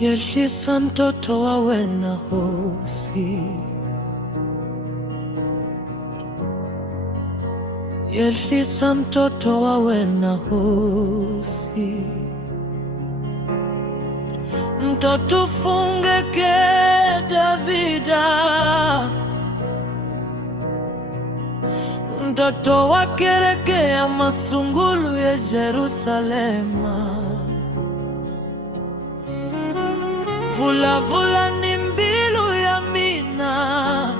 Yehlisa mtoto wawe na hosi, yehlisa mtoto wawe na hosi. Mtoto fungeke Davida, mtoto wakerekea masungulu ya Jerusalema. Vula vula ni mbilu ya mina,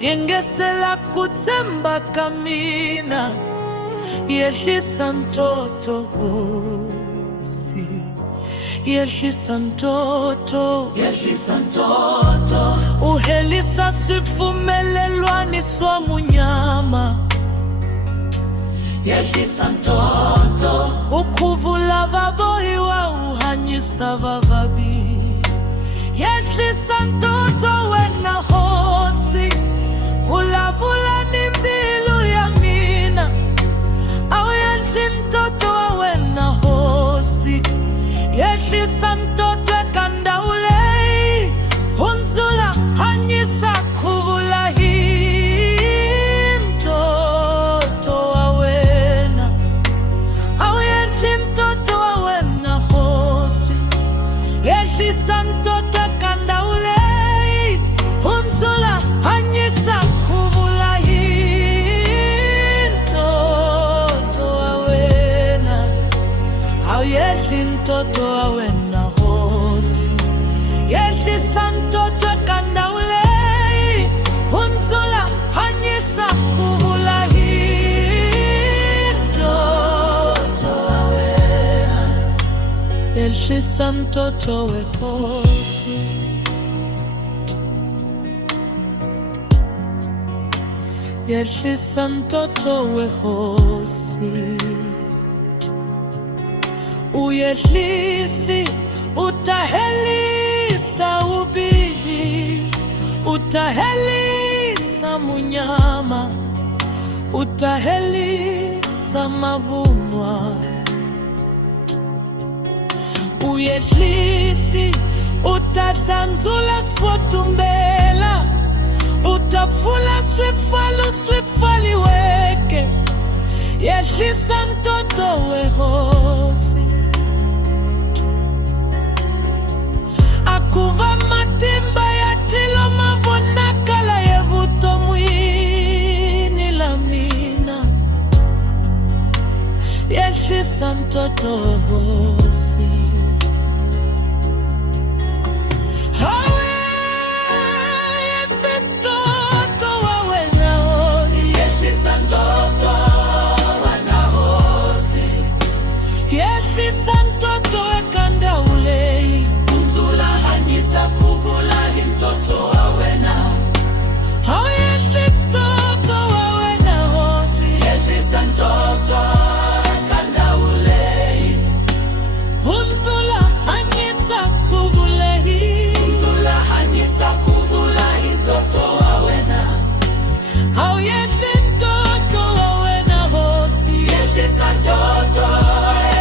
yengesela kutsemba kamina. Yehlisa mtoto hosi, yehlisa mtoto, yehlisa mtoto. Uhelisa swifumelelwani swa munyama. Yehlisa mtoto. Ukuvula vabohi wa uhanyisa vavabi. Yehlisa mtoto wena hosi, vula vula ni mbilu ya mina. Au yehli mtoto wena hosi, yehlisa mtoto ekanda ulei. Unzula hanyisa kuvula hii mtoto wawena. Au yehli mtoto wawena hosi, yehlisa mtoto ekanda ulei. Unzula hanyisa kuvula hii mtoto wawena. Au yehli mtoto wawena hosi, yehlisa mtoto ekanda ulei. Unzula hanyisa kuvula hii mtoto wawena. Yehlisa mtoto we hosi, yehlisa mtoto we hosi. Uyehlisi utahelisa ubibi, utahelisa munyama, utahelisa mavunwa. Uyehlisi utadzanzula swotumbela, utavula swifaliweke. Yehlisa mtoto we hosi, akuva matimba ya tilo mavonakala yevuto mwini lamina. Yehlisa mtoto we hosi. Yehlisa mtoto ekanda ulei. Unzula hanyisa kuvula hi mtoto wawena. Au yehli mtoto wawena hosi, yehlisa mtoto ekanda ulei. Unzula hanyisa kuvula hi, unzula hanyisa kuvula hi mtoto wawena. Au yehli mtoto wawena hosi, yehlisa mtoto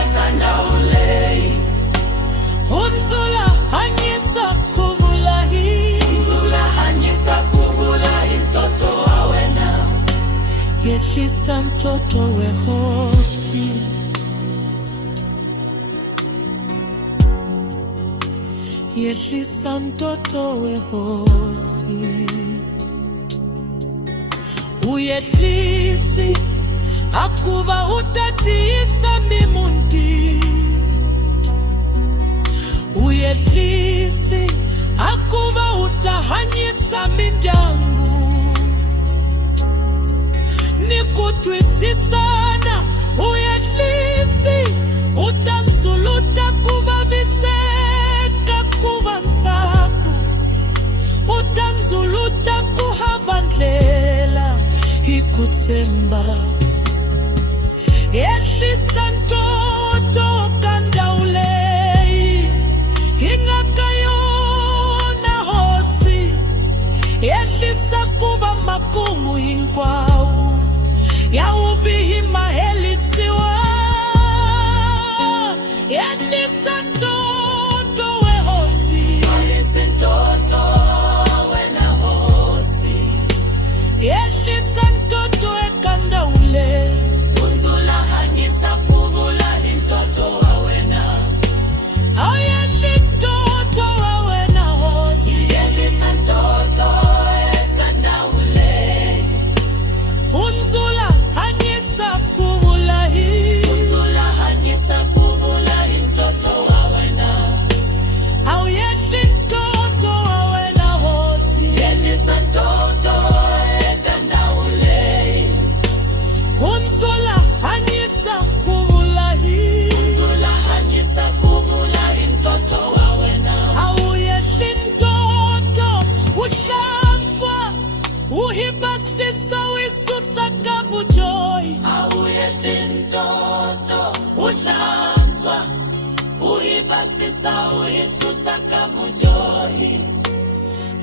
ekanda ulei. Unzula hanyisa kuvula hi, unzula hanyisa kuvula hi mtoto wawena. Yehlisa mtoto we hosi, yehlisa mtoto we hosi. Uyehlisi akuva utatiisa mimundi. Uyehlisi akuva utahanyisa mindyangu. Nikutwisisana uyehlisi utanzuluta kuva viseka kuva nsapu. Utanzuluta kuhavandlela ikutsemba. Yehlisa mtoto kanda ulei, ingakayona hosi. Yehlisa kuva makungu hinkwau, ya ubihi mahelisiwa. Yehlisa mtoto we hosi.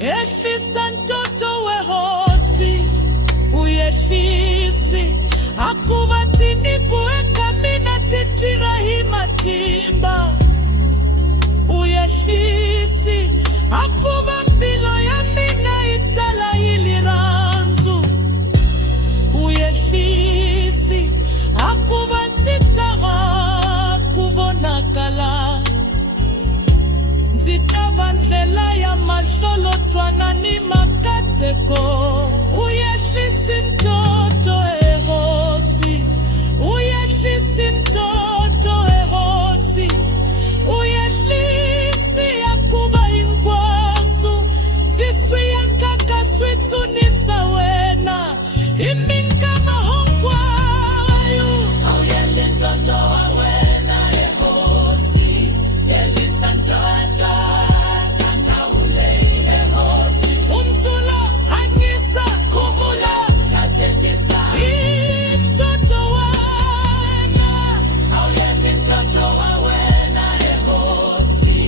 Ehlisa ntoto wehosi uyehlisi akuvatini kuweka mina titira himatimba uyehlisi akuva mpilo ya mina itala iliranzu uyehlisi akuva nzitava kuvonakala nzitava ndlela ya mahlolo twana ni makateko uyehlisi ntoto ehosi uyehlisi ntoto ehosi uyehlisi akuva hinkwasu ziswi ya nkaka switsunisa wena iminkama honkwayo auyele ntoto wa wena ehosi yehlisa ntoto umzula hanyisa kuvula katetisa mtoto wena auyele ntoto wa wena ehosi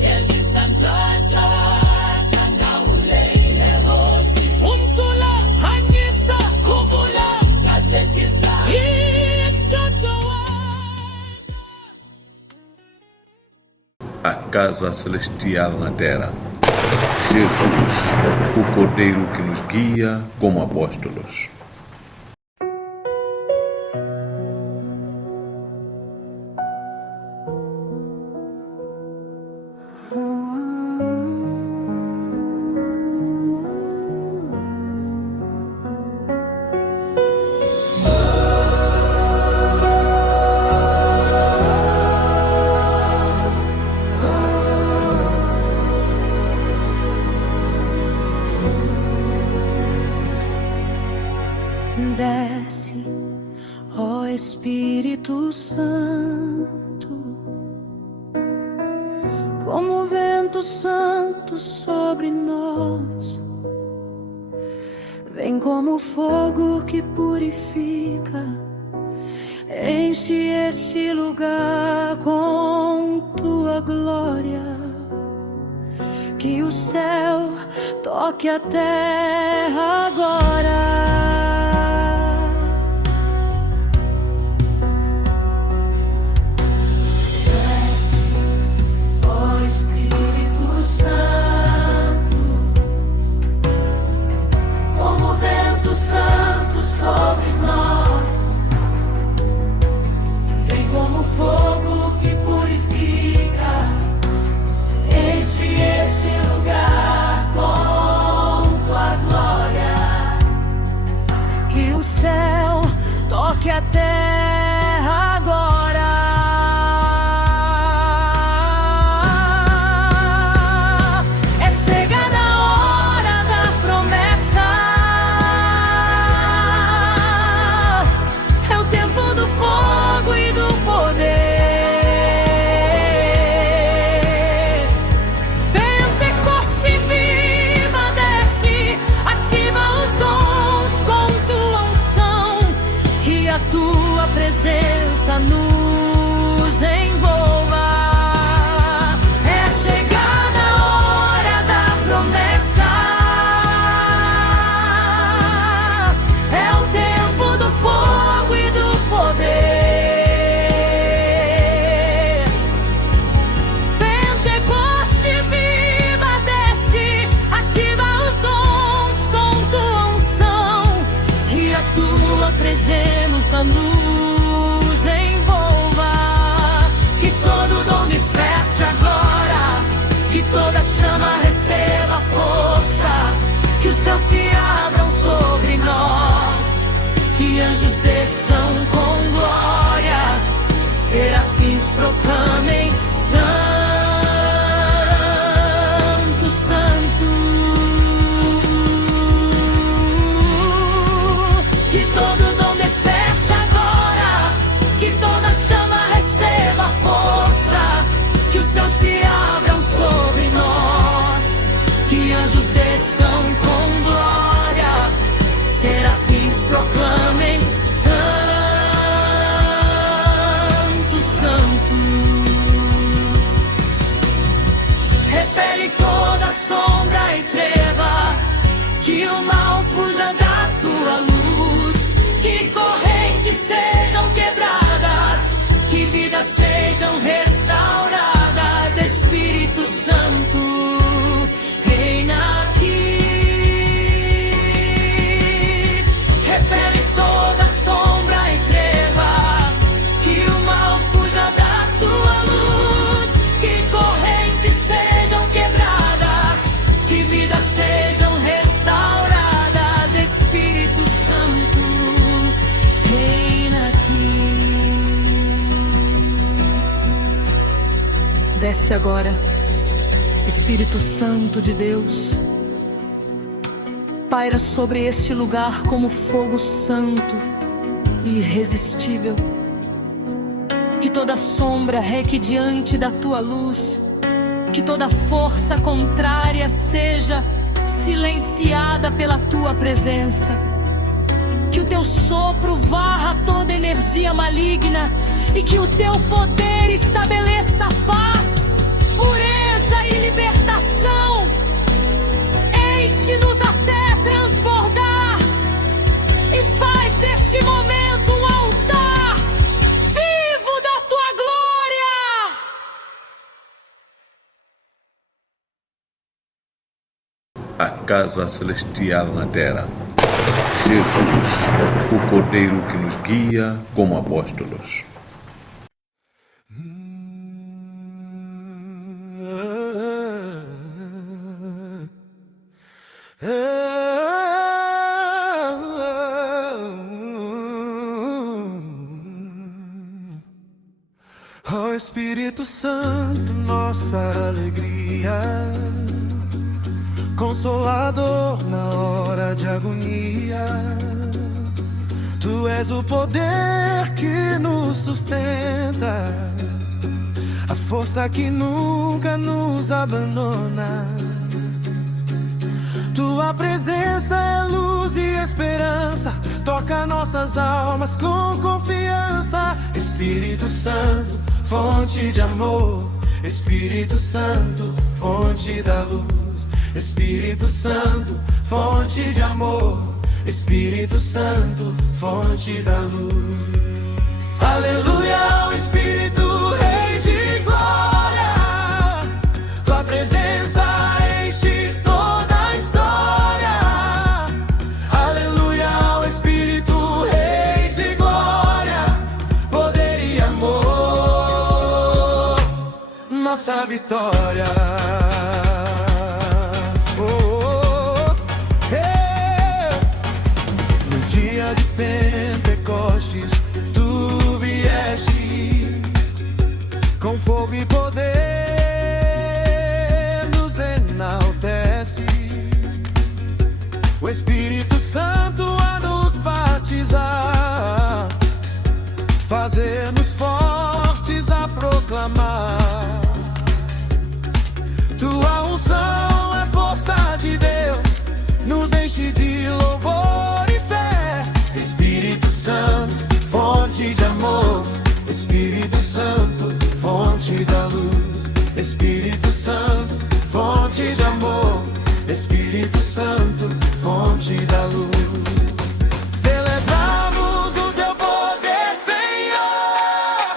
yehlisa ntoto kangaule ehosi umzula hanyisa kuvula katetisa mtoto wena. A casa celestial na terra. Jesus, o Cordeiro que nos guia como apóstolos. Desce, ó Espírito Santo, como vento santo sobre nós. Vem como fogo que purifica, enche este lugar com tua glória. Que o céu toque a terra agora. Sobre nós, vem como fogo que purifica, enche este lugar com tua glória. Que o céu toque a terra agora. É chegada a hora da promessa. Tua presença nos envolva. É chegada a hora da promessa. É o tempo do fogo e do poder. Pentecoste viva desce, ativa os dons com tua unção. Que a tua presença nos envolva, que todo dom desperte agora, que toda chama receba força, que os céus se abram sobre nós, que anjos desçam com glória, serafins proclamem Santo, Santo. Que todo dom desperte agora, que toda chama receba força, que os céus se abram sobre nós, que anjos desçam com glória, vidas sejam restauradas. Espírito Santo, reina aqui. Repele toda sombra e treva, que o mal fuja da tua luz, que correntes sejam quebradas, que vidas sejam restauradas. Espírito Santo, reina aqui. Desce agora, Espírito Santo de Deus. Paira sobre este lugar como fogo santo e irresistível. Que toda sombra reque diante da tua luz, que toda força contrária seja silenciada pela tua presença. Que o teu sopro varra toda energia maligna e que o teu poder estabeleça paz, pureza e libertação. Enche-nos até transbordar e faz deste momento um altar vivo da tua glória. A casa celestial na terra. Jesus, o Cordeiro que nos guia como apóstolos. Ó Espírito Santo, nossa alegria, Consolador na hora de agonia. Tu és o poder que nos sustenta, a força que nunca nos abandona. Tua presença é luz e esperança, toca nossas almas com confiança. Espírito Santo, fonte de amor. Espírito Santo, fonte da luz. Espírito Santo, fonte de amor. Espírito Santo, fonte da luz. Aleluia ao Espírito, Rei de glória. Tua presença enche toda a história. Aleluia ao Espírito, Rei de glória. Poder e amor, nossa vitória. De Pentecostes, tu vieste com fogo e poder, nos enaltece. O Espírito Santo a nos batizar, fazer-nos fortes a proclamar. Tua unção é força de Deus, nos enche de louvor e fé. Espírito Santo, fonte de amor. Espírito Santo, fonte da luz. Espírito Santo, fonte de amor. Espírito Santo, fonte da luz. Celebramos o teu poder, Senhor.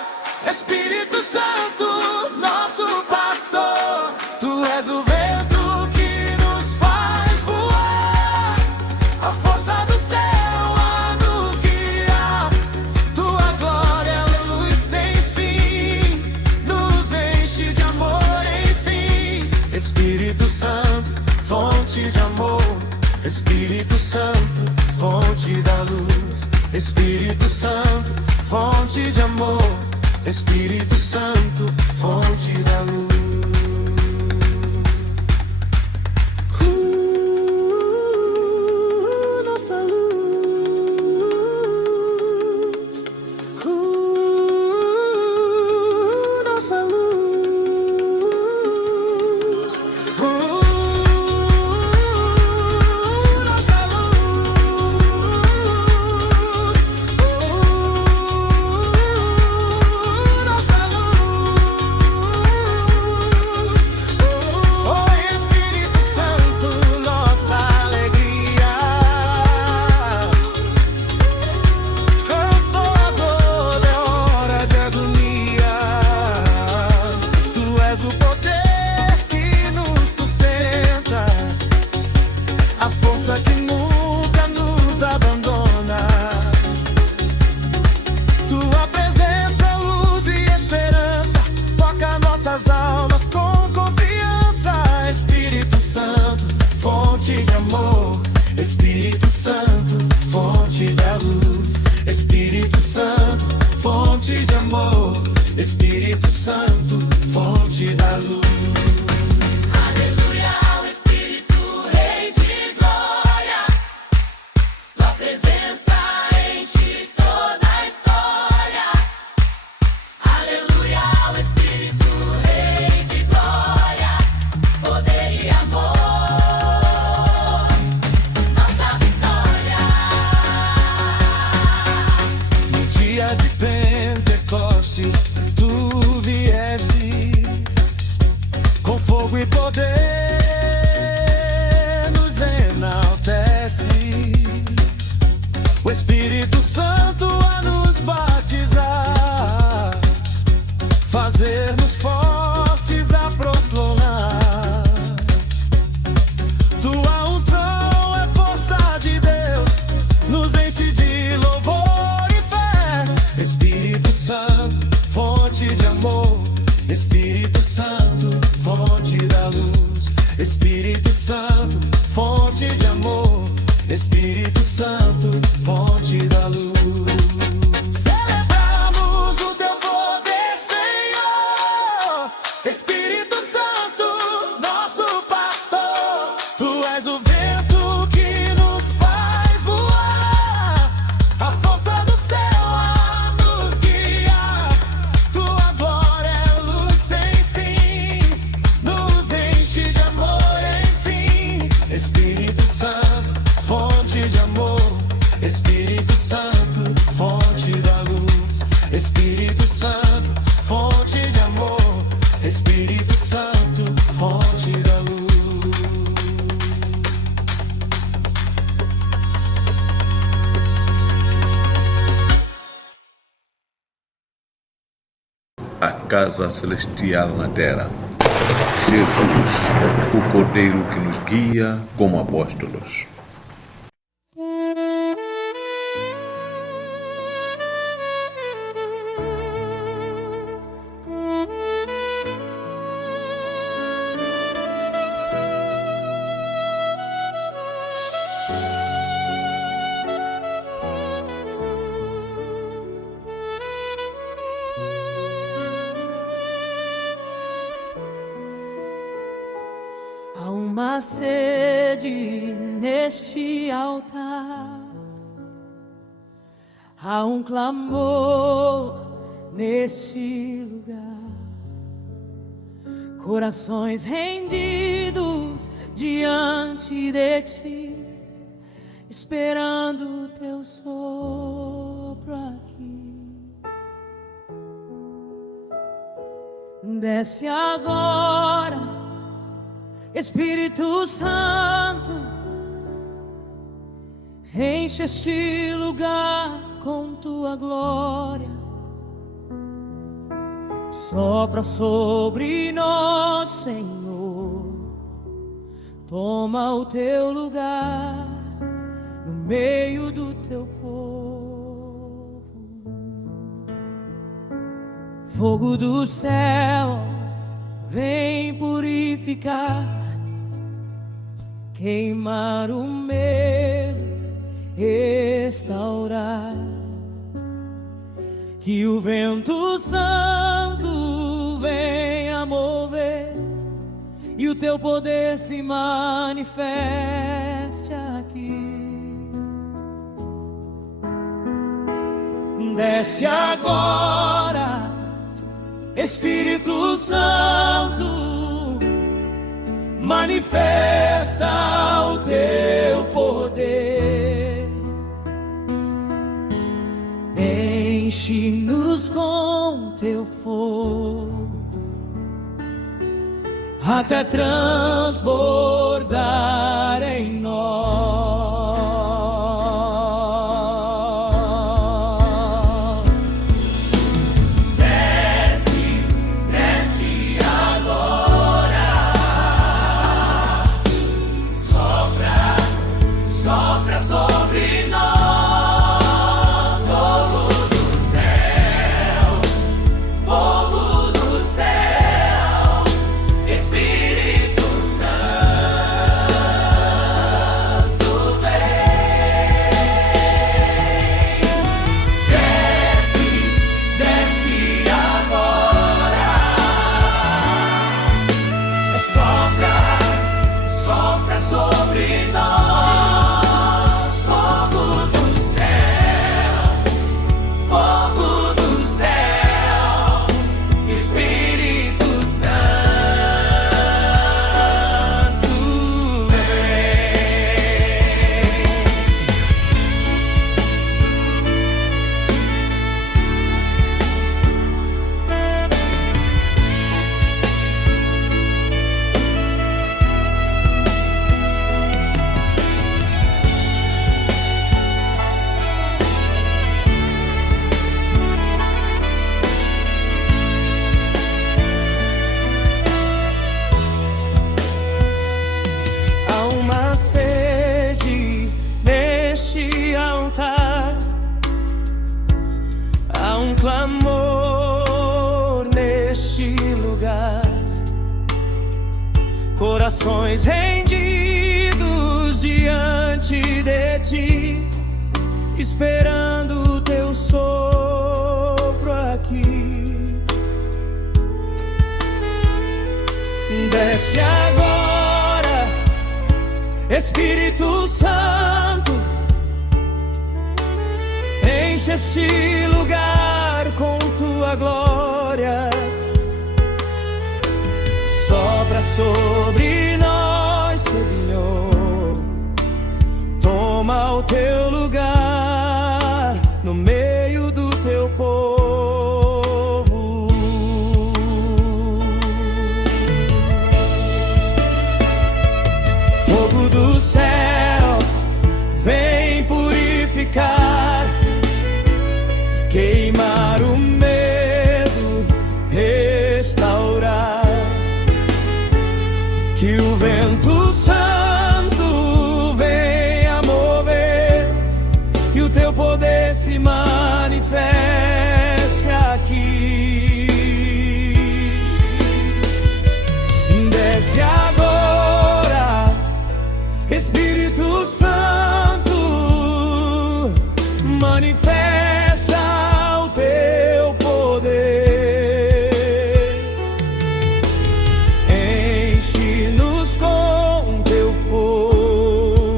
Espírito Santo, nosso pastor. Tu és o vento que nos faz voar, a força do céu a nos guiar. Tua glória é luz sem fim, nos enche de amor, enfim. Espírito Santo, fonte de amor. Espírito Santo, fonte da luz. Espírito Santo, fonte de amor. Espírito Santo, fonte da luz. Nossa luz. Nossa luz. Nossa luz. e poder nos enaltece. O Espírito Santo a nos batizar, fazer-nos fortes a proclamar. Tua unção é força de Deus, nos enche de louvor e fé. Espírito Santo, fonte de amor. Espírito Santo, fonte da luz. Espírito Santo, fonte de amor. Espírito Santo, fonte da luz. Celebramos o teu poder, Senhor. Espírito Santo, nosso pastor. Tu és o vento que nos faz voar, a força do céu a nos guiar. Tua glória é luz sem fim, nos enche de amor, enfim. Espírito Santo, fonte de amor. Espírito Santo, fonte da luz. Espírito Santo, fonte de amor. Espírito Santo, fonte da luz. A casa celestial na terra. Jesus, o Cordeiro que nos guia como apóstolos. Há uma sede neste altar, há um clamor neste lugar, corações rendidos diante de ti, esperando o teu sopro aqui. Desce agora, Espírito Santo, enche este lugar com tua glória. Sopra sobre nós, Senhor, toma o teu lugar no meio do teu povo. Fogo do céu, vem purificar, queimar o medo, restaurar. Que o vento santo venha mover e o teu poder se manifeste aqui. Desce agora, Espírito Santo, manifesta o teu poder, enche-nos com teu fogo, até transbordar em nós. Espírito Santo, corações rendidos diante de ti, esperando o teu sopro aqui. Desce agora, Espírito Santo, enche este lugar com tua glória. Sopra sobre nós, Senhor, toma o teu lugar no meio do teu povo. Fogo do céu, vem purificar, queimar o medo, restaurar. Que o vento santo venha mover, que o teu poder se manifeste aqui. Desce agora, Espírito Santo, manifesta o teu poder. Enche-nos com teu fogo,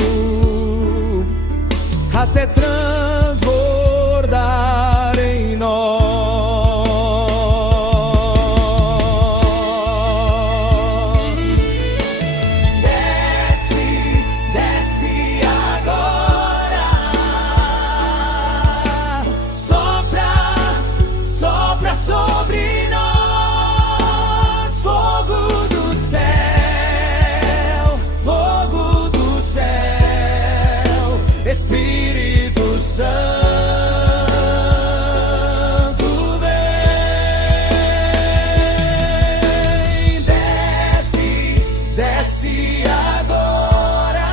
até transbordar em nós. Desce, desce agora, sopra, sopra sobre nós. Fogo do céu, fogo do céu, Espírito Santo, vem. Desce, desce agora,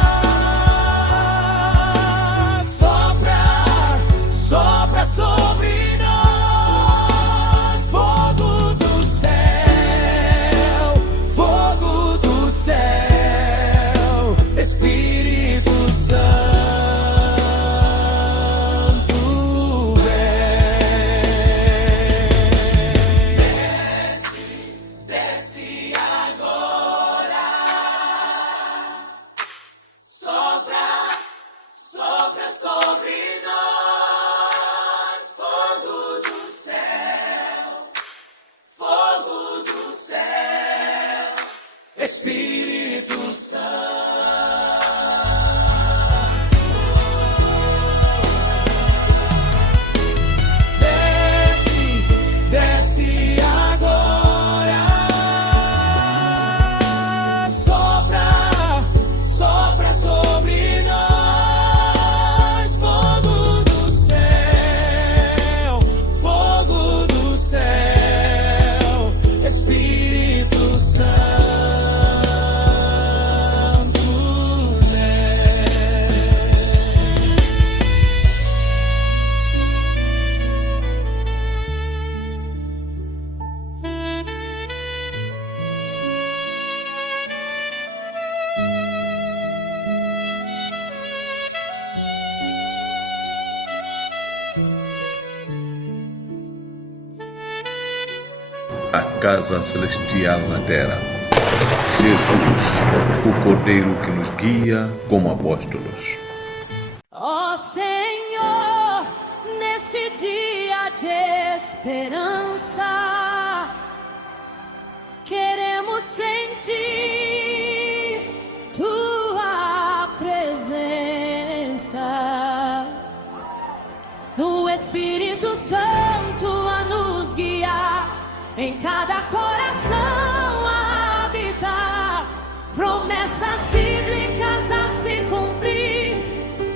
sopra, sopra sobre nós. Fogo do céu, fogo do céu, Espírito Santo, vem. Desce, desce agora, sopra, sopra sobre nós. Fogo do céu, Espírito Santo. Desce, desce agora, sopra, sopra sobre nós. Fogo do céu, fogo do céu, Espírito Santo, vem. A casa celestial na terra. Jesus, o Cordeiro que nos guia como apóstolos. Ó Senhor, nesse dia de esperança, queremos sentir tua presença, no Espírito Santo a nos guiar, em cada coração a habitar, promessas bíblicas a se cumprir,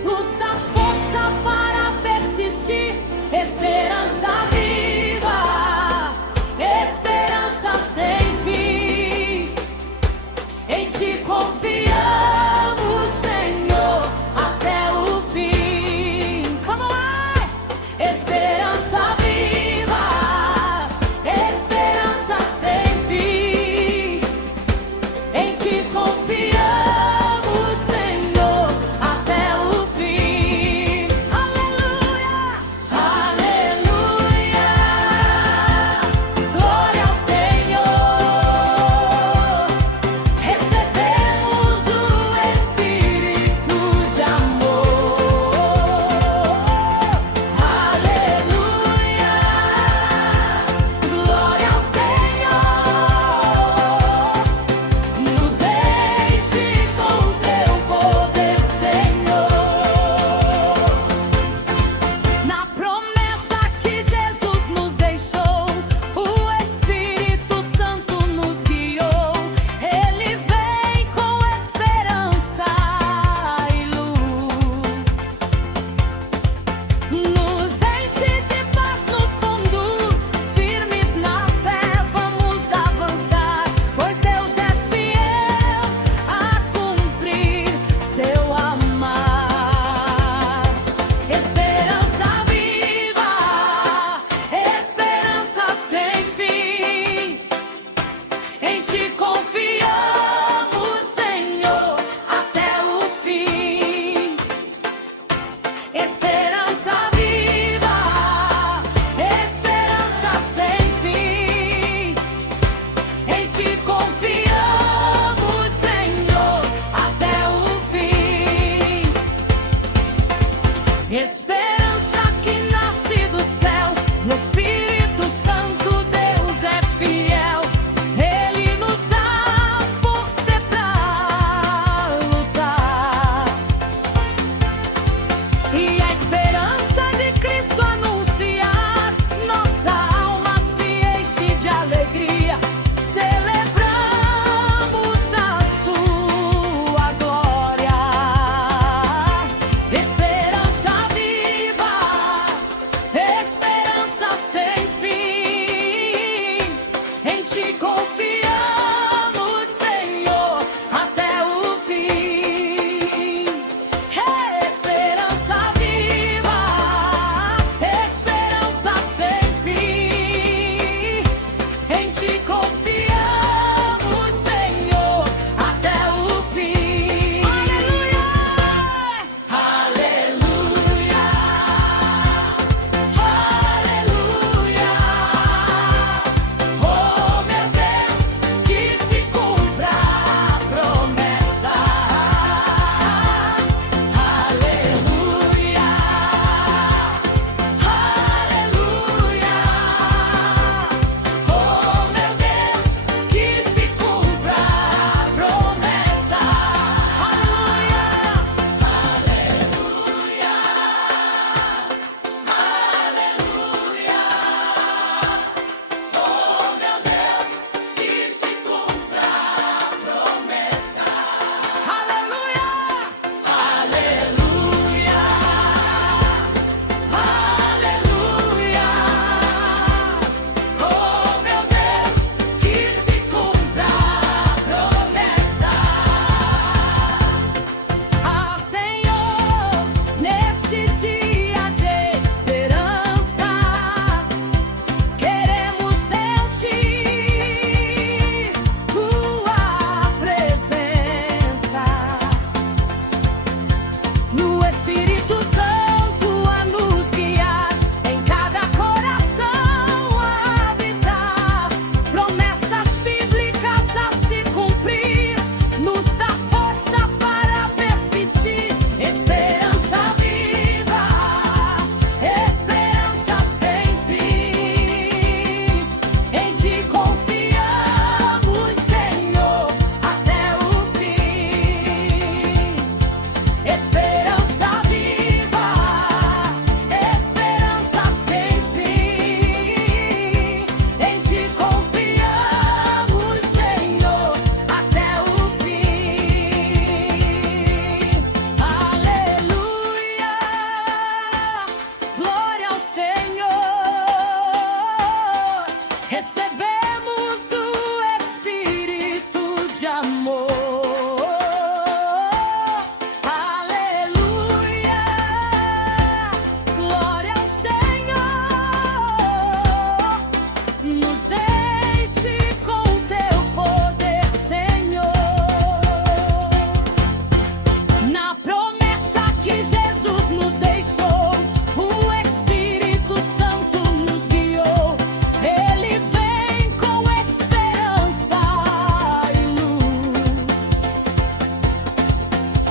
nos dá força para persistir, esperança viva, esperança sem fim. Em ti confiamos, Senhor, até o fim. Come on! Esperança viva, esperança sem de amor. Aleluia, glória ao Senhor. Nos enche com teu poder, Senhor. Na promessa que Jesus nos deixou, o Espírito Santo nos guiou. Ele vem com esperança e luz.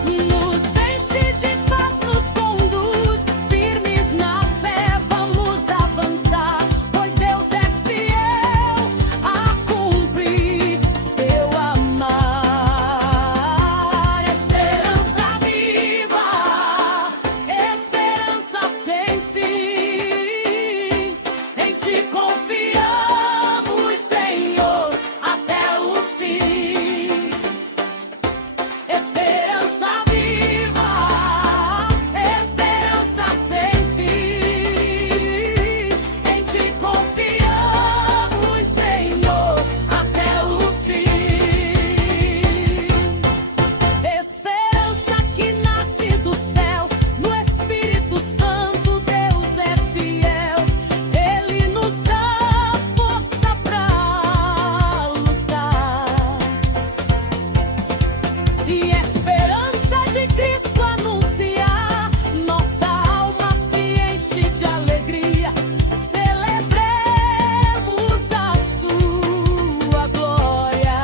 Nos enche de paz, nos conduz. Firmes na fé, vamos avançar. Pois Deus é fiel a cumprir seu amar. Esperança viva, esperança sem fim. Em ti confiamos, Senhor, até o fim. Esperança viva, esperança sem fim. Em ti confiamos, Senhor, até o fim. Esperança que nasce do céu, no Espírito Santo Deus é fiel. Ele nos dá força pra lutar. E esperança de Cristo anunciar, nossa alma se enche de alegria. Celebremos a sua glória.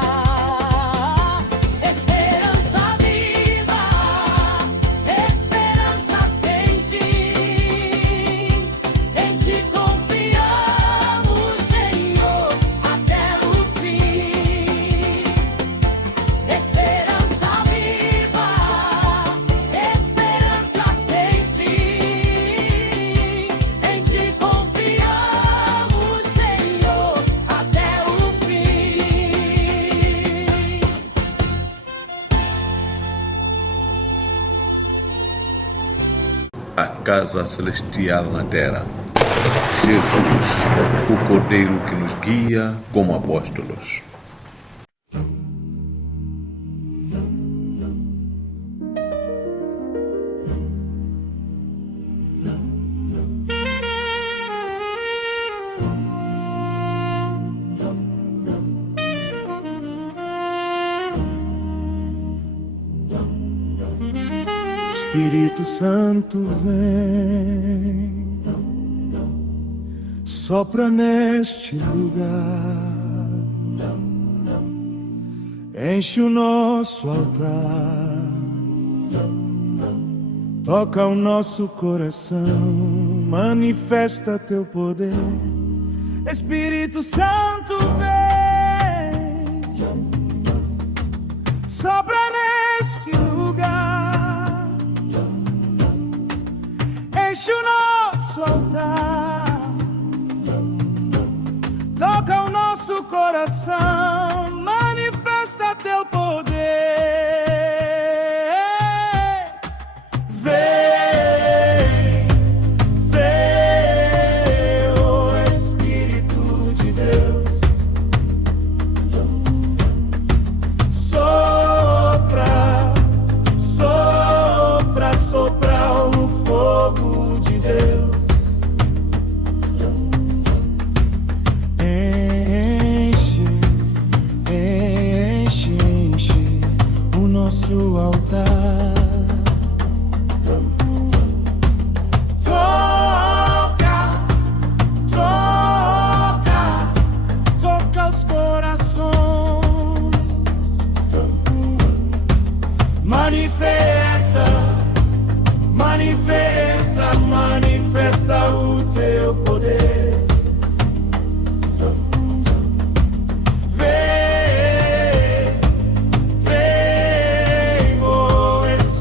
Esperança viva, esperança sem fim. Em ti confiamos, Senhor, até o fim. Esperança viva, esperança sem fim. Em ti confiamos, Senhor, até o fim. A casa celestial na terra. Jesus, o Cordeiro que nos guia como apóstolos. Espírito Santo vem, sopra neste lugar, enche o nosso altar, toca o nosso coração, manifesta teu poder. Espírito Santo vem, sopra neste lugar, enche o nosso altar, toca o nosso coração, manifesta teu poder. Vem, vem, oh Espírito de Deus, sopra, sopra, sopra o fogo de Deus. Enche, enche, enche o nosso altar. Toca, toca, toca os corações. Manifesta, manifesta, manifesta o teu poder. Vem, vem, oh Espírito.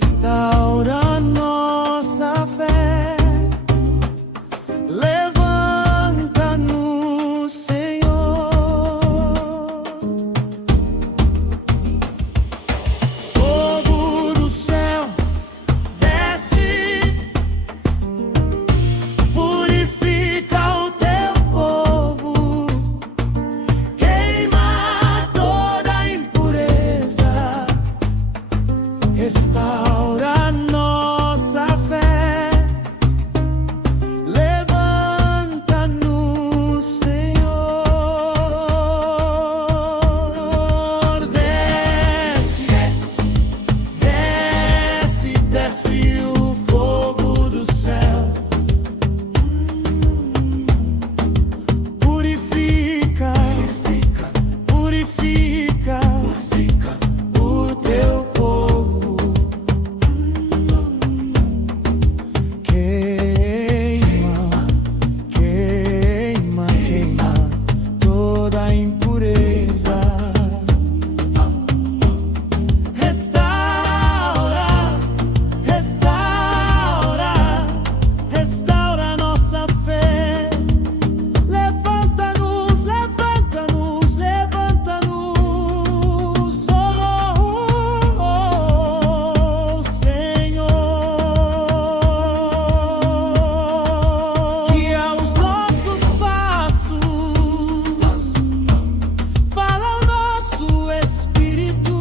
restaura nossa fé. Levanta-nos, Senhor. Fogo do céu desce, purifica o teu povo, queima toda impureza, restaura nossa fé. Levanta-nos, Senhor. Desce, desce, desce o fogo do céu. Purifica, purifica o teu povo. Queima, queima, queima toda impureza. Restaura, restaura, restaura nossa fé. Levanta-nos, levanta-nos, levanta-nos, oh, Senhor. Que aos nossos passos fala o nosso espírito,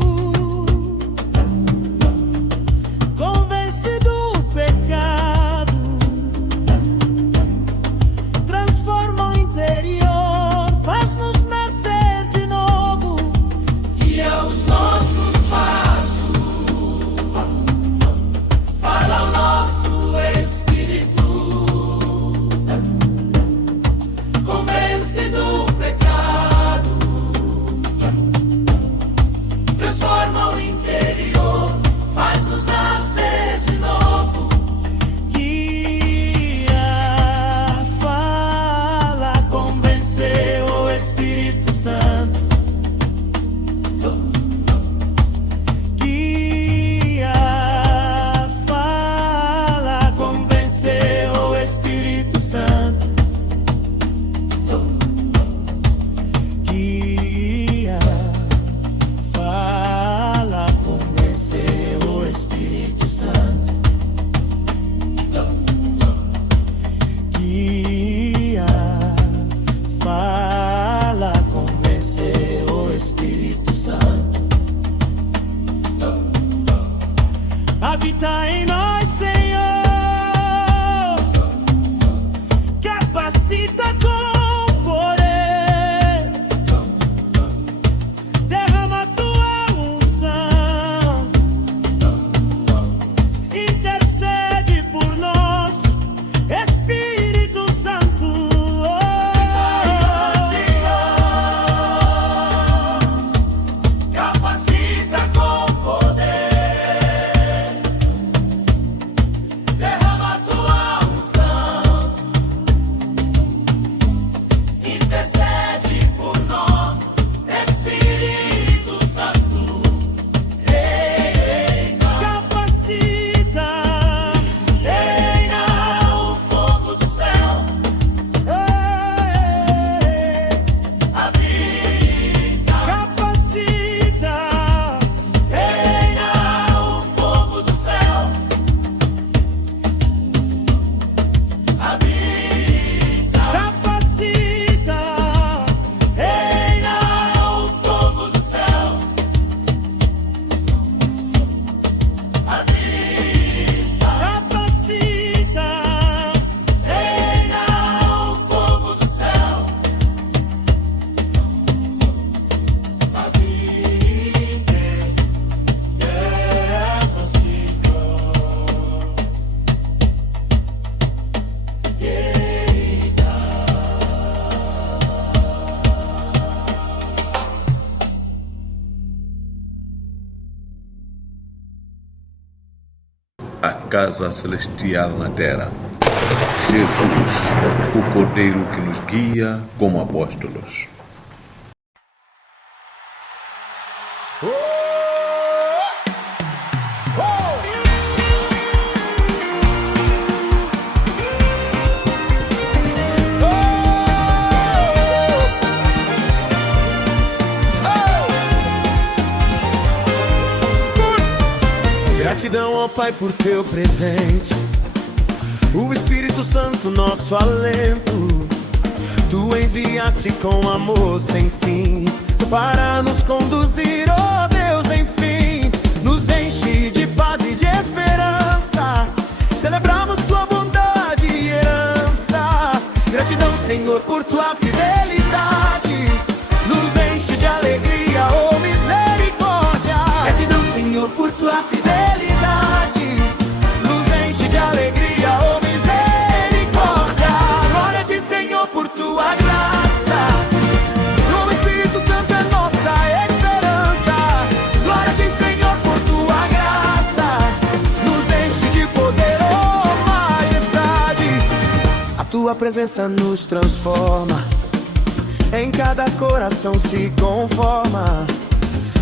convence do pecado, transforma o interior, faz-nos nascer de novo. E aos nossos passos fala o nosso espírito, convence do pecado, transforma o interior, faz-nos nascer de novo. Guia, fala, convencer o Espírito Santo. Guia, fala, convencer o Espírito Santo. Guia, fala, convencer o Espírito Santo. Guia, fala, convencer o Espírito Santo. Habita em nós, Senhor. Capacita com poder. Derrama tua unção. Intercede por nós, Espírito Santo. Capacita com poder. Derrama tua unção. Intercede por nós, Espírito Santo. Reina, capacita, reina o fogo do céu. Habita, capacita, reina o fogo do céu. Habita, capacita, reina o fogo do céu. Habita, capacita, reina o fogo do céu. A casa celestial na terra. Jesus, o Cordeiro que nos guia como apóstolos. Oh! Gratidão, ó Pai, por teu presente, o Espírito Santo, nosso alento. Tu enviaste com amor sem fim para nos conduzir, ó Deus, enfim. Nos enche de paz e de esperança, celebramos tua bondade e herança. Gratidão, Senhor, por tua fidelidade, nos enche de alegria, oh misericórdia. Gratidão, Senhor, por tua fidelidade, nos enche de alegria, oh misericórdia. Glória a ti, Senhor, por tua graça, o Espírito Santo é nossa esperança. Glória a ti, Senhor, por tua graça, nos enche de poder, oh majestade. A tua presença nos transforma, em cada coração se conforma.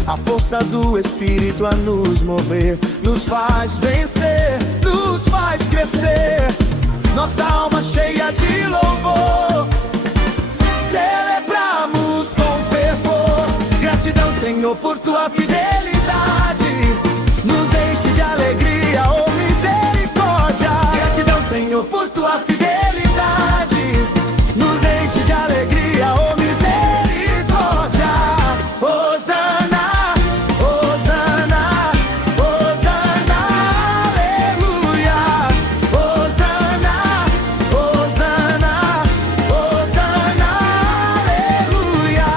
A força do Espírito a nos mover, nos faz vencer, nos faz crescer. Nossa alma cheia de louvor, celebramos com fervor. Gratidão, Senhor, por tua fidelidade, nos enche de alegria, oh misericórdia. Gratidão, Senhor, por tua fidelidade, nos enche de alegria, oh misericórdia. Hosana, Hosana, Hosana, aleluia. Hosana, Hosana, Hosana, aleluia.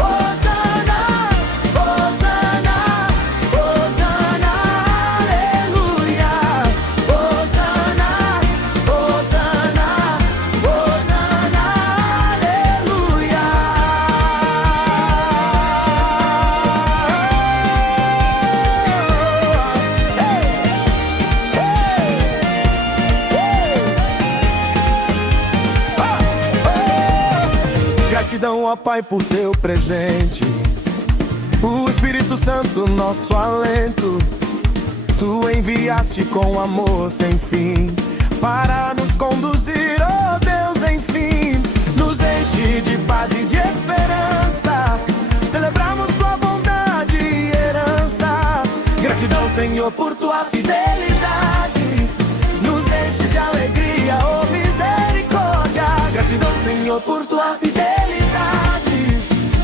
Hosana, Hosana, Hosana, aleluia. Hosana, Hosana, Hosana, aleluia. Gratidão, ó Pai, por teu presente, o Espírito Santo, nosso alento. Tu enviaste com amor sem fim para nos conduzir, oh Deus, enfim. Nos enche de paz e de esperança, celebramos tua bondade e herança. Gratidão, Senhor, por tua fidelidade, nos enche de alegria, oh misericórdia. Gratidão, Senhor, por tua fidelidade,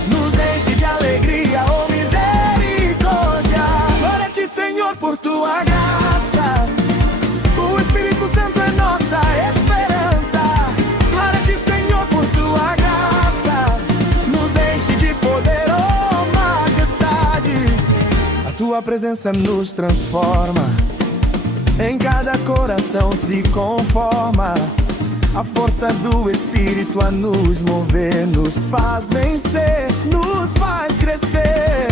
nos enche de alegria, oh misericórdia. Glória a ti, Senhor, por tua graça, o Espírito Santo é nossa esperança. Glória a ti, Senhor, por tua graça, nos enche de poder, oh majestade. A tua presença nos transforma, em cada coração se conforma. A força do Espírito a nos mover, nos faz vencer, nos faz crescer.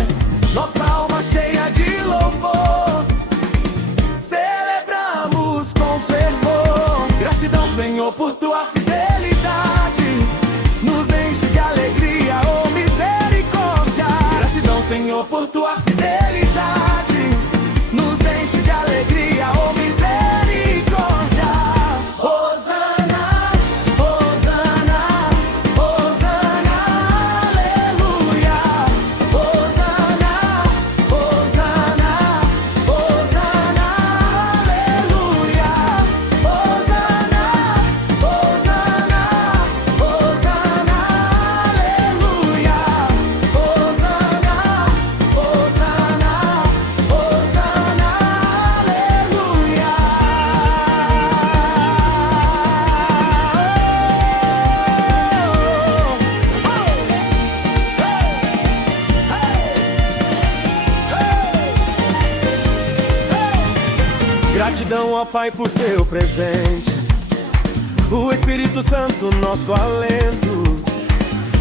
Nossa alma cheia de louvor, celebramos com fervor. Gratidão, Senhor, por tua fidelidade, nos enche de alegria, oh misericórdia. Gratidão, Senhor, por tua fidelidade, nos enche de alegria, oh misericórdia. Hosana, Hosana, Hosana, aleluia. Hosana, Hosana, Hosana, aleluia. Hosana, Hosana, Hosana, aleluia. Hosana, Hosana, Hosana, aleluia. Gratidão, ó Pai, por teu presente, o Espírito Santo, nosso alento.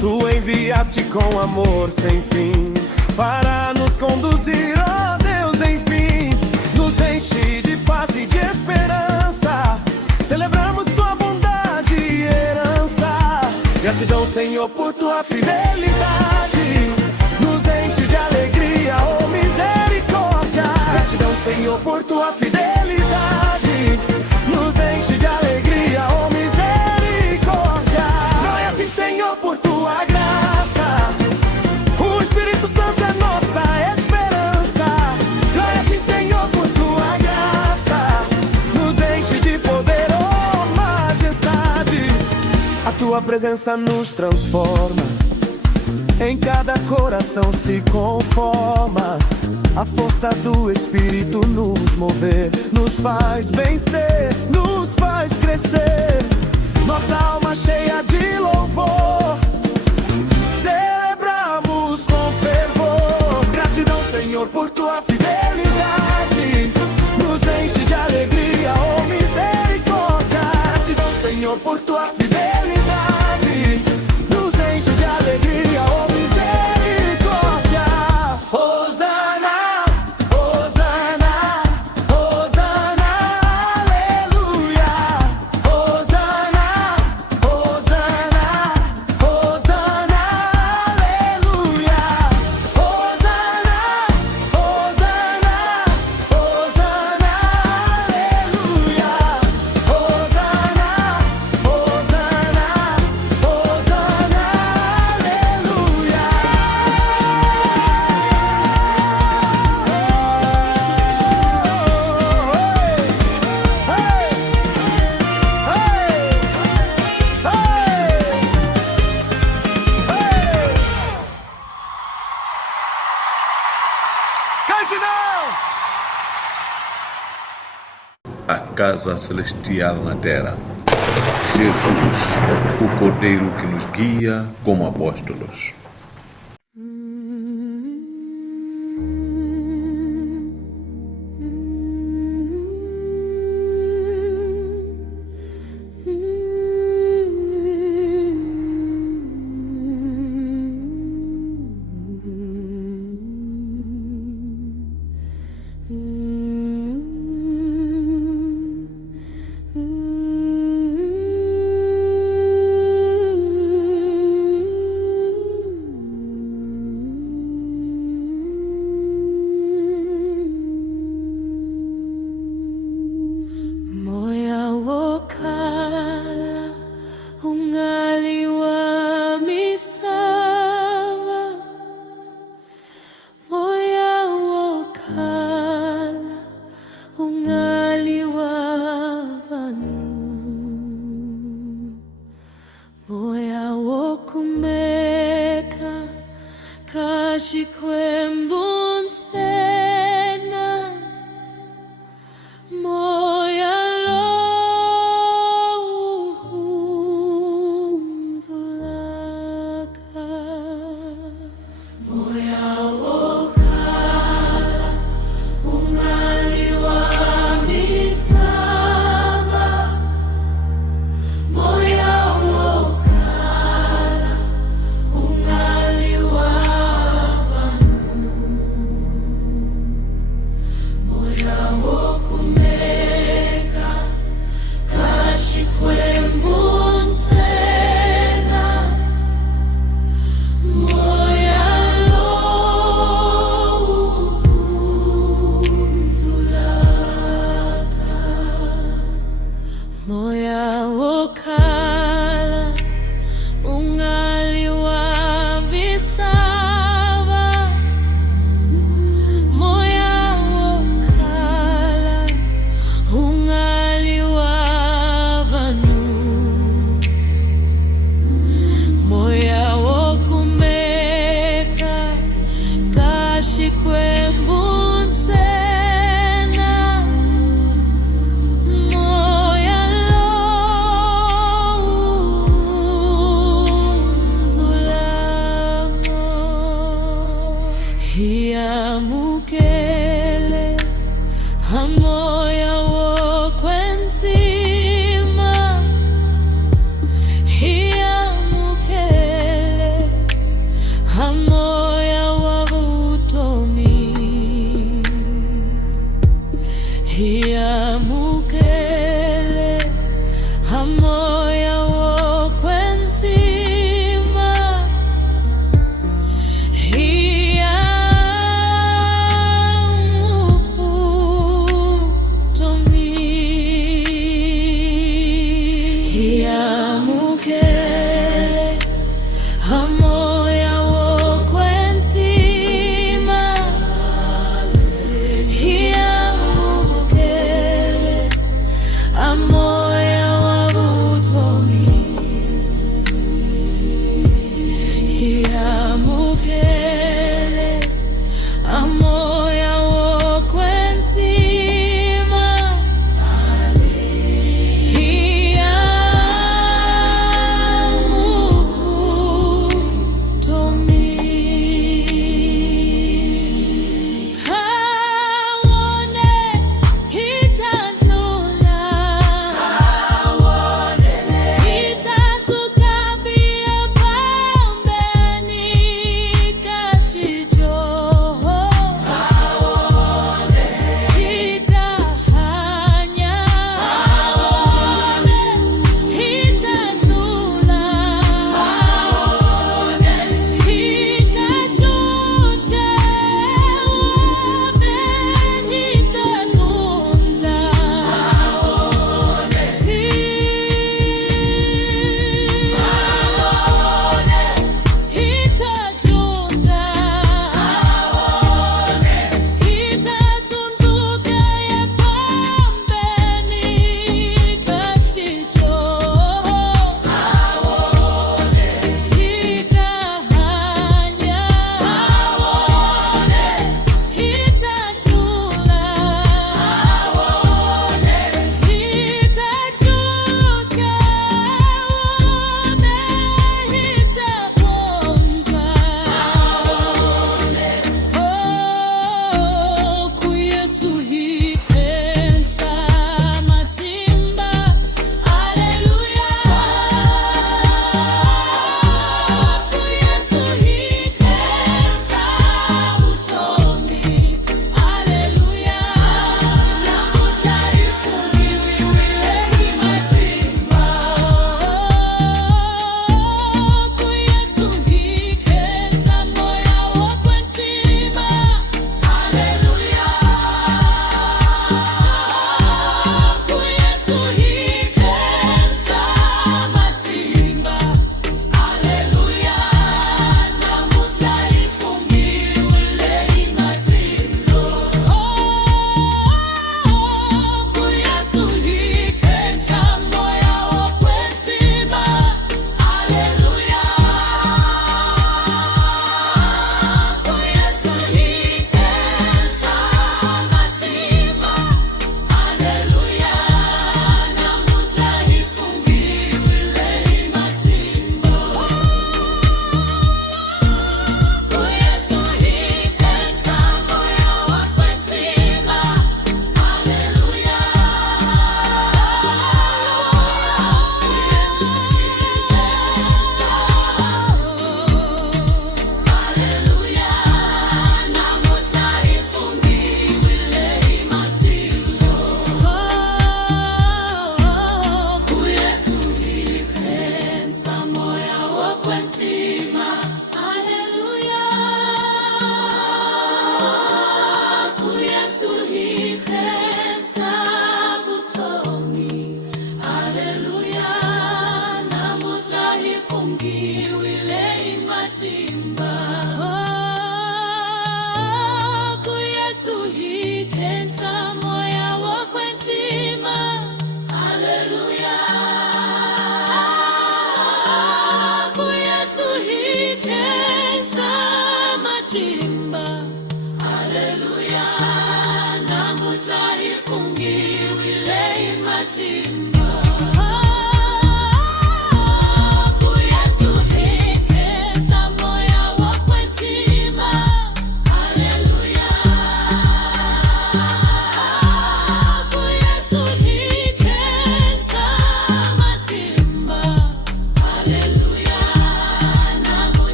Tu enviaste com amor sem fim para nos conduzir, ó Deus, enfim. Nos enche de paz e de esperança, celebramos tua bondade e herança. Gratidão, Senhor, por tua fidelidade, nos enche de alegria, oh misericórdia. Gratidão, Senhor, por tua fidelidade, nos enche de alegria, oh misericórdia. Glória a ti, Senhor, por tua graça, o Espírito Santo é nossa esperança. Glória a ti, Senhor, por tua tua presença nos transforma, em cada coração se conforma. A força do Espírito nos mover, nos faz vencer, nos faz crescer. Nossa alma cheia de louvor, celebramos com fervor. Gratidão, Senhor, por tua fidelidade, nos enche de alegria, oh misericórdia. Gratidão, Senhor, por tua fidelidade, nos enche de alegria, oh misericórdia. Hosana, Hosana, Hosana, aleluia. Hosana, Hosana, Hosana, aleluia. Hosana, Hosana, Hosana, aleluia. Hosana, Hosana, Hosana, aleluia. Cante não! A casa celestial na terra. Jesus, o Cordeiro que nos guia como apóstolos. Moya wokala ungali wa misava. Moya wokala ungali wa vanu. Moya wokumeka kashikwembonsena. Moya lohunzulaka. Moya wokala ungali wa misava. Moya wokala ungali wa vanu. Moya wokumeka kashikwembonsena. Moya lohunzulaka. Moya wokala ungali wa visava. Moya wokala ungali wa vanu. Moya wokumeka kashikwembonsena. Moya lohunzulaka. Hiamukele hamoya wokwenzima. Hiamukele hamoya wavutomi. Hiamukele hamoya wokwenzima. Hiamukele hamoya wokwenzima. Hiamukele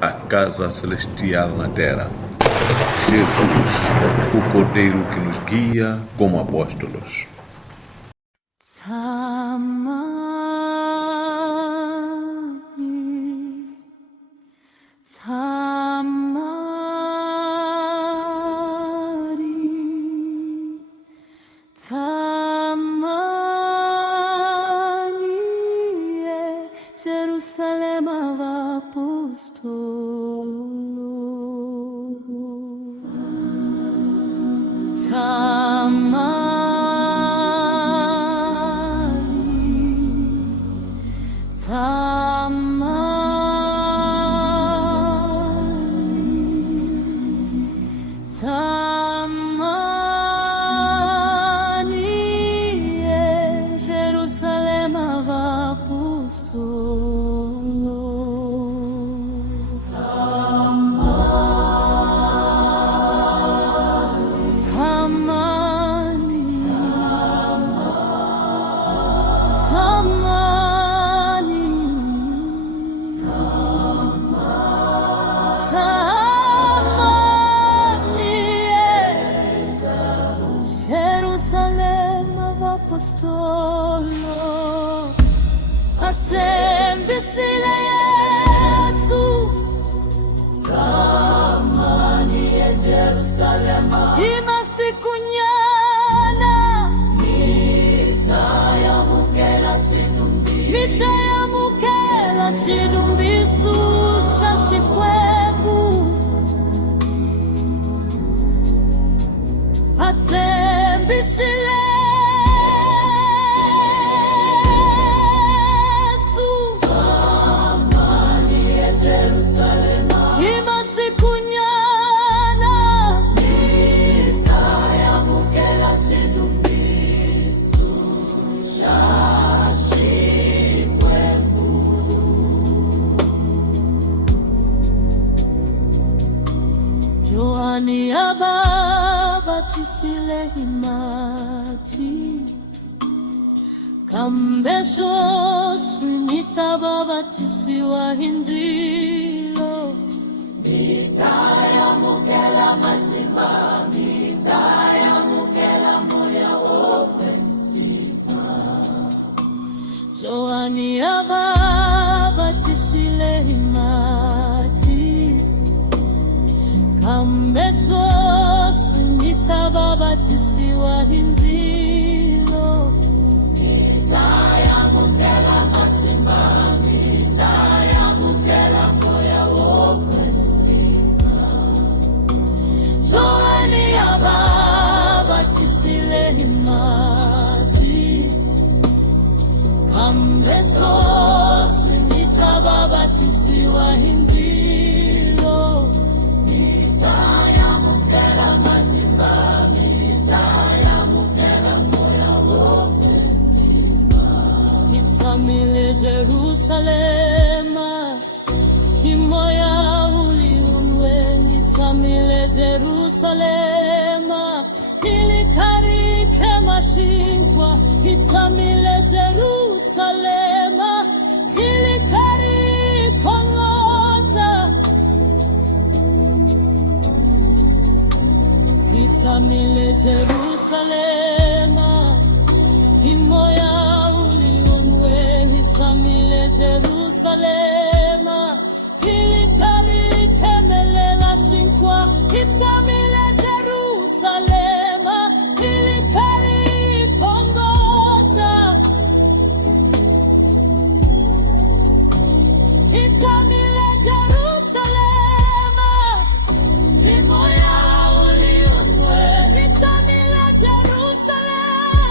A casa celestial na terra. Jesus, o Cordeiro que nos guia como apóstolos. Jerusalem apostolo. Jerusalem apostolo, atembisile Yesu, tamani ya Jerusalema, imasikunyana, mitayamukela shidumbisu shashikwebu, atembisile Joani ababatisile himati, kambesho swinita babatisiwa hinzilo, mitayamukela matima, mitayamukela moya wopetima. Joani ababatisile himati, kambeso sinita babatisiwa hinzilo, mitayamukela matimba, mitayamukela moya wopetima. Joani ababatisile himati, kambeso sinita babatisiwa hinzilo, mitayamukela matimba, mitayamukela moya wopetima. Itamile Jerusalema, imoya uliunwe, itamile Jerusalema, ilikarike mashinkwa, itamile Jerusalema, ilikarike ngota, itamile Jerusalema, imoya uliunwe, itamile Jerusalema, ilikarike melela shinkwa, itamile Jerusalema, ilikarike ngota, itamile Jerusalema, imoya uliunwe, itamile Jerusalema.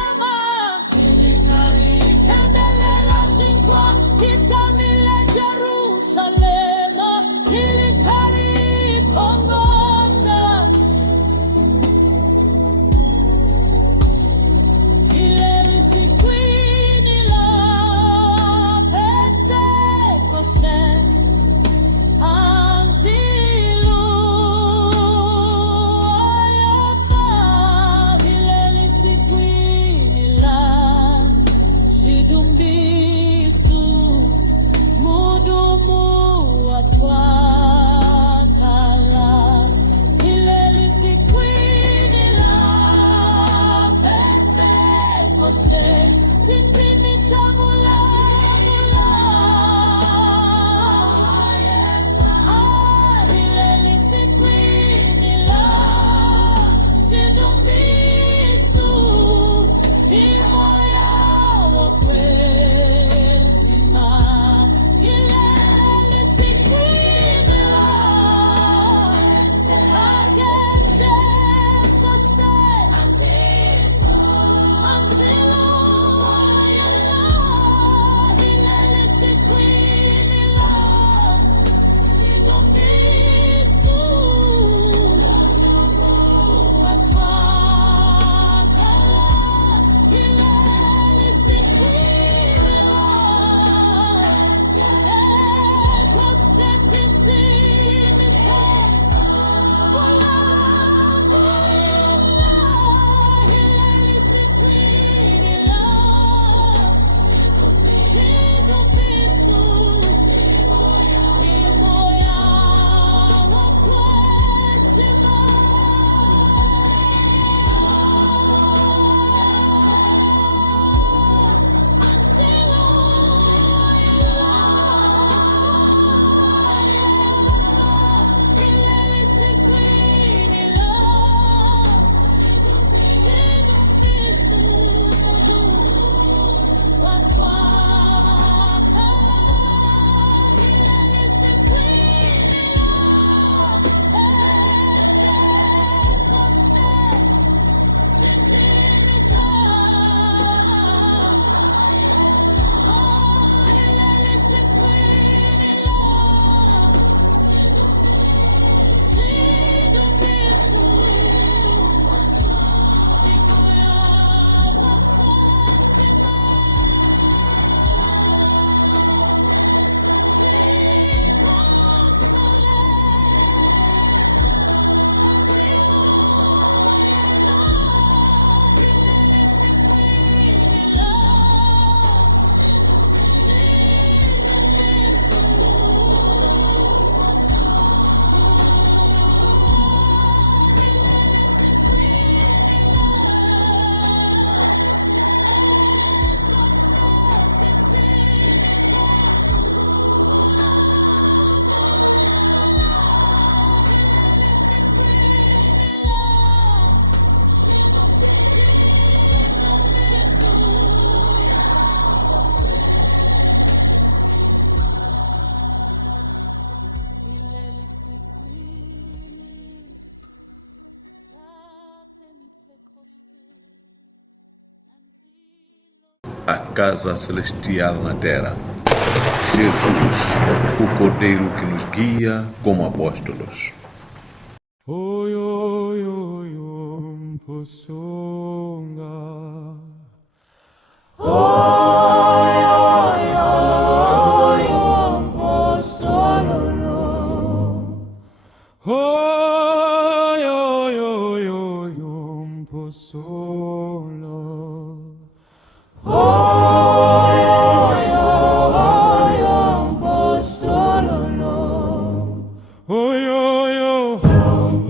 a casa celestial na terra. Jesus, o Cordeiro que nos guia como apóstolos. Oi, oi, oi, oi, possonga. Oi, oi, oi, oi, possolo. Oi, oi, oi, oi, oi, possolo. Oi, oi, oi, oi, possolo. Oi, oi,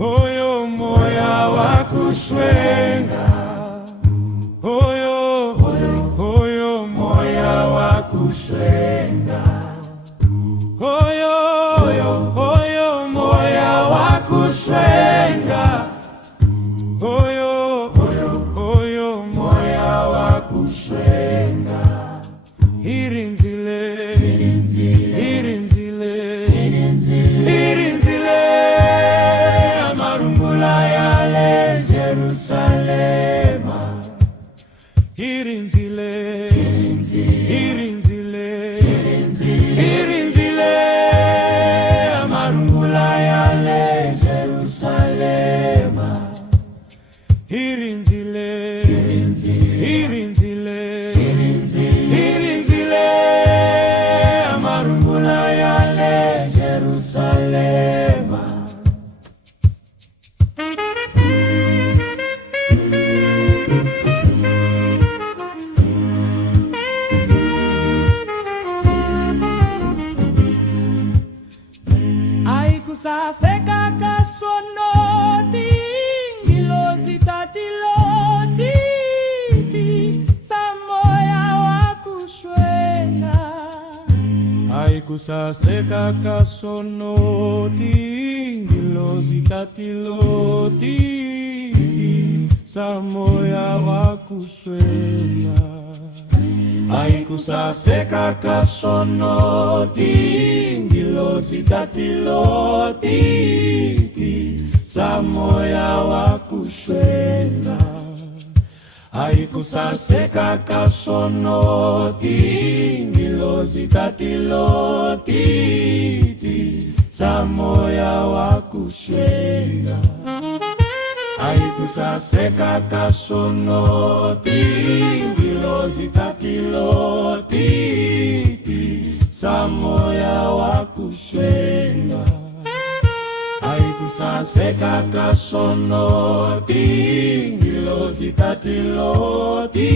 oi, oi, moya wa kushwenga. Oi, oi, moya wa kushwenga. Oi, oi, moya wa kushwenga. Oi, oi, moya wa kushwenga. Irinzile, irinzile, irinzile, amarungula yale Jerusalema. Irinzile, irinzile, irinzile, amarungula yale Jerusalema. Irinzile, irinzile, irinzile, amarungula yale Jerusalema. Aikusaseka kasonoti ngilozitatiloti samoya wakushwenga. Aikusaseka kasonoti ngilozitatiloti samoya wakushwenga. Aikusaseka kasonoti ngilozitatiloti samoya wakushwenga. Aikusaseka kasonoti ngilozitatiloti samoya wakushwenga. Aikusaseka kasonoti ngilozitatiloti samoya wakushwenga. Aikusaseka kasonoti ngilozitatiloti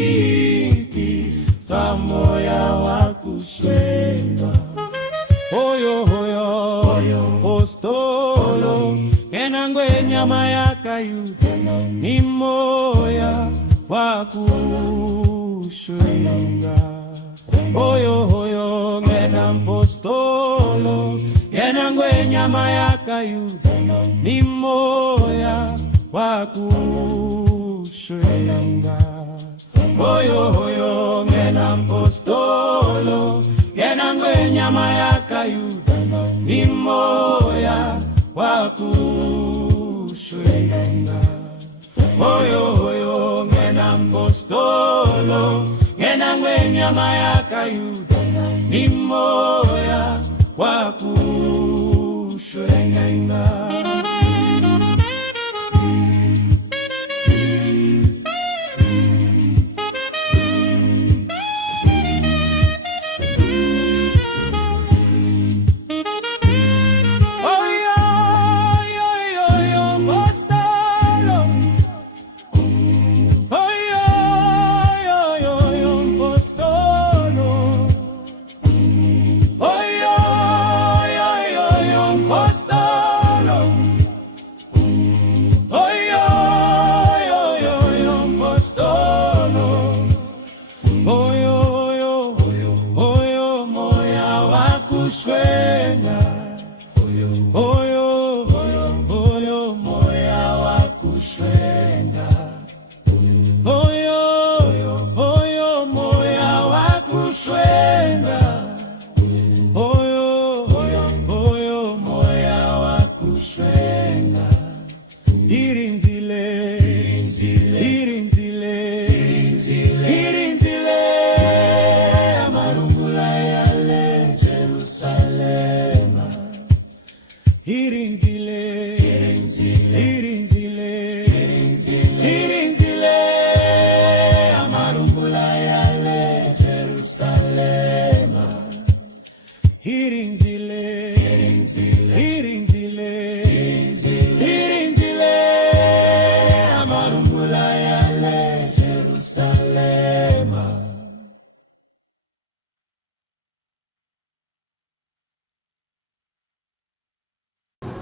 samoya wakushwenga. Oyo hoyo postolo enangwe nyama ya Kayuda ni moya wakushwenga. Oyo hoyo ngena mpostolo enangwe nyama ya Kayuda ni moya wakushwenga. Oyo hoyo ngena mpostolo enangwe nyama ya Kayuda ni moya wakushwenga. Oyo hoyo ngena mpostolo enangwe nyama ya Kayuda ni moya wakushwenga.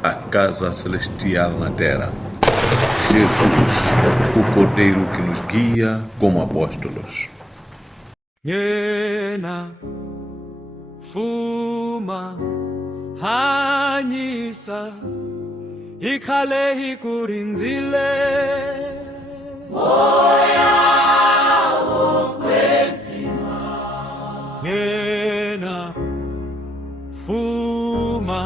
a casa celestial na terra. Jesus, o Cordeiro que nos guia como apóstolos. Ngena fuma hanyisa ikhale ikurinzile moya wokwenzima. Ngena fuma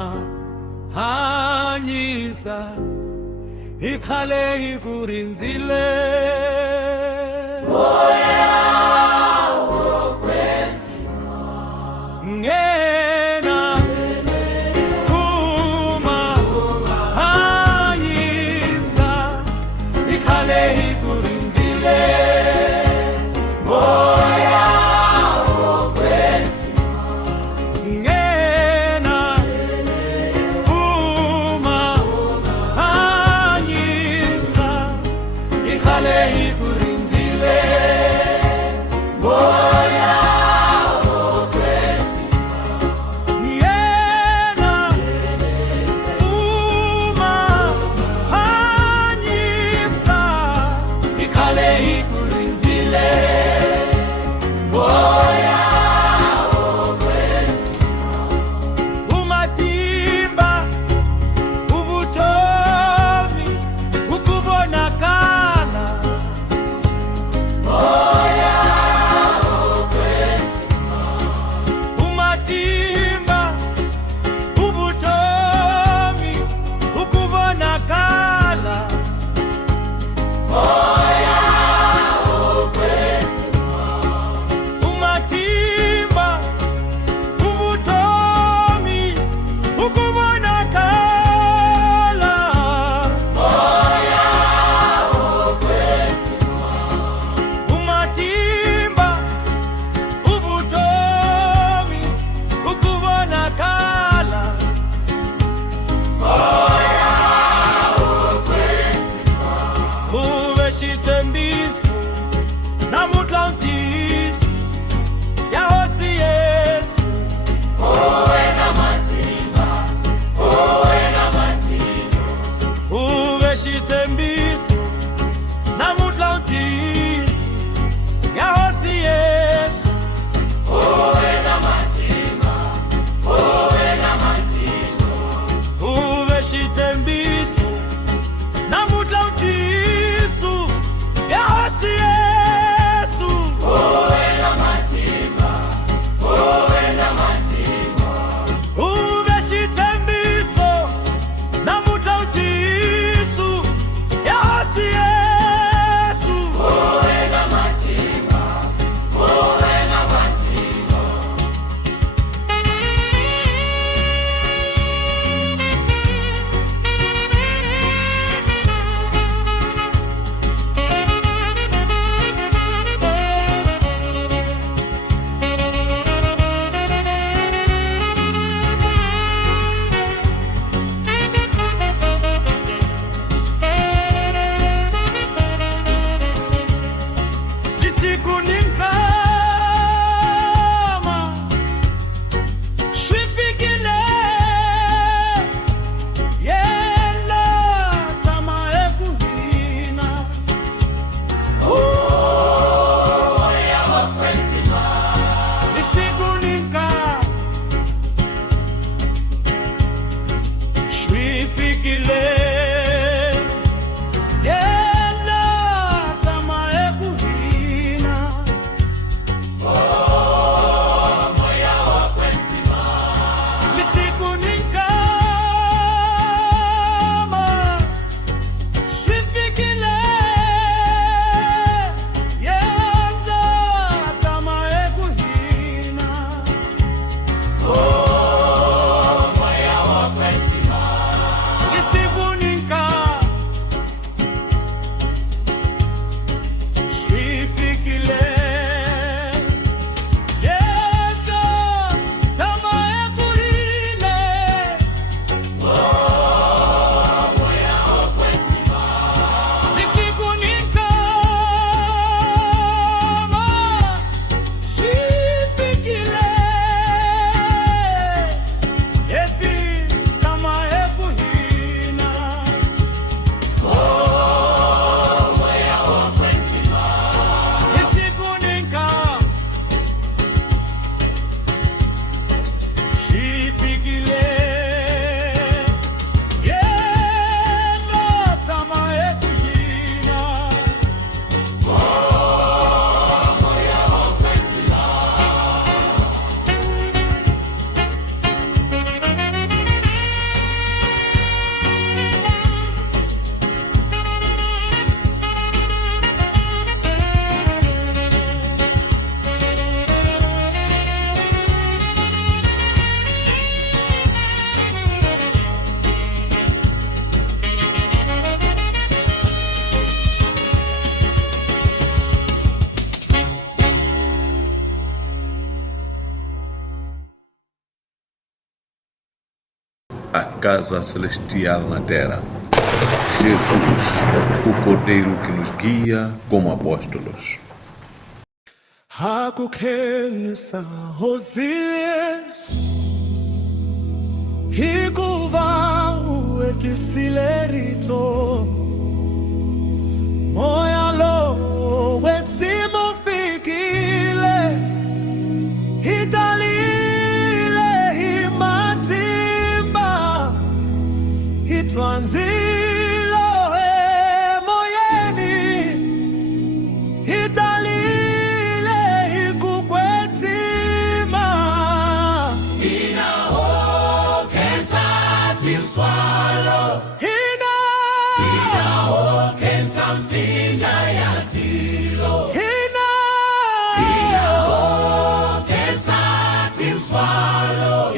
hanyisa ikhale ikurinzile moya wokwenzima. Ngena fuma hanyisa ikhale ikurinzile moya wokwenzima. Ngena fuma hanyisa ikhale ikurinzile moya Yes! casa celestial na terra. Jesus, o Cordeiro que nos guia como apóstolos. Hakukhenisa Hosias Hikuva uetisillerito Moya lo wetsimo fikile Hitalile himatimba Hitwanzilo moyeni Hitalile hikukwetima Inaokeza timswalo Inaokeza mfinga ya tilo Inaokeza timswalo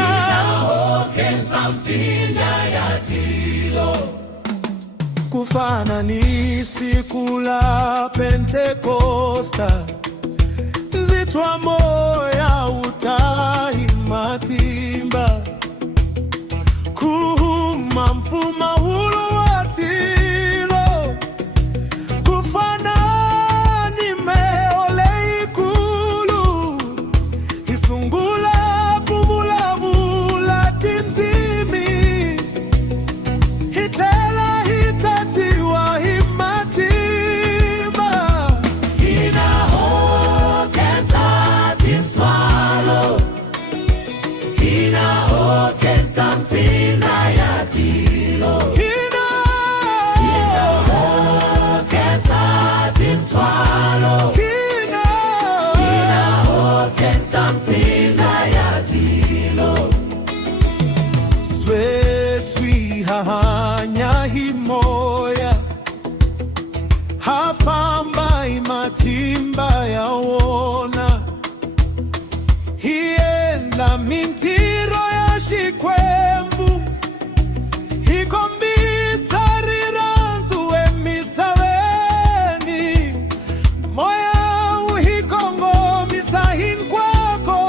Inaokeza mfinga ya tilo Kufana ni siku la Pentekosta Zitwa moya utahimatimba Kuhuma mfuma hulo watilo Kufana ni meole ikulu Isungula kuvulavula timzimi Hitela hitatiwa himatimba Inaokeza timswalo Inaokeza mfinga ya tilo Inaokeza timswalo Inaokeza mfinga ya tilo Sweswi hahanya himoya Hafamba imatimba yawona Hienda mintiro ya shikwembu Hikombisa riranzu emisaweni Moya uhikongomisa hinkwako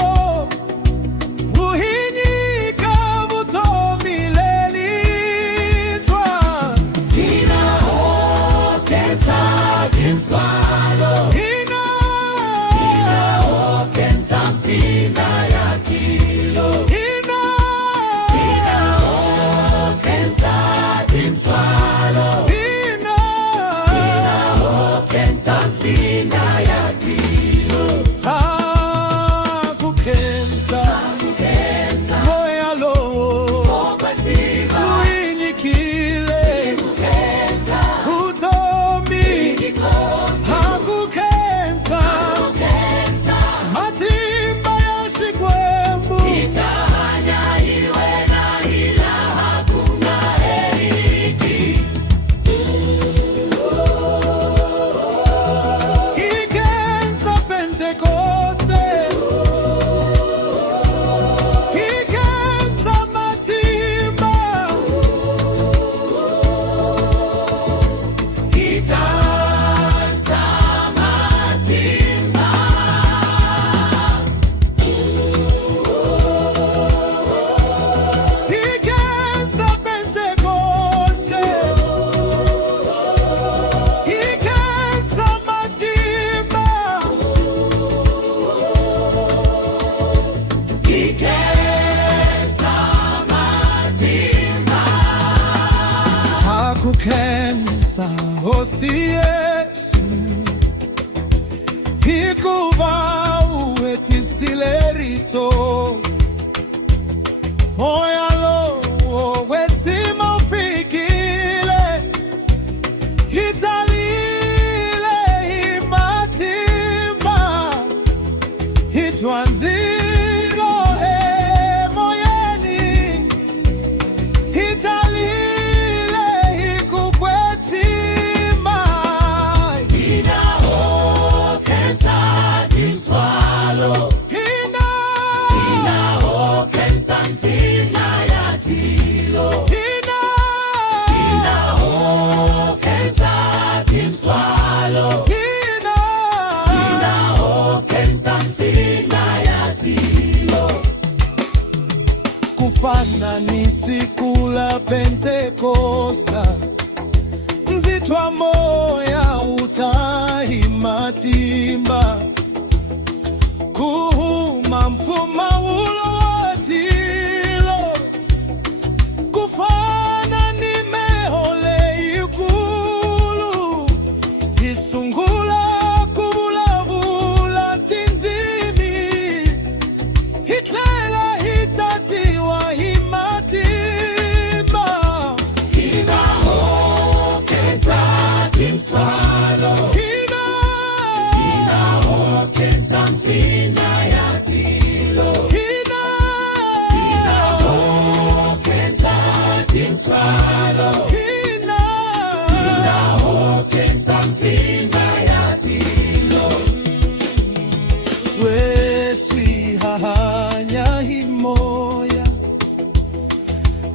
Uhinyika vutomilelitwa Inaokeza timswalo Inaokeza mfinga ya tilo Inaokeza timswalo Inaokeza mfinga ya tilo Hakukensa moya lo uinyikile utomi hakukensa matimba ya shikwembu ikensa Pentekoste ikensa matimba ikensa Pentekoste ikensa matimba hakukensa hosi Yesu hikuva uetisillerito moya lo wetsima ufikile hitalile himatimba hitwanzilo moyeni hitalile hikukwetima Inaokeza timswalo Inaokeza mfinga ya tilo Inaokeza timswalo Inaokeza mfinga ya moya utahimatimba kuhuma mfuma ulowatilo kufana nimehole ikulu isungula kubulavula tinzimi hitlela hitatiwa himatimba Inahokeza timswalo Inahokeza mfinda yatilo Inahokeza timswalo Inahokeza mfinda yatilo sweswi hahanya himoya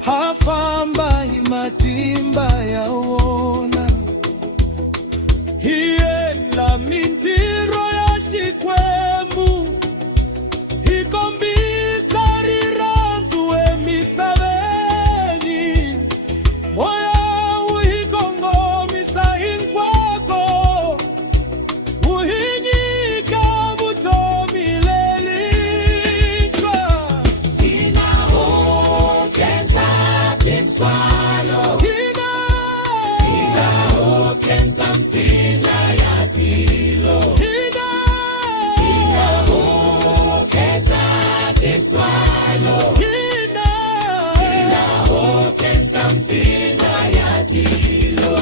hafamba himatimba yawona hiela mintiro ya shikwembu hikombisa riranzu emisaveni moya uhikongomisa hinkwako uhinyika butomilelishwa Inahokeza timswalo Inahokeza mfinda yatilo Inahokeza timswalo Inahokeza mfinda yatilo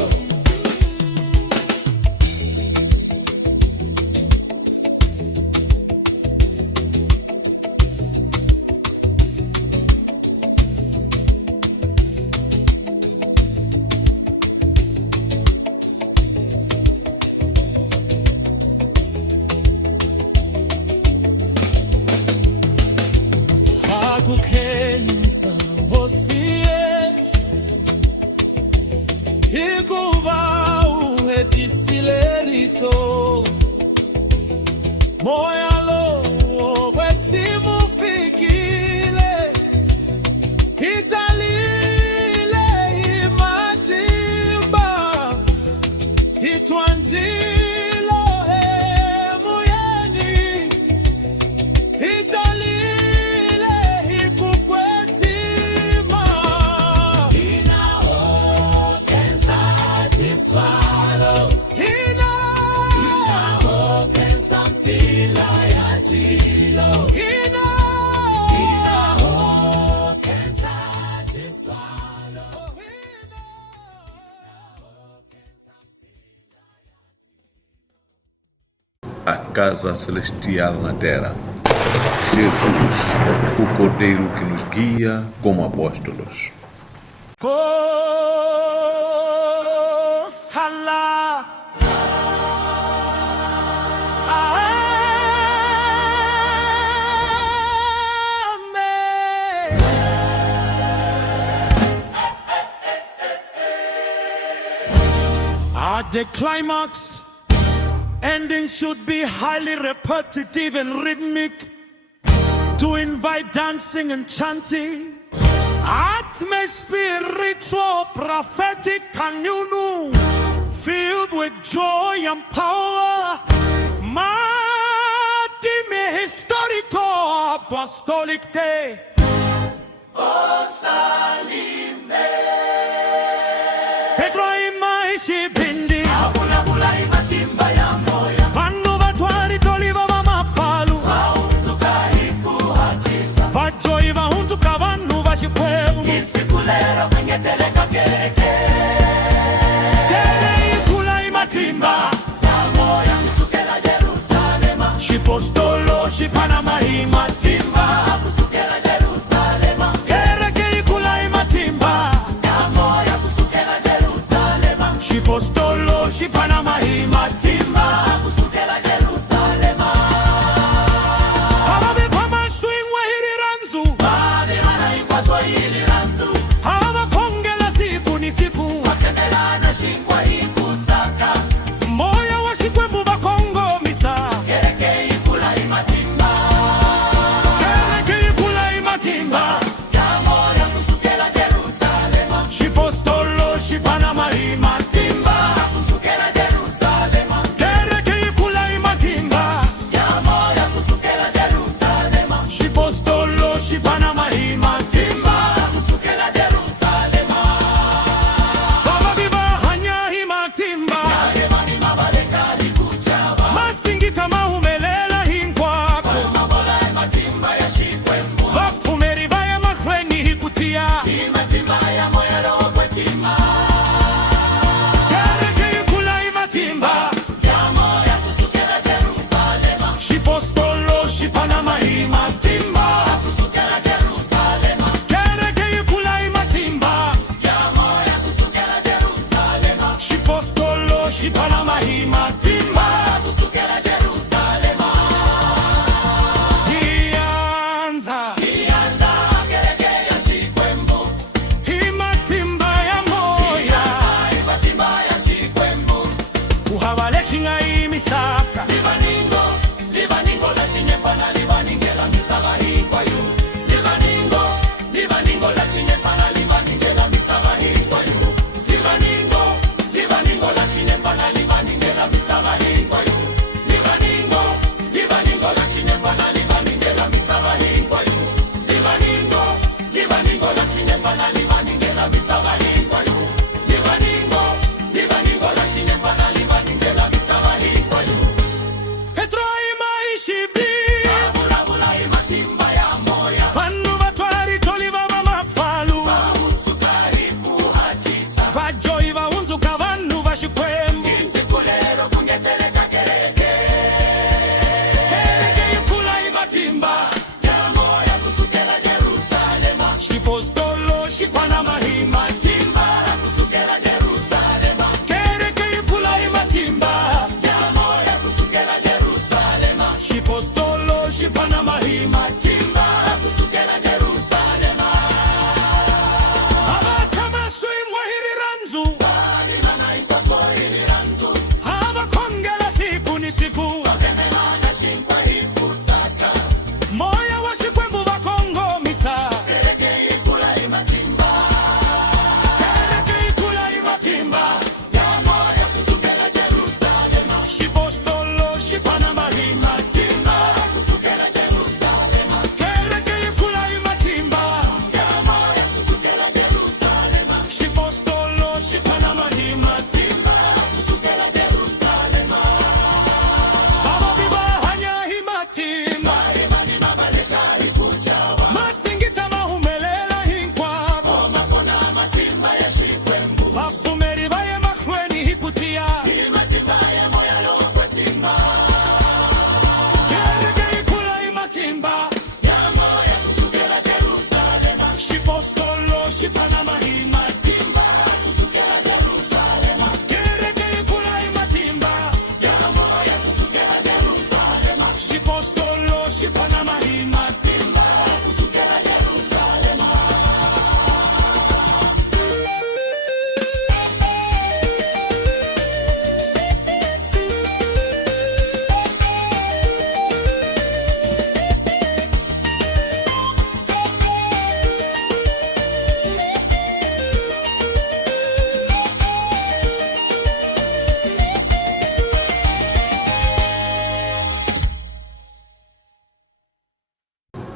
hakukhenisa Yesu hikuva uhetisilelito moya lowo kwetsimufikile hitalile himatimba hitwanzilo hemuyeni hitalile hikukwetima Inahokeza timswalo Inahokeza mfinda yatilo Inahokeza timswalo A casa celestial na terra. Jesus, o Cordeiro que nos guia como apóstolos. At the climax, ending should be highly repetitive and rhythmic to invite dancing and chanting. Atmosphere ritual, prophetic, communal, filled with joy and power. Matime historical, apostolic day. Pedro imaishi bindi Abulabula imatimba ya moya vanhu vatwari toliva va mafalu Vaunzuka hikuhakisa vajoyi vahundzuka vanhu va xikwembu Isiku lero kwengeteleka kereke tele ikula imatimba Ya moya kusukela Jerusalema xipostolo xi phanama hi matimba Kusukela Jerusalema kereke ikula imatimba Ya shipana mahima timba kusukela Jerusalema ianza geregea shikwembu Imatimba ya moya imatimba ya shikwembu uhabale chinga imisaka livaningo la chinyepana livaningela misaba hikwa yu livaningo la chinyepana livaningela misaba hikwa yu livaningo la chinyepana livaningela misaba hikwa yu livaningo la chinyepana livaningela misaba hikwa yu livaningo la chinyepana livaningela misaba hikwa yu livaningo la chinyepana livaningela misaba hikwa yu Petro imaishibi Bula imatimba ya moya Vannu vatwari toliva vamafalu Sukari kuhatisa Vajoi vaunzuka vannu vashikwembu Isikulero kungeteleka kereke Ikula imatimba ya moya kusukela Jerusalema Shipostolo shipana mahima Timba kusukela Jerusalema Kereke ikula imatimba ya moya kusukela Jerusalema Shipostolo shipana mahima Timba kusukela Jerusalema Abachamaswi mwahiriranzu Alimana ikwaswahili ranzu Abakongela siku ni siku Kememana shinkwa hikutsaka Moya washikwembu vakongomisa Kereke ikula imatimba Kereke ikula imatimba ya moya kusukela Jerusalema Shipostolo shipana mahima Timba kusukela Jerusalema Kereke ikula imatimba ya moya kusukela Jerusalema Shipostolo shipana mahima Timba kusukela Jerusalema Baba biba hanya himatimba Imani mabaleka ikuchawa Masingita mahumelela hinkwako Makona matimba ya shikwembu Vafumeri vaye makhweni hikutia Imatimba ya moya lowa kwetimba Kereke ikula imatimba ya moya kusukela Jerusalema Shipostolo shipana mahima Timba kusukela Jerusalema Kereke ikula imatimba ya moya kusukela Jerusalema Shipostolo shipana mahima Timba kusukela Jerusalema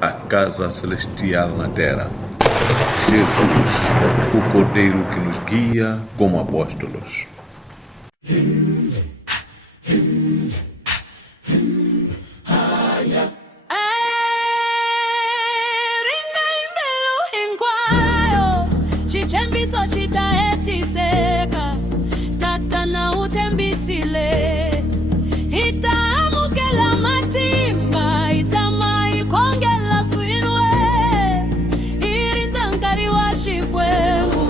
A casa celestial na terra. Jesus, o Cordeiro que nos guia como apóstolos. Ringa imbelo hinkwayo Chichembiso chitaetiseka Tata na utembisile Itaamukela matimba Itamai kongela swinwe Irinzankari wa shikwembu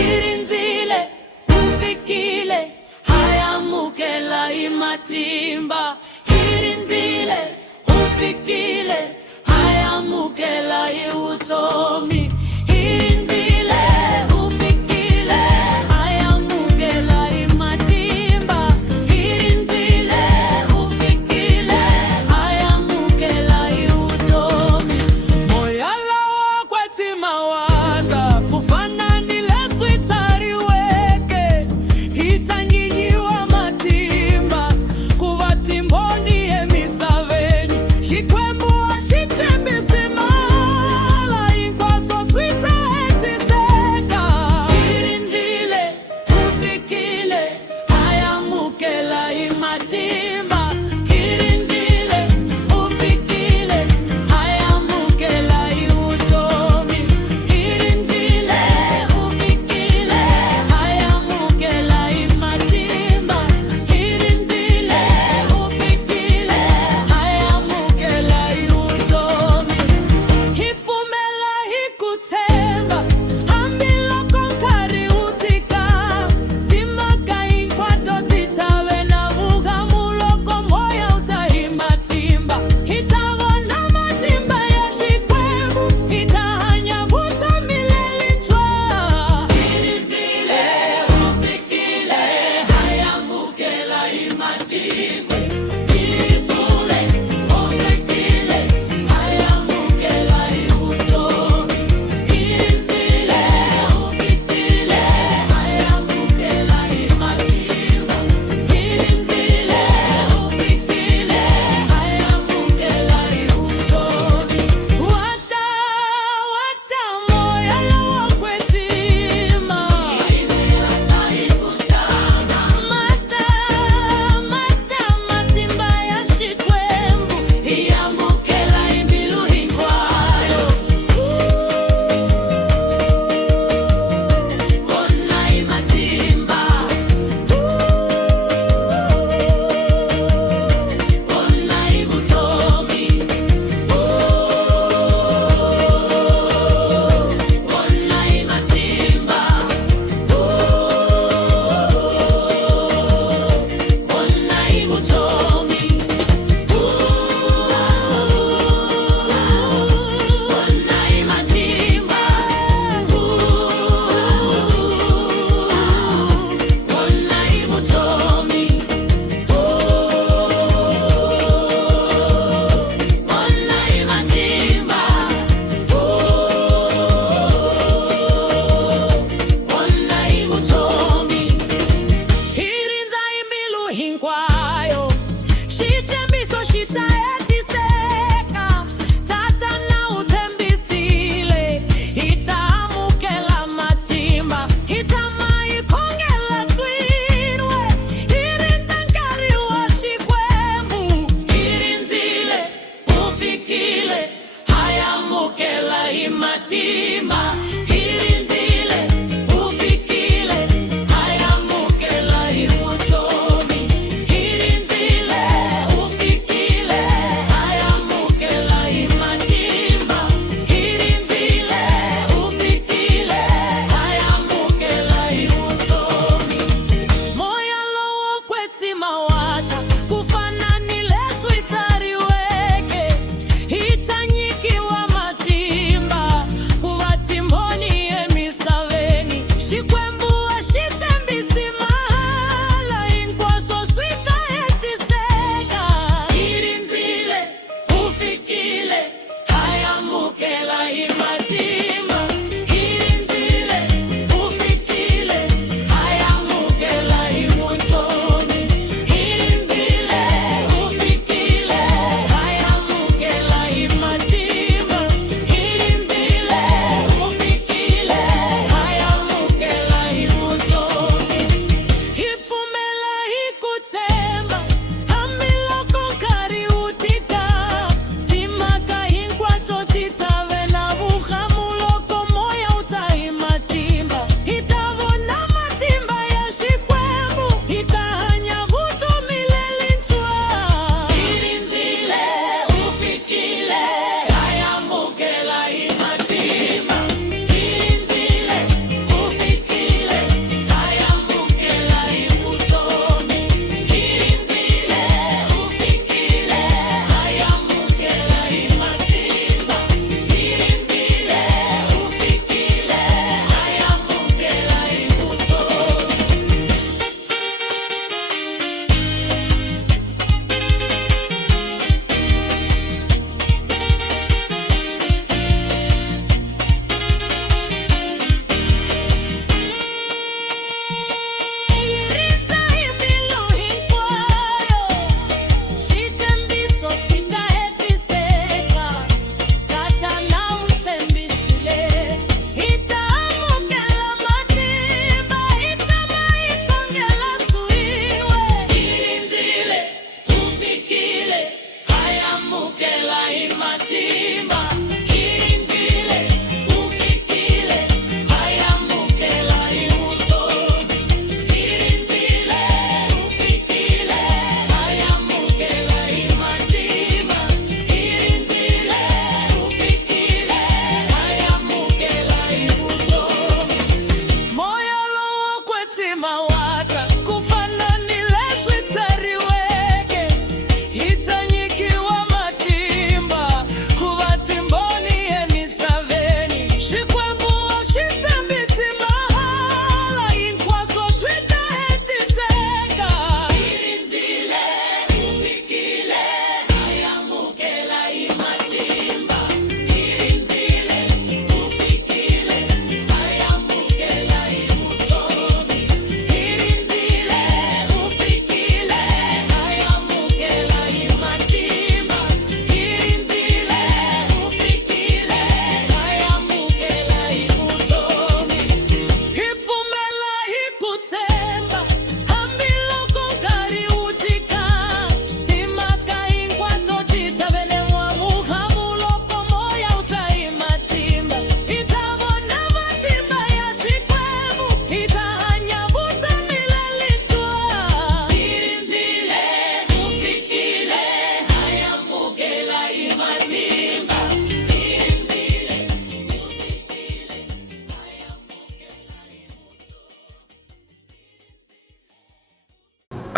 Irinzile ufikile Hayamukela imatimba Irinzile ufikile hayamukela iutomi Irinzile ufikile hayamukela imatimba Irinzile ufikile hayamukela iutomi Moyala wakwetima wata kufananile switari weke Itanyinyiwa matimba kuvatimboni emisaveni Shikwembu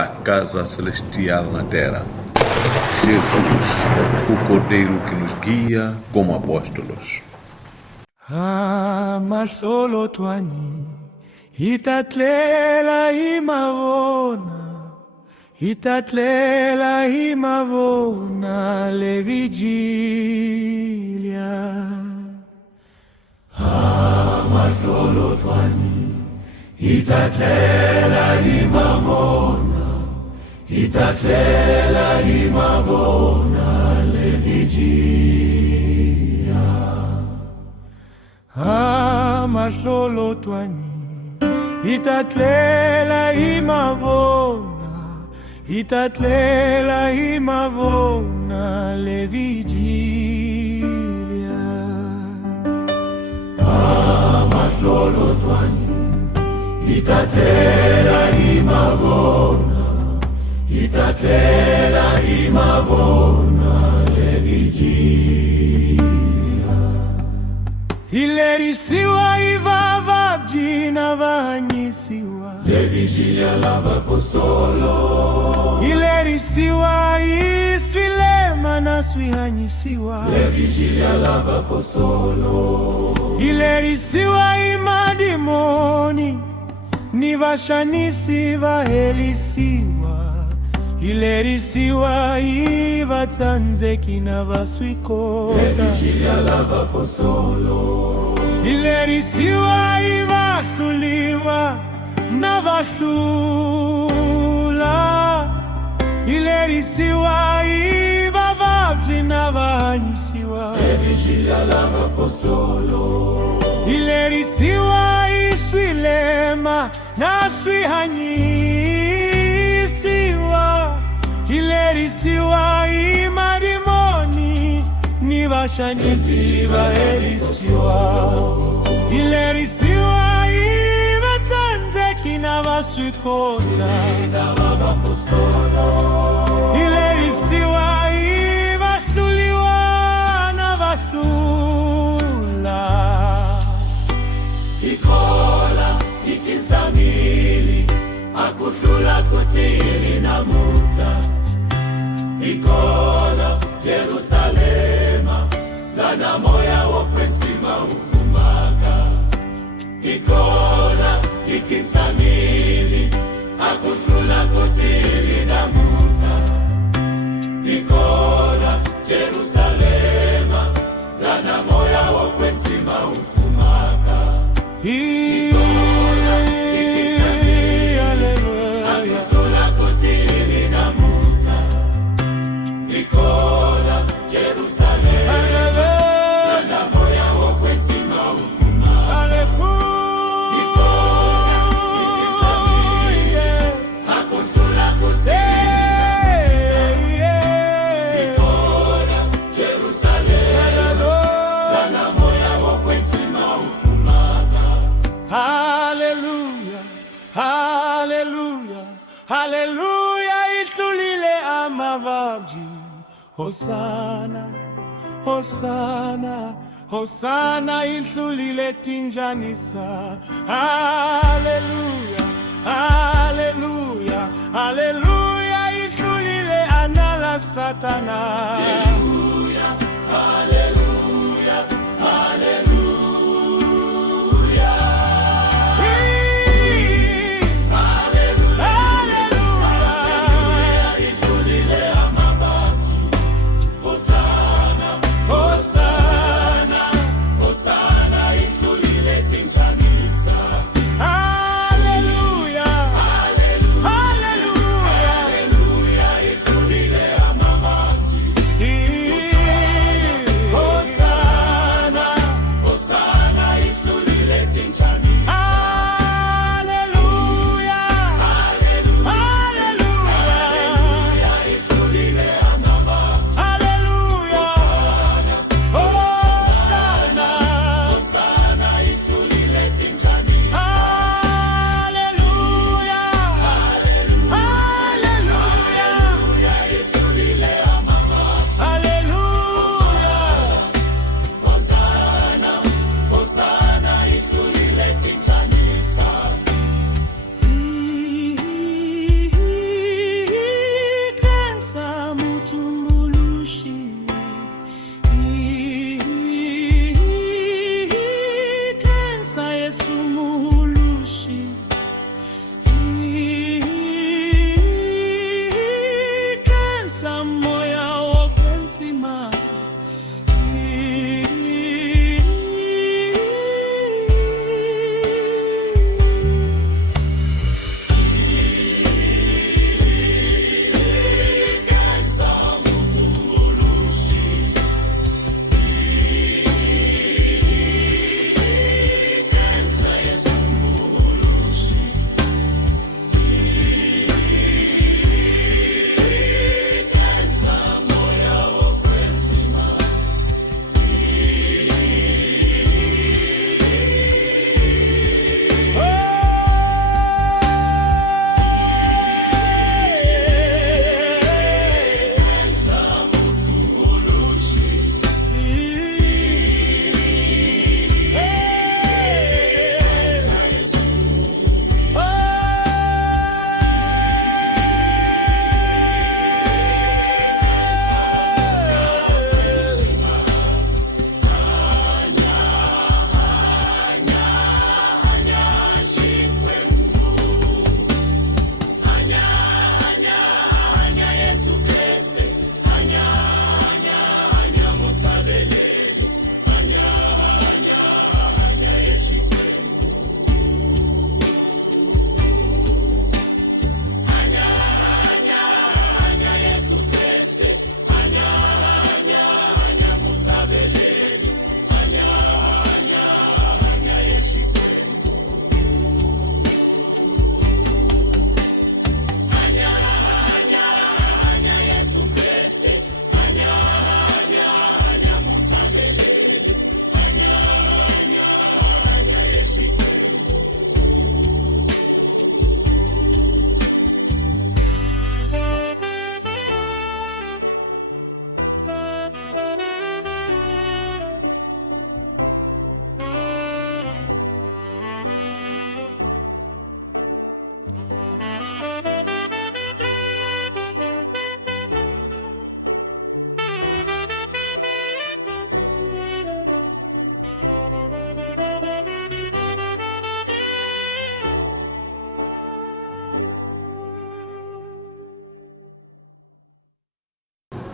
a casa celestial na terra. Jesus, o Cordeiro que nos guia como apóstolos. Mahlolo twani itatlela imavona le vigilia. Mahlolo twani itatlela imavona le vigilia. Mahlolo twani itatlela imavona le vigilia. Mahlolo twani itatlela imavona le vigilia. Ilerisiwa ivavabjina vanyisiwa le vigilia lavapostolo. Ilerisiwa iswilema na swihanyisiwa le vigilia lavapostolo. Ilerisiwa imadimoni ni vashanisi vahelisiwa. Ilerisiwa ivatsanzeki na vaswikota le vigilia lavapostolo. Ilerisiwa ivahluliwa na vahlula. Ilerisiwa ivavabji na vahanyisiwa le vigilia lavapostolo. Ilerisiwa iswilema na swihanyisiwa. Ilerisiwa imadimoni ni vashanisi vahelisiwa. Ilerisiwa ivatsanzeki na vaswikota. Ilerisiwa ivahluliwa na vahlula. Ikola ikizamili akuhlula kutili na muta. Ikola Jerusalema lana moya wokwenzima ufumaka. Ikola ikizamili akuhlula kutili na muta. Ikola Jerusalema lana moya wokwenzima ufumaka. Haleluya, ihlulile amavabji. Hosana, Hosana, Hosana, ihlulile tinjanisa. Haleluya, Haleluya, Haleluya, ihlulile anala satana. Haleluya, Haleluya, Haleluya. He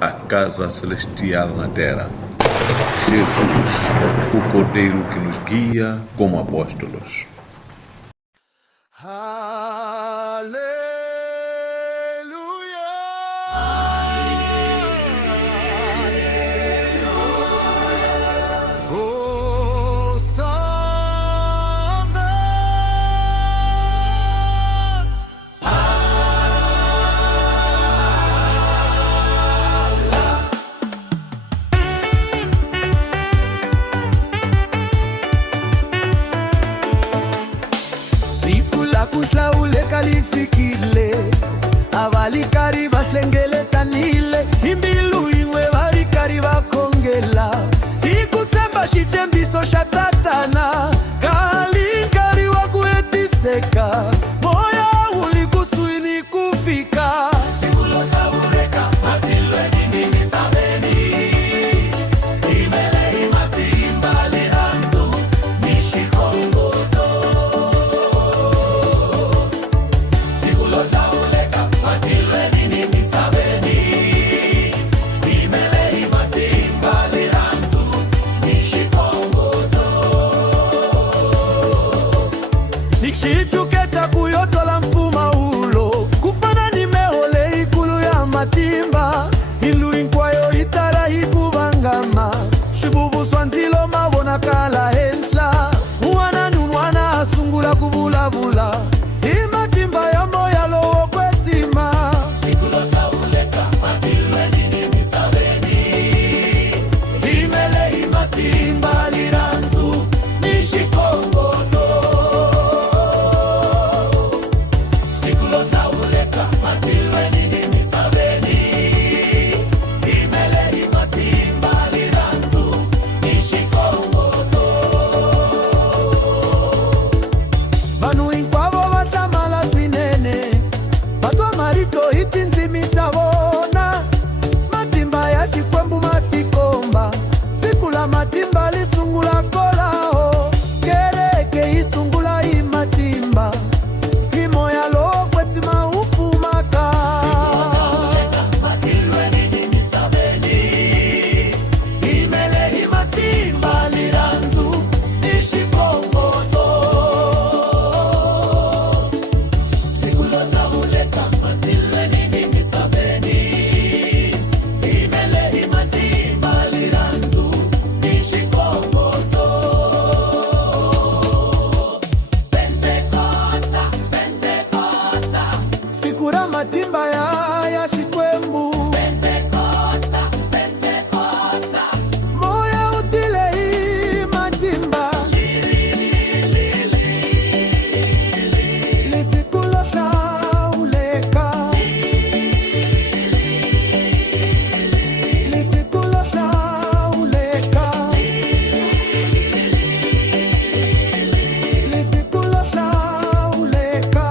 a casa celestial na terra. Jesus, o Cordeiro que nos guia como apóstolos. Kusla ule kalifikile avalikari vahlengele tanile imbilu inwe varikari vakongela ikutsemba xichembiso xa tatana kalinkari wa kuhetiseka moya uli kusuini kufika Sikulo za ureka matilwe nini misabeni imele imatimba liranzu nishikongoto Sikulo za ureka matilwe nini misabeni imele imatimba liranzu nishikongoto nikshijuketa kuyotola mfuma ulo kufana nimehole ikulu ya matimba ilu inkwayo itara ikuvangama shibuvuswa nzilo mavona kala hensla mwana numwana asungula kuvulavula imatimba ya moya lowo kwetima Sikulo za ureka matilwe nini misabeni imele imatimba liranzu nishikongoto Sikulo za ureka matilwe nini misabeni imele imatimba liranzu nishikongoto vanhu hinkwavo va hlamala swinene vatwa marito hi tindzimi ta vona matimba ya xikwembu matikomba siku la matimba li sungula kolaho kereke yi sungula hi matimba hi moya lowo kwetsima wu fumaka matilwe nini misabeni imele imatimba liranzu nishikongoto Sikulo za uleka matilwe nini misabeni imele imatimba liranzu nishikongoto Pentecosta, Pentecosta, siku la matimba ya xikwembu Pentecosta, Pentecosta moya utile hi matimba li siku lo hlawuleka li siku lo hlawuleka li siku lo hlawuleka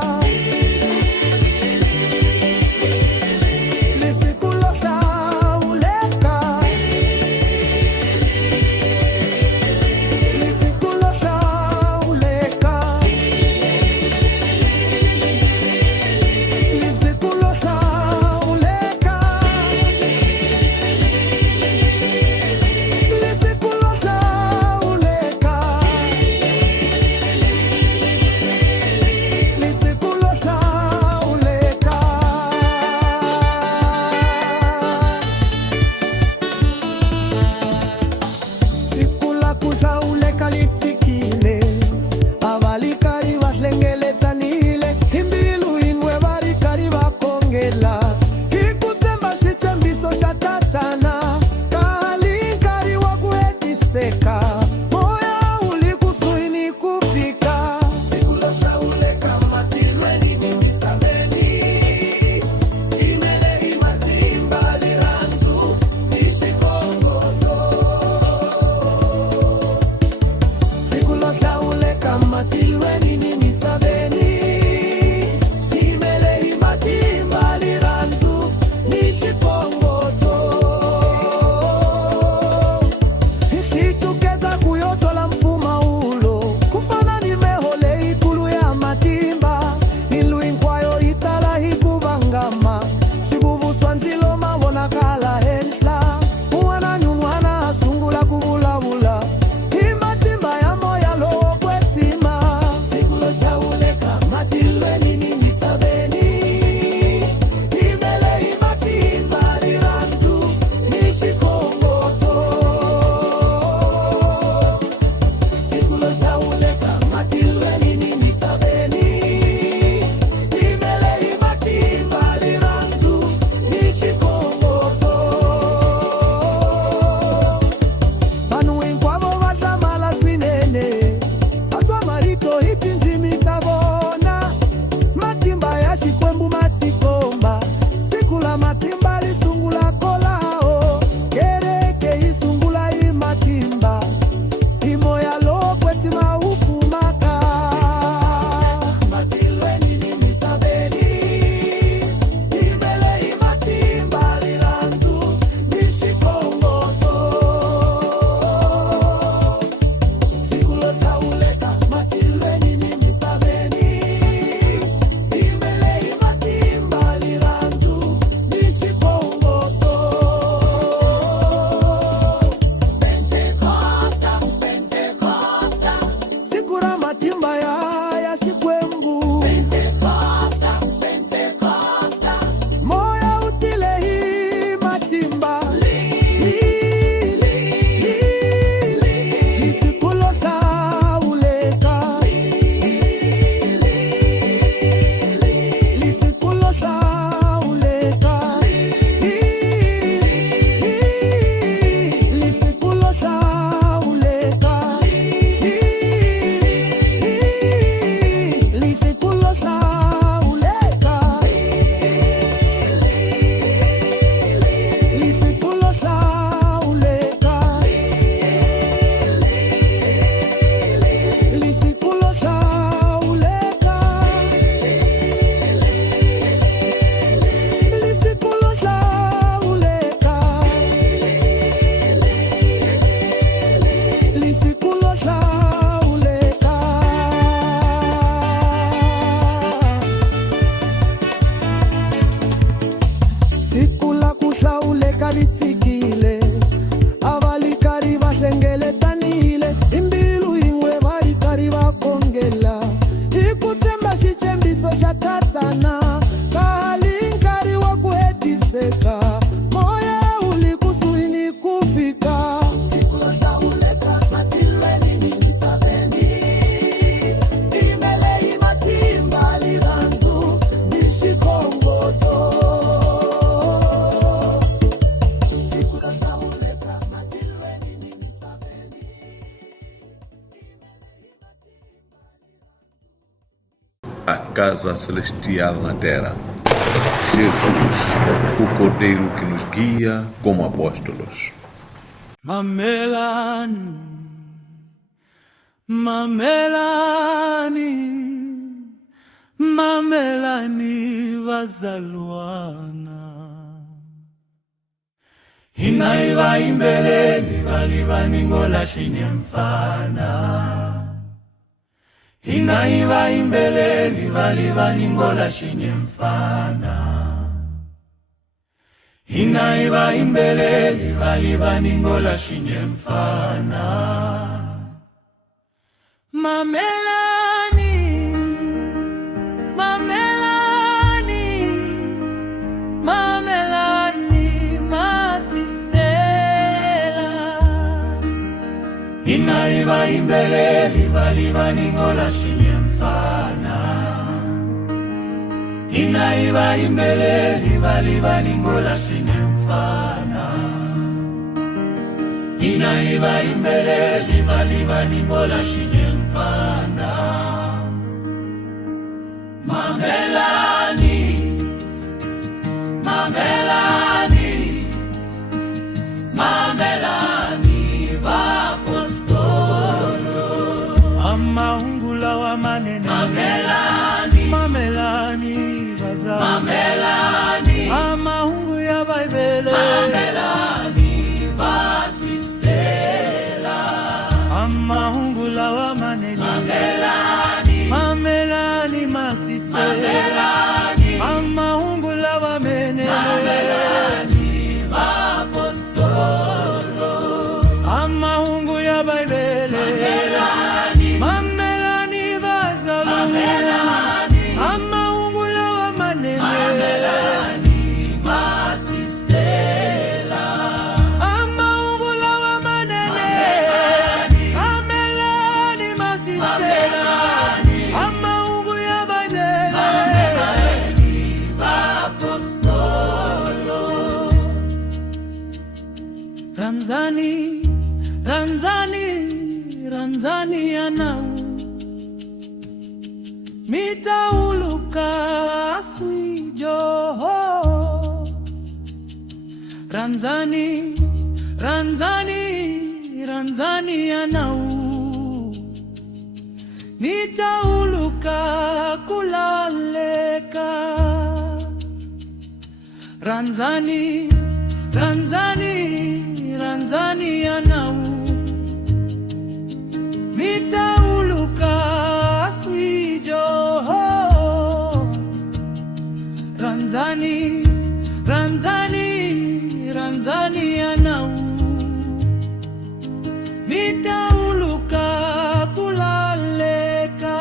casa celestial na terra. Jesus, o Cordeiro que nos guia como apóstolos. Mamelani, Mamelani, Mamelani vazalwana. Inaiva imbeleni valivaningola shinyemfana. Inaiva imbeleni valivaningola shinyemfana. Inaiva imbeleni valivaningola shinyemfana. Mamelani, Mamelani, Mamelani, masistela. Inaiva imbeleni valivaningola shinyemfana. Inaiva imbeleni valivaningola shinyemfana. Inaiva imbeleni valivaningola shinyemfana. Mamelani, Mamelani, Mamelani vapostolo. Amaungula wa manene Mamelani, Mamelani vaza Mamelani. Amaungu ya Baibele Mamelani vasistela. Amaungula wa manene Mamelani, Mamelani masistela. Mamelani, amaungula wa manene Mamelani vapostolo. Amaungu ya Baibele Mamelani, Mamelani vaza Mamelani. Amaungula wa manene Mamelani masistela. Amaungula wa manene Mamelani masistela. Amaungu ya Baibele Mamelani vapostolo. Ranzani, Ranzani, Ranzani yanau mitauluka aswijoho. Ranzani, Ranzani, Ranzani yanau mitauluka kulaleka. Ranzani, Ranzani, Ranzani yanau mitauluka aswijoho. Ranzani, Ranzani, Ranzani yanau mitauluka kulaleka.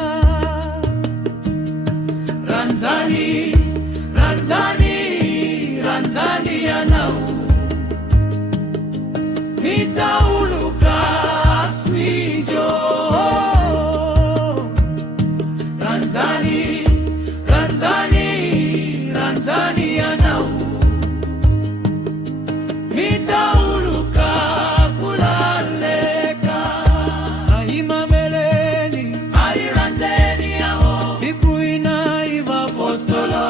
Ranzani, Ranzani, Ranzani yanau mitauluka aswijoho. Ranzani, Ranzani, Ranzani yanau mitauluka kulaleka. Ai mameleni, ai ranzeni yao ikuina iva apostolo.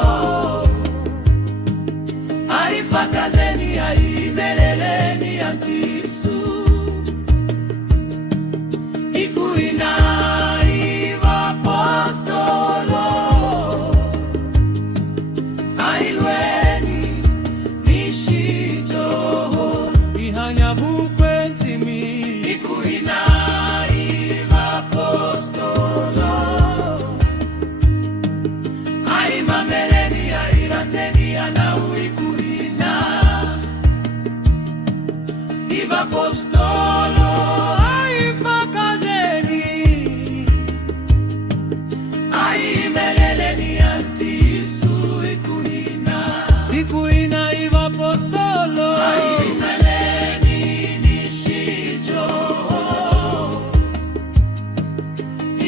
Ai fakazeni, ai meleleni antisu. Ikuina iva apostolo. Ai lweni nishijoho ihanya bukwenzimi. Ikuina iva apostolo. Ai mameleni, ai ranzeni yanau ikuina iva apostolo. Ai fakazeni, ai meleleni antisu. Ikuina, ikuina iva apostolo. Ai meleni nishijoho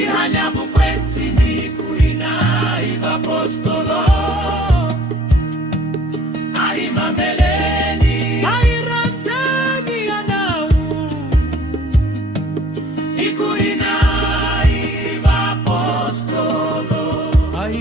ihanya bukwenzimi. Ikuina iva apostolo. Ai mameleni, ai ranzeni yanau ikuina iva apostolo. Ai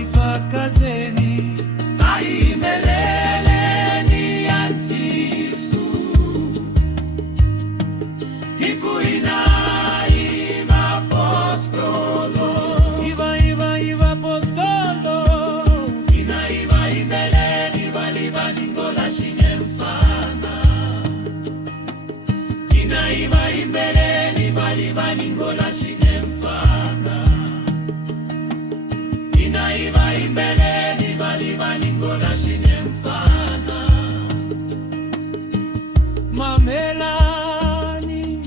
libaningola shine mfana inaiva imbeleni balibaningola shine mfana Mamelani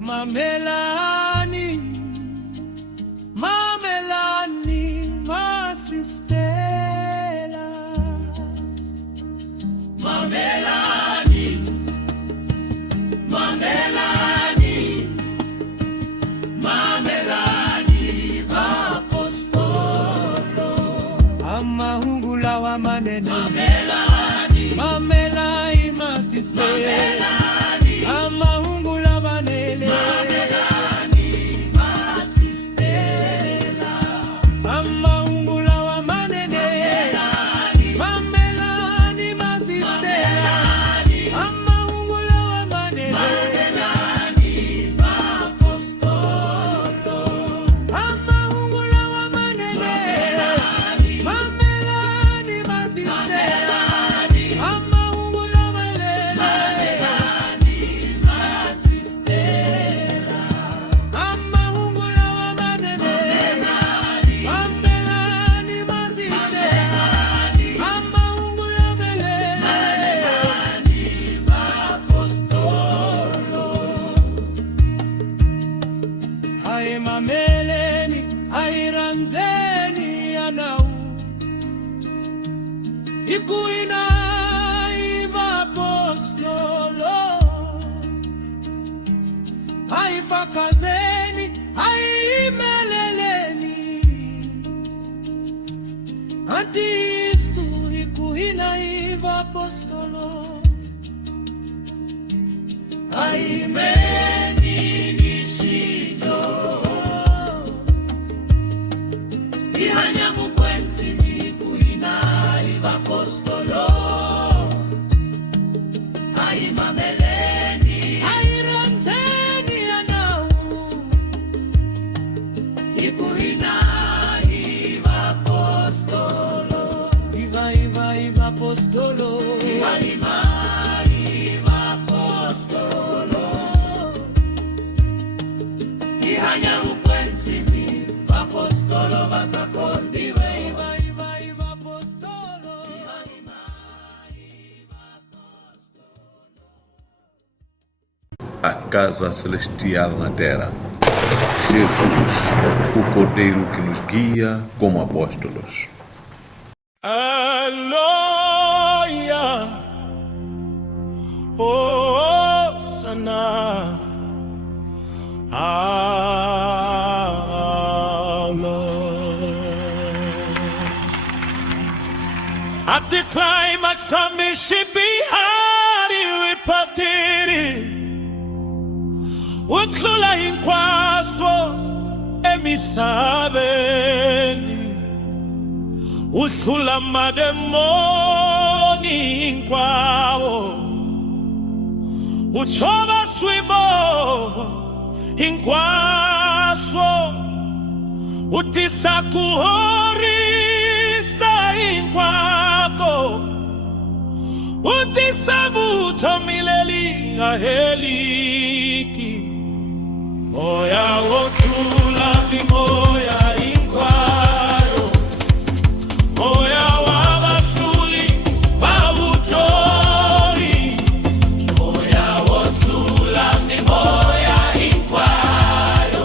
Mamelani Mamelani masistela Mamelani Mamelani Mamelani vapostolo amahungula wa manene Mamelani Mamelani masistela amahungula manene Mamelani masistela amahungula wa manene Mamelani masistela amahungula wa manene Mamelani vapostolo amahungula wa manene Mamelani masistela amahungula wa manene Mameleni airanzeni anau ikuina iva apostolo aifakazeni aimeleleni antisu ikuina iva apostolo aimeni ihanya mukwenzi ni kuina iva apostolo ai mameleni ai ranzeni anau ikuina iva apostolo iva apostolo iva apostolo ihanya mukwenzi ni apostolo vatakondiwe iva apostolo A casa celestial na terra. Jesus, o Cordeiro que nos guia como apóstolos. Aleluia, oh sana, at the climax of Mishibihari wipatiri utlula inkwaso emisabeni utlula mademoni inkwawo uchoba swibo inkwaso utisakuhorisa inkwako utisavuto mileli ngaheliki moya wotula moya inkwayo moya wabasuli bavutori moya wotula moya inkwayo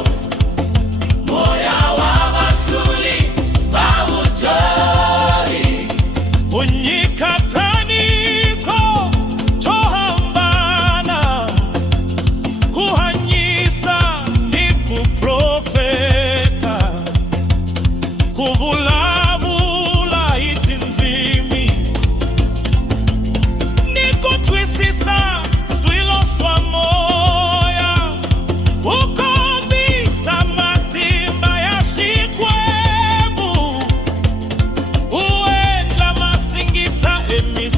moya wabasuli bavutori unyikataniko tohambana kuhanyisa ni kuprofeta kuvulavula itinzimi nikutwisisa swilo swa moya ukombisa matimba ya shikwemu uendla masingita emis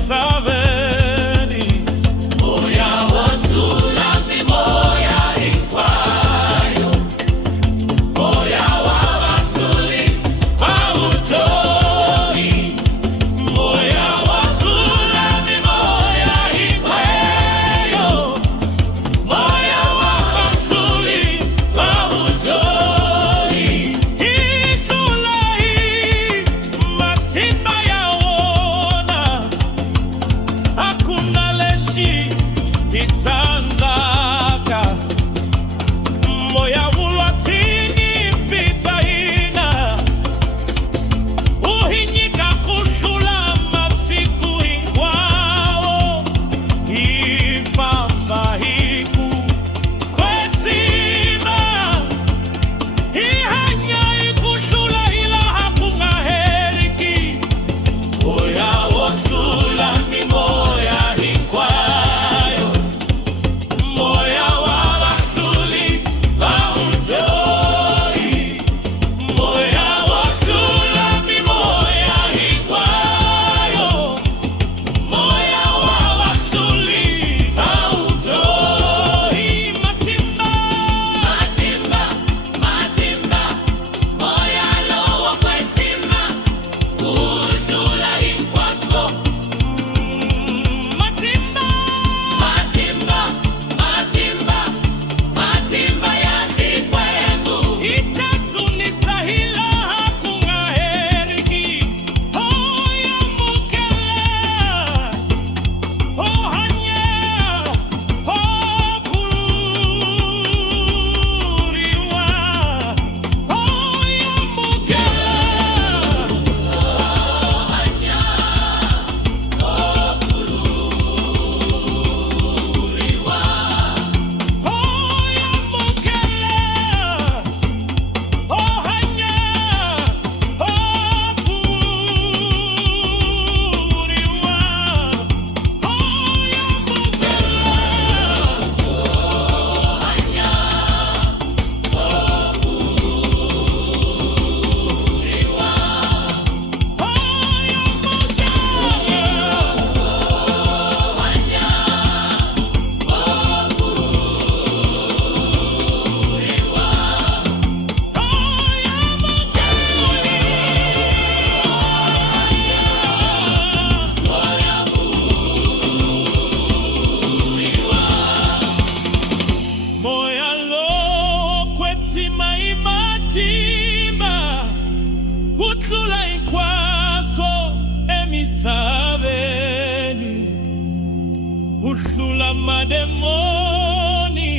mademoni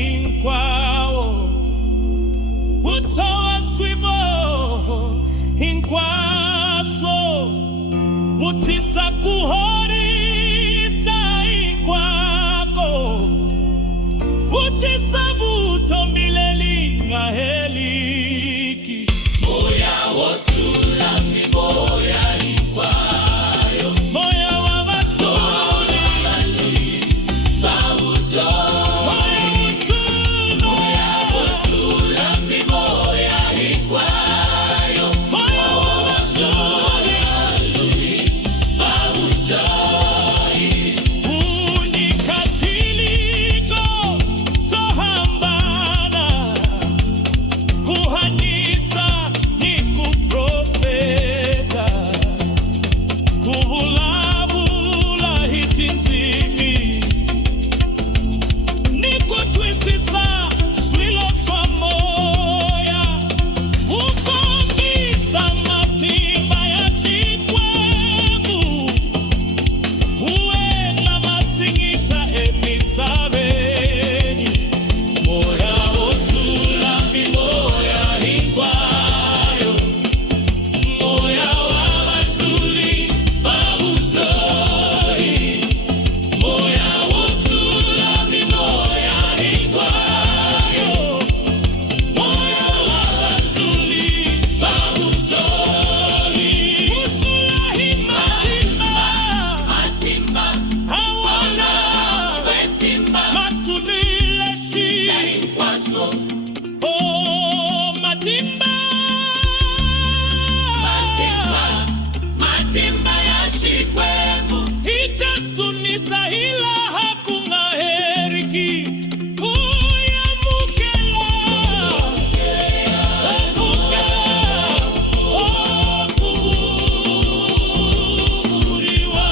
kwao utoa swibo inkwaso mutisa kuhorisa inkwako utisa vuto mileli ngaheliki moya wotula miboya ikwayo moya wabasuli babujo moya wotula miboya ikwayo moya wabasuli babujo unikatiliko tohambana kuhanisa ni kuprofeta kuvulabula hitinzimi nikutwisisa swilo swa moya ukombisa matimba ya shikwemu uwela masingita emisabeni moya wotula miboya inkwayo moya wabasuli babutoi moya wotula miboya inkwayo moya wabasuli babutoi usulahi matimba hawana matulile shi oh matimba itatsunisa hila hakunga heriki uyamukela okuriwa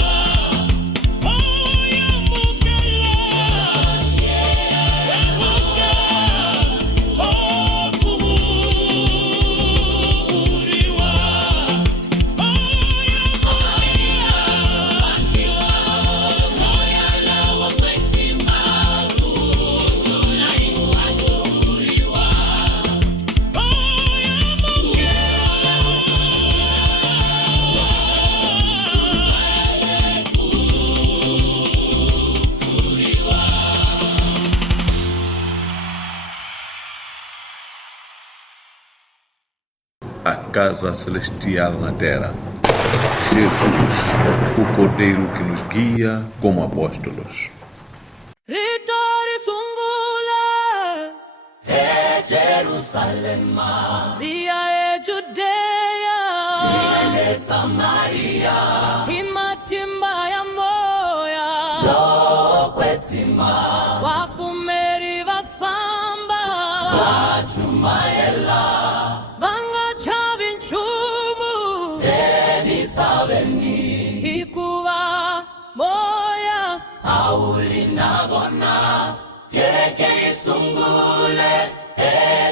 A casa celestial na terra. Jesus, o Cordeiro que nos guia como apóstolos. Ritori sungula Jerusalema Ria e Judea ene Samaria Imatimba ya moya kwetima Wafumeri vafamba achumaela Vanga chavinchumu enisaveni Ikuva moya aulinabona kereke isungule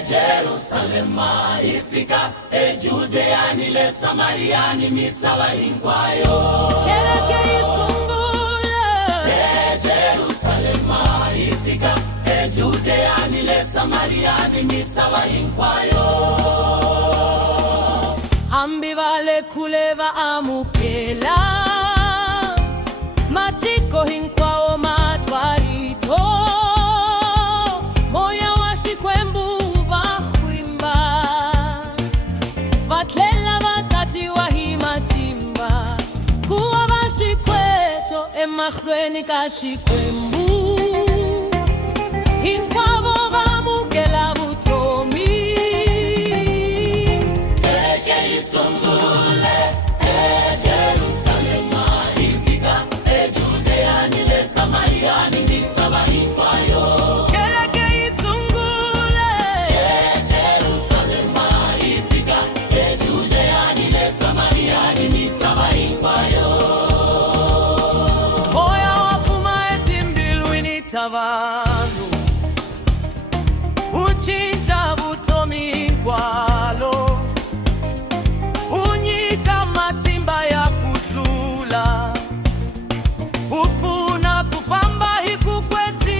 Jerusalema ifika Judeani le Samariani misala inkwayo Kereke isungule Jerusalema ifika Judeani le Samariani misala inkwayo Ambivale kuleva amukela Matiko hinkwao matwarito Moya washikwembu vahwimba Vatlela vatati wahimatimba Kuwa vashikweto emahrweni kashikwembu Hinkwavo vamukela butomi Kereke isungule Jerusalema ifika Judeani le Samariani misala inkwayo Kereke isungule Jerusalema ifika Judeani le Samariani misala inkwayo Moya wafuma etimbilwini tavanu Uchinja butomi kwalo Unyika matimba ya kuzula Upfuna kufamba hikukweti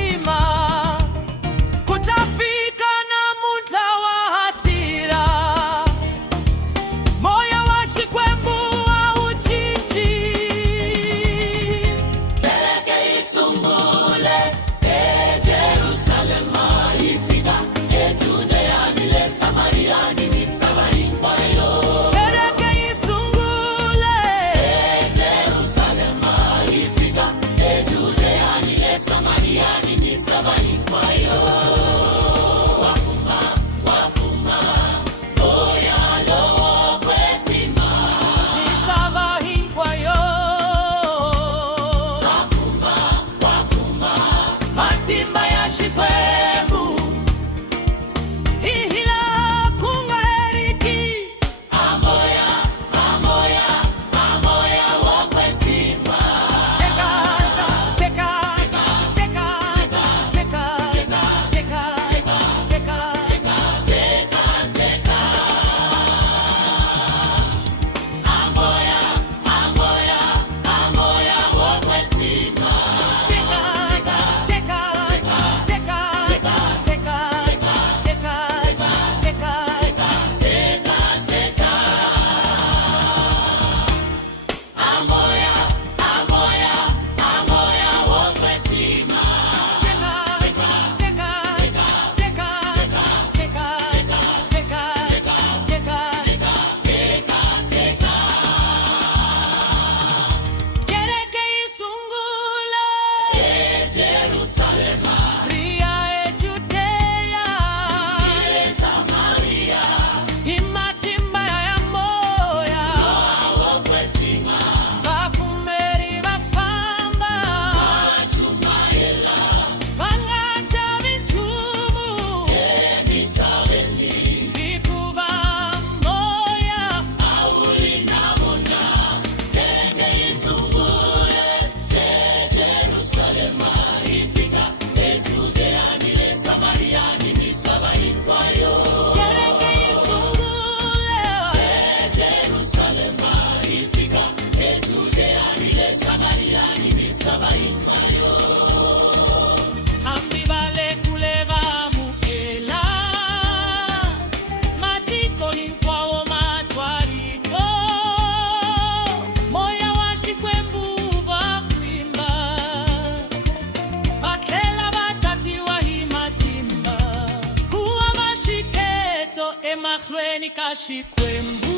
Lweni kashikwembu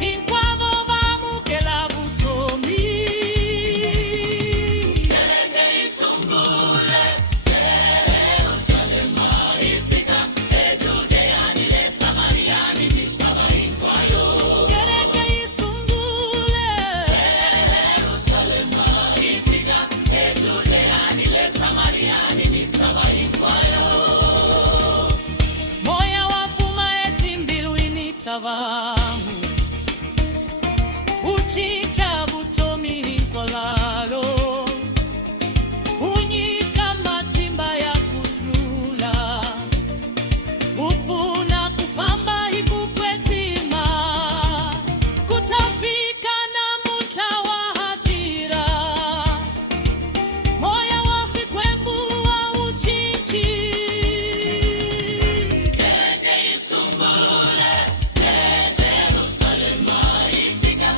Inkwavo vamu kela butomi Keleke isungule Yerusalema ifika Judea nile Samaria ni misaba inkwayo Keleke isungule Yerusalema ifika Judea nile Samaria ni misaba inkwayo Moya wafuma etimbilwini tavamu Uchicha butomi inkolalo Unyika matimba ya kuzula Upuna kufamba hikukwetima Kutafika na mutawa hatira Moya wafikwembu wa uchichi Keleke isungule Yerusalema ifika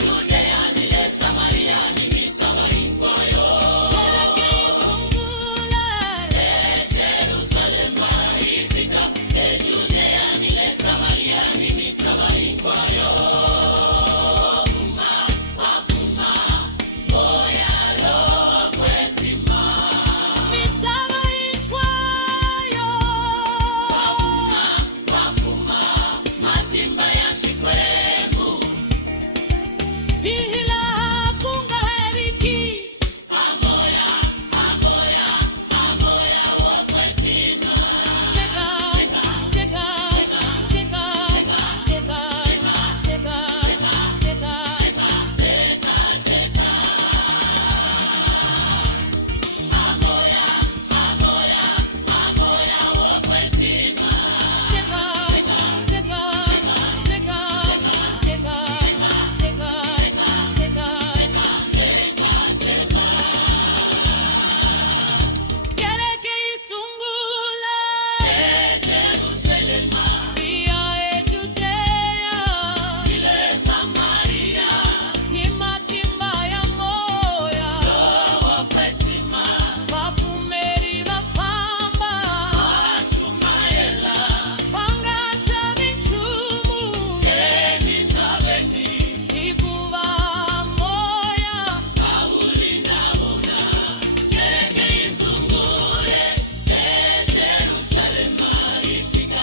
Judea nile Samaria ni misaba inkwayo Keleke isungule Yerusalema ifika Judea nile Samaria ni misaba inkwayo Wafuma moya lo kwetima Misaba inkwayo Wafuma matimba ya shikwembu Ihila hakunga heriki Amoya wokwetima Keleke isungule Jerusalema Iya Judea ile Samaria Himatimba ya moya wokwetima Bafumeri bafamba Achumaela Pangacha bichumu emisabeni Ikuva moya Aulindabona Keleke isungule Jerusalema ifika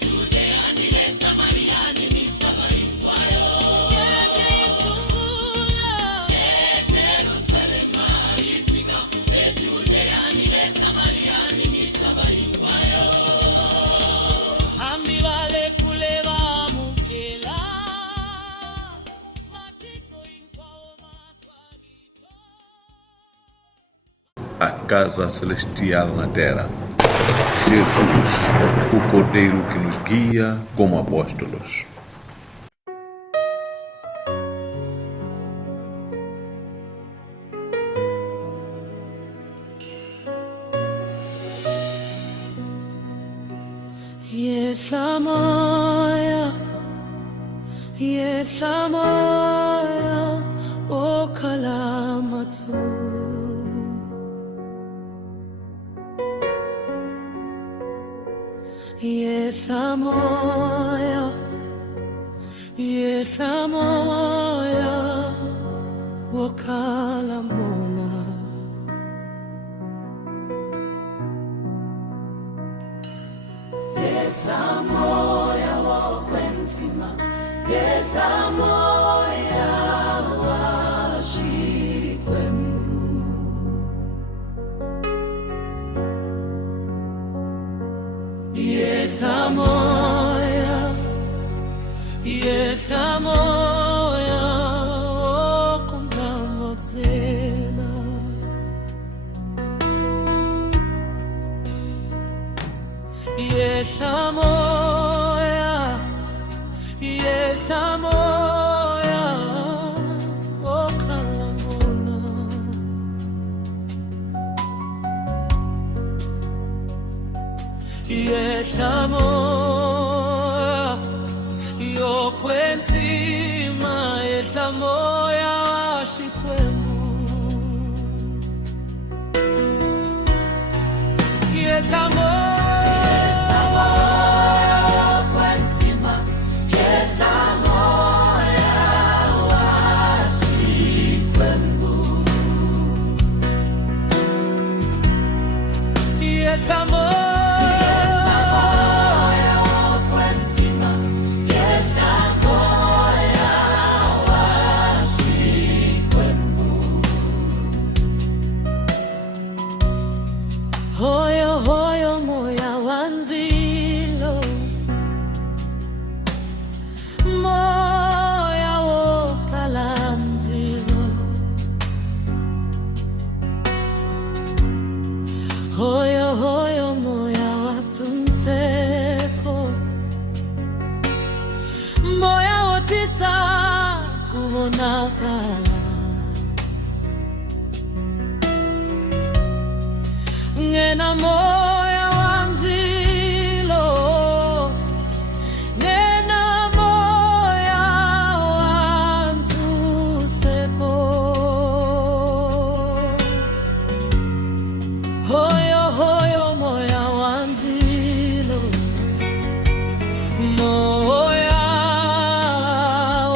Judea nile Samaria ni misaba inkwayo Keleke isungule Jerusalema ifika Judea nile Samaria ni misaba inkwayo Ambi vale kule vamukela Matiko inkwao matwagito A casa celestial na terra. Jesus, o Cordeiro que nos guia como apóstolos. Yesamoya o kalamatu Yesamoya o kalamona Yesamoya wokwentima Yesamoya washikwembu Yesamoya o kungamozela Yesamoya o kalamona Yesamoya yokwentima Yesamoya washikwembu Yesamoya Hoyo hoyo moya wanzilo, moya wokalanzilo. Hoyo hoyo moya watumseko, moya wotisa kubonakala. Ngena moya wanzilo, ngena moya wantuseko. Hoyo hoyo moya wanzilo, moya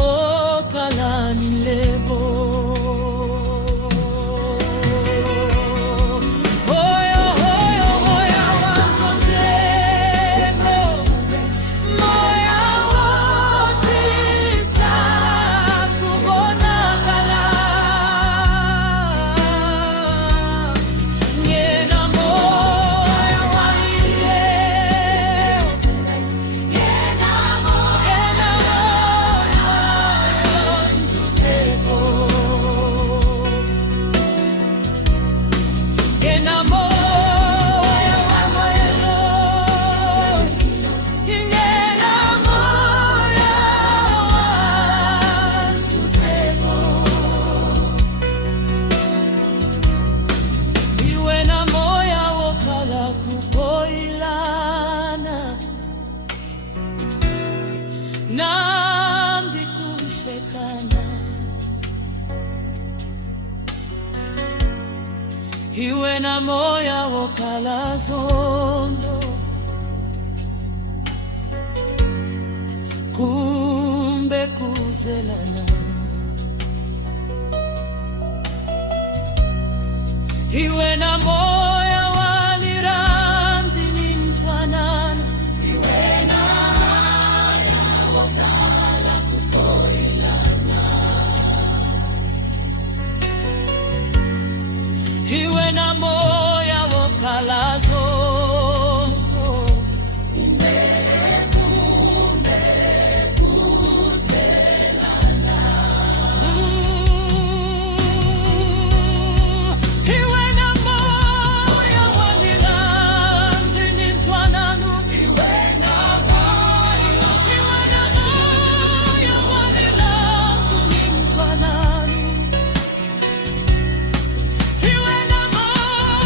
wokalani levo. Nambi kushekana, iwe na moya wokala zondo, kumbe kuzelana. Iwe na moya waliranzi ni mtwanana, iwe na moya wokala kukoilana. Iwe na moya wokala zongo, kumbe kuzelana. Iwe na moya waliranzi ni mtwanana, iwe na moya waliranzi ni mtwanana. Iwe na moya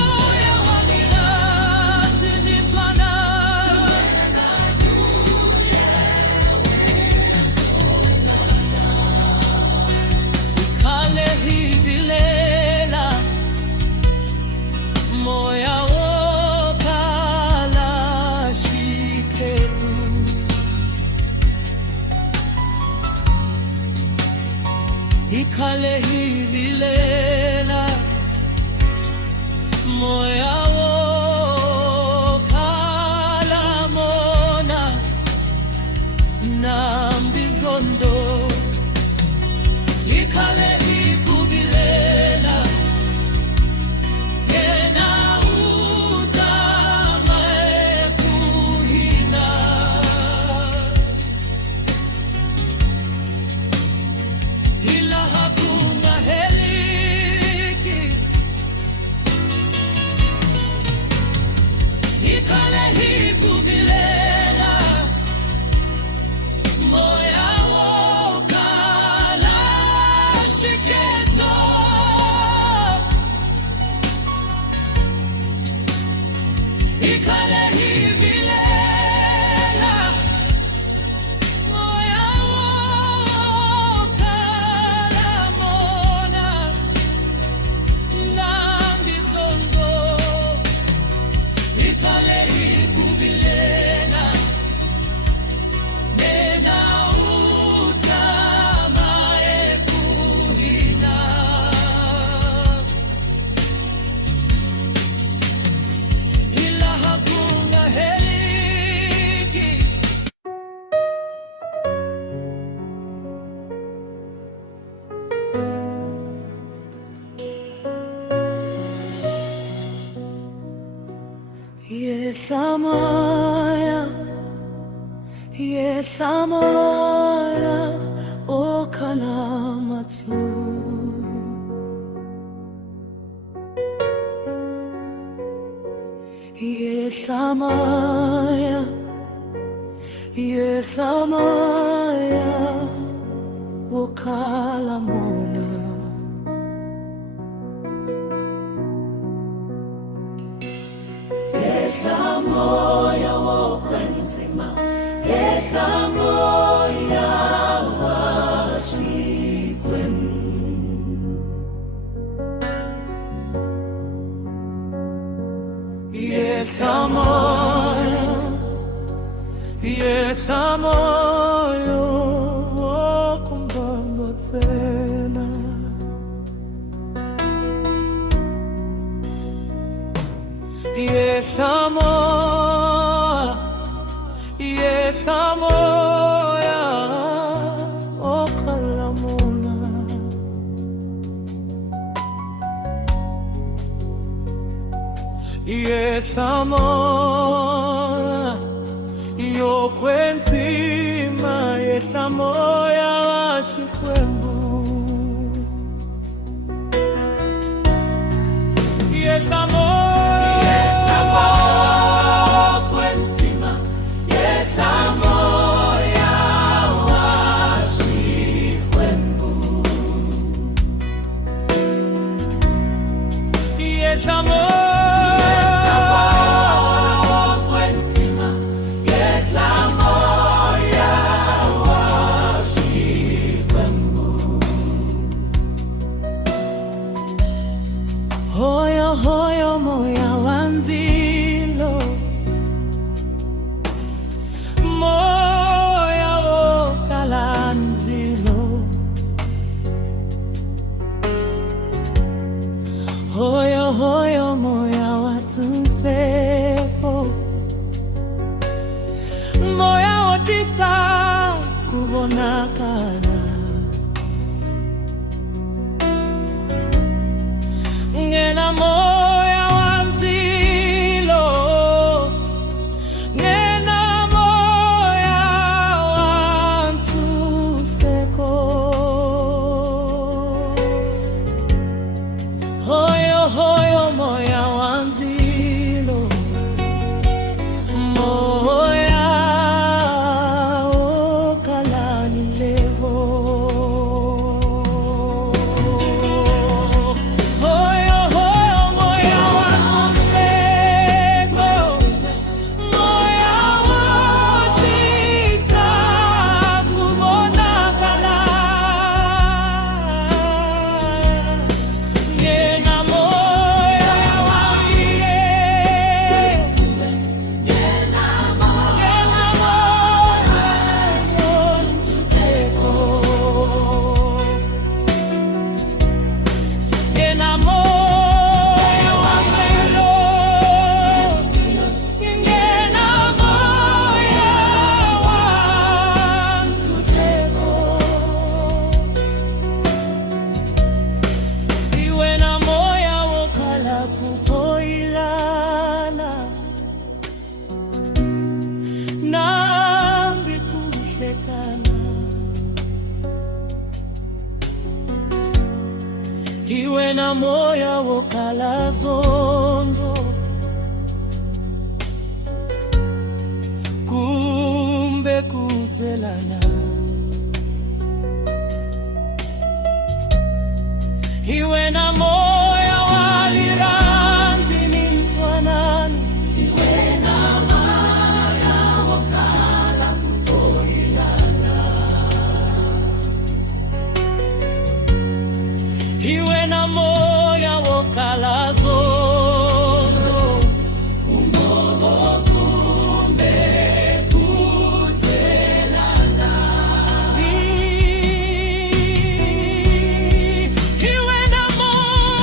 Yesamoya, Yesamoya, O Kalamatu. Yesamoya, Yesamoya, O Kalamuna. Moya wokwenzima, yehla moya washikwen. Yehla moya wokumbambotsena. Yesamoya, O Kalamuna. Yesamoya, yokwenzima, Yesamoya washikwembu. Yesamoya, hoyo hoyo moya wanzilo, moya wokalanzilo, hoyo hoyo moya watunsepo, moya wotisa kubonakala. Ngena moya wanzilo, ngena moya wantuseko. Hoyo hoyo moya wanzilo, moya wokalani levo. Iwe na moya wokala zondo, kumbe kutelana. Iwe na moya waliranzi ni mtwanani. Iwe na moya wokala kutoilana. Iwe na moya wokala zondo, umobo kumbe kutelana. Iwe na moya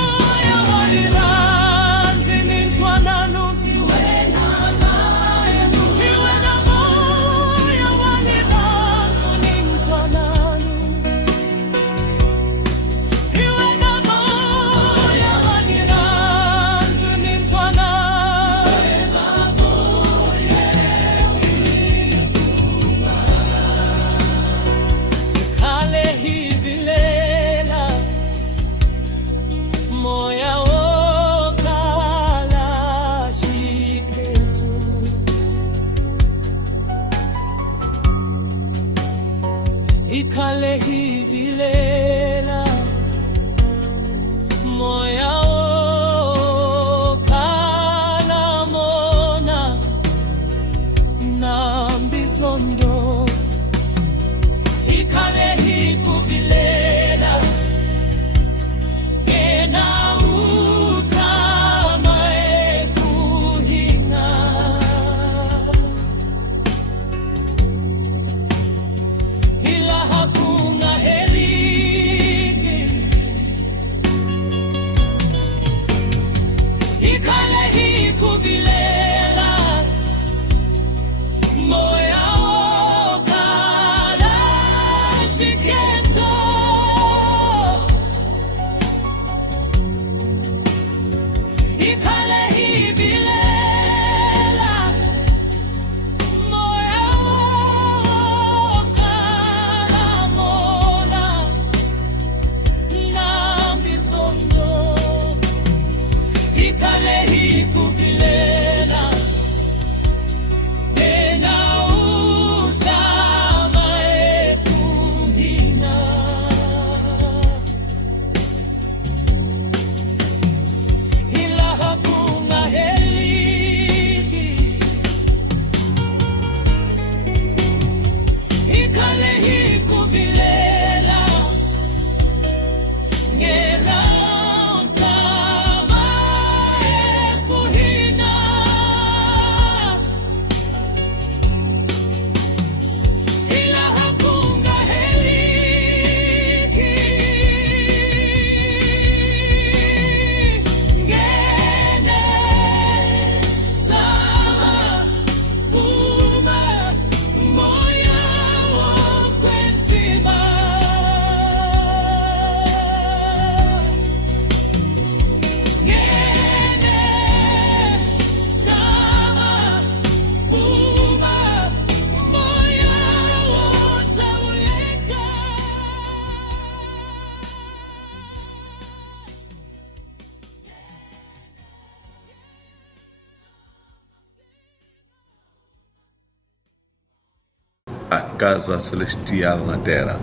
A casa celestial na terra.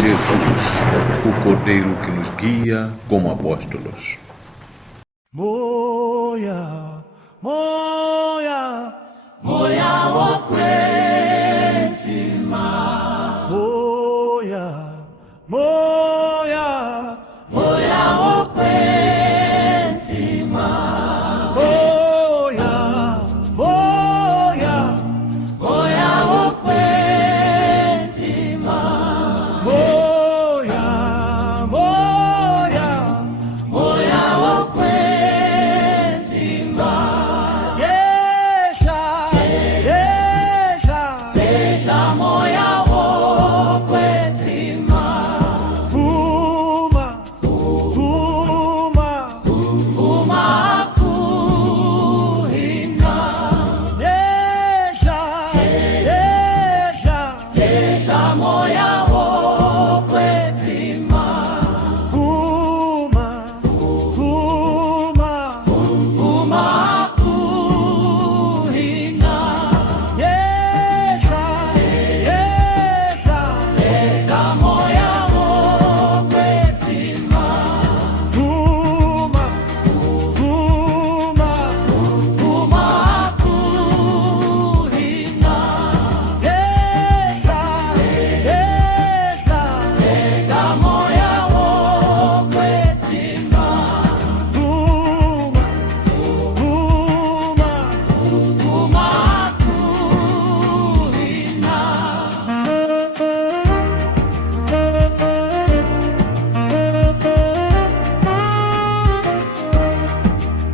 Jesus, o Cordeiro que nos guia como apóstolos. Moya, moya, moya wokwenzima, moya, moya, moya wokwenzima, moya, moya, moya wokwenzima, moya, moya, moya wokwenzima, yesha, yesha, besha moya wokwenzima, fuma, fuma, vuma kuhina, yesha, yesha, besha moya wokwenzima, fuma, fuma, vuma kuhina, yesha, yesha, besha moya wokwenzima, fuma, fuma, vuma kuhina, yesha, yesha, besha moya wokwenzima, fuma, fuma, vuma kuhina.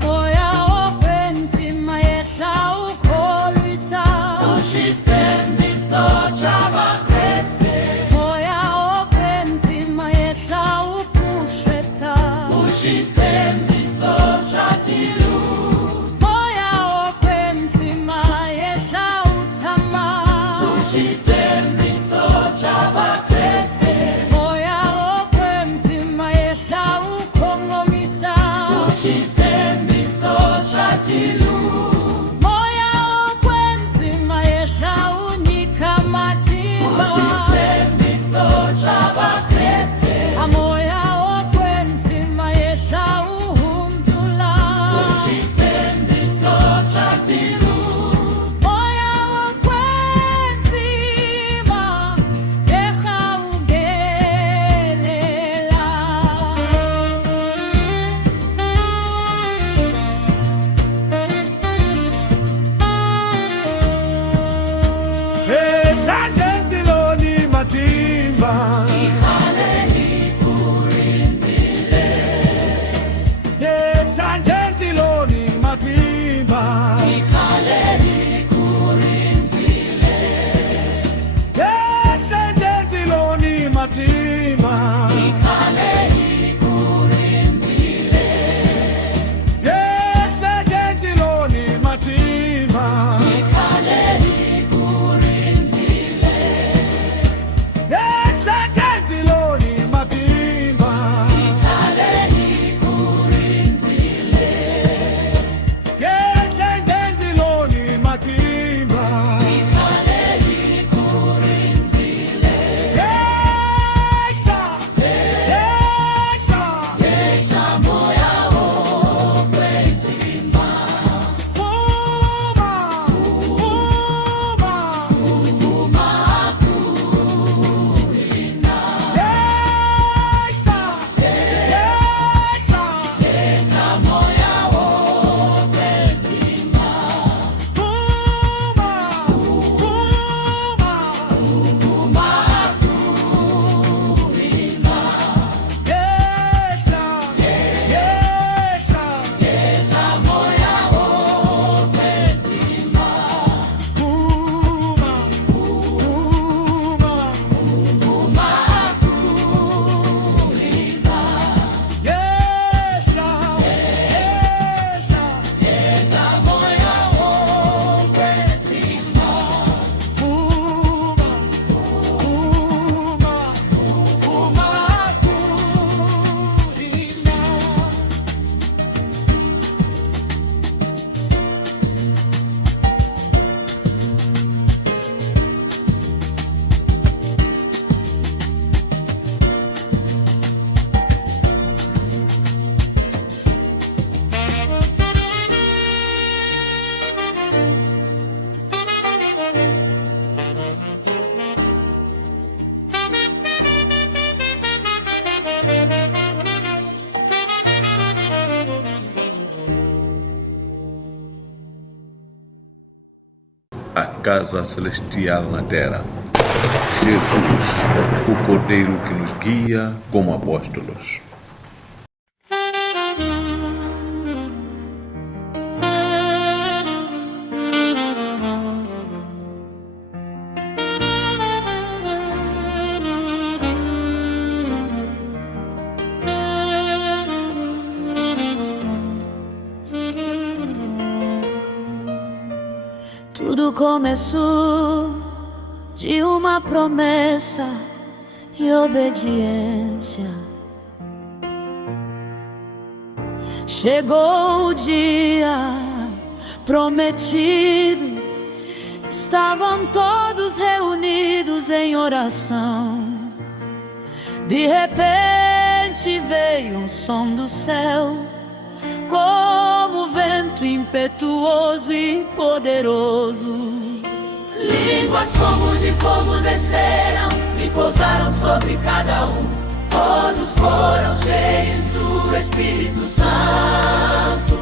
Moya wokwenzima yehla ukholwisa, ushithembiso chavakreste. Moya wokwenzima yehla ukushweta, ushithembiso chatilu. Moya wokwenzima yehla uthama, ushithembiso chavakreste. Moya wokwenzima yehla ukhongomisa, ushithembiso chatilu. Moya wokwenzima yehla unika matimba, ushithembiso chavakreste. Amoya wokwenzima yehla uhumzula, ushithembiso chatilu. Moya wokwenzima yehla ungelela. yesha, tentiloni a casa celestial na terra. Jesus, o Cordeiro que nos guia como apóstolos. Tudo começou de uma promessa e obediência. Chegou o dia prometido, estavam todos reunidos em oração. De repente veio um som do céu, como vento impetuoso e poderoso. Línguas como de fogo desceram e pousaram sobre cada um. Todos foram cheios do Espírito Santo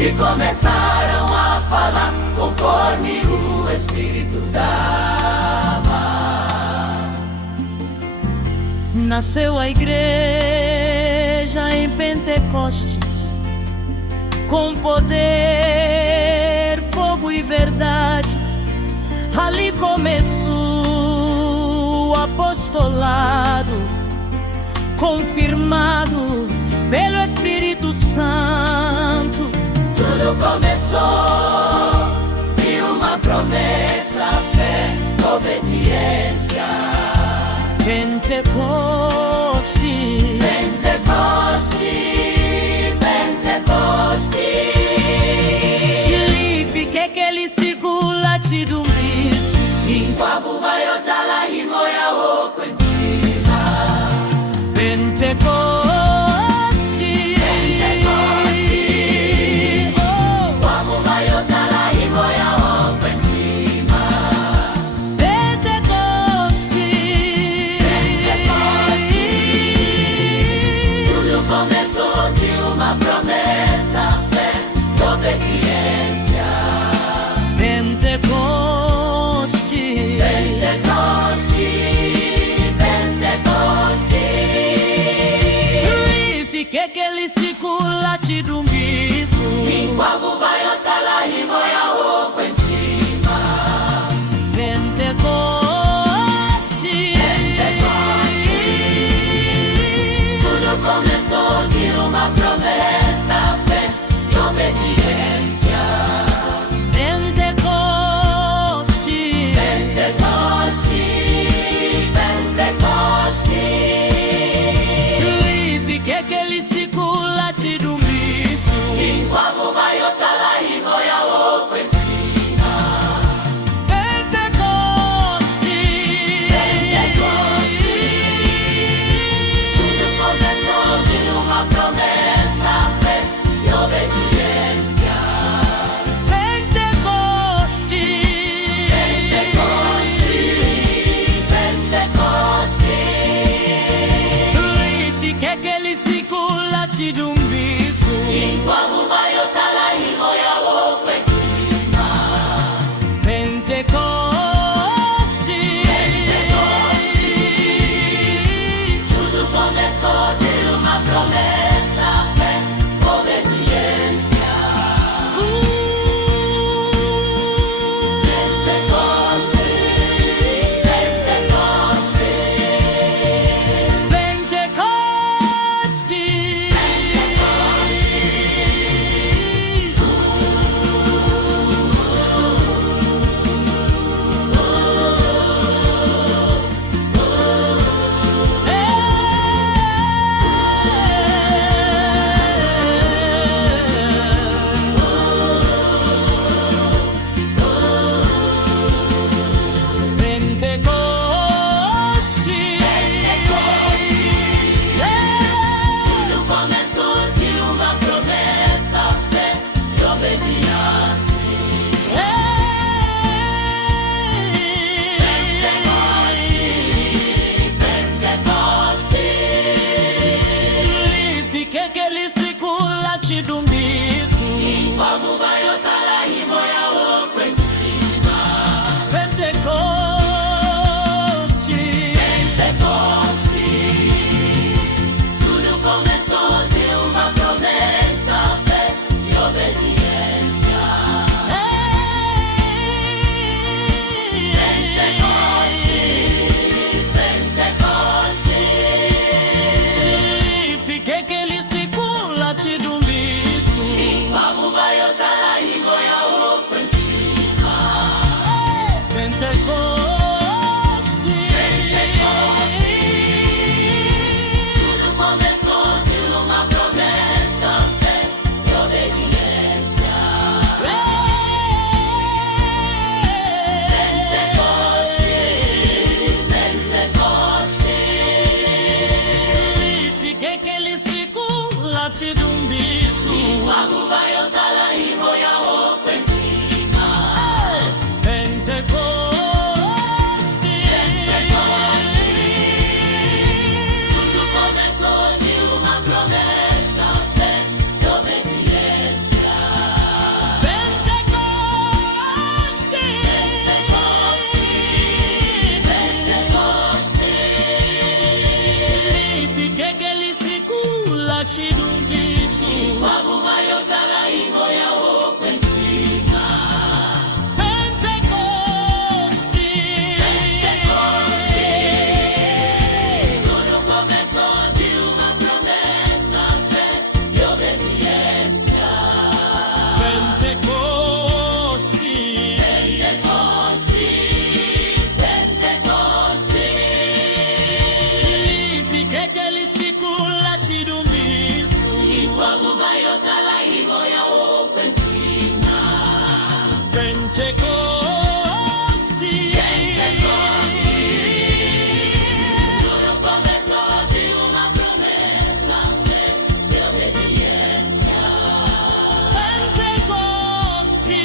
e começaram a falar conforme o Espírito dava. Nasceu a igreja em Pentecostes, com poder, fogo e verdade. Ali começou o apostolado, confirmado pelo Espírito Santo. Tudo começou de uma promessa, fé, obediência. Pentecoste, Pentecoste, Pentecoste. Ilifique que ele segula te dumbis. Inkwabu bayotala himoya woko nzima. Pentecoste, Inkwabu bayotala himoya woko nzima. Pentecoste, Tudo começou de uma promessa, fé e obediência. Pentecoste, Pentecoste, Pentecoste. Ilifique que ele segula te dumbis. Inkwabu bayotala himoya woko nzima. Pentecoste, Tudo começou de uma promessa, fé e obediência. Pentecoste, Pentecoste, Pentecoste. Ilifique que ele segula te dumbis. Inkwabu bayotala himoya woko nzima. Pentecoste, Pentecoste. Tudo começou de uma promessa, fé e obediência. Pentecoste, Pentecoste, Pentecoste. Ilifique que ele segula te dumbis. Inkwabu bayotala himoya woko nzima. Pentecoste, Tudo começou de uma promessa, fé, obediência. Pentecoste, Pentecoste. Pentecoste, Tudo começou de uma promessa, fé e obediência. Pentecoste, Ilifique que ele segula te dumbis. Inkwabu bayotala himoya woko nzima. chidumbisu Wakuvayotala himbo ya okwenzima Pentecoste Tudo começou de uma promessa, fé e obediência. Pentecoste Fique que ele circula chidumbisu Wakuvayotala himbo ya okwenzima Pentecoste Tudo começou de uma promessa, fé e obediência. Pentecoste Pentecoste Fique que ele circula chidumbisu Wakuvayotala himbo ya okwenzima Pentecoste Tudo começou de uma promessa, fé e obediência. Pentecoste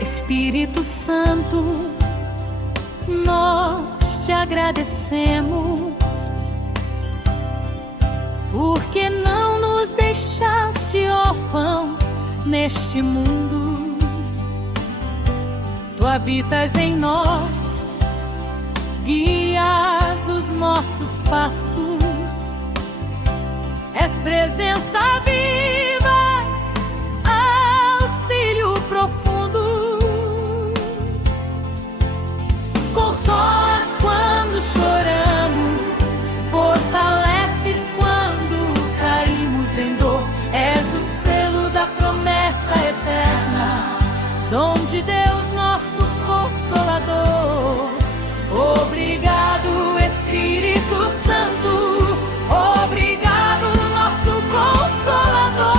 Espírito Santo, nós te agradecemos, porque não nos deixaste órfãos neste mundo. Tu habitas em nós, guias os nossos passos, és presença viva, auxílio profundo. Consolas quando choramos, fortaleces quando caímos em dor. És o selo da promessa eterna, dom de Deus, nosso Consolador. Obrigado, Espírito Santo, obrigado, nosso Consolador.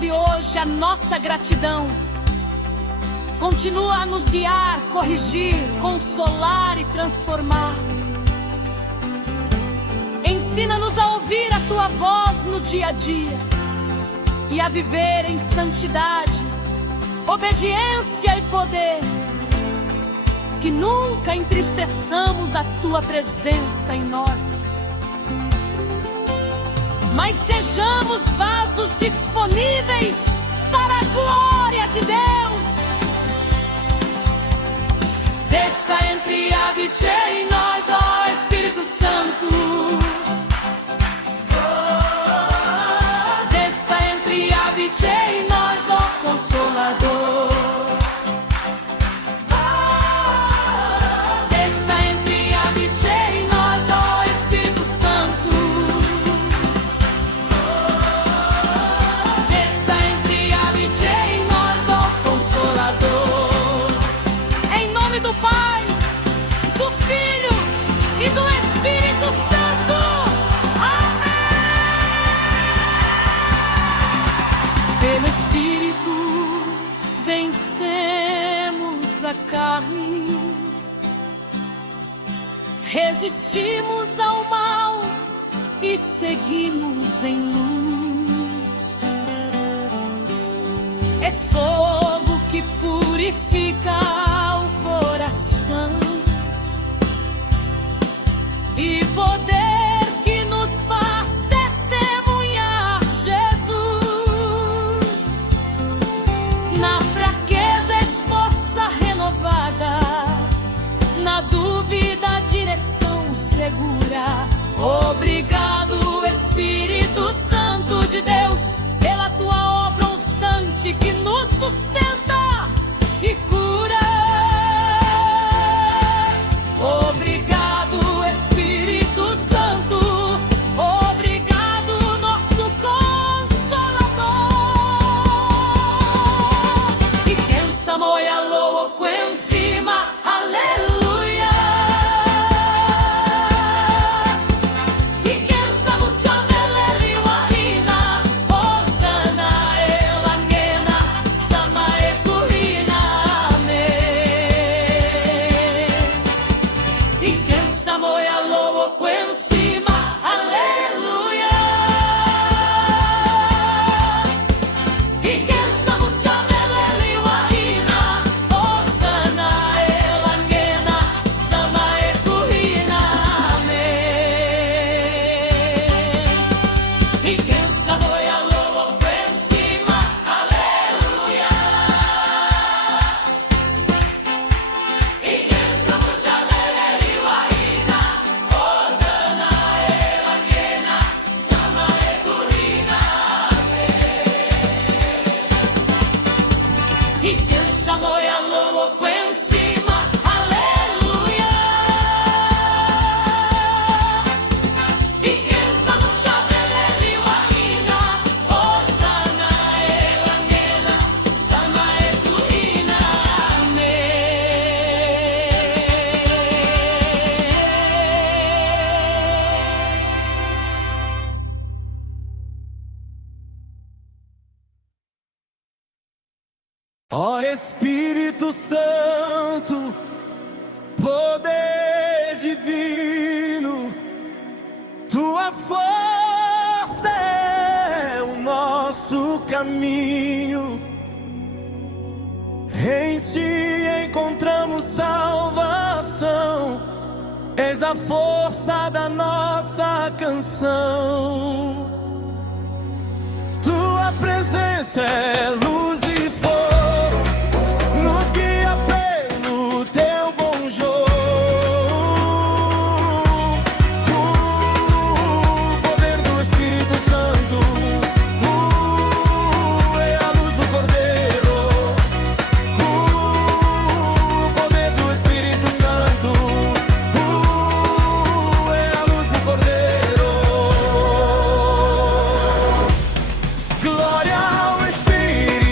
recebe hoje a nossa gratidão. Continua a nos guiar, corrigir, consolar e transformar. Ensina-nos a ouvir a Tua voz no dia a dia e a viver em santidade, obediência e poder. Que nunca entristeçamos a Tua presença em nós, mas sejamos vasos disponíveis para a glória de Deus. Desça, entre e habite em nós, ó Espírito Santo. Desça, entre e habite em nós, ó Consolador. Desça, entre e habite em nós, ó Espírito Santo. Desça, entre e habite em nós, ó Consolador. Em nome do Pai, do Filho e do Espírito Santo. Amém! Pelo Espírito vencemos a carne, resistimos ao mal e seguimos em luz. És fogo que purifica o coração e poder que nos faz testemunhar Jesus. Na fraqueza és força renovada, na dúvida direção segura. Obrigado, Espírito Santo de Deus, pela Tua obra constante que nos sustenta e cura. Obrigado, Espírito Santo. Obrigado, nosso Consolador. E quem samoia louco em cima, aleluia. E quem samucha meleli wahina, osana elangena, samae kurina, amém. E quem samoia louco em cima, aleluia. E quem samucha meleli wahina, osana elangena, samae kurina, amém. E quem samoia louco em cima, aleluia. E quem samucha meleli wahina, osana elangena, samae kurina, amém. E quem samoia louco em cima, aleluia. E quem samucha meleli wahina, osana elangena, samae kurina, Ó Espírito Santo, poder divino, Tua força é o nosso caminho. Em Ti encontramos salvação, és a força da nossa canção. Tua presença é luz e fogo, nos guia pelo Teu bom jogo. O poder do Espírito Santo é a luz do Cordeiro. O poder do Espírito Santo é a luz do Cordeiro. Glória ao Espírito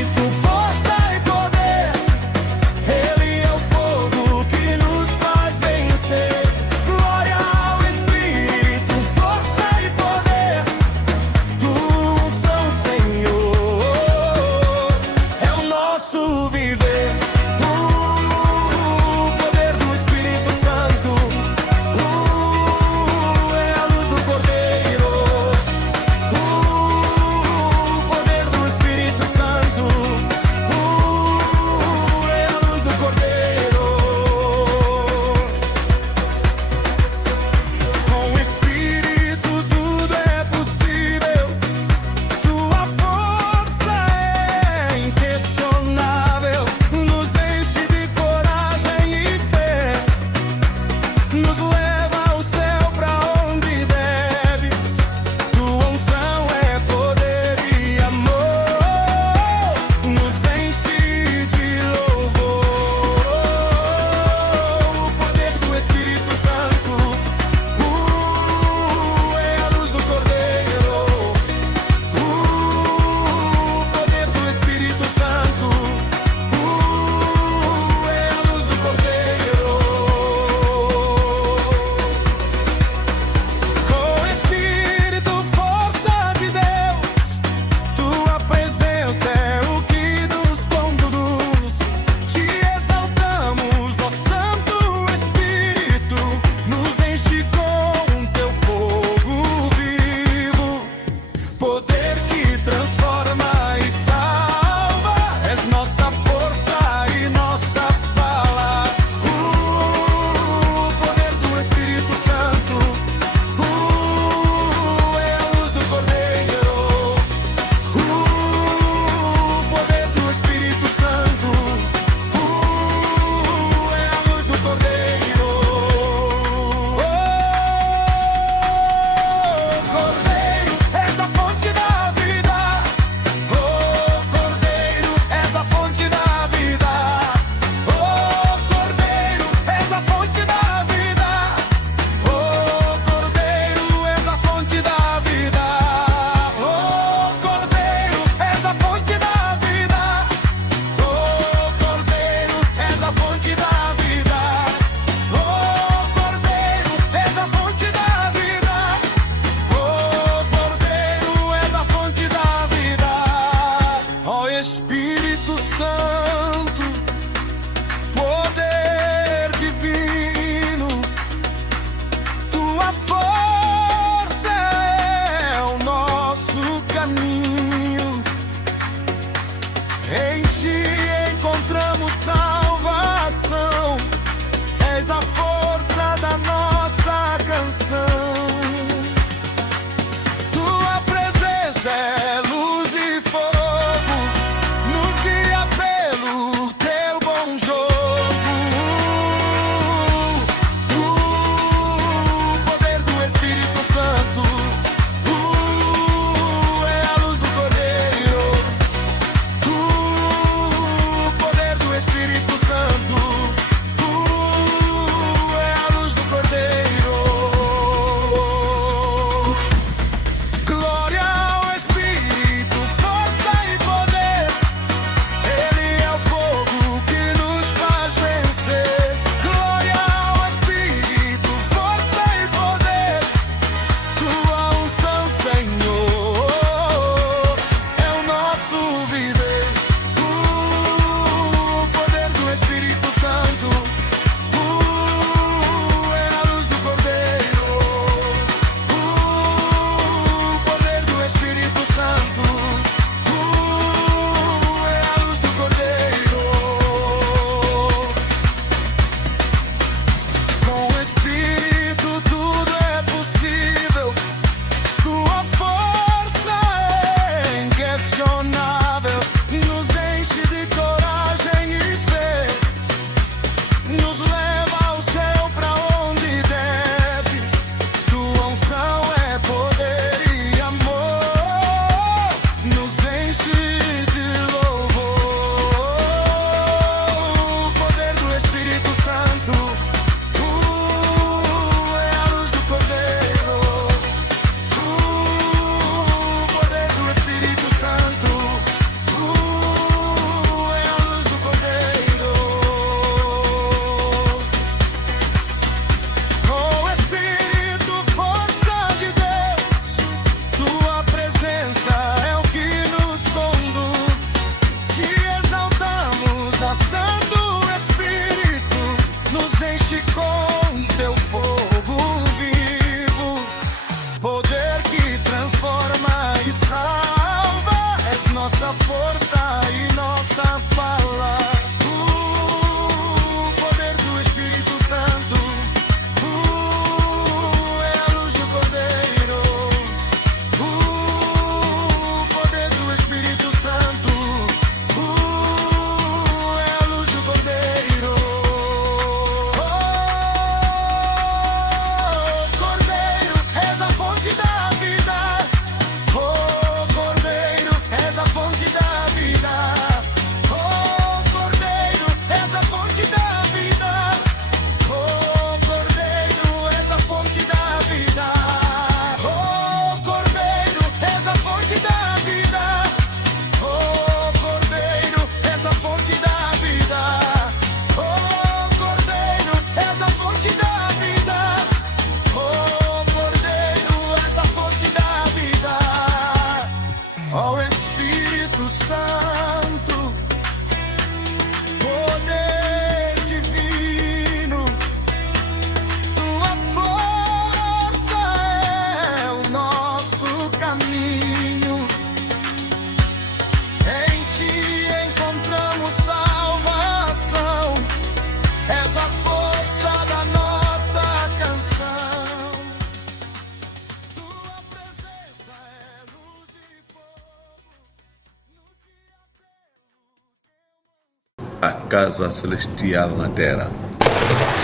a casa celestial na terra.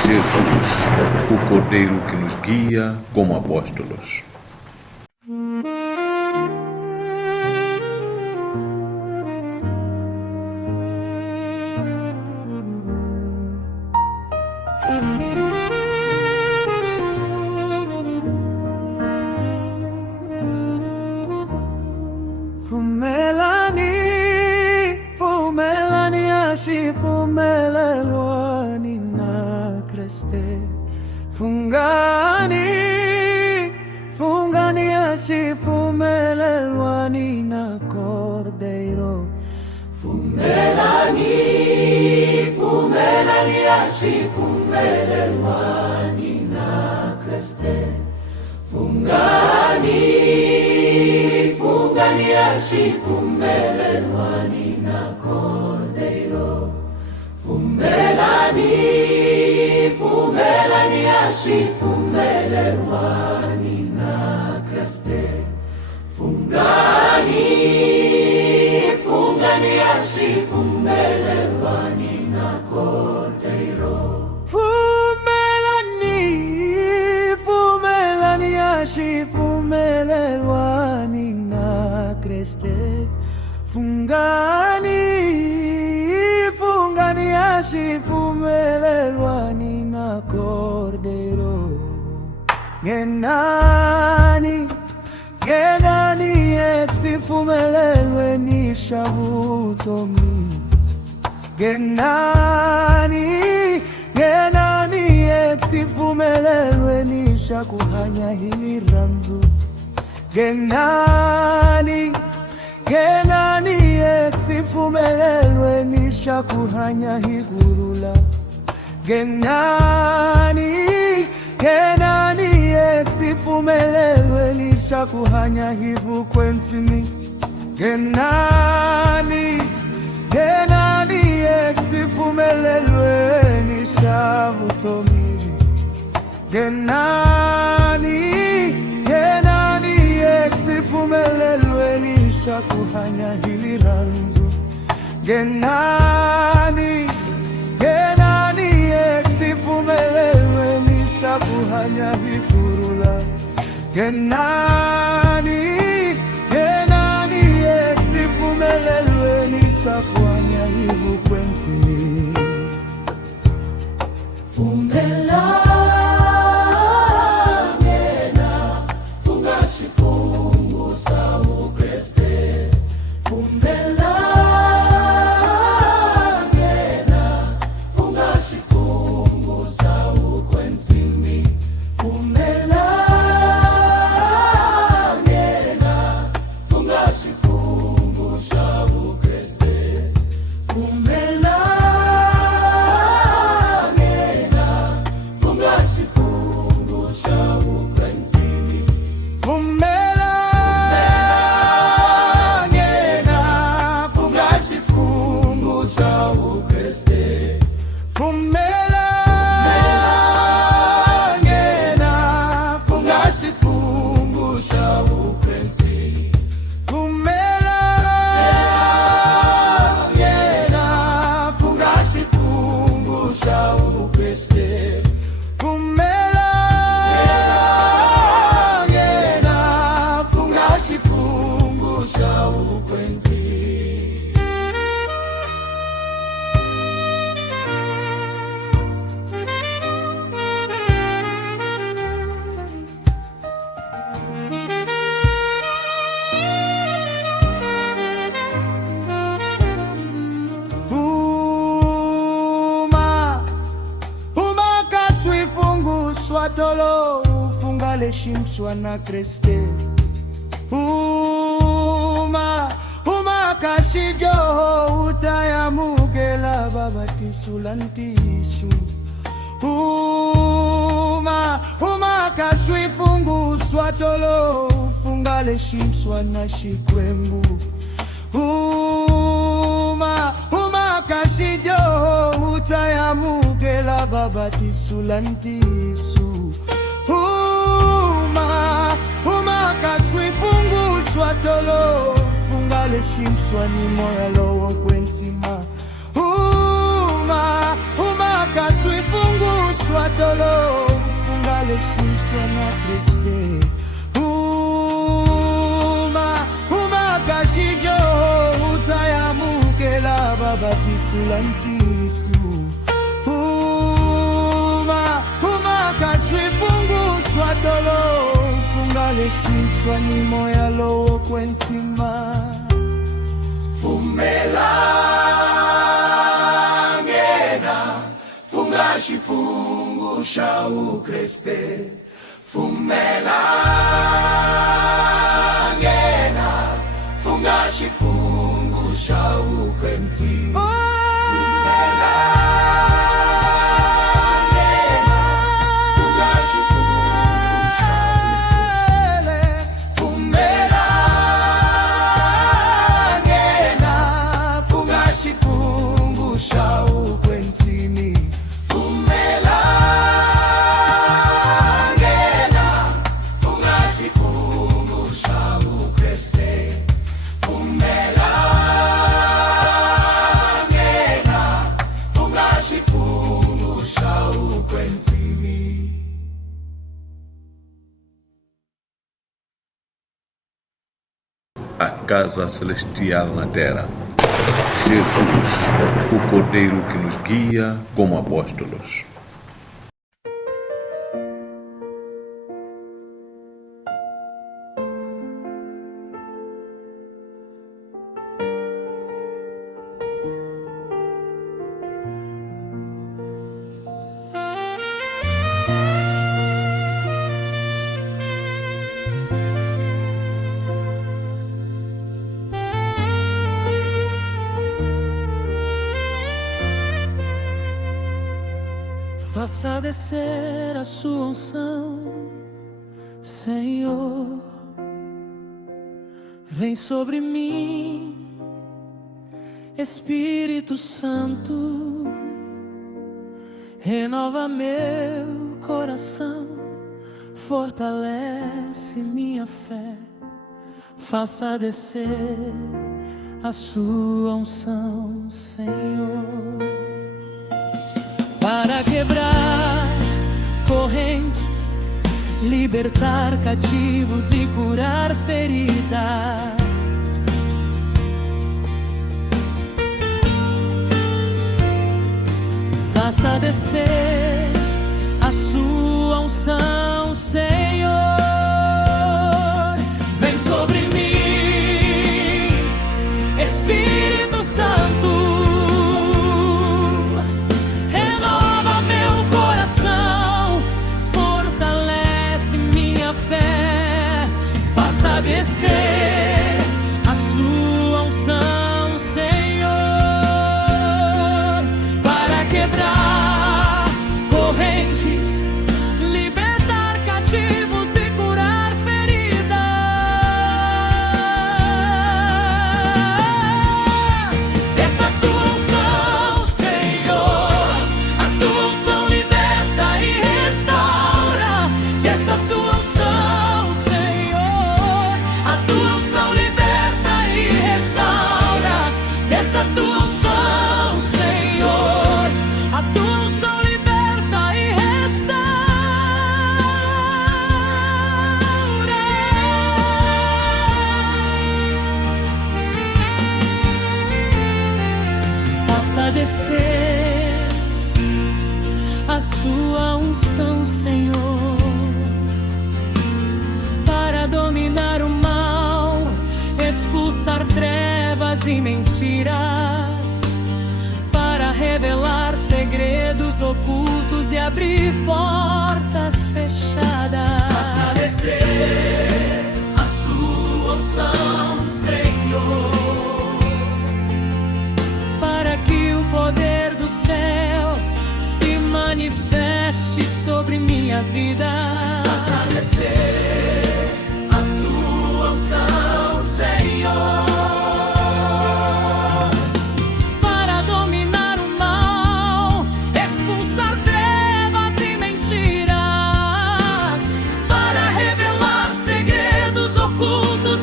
Jesus, o Cordeiro que nos guia como apóstolos. Fumelani ashi fumelelwani na kreste. Fungani ashi fumelelwani na cordeiro. Fumelani ashi fumelelwani na kreste. Fungani ashi fumelelwani na cordeiro. Fumelani ashi fumelelwani na kreste. Fungani ashi fumelelwani na cordeiro. Fumelani ashi fumelelwani na kreste. Fungani ashi fumelelwani na cordeiro. Genani eksi fumelelweni shabutomi. Genani eksi fumelelweni shakuhanya hili ranzu. Genani eksi fumelelweni shakuhanya higurula. Genani eksi fumelelweni shakuhanya hivu kwentimi. Genani eksi fumelelweni shavutomi. Genani eksi fumelelweni shakuhanya hili ranzu. Genani eksi fumelelweni shakuhanya hikurula. Genani eksi fumelelweni shakuhanya hivu kwentini. Tolo ufungale shimswa na kreste. Kashijo utayamugela babatisulantisu. Kashwifungu swatolo ufungale shimswa na shikwembu. Kashijo utayamugela babatisulantisu. Kaswifungu swatolo fungale shimswa ni moya lowo kwensima. leshim swanya kriste uma kashijo utayamukela babatisulantisu uma kashwifungu swatolo funga leshim swani moya lowo kwentima fumelangena funga shifungu shau kreste fumelangena funga shifungu shau kwentima A casa celestial na terra. Jesus, o Cordeiro que nos guia como apóstolos. Faça descer a sua unção, Senhor. Vem sobre mim, Espírito Santo. Renova meu coração, fortalece minha fé. Faça descer a sua unção, Senhor. Para quebrar correntes, libertar cativos e curar feridas. Faça descer a sua unção, Senhor. Vem sobre mim, Espírito Santo. Descer a sua unção, Senhor, para quebrar correntes, libertar cativos e curar feridas. Desça a tua unção, Senhor, a tua unção liberta e restaura. Desça a tua unção, a tua unção, Senhor, a tua unção liberta e restaura. Faça descer a sua unção, Senhor, para dominar o mal, expulsar trevas e mentiras, para revelar segredos ocultos e abrir portas fechadas. Faça descer a sua unção, Senhor, para que o poder do céu se manifeste sobre minha vida. faça descer a sua unção, Senhor.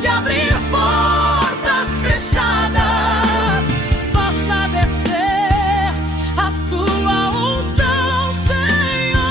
E abrir portas fechadas. Faça descer a sua unção, Senhor.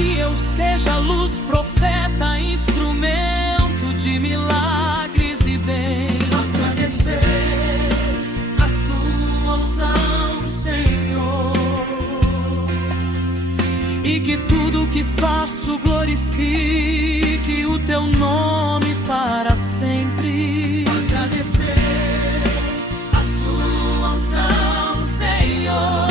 que eu seja luz, profeta, instrumento de milagres e bem. Faça descer a sua unção, Senhor, e que tudo que faço glorifique o teu nome para sempre. Faça descer a sua unção, Senhor,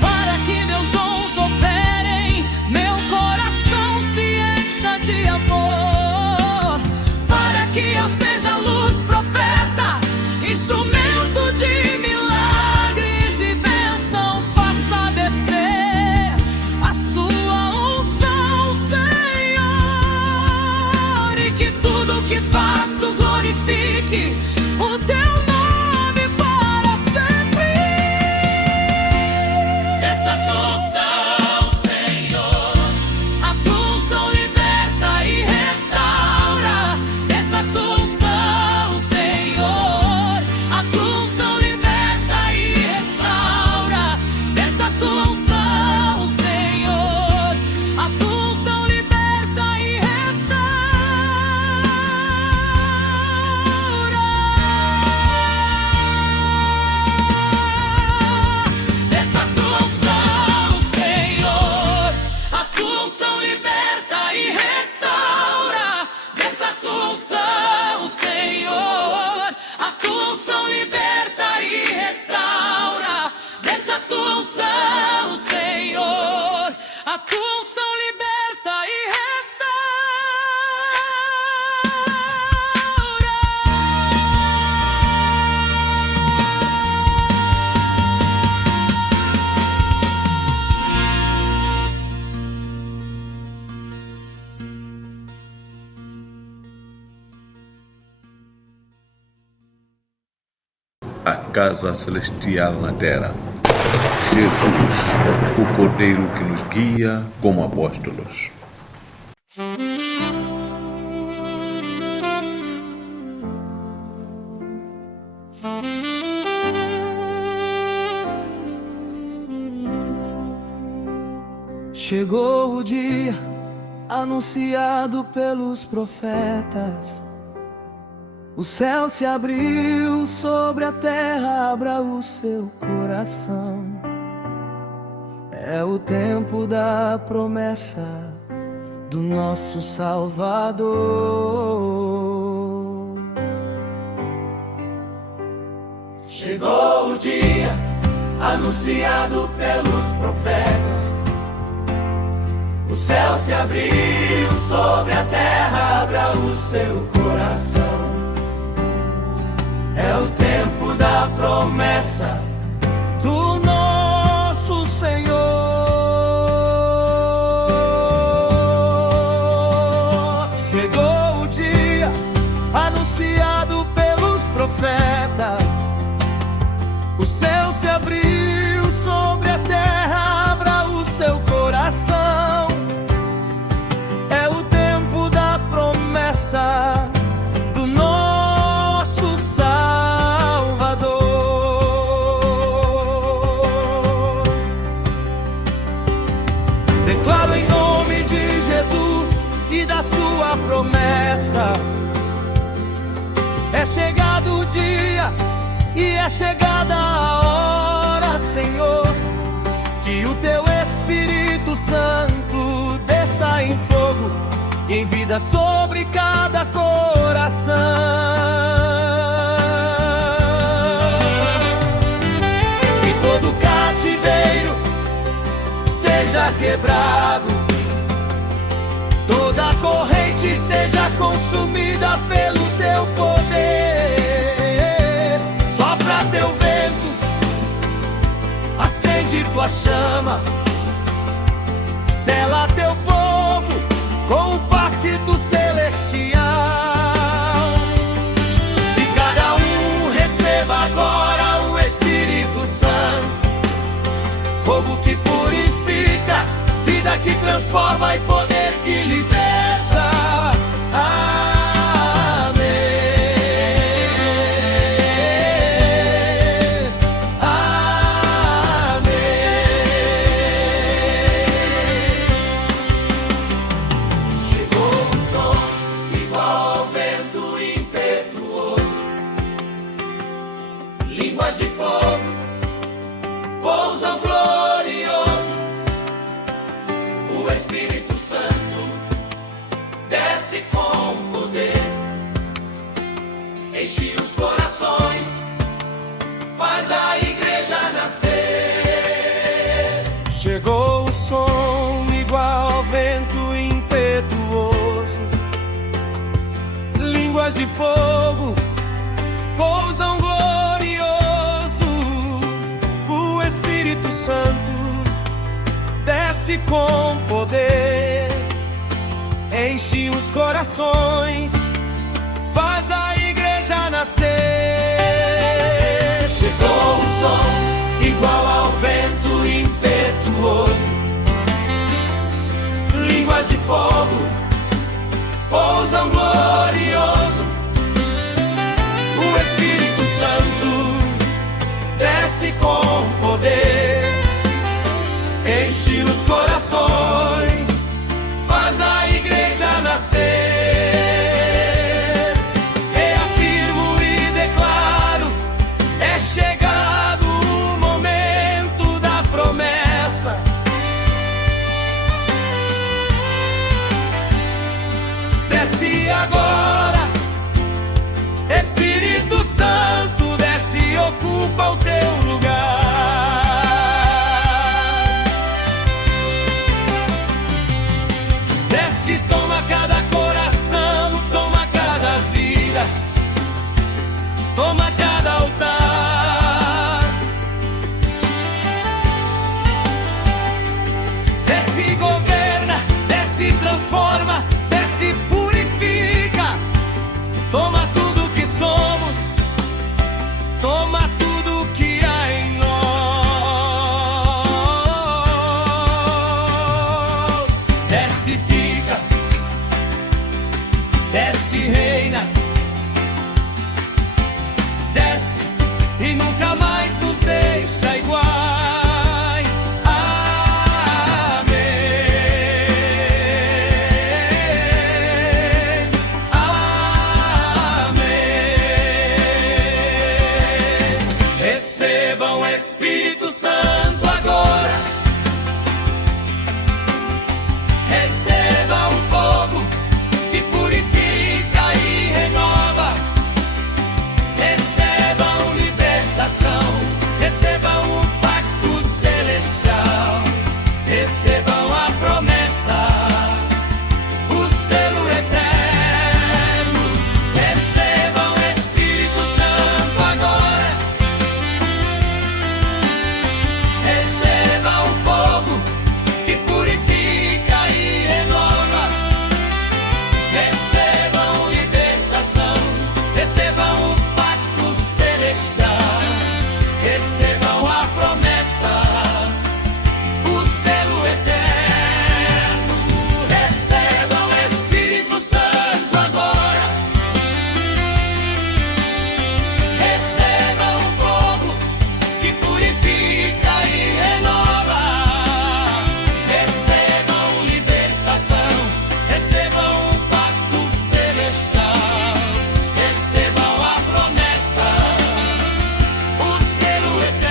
para que meus dons operem, meu coração se encha de amor, para que eu seja luz, profeta, instrumento de milagres e bênçãos. Faça descer a sua unção, Senhor, e que tudo que faço glorifique o teu nome para sempre. Essa tua unção, Senhor, a tua unção liberta e restaura. Essa tua unção, Senhor, a tua unção liberta e restaura. Essa tua unção, Senhor, a tua unção liberta e restaura. Essa tua unção, Senhor, a tua unção liberta e restaura. Dessa tua unção, Senhor, a tua unção liberta e restaura. Dessa tua unção, Senhor, a tua unção liberta e A casa celestial na terra. Jesus, o Cordeiro que nos guia como apóstolos. Chegou o dia anunciado pelos profetas. O céu se abriu sobre a terra, abra o seu coração. É o tempo da promessa do nosso Salvador. Chegou o dia anunciado pelos profetas. O céu se abriu sobre a terra, abra o seu coração. É o tempo da promessa Do nosso Senhor. Chegou o dia anunciado pelos profetas. O céu se abriu sobre a terra, abra o seu coração. É o tempo da promessa do nosso Salvador. Declaro em nome de Jesus e da sua promessa. É chegado o dia e é chegada a hora, Senhor, que o teu Espírito Santo desça em fogo e em vida sobre cada coração. Que todo cativeiro seja quebrado, toda corrente seja consumida pelo teu poder. Sopra teu vento, acende tua chama, sela teu povo com o pacto celestial. E cada um receba agora o Espírito Santo, fogo que purifica, vida que transforma e poder que liberta. Amém. Amém. Chegou o som igual ao vento impetuoso, línguas de fogo pousam glorioso. O Espírito Santo desce com poder, enche os corações, faz a igreja nascer. Chegou o som igual ao vento impetuoso, línguas de fogo pousam glorioso. O Espírito Santo desce com poder, enche os corações, faz a igreja nascer. Reafirmo e declaro, é chegado o momento da promessa. Desce agora, Espírito Santo, desce e ocupa o teu lugar. Desce, toma cada coração, toma cada vida, toma cada altar. Desce, governa, desce, transforma, desce, purifica. Toma tudo que somos, toma tudo que há em nós. Desce, fica, desce, reina, desce e nunca mais nos deixa iguais. Amém. Amém. Recebam o Espírito Santo agora. Receba o fogo que purifica e renova. Recebam libertação, recebam o pacto celestial, recebam a promessa, o selo eterno. Recebam o Espírito Santo agora. Recebam o fogo que purifica e renova. Recebam libertação, recebam o pacto celestial, recebam a promessa, o selo eterno. Recebam o Espírito Santo agora. Recebam o fogo que purifica e renova. Recebam libertação, recebam o pacto celestial, recebam a promessa, o selo eterno.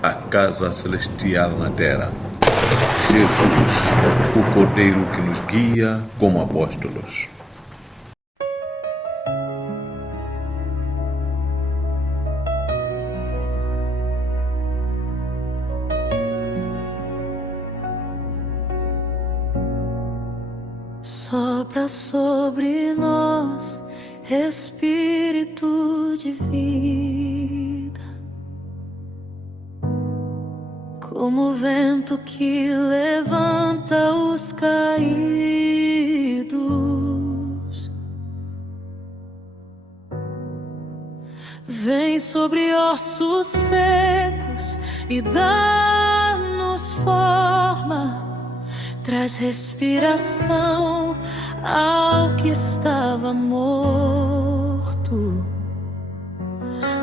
A casa celestial na terra. Jesus, o Cordeiro que nos guia como apóstolos. Sopra sobre nós, Espírito de vida, como o vento que levanta os caídos. Vem sobre ossos secos e dá-nos forma, traz respiração ao que estava morto.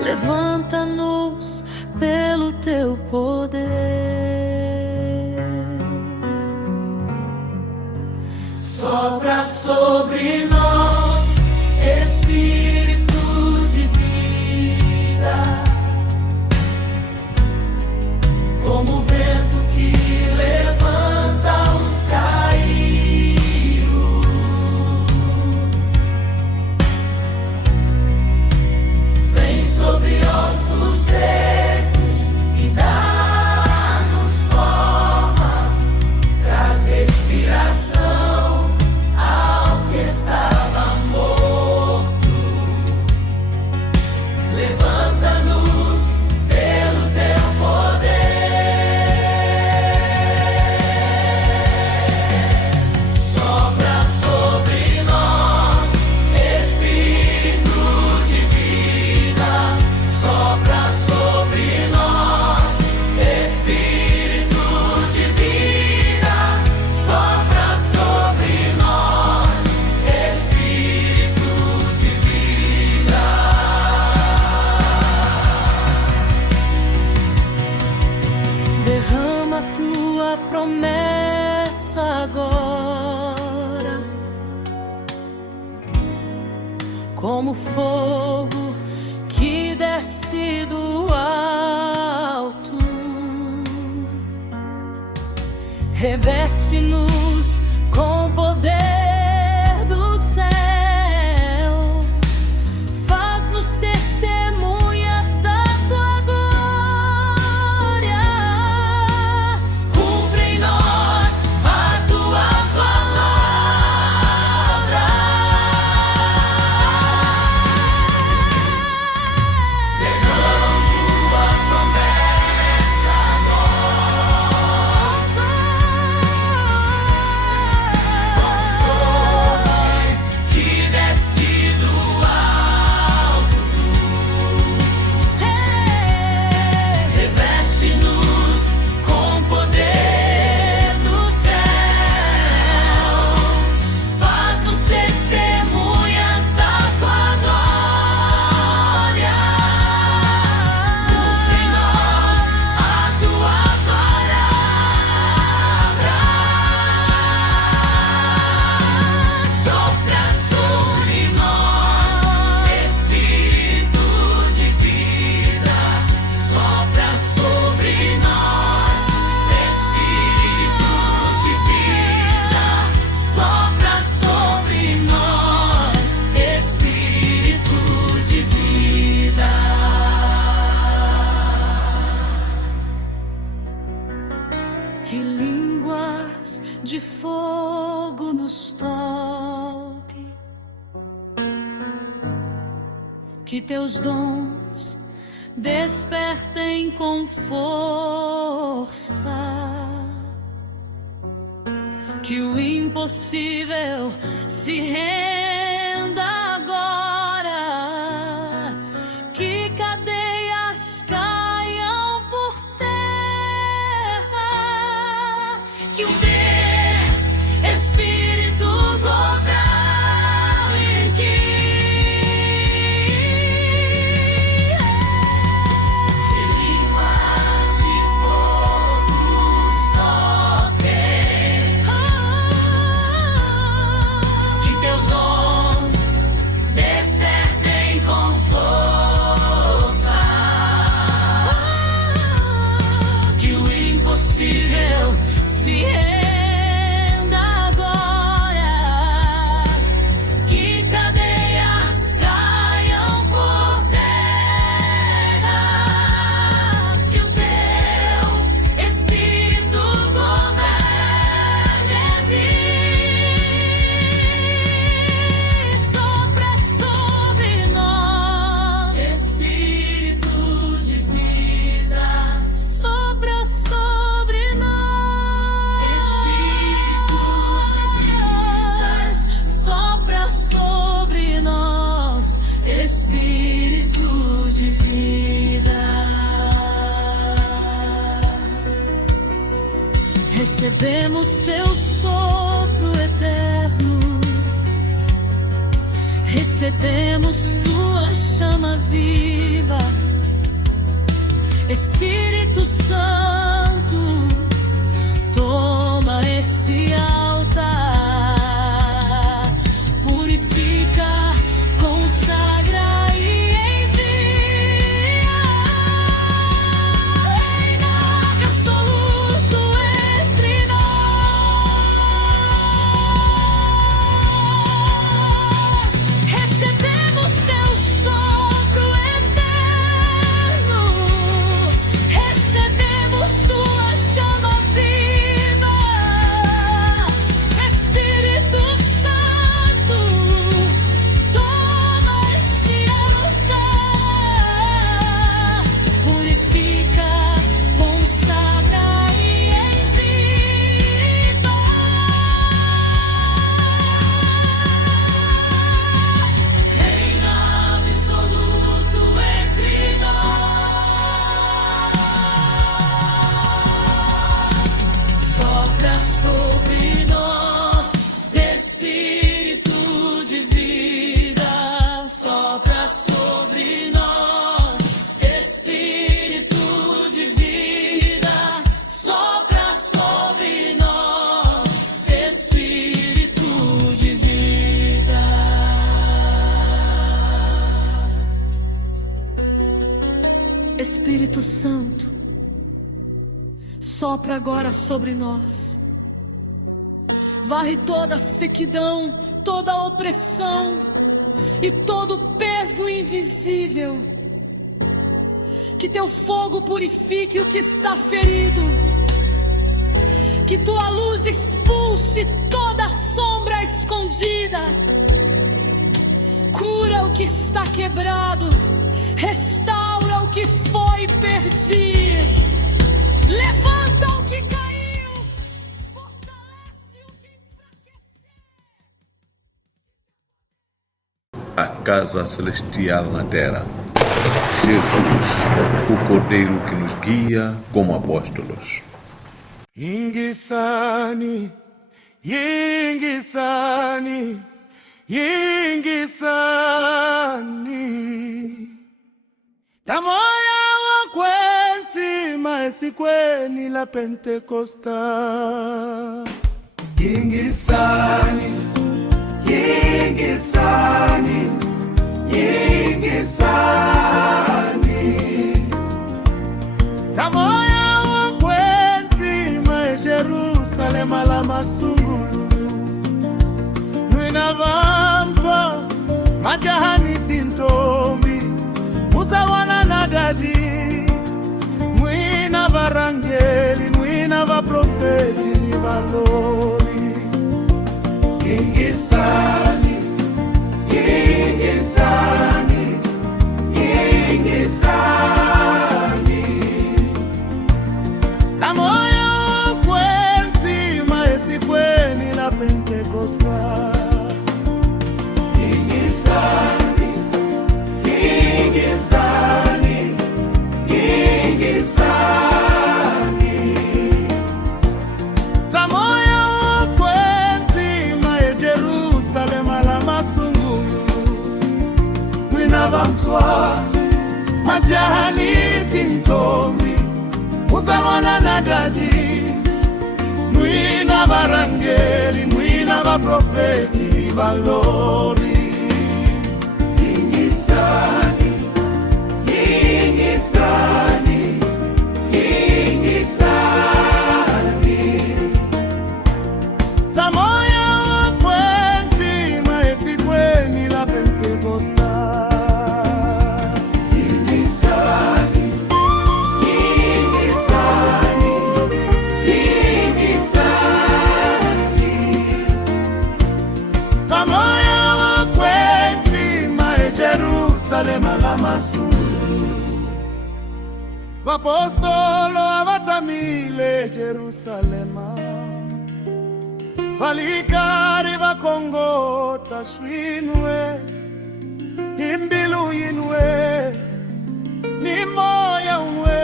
Levanta-nos pelo teu poder. Sopra sobre nós, Espírito de vida, como fogo que desce do alto. Reveste-nos com o poder do céu, faz-nos testemunhas da tua glória. Cumpre em nós a tua palavra. Negando a promessa nova, que desce do alto. Reveste-nos com o poder do céu, faz-nos testemunhas da tua glória. Cumpre em nós a tua palavra. Sopra sobre nós, Espírito de vida. Sopra sobre nós, Espírito de vida. Sopra sobre nós, Espírito de vida. Que línguas de fogo nos toque, que teus dons despertem com força, que o impossível se renda agora, que cadeias caiam por terra, que o teu Espírito governe aqui. Que línguas de fogo nos toquem, que teus dons despertem com força, que o impossível se renda agora, que cadeias caiam por terra, que o teu Espírito governe aqui. Sopra sobre nós, Espírito de vida. Sopra sobre nós, Espírito de vida. Sopra sobre nós, Espírito de vida. Recebemos teu sopro eterno, recebemos tua chama viva, Espírito Santo, toma este altar, purifica, consagra e envia. Reina absoluto entre nós. Recebemos teu sopro eterno, recebemos Espírito Santo, sopra agora sobre nós. Varre toda a sequidão, toda a opressão e todo o peso invisível. Que teu fogo purifique o que está ferido. Que tua luz expulse toda a sombra escondida. Cura o que está quebrado. Restaura o que foi perdido. Levanta o que caiu. Fortalece o que enfraqueceu. A casa celestial na terra. Jesus, o Cordeiro que nos guia como apóstolos. Yingisani, yingisani, yingisani. Tamoya wakwenti maesikweni la Pentekosta. Yingisani, yingisani, yingisani. Tamoya wakwenti mae Jerusalem la masungulu. Nwina vamfa majahani tintomi. Uzawana na dadi. Mwina varangeli, mwina vaprofeti ni valori. Yingisani, yingisani, yingisani. Tamoya kwenti maesikweni la Pentekosta. Yingisani, yingisani, yingisani. Tamoya kwenti mae Jerusalem la masungulu. Mwina vamtwa majahani tintomi. Uzawana na dadi. Mwina varangeli, mwina vaprofeti valori. Yingisani, yingisani, yingisani. Tamoya kwenti maesikweni la Pentekosta. Yingisani, yingisani, yingisani. Tamoya kwenti mae Jerusalem la masungulu. Vapostolo avatamile Jerusalema. Valikari vakongota shwinwe. Imbilu yinwe. Ni moya unwe.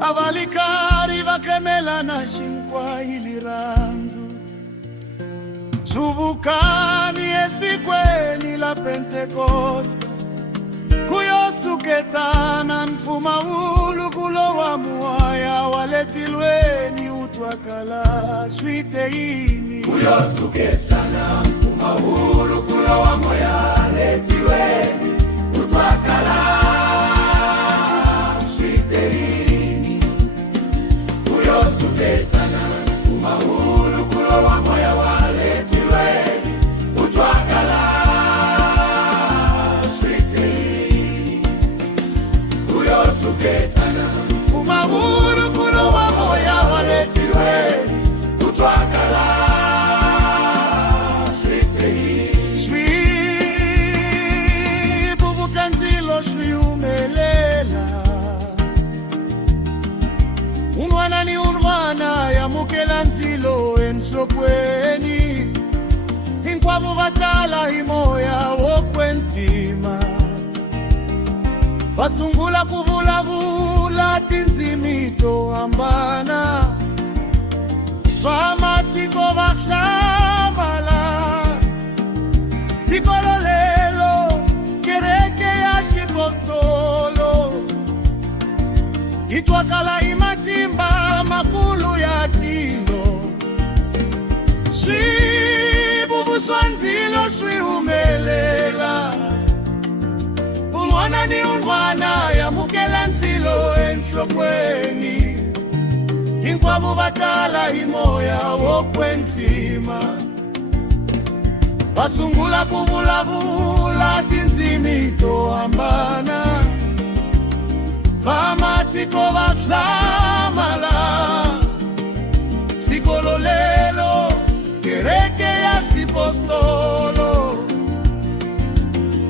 Avalikari vakemela na shinkwa iliranzu. Chuvukani esikweni la Pentekosta. Kuyosuketana mfuma ulu kulowa muaya. Waletilweni utwakala shwiteini. Kuyosuketana mfuma ulu kulowa muaya. Waletilweni utwakala shwiteini. Kuyosuketana mfuma ulu kulowa muaya. Waletilweni utwakala shwiteini. Kuyosuketana mfuma ulu kulowa muaya. Waletilweni utwakala shwiteini. Shwi bubukanzilo shwi umelela. Unwana ni unwana ya mukela nzilo enshokweni. Inkwavu vatala himoya wokwentima. Vasungula kuvulavula tinzimito ambana. Vamatiko vahlambala. Sikololelo kereke ya shipostolo. Itwakala imatimba makulu ya tindo. Shwi bubuswanzilo shwi umelela. Umwana Wani unwana ya mukela ntilo enshokweni Inkwabu batala imoya wokwentima Basungula kubulavula tinzimi toambana Pamatiko baklamala Sikololelo kereke ya sipostolo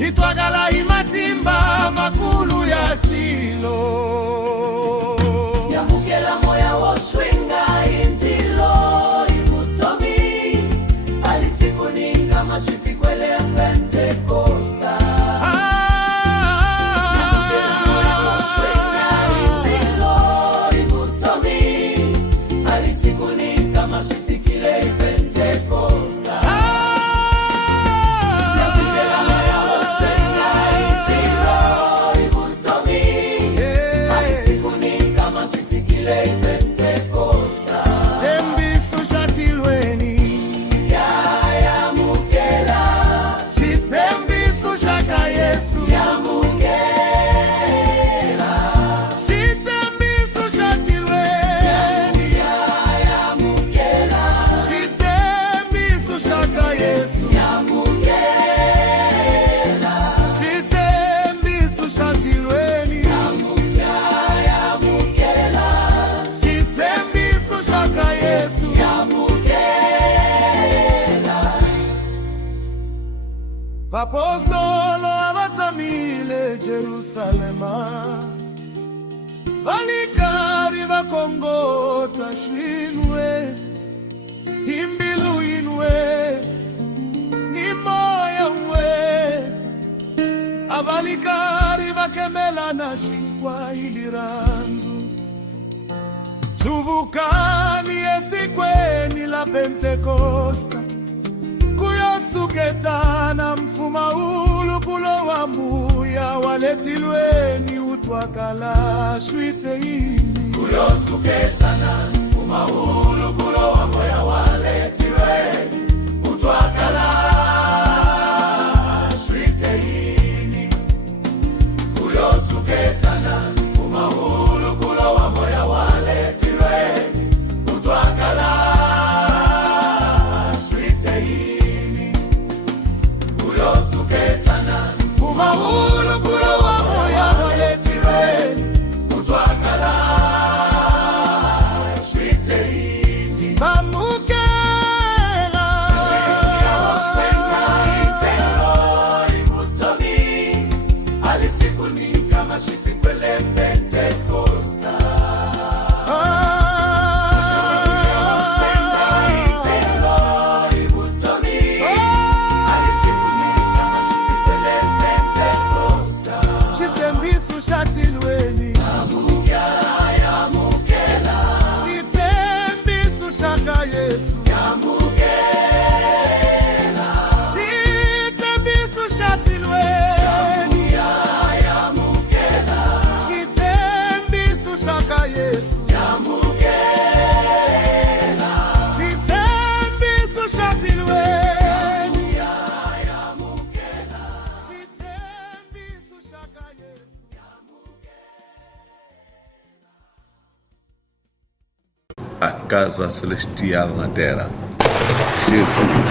Itwagala imatimba makulu ya tilo Yamukela moya woshwenga intilo imutomi Alisikuninga mashifi kwele ya Pentekosta Yamukela moya woshwenga intilo imutomi Alisikuninga mashifi kile Pentekosta Yamukela moya woshwenga intilo imutomi Alisikuninga mashifi kile Pentekosta Tembisu shatilweni Yamukela Chitembisu shaka Yesu Yamukela Chitembisu shatilweni Yamukela Chitembisu shaka Yesu Yamukela Chitembisu shatilweni Yamukela Chitembisu shaka Yesu Yamukela Apostolo abatamile Jerusalema Balikari bakongota shwinwe Imbilu inwe Nimoya mwe Abalikari bakemela na shikwa iliranzu Chuvukani esikweni la Pentekosta Kuyosuketana mfuma ulu kulo wa muya Waletilweni utwakala shwite ini Kuyosuketana mfuma ulu kulo wa muya Waletilweni utwakala shwite ini Kuyosuketana mfuma ulu kulo wa muya Waletilweni utwakala shwite ini Kuyosuketana mfuma ulu kulo wa muya Waletilweni utwakala shwite ini Bamukela Yawoswenga itelo imutomi Alisikuninga mashifi kwele Pentekosta Yawoswenga itelo imutomi Alisikuninga mashifi kwele Pentekosta Chitembisu shatilweni Yamukela Chitembisu shaka Yesu Yamukela Chitembisu shatilweni Yamukela Chitembisu shaka Yesu Yamukela Chitembisu shatilweni Yamukela Chitembisu shaka Yesu A casa celestial na terra. Jesus,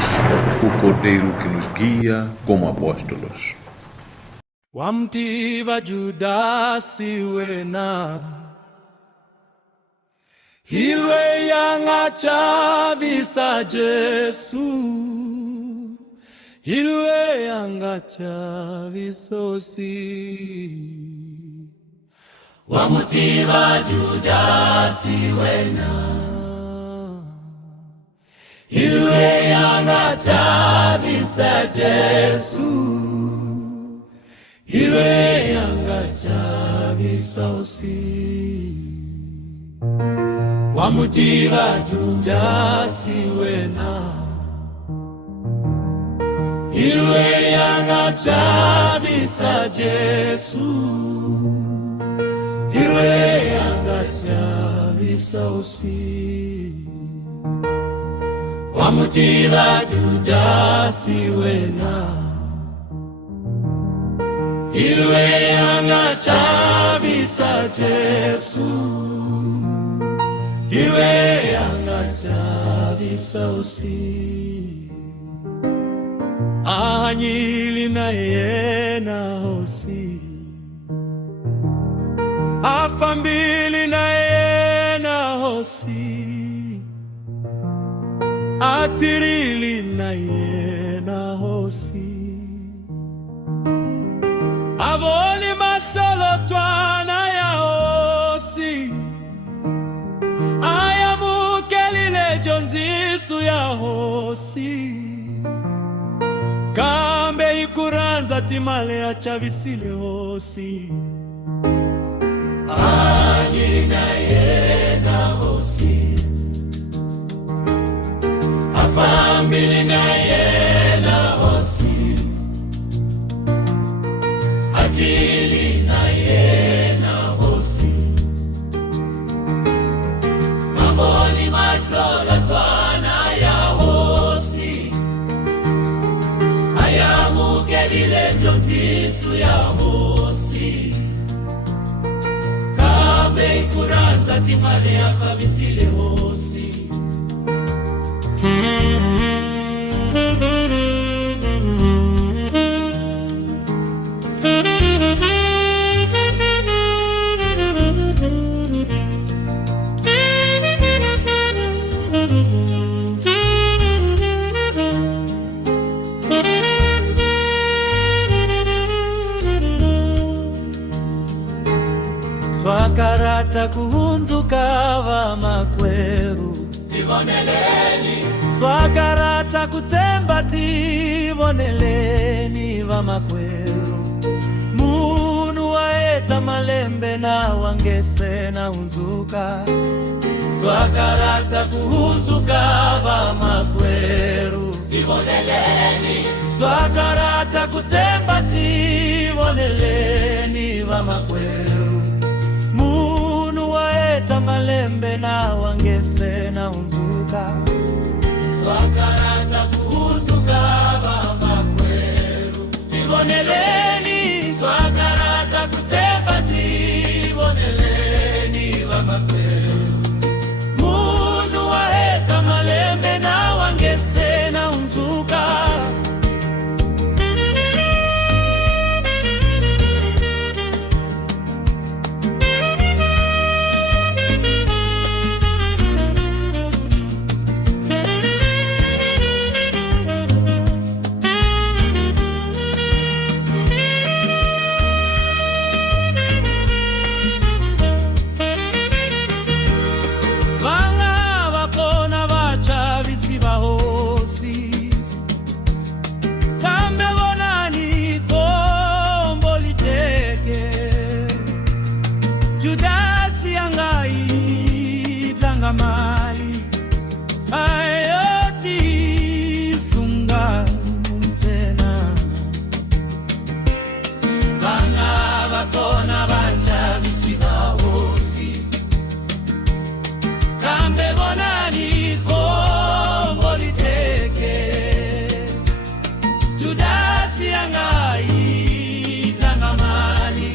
o Cordeiro que nos guia como apóstolos. Wamtiva Judasi wena Hilwe yanga chavisa Jesu Hilwe yanga chavisosi Wamutiva Judasi wena Ilwe yanga tabisa Jesu Ilwe yanga tabisa osi Wamutiva Judasi wena Ilwe yanga tabisa Jesu Ilwe yanga tabisa osi Wamutiva Judasi wena Ilwe anga chabisa Jesu, ilwe anga chabisa osi. Anyili na yena osi, afambili na yena osi, atirili na yena osi. Avoli masolo twana ya osi, ayamukelile jonzisu ya osi. Kambe ikuranza timale achavisile osi. Anyina yena osi, afambili na yena osi, atili na yena osi. Mamboni matlola twana ya osi, ayamukelile jonzisu ya osi. Kambe ikuranza timale akavisile osi. Swakarata kuhunzuka va makweru tivoneleni, swakarata kutsemba tivoneleni va makweru. Munu waeta malembe na wangese na unzuka, swakarata kuhunzuka va makweru tivoneleni, swakarata kutsemba tivoneleni va makweru. Munu waeta malembe na wangese na unzuka, swakarata kuhunzuka va makweru tivoneleni, swakarata kutsemba tivoneleni va makweru. Munu waeta malembe na wangese na unzuka, Judasi angai tangamali ayoti sunga mtena. Vanga vakona vacha visiva osi, kambe bonani komboli teke. Judasi angai tangamali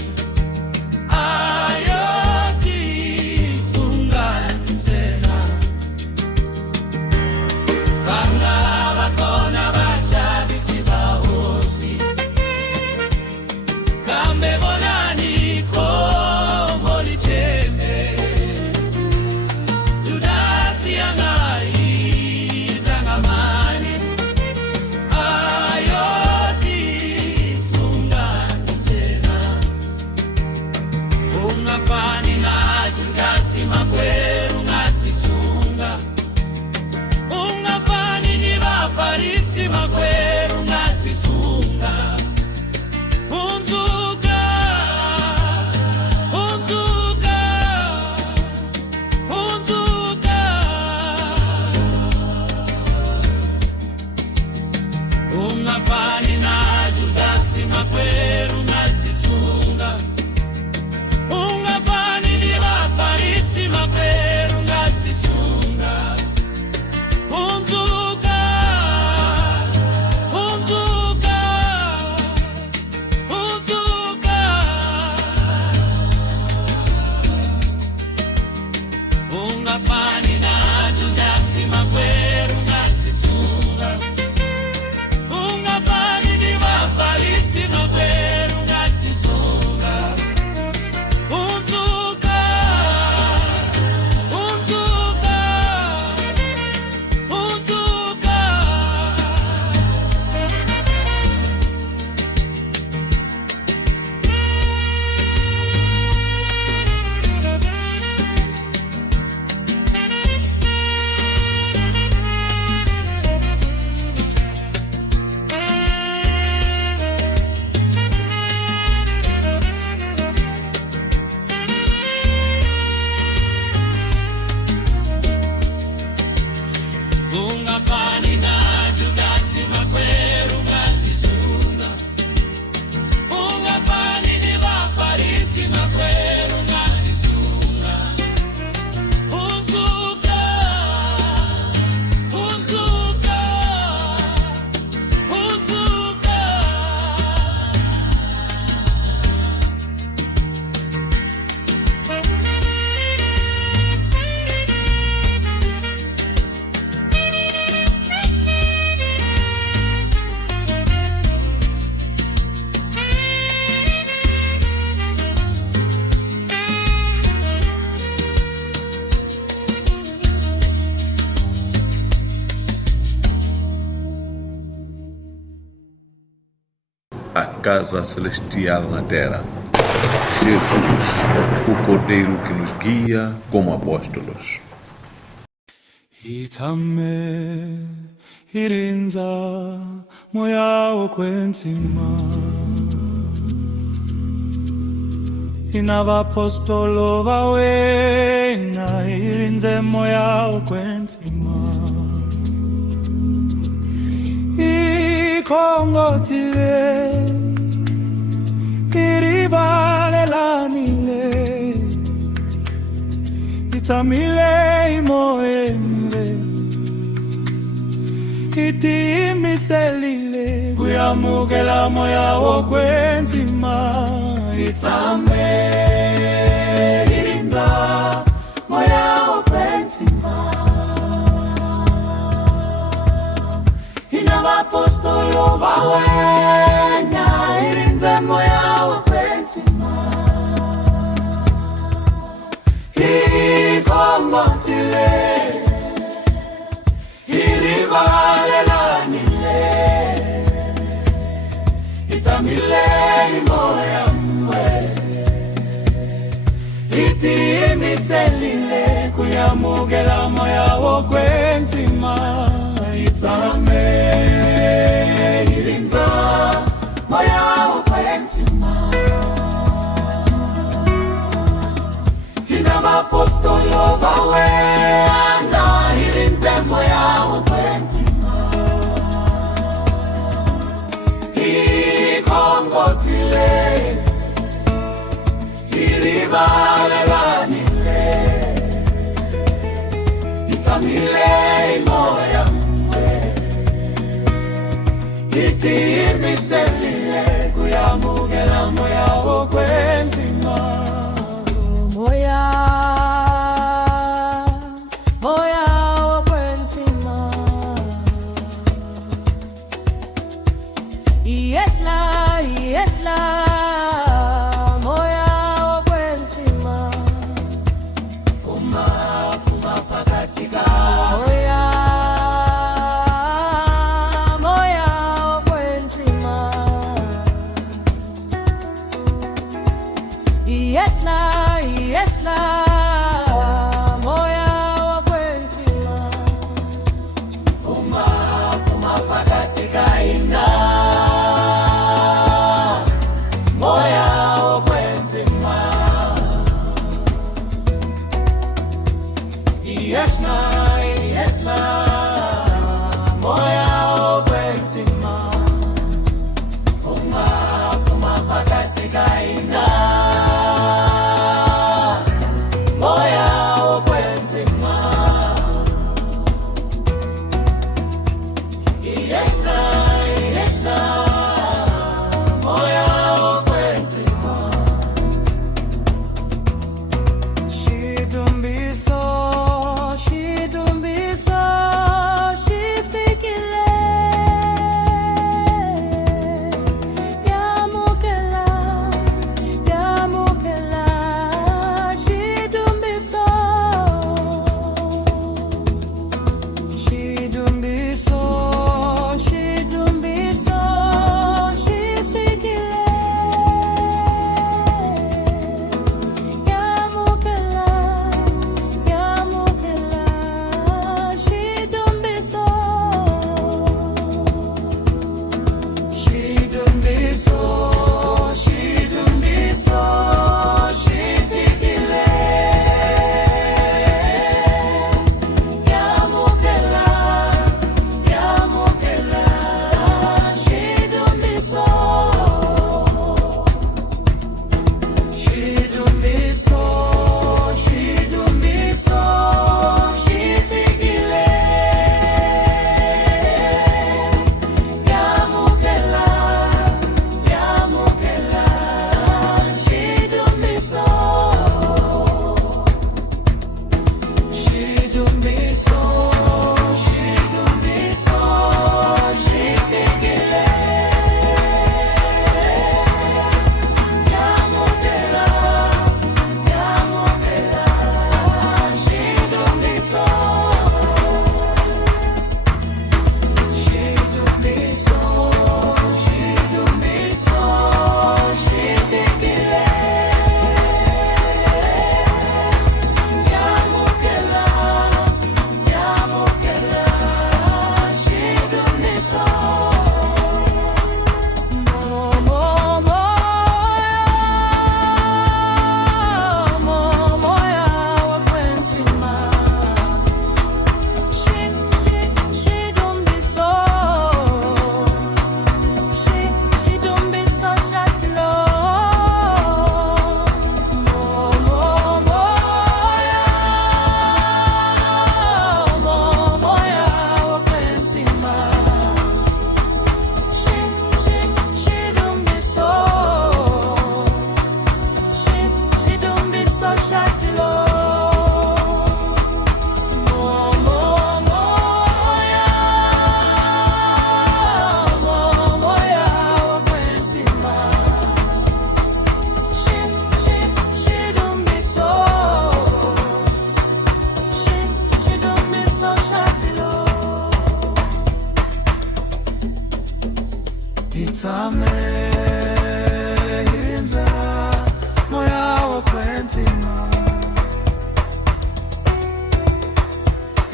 casa celestial na terra. Jesus, o Cordeiro que nos guia como apóstolos. Itame irinza moya wokwenzima inabapostolo bawena irinze moya wokwenzima ikongotile iribalelaniile itamile imoembe itimiselile kuyamukela moya wokwenzima itame irinza moya wokwenzima inabapostolo bawenya irinze moya wokwenzima ikongotile iribalelaniile itamile imoya mwe itimiselile kuyamukela moya wokwenzima itame irinza moya wokwenzima inabapostolo bawena irinze moya wokwenzima ikongotile iribalelaniile itamile imoya mwe itimiselile kuyamukela moya wokwenzima Moya wokwenzima Yetla moya wokwenzima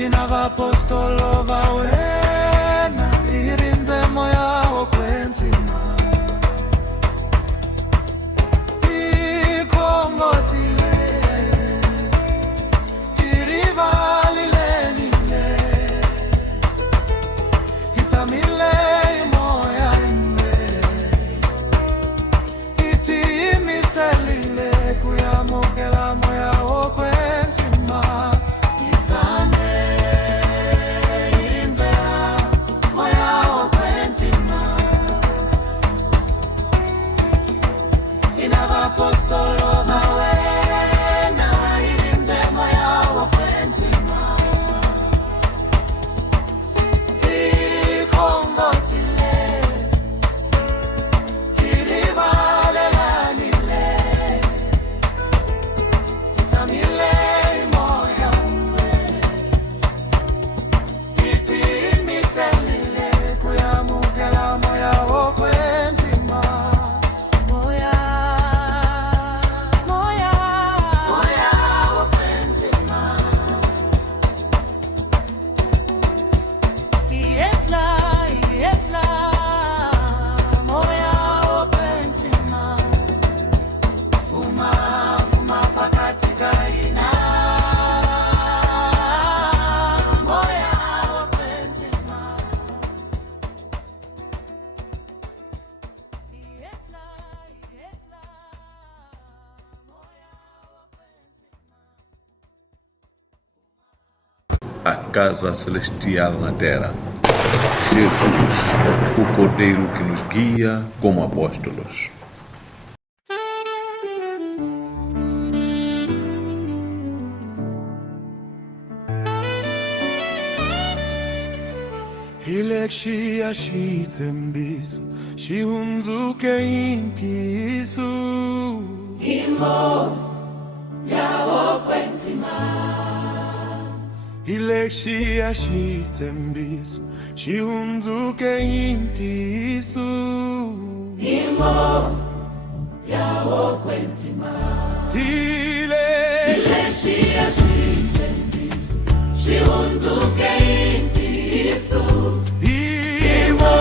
inavapostolo vawena irinze moya wokwenzima ikongotile irivalilelile itamile moya nne itimiselile kuyamukela moya wokwenzima Apostolo vawena irinze moya wokwenzima ikongotile irivalelelile itamile moya nne itimiselile kuyamukela moya wokwenzima A casa celestial na terra. Jesus, o Cordeiro que nos guia como apóstolos. Hilekshia shitembiso shihunzuke intisu imo yawo kwenzima Hilekshia shitembiso shihunzuke intisu imo yawo kwenzima Hilekshia shitembiso shihunzuke intisu imo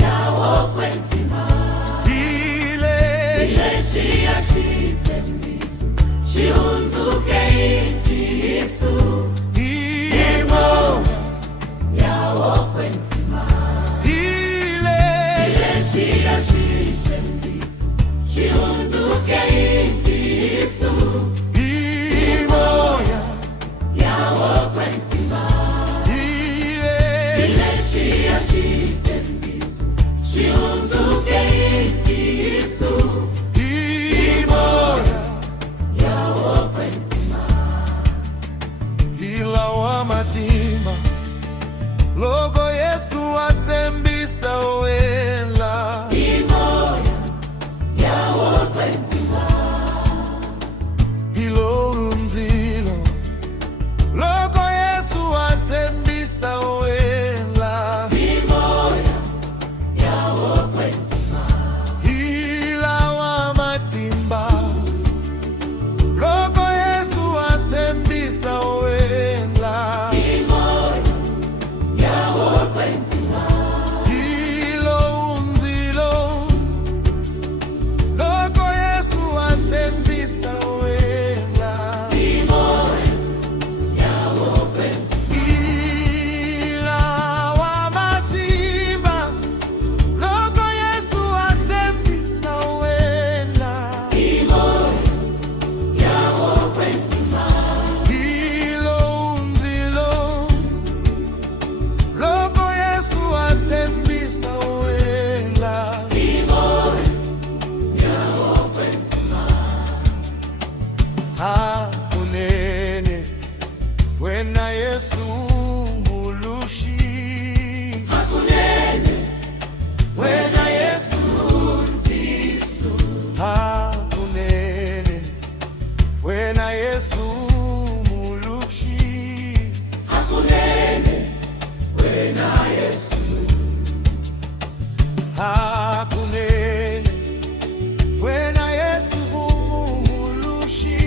yawo kwenzima Hilekshia shitembiso shihunzuke intisu imo yawo kwenzima Hilekshia shitembiso shihunzuke intisu imo yawo kwenzima Hilekshia shitembiso shihunzuke intisu imo yawo kwenzima ila wa matima logo Yesu atembisa wela imo yawo kwenzima ilo unzilo logo Yesu atembisa wela imo yawo kwenzima ila wa matimba logo Yesu atembisa wela imo yawo kwenzima ilo unzilo logo Yesu atembisa wela imo yawo kwenzima ila wa matimba logo Yesu atembisa wela imo yawo kwenzima ilo unzilo logo Yesu atembisa wela imo yawo kwenzima hakunene wena Yesu mulushi hakunene wena Yesu untisu hakunene wena Yesu mulushi hakunene wena Yesu hakunene wena Yesu mulushi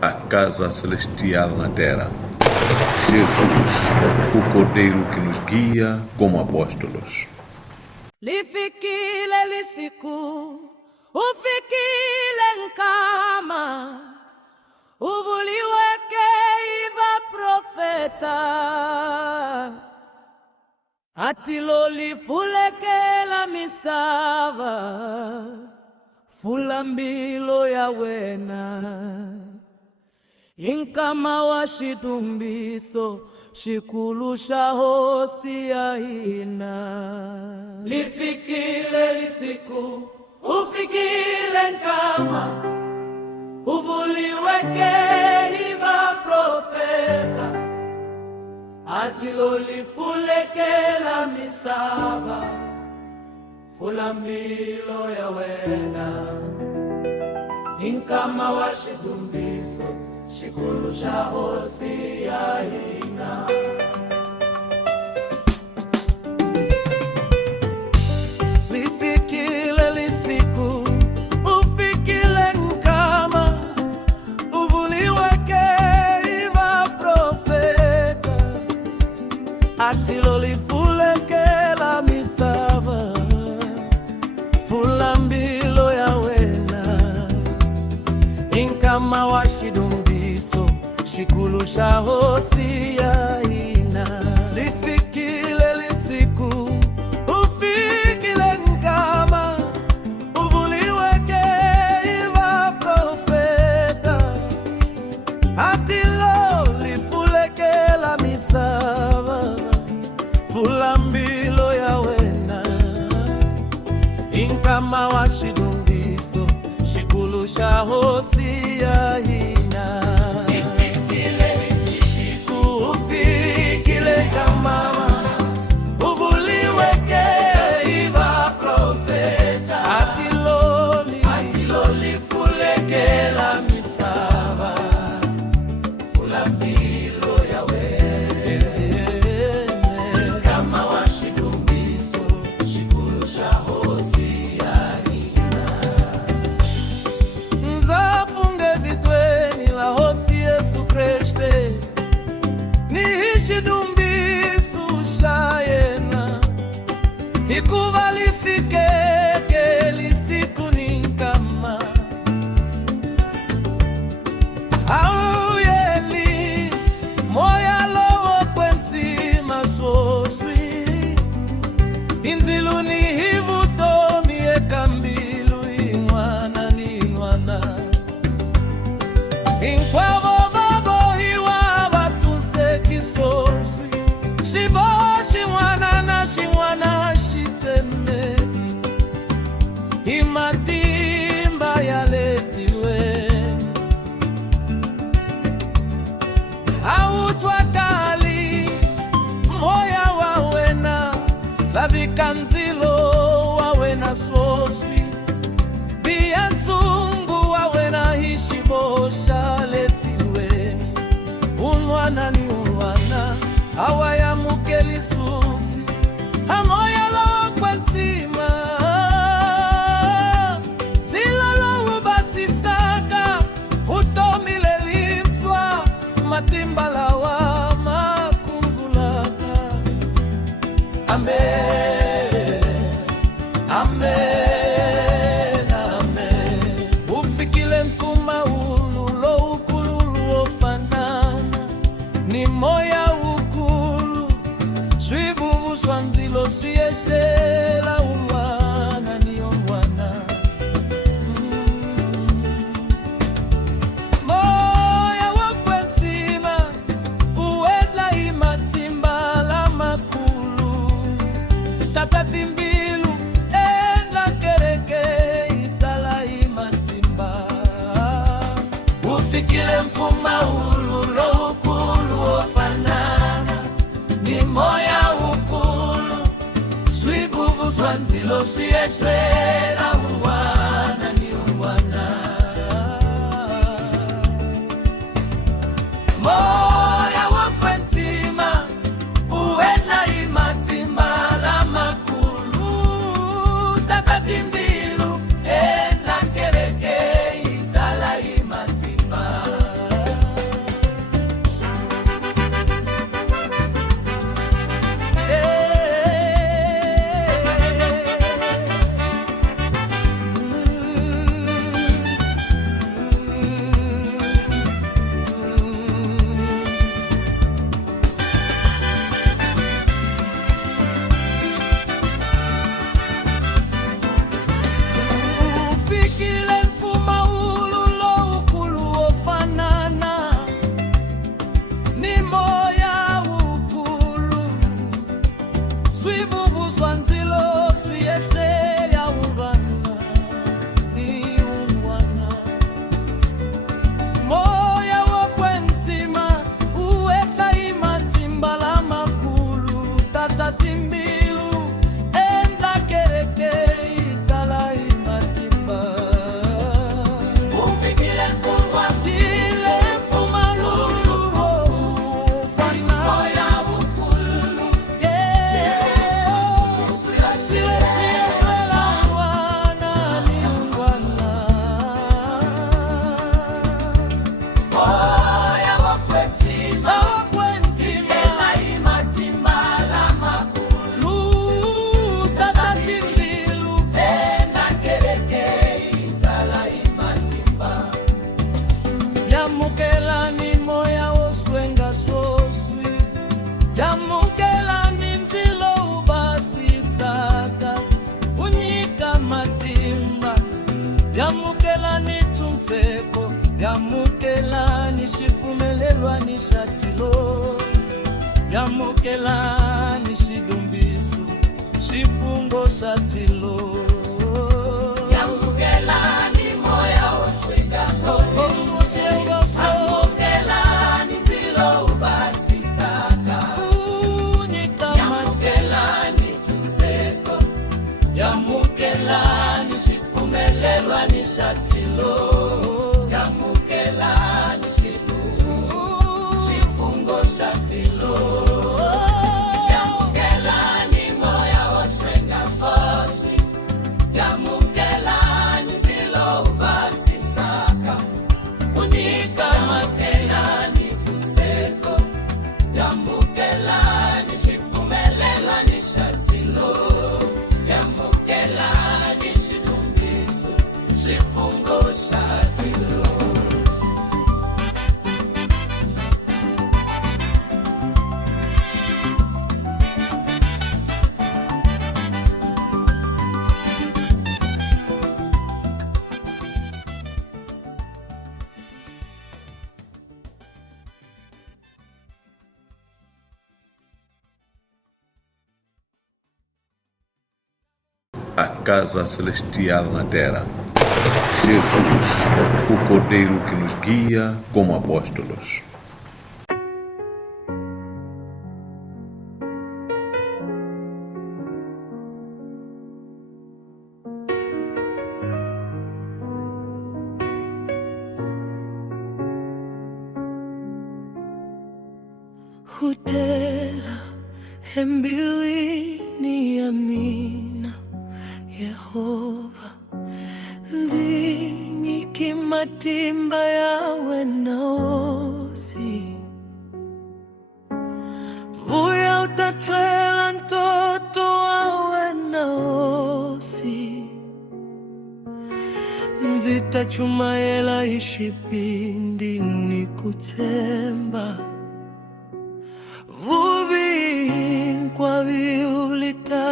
A casa celestial na terra. Jesus, o Cordeiro que nos guia como apóstolos. Lifikile lisiku, ufikile nkama, uvuliweke iva profeta, atilo lifulekela misava, fulambilo ya wena. Inkama wa shitumbiso, shikulu shahosi ya hina. Lifikile lisiku, ufikile nkama, uvuliweke iva profeta, atilo lifulekela misava, fulambilo ya wena. Inkama wa shitumbiso, shikulu shahosi ya hina. Lifikile lisiku, ufikile nkama, uvuliweke iva profeta, atilo lifulekela misava, fulambilo ya wena. Inkama wa shidumbiso, shikulu shahosi ya hina. Lifikile lisiku, ufikile nkama, uvuliweke iva profeta, atilo lifulekela misava, fulambilo ya wena. Inkama wa shidumbiso, shikulu shahosi ya hina. Lifikile lisiku, ufikile nkama, uvuliweke iva profeta, atilo lifulekela misava, fulambilo ya wena. Inkama wa shidumbiso, shikulu shahosi ya hina. Nzafunge vitweni la hosi Yesu Kriste, niishi dumbisu shayena, ikuva lifikeke lisiku ninkama, au yeli moya lowo kwentima soswi, inzilu ni hivuto mieka mbilu ingwana ni ingwana. Inkwavo babo hiwa batuse kisoswi, shibo shingwana shitemeki, imatimba yaletiwe, autwakali moya wawena, lavikanzilo wawena soswi, biyanzungu wawena hishibosha letiwe. Unwana ni unwana, awaya mukeli susi, amoya lo kwentima, zilalo ubasisaka, utomile limtwa, matimbala wa makungulaka. Amen, amen, amen. Ufikile mfuma ululo ukulu ofanana, ni moya ukulu, shwibu swanzilo swiyeshela uwana ni uwana. Moya wakwentima, uweza Swanzilo siyeswela uwana ni uwana. Moya wakwentima uwena imatima la makulu tatatimbilu ena kereke itala imatima. Ufikile mfuma ululo ukulu ofanana ni moya ukulu swibubu swanzilo swiyese ya ungana ni ungwana. Moya wakwentima uweka imatimba la makulu tatatimbilu enda kereke itala imatimba. Ufikile mfuma dile mfuma lulu ufana moya ukulu siyeswela wana ni ungwana. Moya wakwentima ela imatimba la makulu tatatimbilu enda kereke itala imatimba. Yamukela ni moya oswenga soswi yamukela ni nzilo ubasisaka unyika matimba. Yamukela ni tunseko yamukela ni shifumelelwa ni shatilo. Yamukela ni shidumbisu shifungo shatilo. Yamukela ni moya oswenga soswi yamukela ni nzilo ubasisaka unyika yamukela ni tunseko yamukela ni shifumelelwa ni shatilo. Yamukela ni shifungo shatilo. Yamukela ni moya oswenga soswi yamukela ni nzilo ubasisaka unyika matela ni tunseko yamukela ni shifumelela ni shatilo. Yamukela ni shidumbisu shifungo shatilo. A casa celestial na terra. Jesus, o Cordeiro que nos guia como apóstolos. Hutela hembiwini amina Yehova nzingi matimba yawe naosi vuya utatwela ntoto wawe naosi nzita chuma yela ishipindi ni kutemba vubi kwa viulita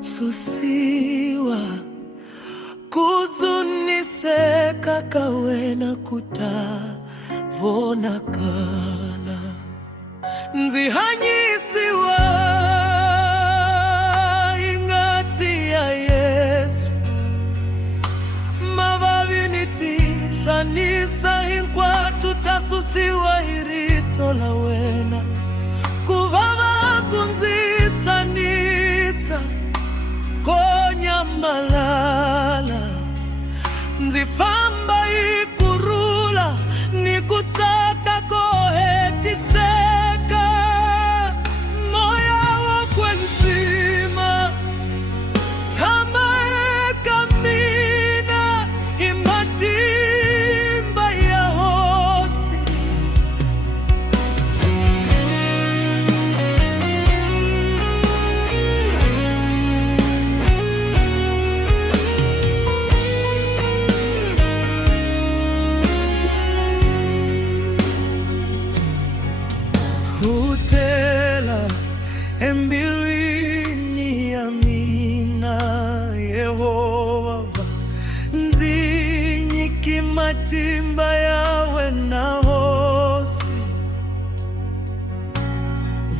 susiwa kuzuniseka kawena kutavona kala nzihanyisiwa ingati ya Yesu mavavinitisha nisa inkwa tutasusiwa irito la wena kuvava kunzisa nisa Utela embilwini yamina Yehova nzinyiki matimba yawe na hosi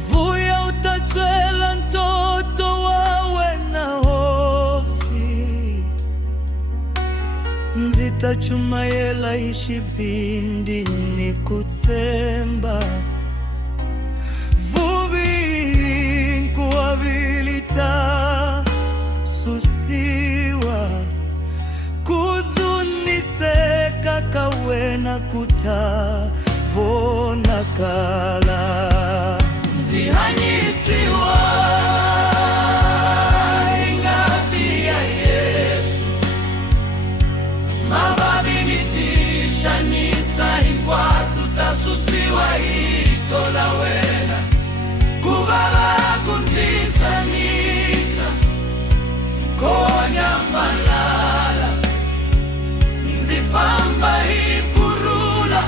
vuya utachwela ntoto wawe na hosi nzitachuma yela ishibindi ni kutsemba kuabilita susiwa kudhuniseka kawena kutavona kala nzihanyisiwa ingati ya Yesu mababilitisha nisahingwa tutasusiwa itola wena kubaba kunzisanisa konya malala nzifamba hipurula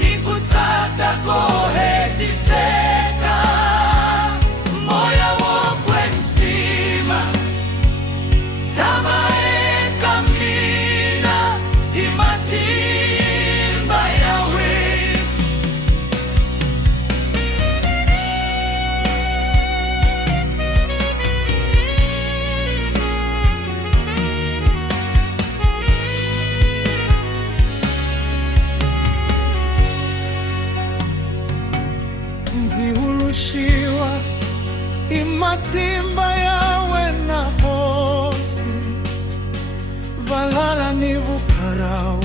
nikutata kohetiseka moya wokwenzima tamaeka mina imatimba ya Yesu nzihulushiwa imatimba yawe na hosi valala ni vukarawa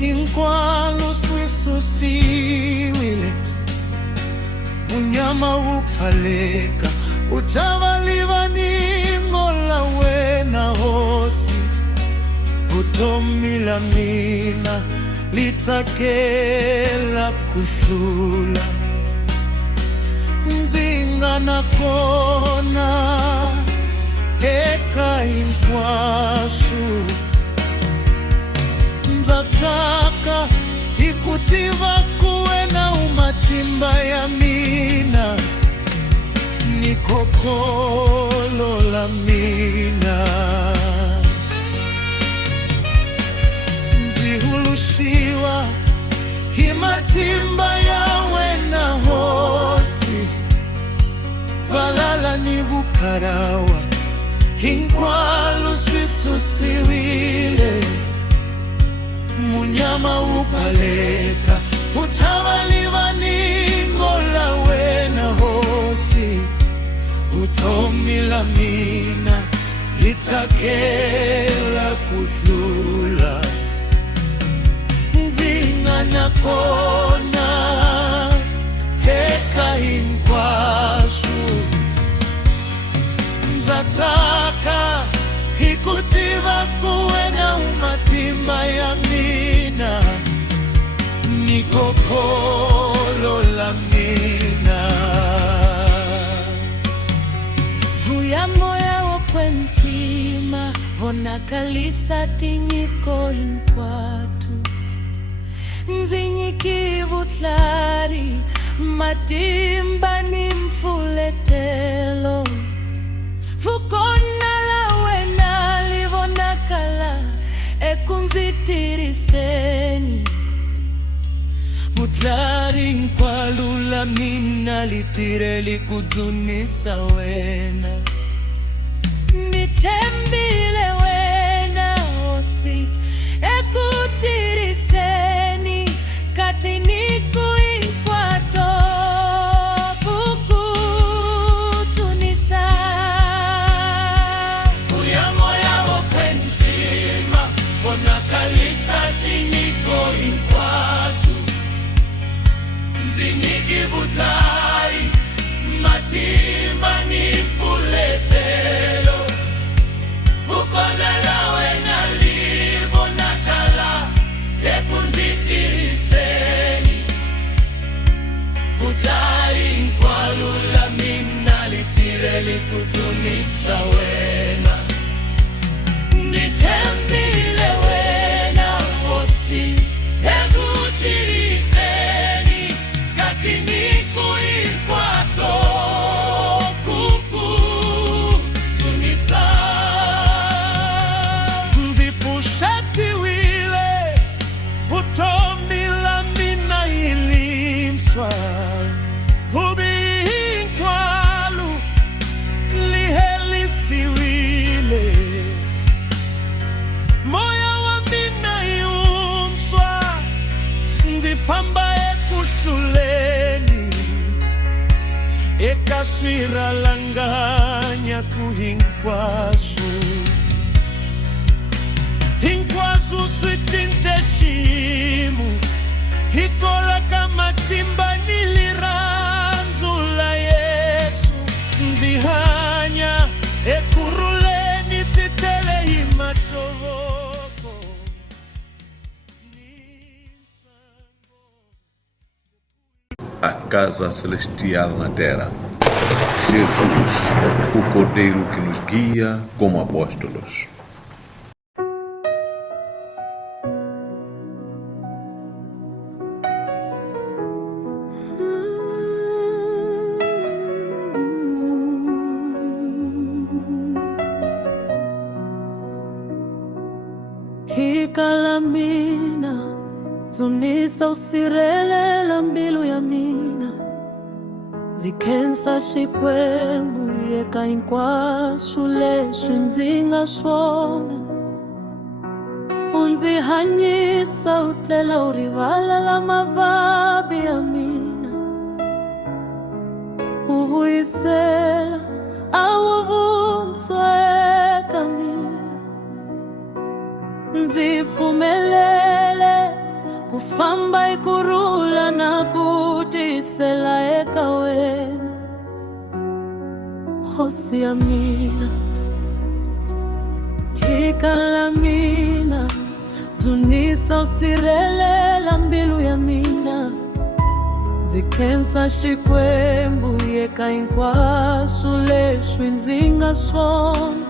inkwalo swisusiwile unyama upaleka uchavaliva ningola wena hosi vutomila mina litsakela kushula nzinga nakona eka inkwashu nzatsaka ikutiva kuwe na umatimba ya mina nikokolo la mina nzihulushiwa imatimba yawe na hosi valala ni vukarawa inkwalo swisusiwile munyama upaleka utavaliva ningola wena hosi utomila mina litakela kushula nzinga nakona heka inkwashu nzataka ikutiva kuwe na umatimba ya mina nikokolo la mina vuya moya wokwenzima vonakalisa tinyiko inkwatu nzinyikivutlari matimba ni mfuletelo vukona lawe nalivonakala ekunzitiriseni vutlari nkwalula mina litire likudzunisa wena nitembile wena osi ekutiriseni katiniku inkwato kukutunisa vuya moya wokwenzima vonakalisa tiniko inkwatu nzinyikivudlai matimba nifuletelo vukona lawe nalivonakala ekunzitiriseni vudlai nkwalula mina litire likutunisa wena nitembile wena hosi ekutiriseni katiniku swira langanya ku hinkwaso switinteshimu hikola kama timba niliranzula Yesu ndihanya ekuruleni titele himatovoko. A casa celestial na terra. Jesus, o Cordeiro que nos guia como apóstolos. Hikalamina zunisa usirelela mbilu ya mina zikensa shikwembu yeka inkwashu leshu nzinga shona unzihanyisa utlela urivala la mavabi ya mina uhuyisela awuvumsweka mina nzifumelele kufamba ikurula na kutisela eka wena hosi ya mina hikala mina zunisa usirelela mbilu ya mina zikensa shikwembu yeka inkwashu leshu nzinga shona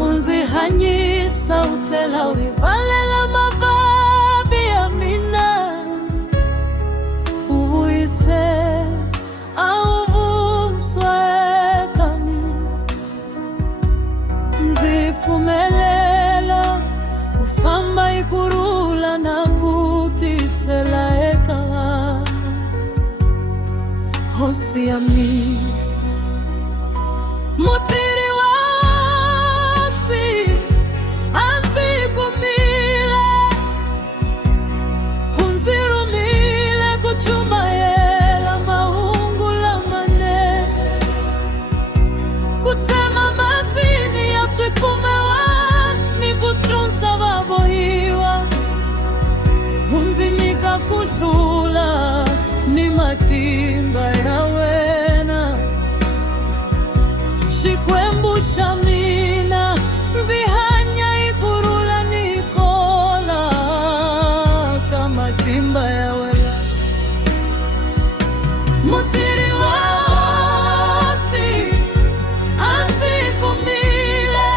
unzihanyisa utlela uivalela mavabi ya mina uhuyisela awuvumsweka mina nzifumelela kufamba ikurula na kutisela eka hosi ya mina mutiri wasi anzikumile unzirumile kuchumayela mahungu la manene kutema matini ya swipumewa ni kutrunsa vabohiwa unzinyika kuhlula ni matimba ya wena shikwembu sha mina nzihanya ikurula nikola kama timba ya wena mutiri wasi anzikumile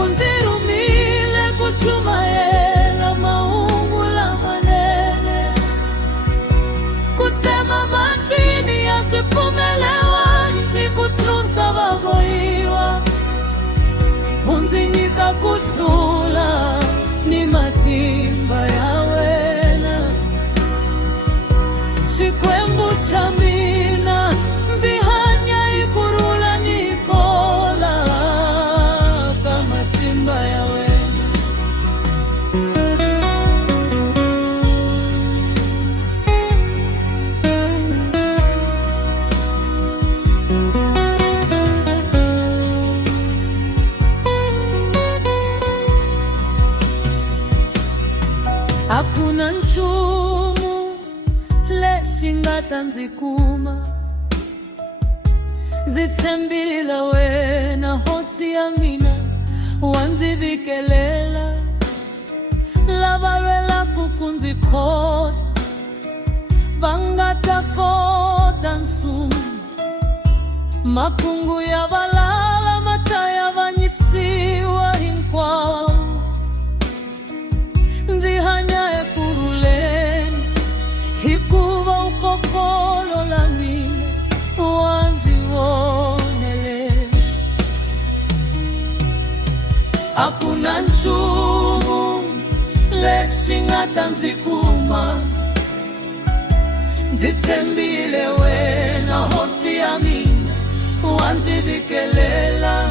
unzirumile kuchumayela mahungu la manene kutema matini ya swipumelewa ni kutrunsa vabohiwa unzinyika kuhlula ni matimba ya wena shikwembu sha mina nzihanya ikurula nikola kama timba ya wena hakuna nchumu leshingata nzikuma zitsembilila wena hosi ya mina wanzivikelela lavalwela kukunzikota vangatakota nsumu makungu ya valala mataya vanyisiwa hinkwawo nzihanya ekuruleni hikuva ukokolo la mina wanzionelele hakuna nchumu leshingata nzikuma nzitsembile wena hosi ya mina wanzivikelela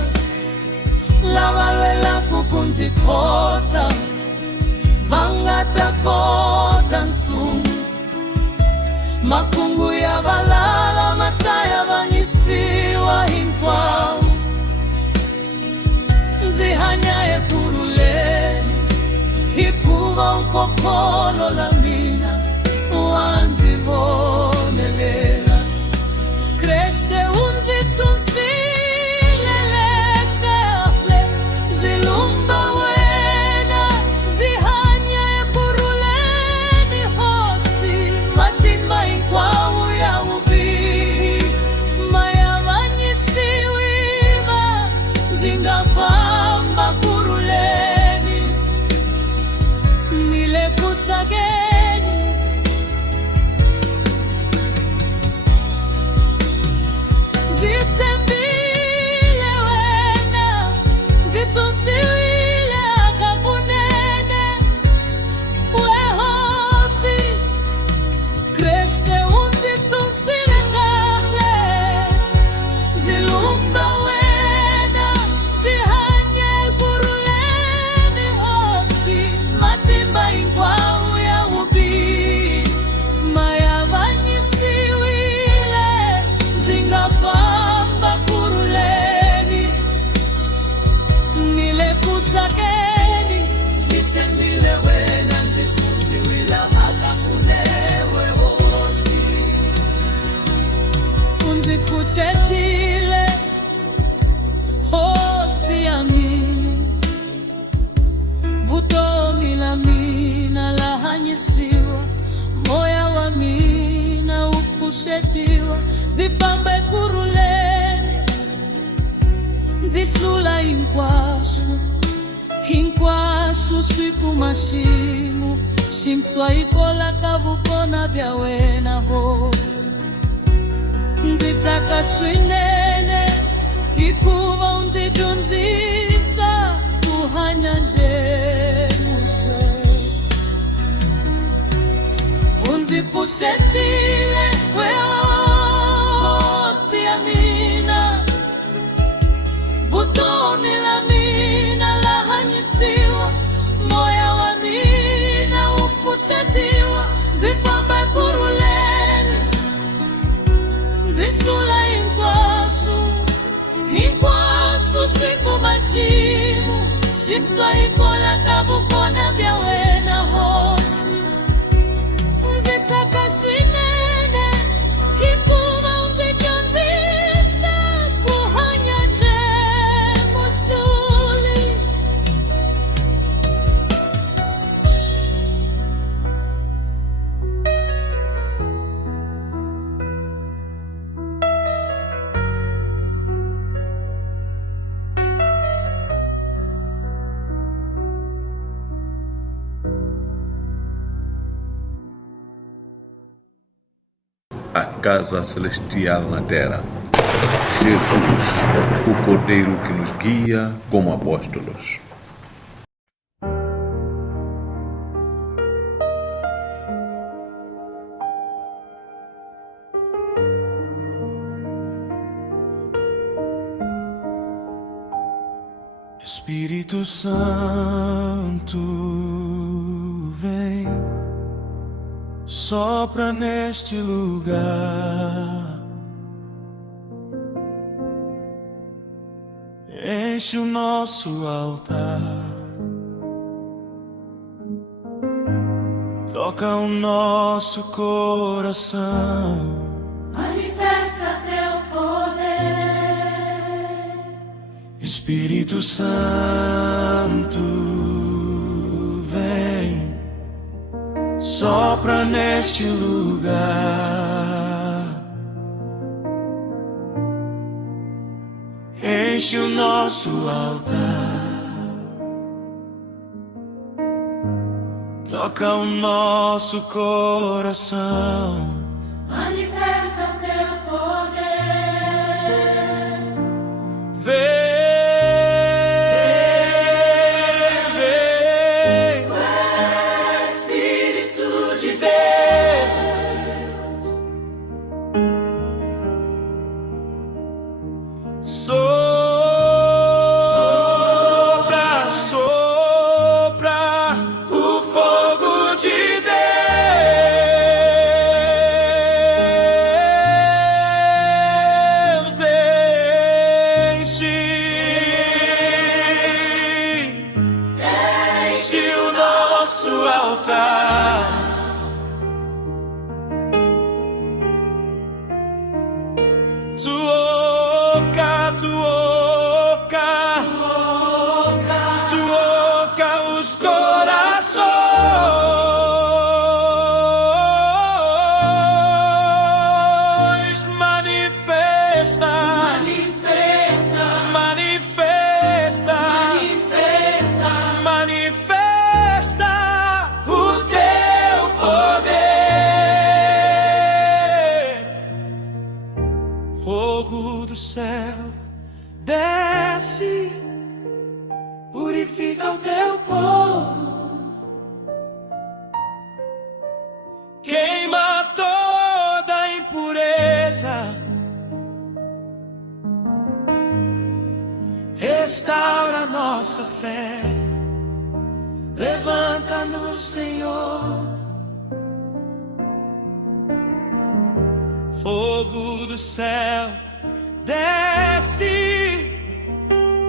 lavalwela kukunzikota vangatakota nsumu makungu ya balala mataya vanisiwa hinkwao nzihanyaye kuruleni hikuva ukokolo la mina wanzivomelela Kreste unzitunsilelekele zilumba wena zihanyaye kuruleni hosi matima ikwawu ya ubihi mayavanyisiwiva zingafamba kuruleni nilekutsageni zitsembile wena zitunsiwile akakunene wehosi Kreste unzitunsile kahle zilumba wena zihanye kuruleni hosi matimba inkwawu ya ubihi mayavanyisiwile zingafamba kuruleni nilekutsakeni zitsembile wena nzitunsiwila akakunewe hosi unzipushetile hosi yami vutomi la mina lahanyisiwa moya wa mina upushetiwa zifambe kuruleni nzihlula hinkwashu swiku mashimu shimtswa ikola kavukona vya wena hosi nzitsaka swinene hikuva unzidyondzisa kuhanya njemuswe unzipfushetile wehosi ya mina vutomi la mina lahanyisiwa moya wa mina upfushetiwa zifambe kuruleni nzihlula hinkwashu swiku mashimu shimtswa ikola kavukona vya wena hosi nzitsaka swinene hikuva unzidyondzisa kuhanya njemuhluli A casa celestial na terra. Jesus, o Cordeiro que nos guia como apóstolos. Espírito Santo, vem, sopra neste lugar, enche o nosso altar, toca o nosso coração, manifesta teu poder, Espírito Santo, vem, sopra neste lugar, enche o nosso altar, toca o nosso coração, manifesta teu poder, vem. Sopra, sopra o fogo de Deus. Tuoca, tuoca, tuoca os corações. Manifesta, manifesta, manifesta o teu poder. Fogo do céu desce, purifica o teu povo, queima toda impureza, restaura nossa fé. Levanta-nos, Senhor. Fogo do céu desce,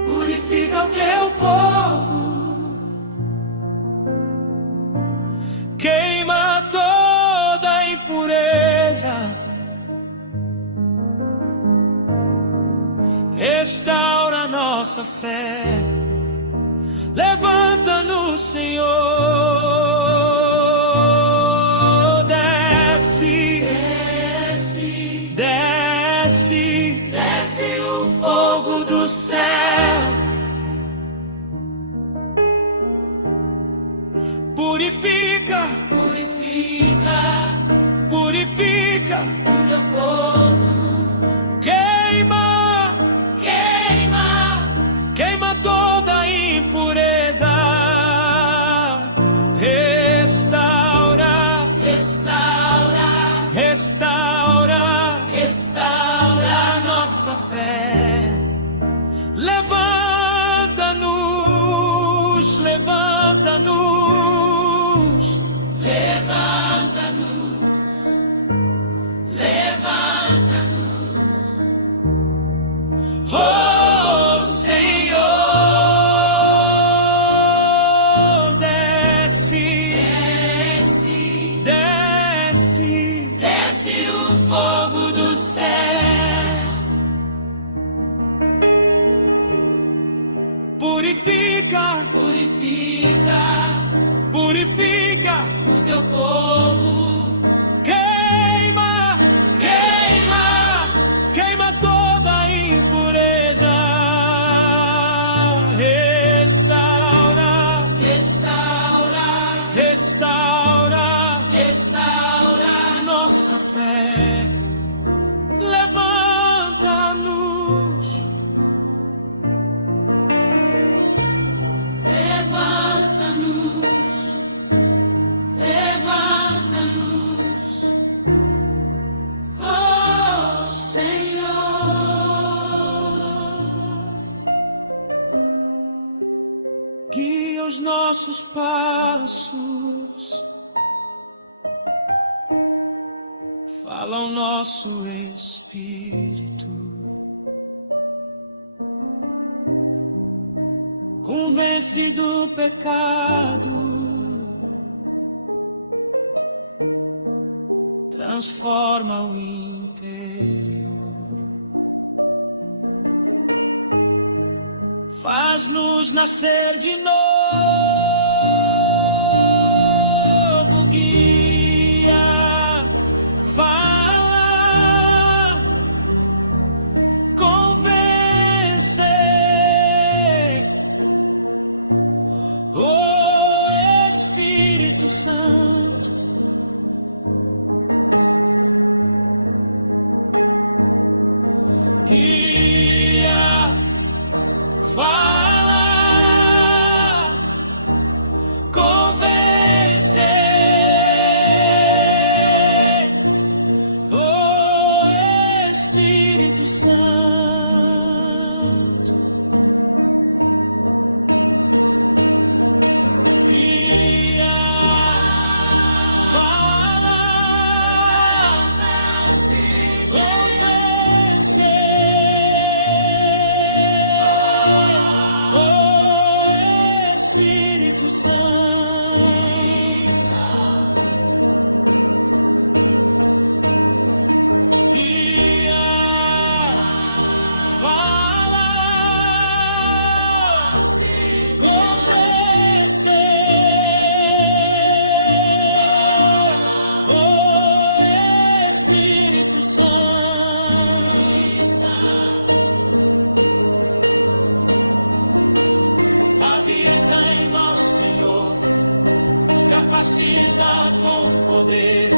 purifica o teu povo, queima toda impureza, restaura nossa fé. Levanta-nos, Senhor. Desce, desce, desce o fogo do céu. Purifica, purifica o teu povo. Queima, queima toda impureza. Restaura, restaura nossa fé. Levanta-nos, levanta-nos, oh Senhor, desce, desce o fogo do céu. Purifica, purifica o teu povo. Queima, queima toda impureza. Restaura, restaura nossa fé. Levanta-nos, oh Senhor. Guia os nossos passos, fala o nosso espírito, convence do pecado, transforma o interior, faz-nos nascer de novo, guia, fala, convence, oh Espírito Santo. Guia, fala, convence, oh Espírito Santo. Guia, fala, convence, oh Espírito Santo. Guia, Espírito Santo, habita em nós, Senhor, capacita com poder,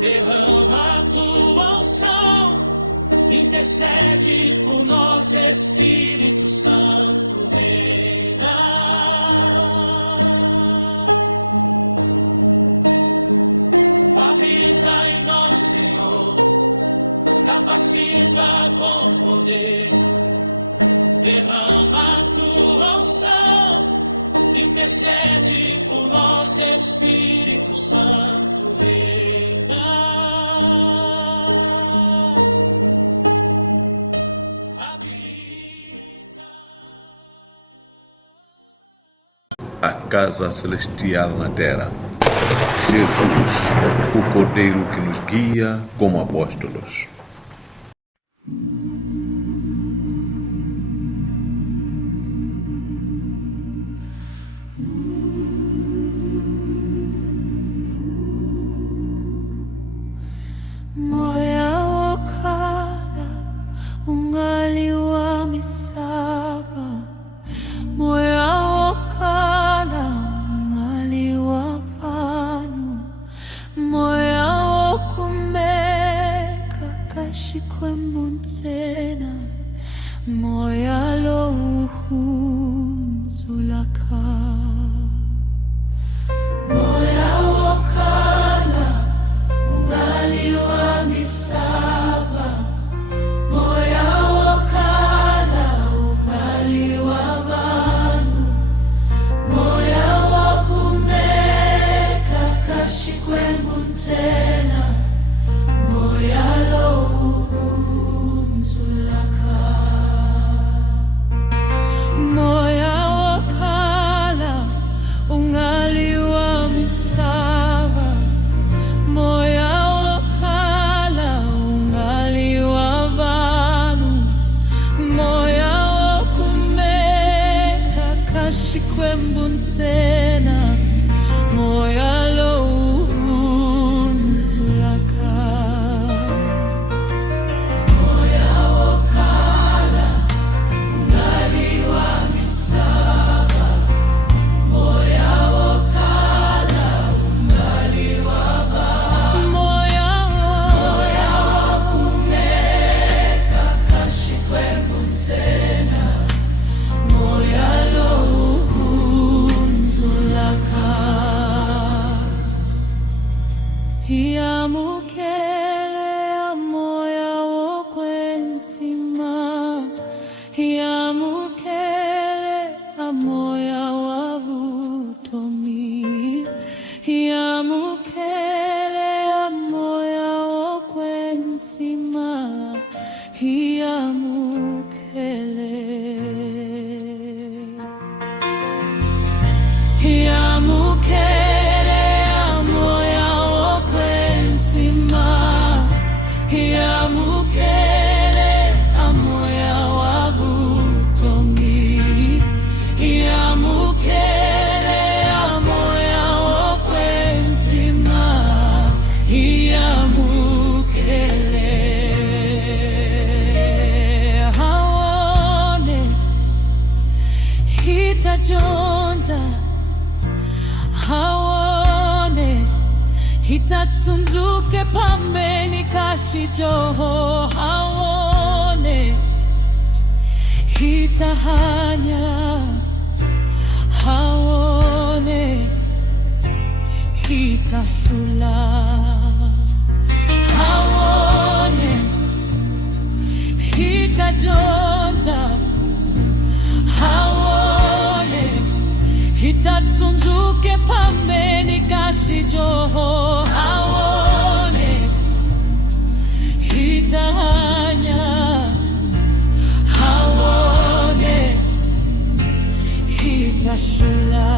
derrama a tua unção, intercede por nós, Espírito Santo, reina. Habita em nós, Senhor, capacita com poder, derrama a tua unção, intercede por nós, Espírito Santo, reina. Habita. A casa celestial na terra. Jesus, o Cordeiro que nos guia como apóstolos. Moya wakala ungali wamisaba, moya wakala ungali wapanu, moya wakumeka kashikwe muntena, moya lo uhunzulaka. Moya wakala ungali wamisaba, moya wakala ungali wabanu, moya wakumeka kashikwe muntena, moya lo uhunzulaka. Moya wakala ungali wamisaba, moya wakala ungali wabanu, moya wakumeka kashikwe mbuntena, moya lo uhunzulaka. Moya wakala ungali wamisaba, moya wakala ungali wabanu, moya wakumeka kashikwe mbuntena, moya lo uhunzulaka. Yamukele ya moya wokwentima, yamukele ya moya wavutomi, yamukele ya moya wokwentima, yamukele. Yamukele ya moya wokwentima, yamukele ya moya wavutomi, yamukele ya moya wokwentima, yamukele. Haone hitajonza, haone hitatsunduke pambeni kashijoho, haone hitahanya, haone hitahula, haone hitajonza, haone hitatsunduke pambeni kashijoho, haone hitahanya, haone hitashula,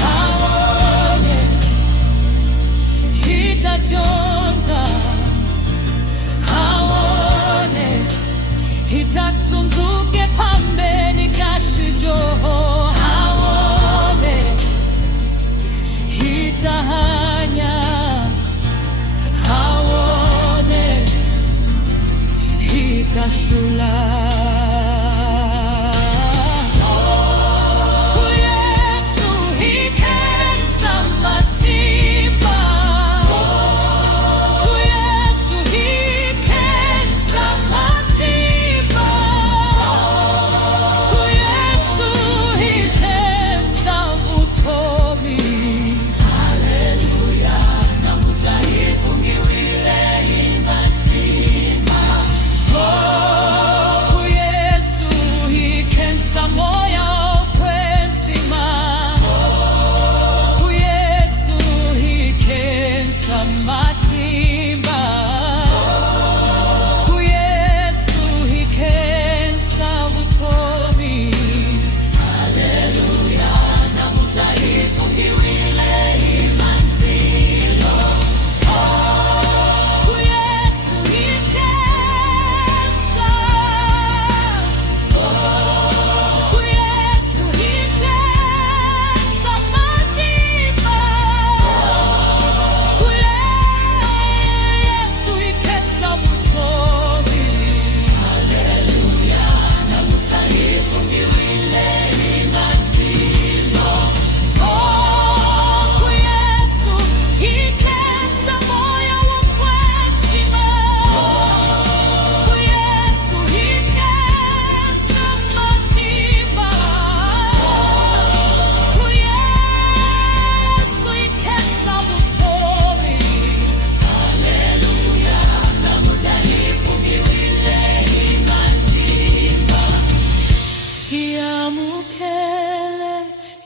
haone hitajonza, haone hitatsunduke pambeni kashijoho, haone hitahanya, haone shula.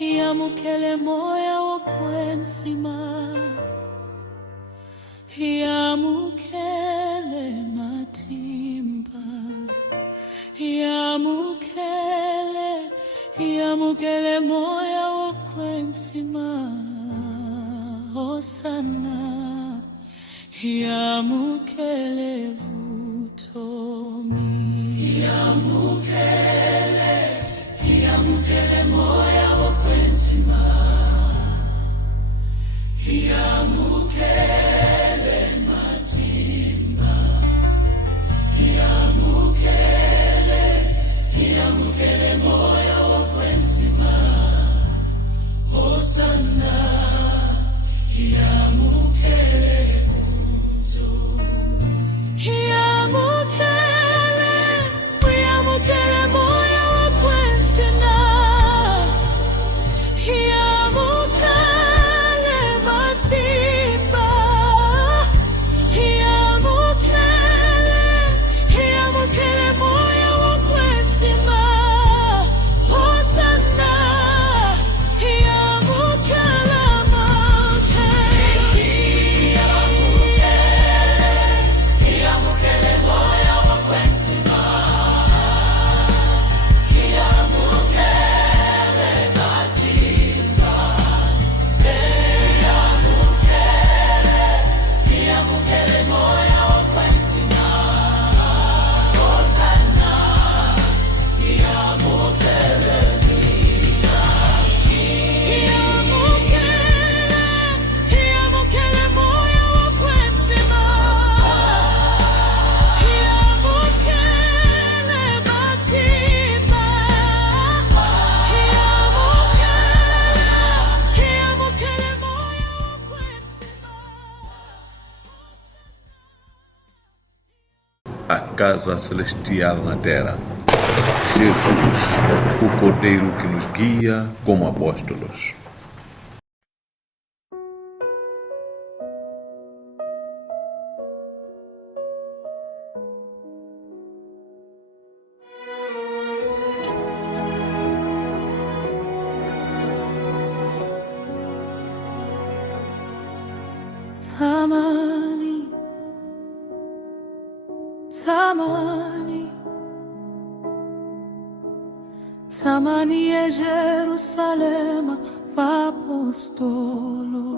Yamukele moya wokwensima, yamukele matimba, yamukele moya wokwensima, Hosana, yamukele vutomi, yamukele moya wokwensima, yamukele matimba, yamukele moya wokwensima, Hosana, yamukele vutomi, yamukele moya wokwensima, yamukele matimba, yamukele moya wokwensima, Hosana, yamukele matimba, yamukele moya wokwensima, A casa celestial na terra. Jesus, o Cordeiro que nos guia como apóstolos. Tamani, tamani, tamani e Jerusalema v'apostolo.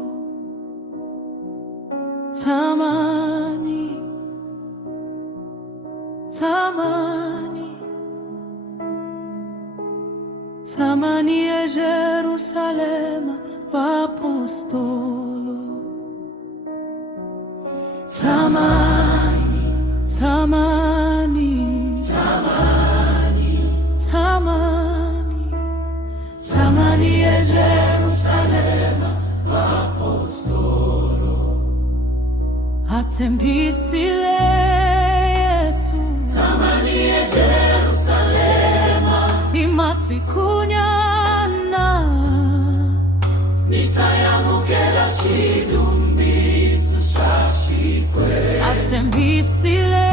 Tamani, tamani, tamani e Jerusalema v'apostolo. Tamani, tamani, atembisile Yesu Tamanie Jerusalema imasikunyana nitayamukela shidumbisu shashikwe atembisile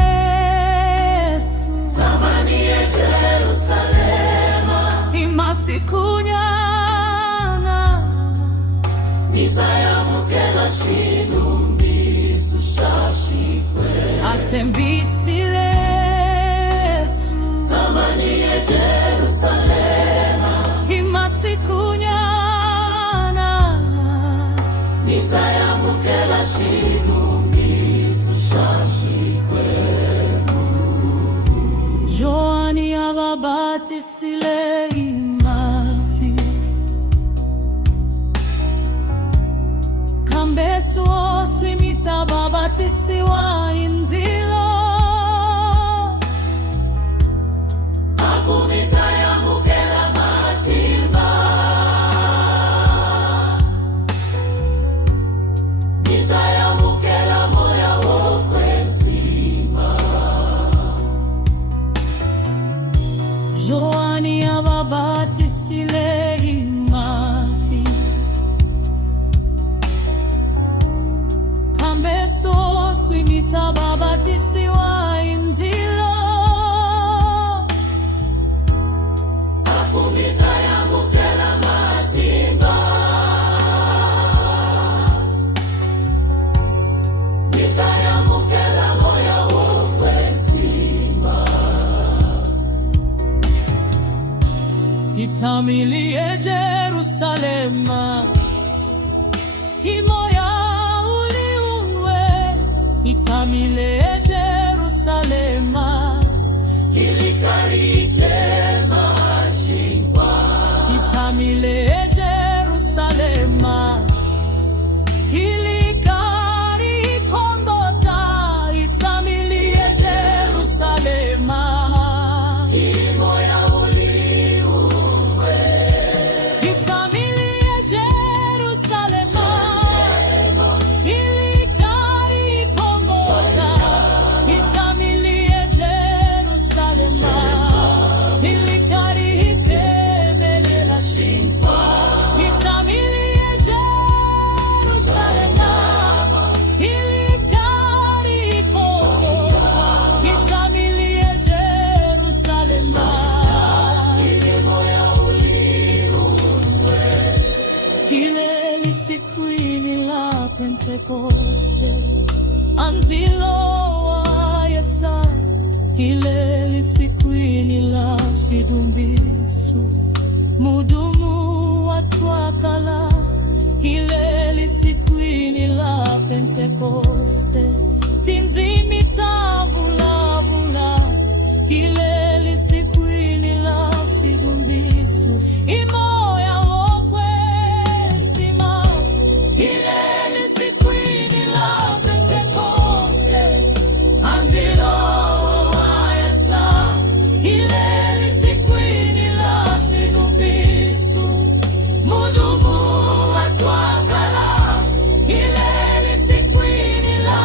Yesu Tamanie Jerusalema imasikunyana nitayamukela shidumbisu shashikwe atembisile Yesu Tamanie Jerusalema imasikunyana nitayamukela shidumbisu shashikwe Joani ababatisile imati Kambesu oswimita babatisiwa inzilo nitayamukela matimba nitayamukela moya wokwenzima Joani ababatisile imati Kambesu oswimita babatisiwa inzilo nitayamukela matimba nitayamukela moya wokwenzima Itamilie Jerusalema imoya uliunwe Itamilie Jerusalema ilikarike mashingwa Itamilie Jerusalema ilikari pondota Itamilie Jerusalema imoya uliumwe Itamilie Jerusalema ilikari pondota Itamilie Jerusalema ilikari ikemelela shingwa Itamilie Jerusalema ilikari pondota Itamilie Jerusalema imoya uliumwe Ile lisikwini la Pentekoste Anzilo wa Yefla Ile lisikwini la Shidumbisu Mudumu wa Twakala Ile lisikwini la Pentekoste Tinzimi tabula bula Ile lisikwini la Shidumbisu Imoya wokwenzima Ile lisikwini la Pentekoste Anzilo wa Yesla Ile lisikwini la Shidumbisu Mudumu wa Twakala Ile lisikwini la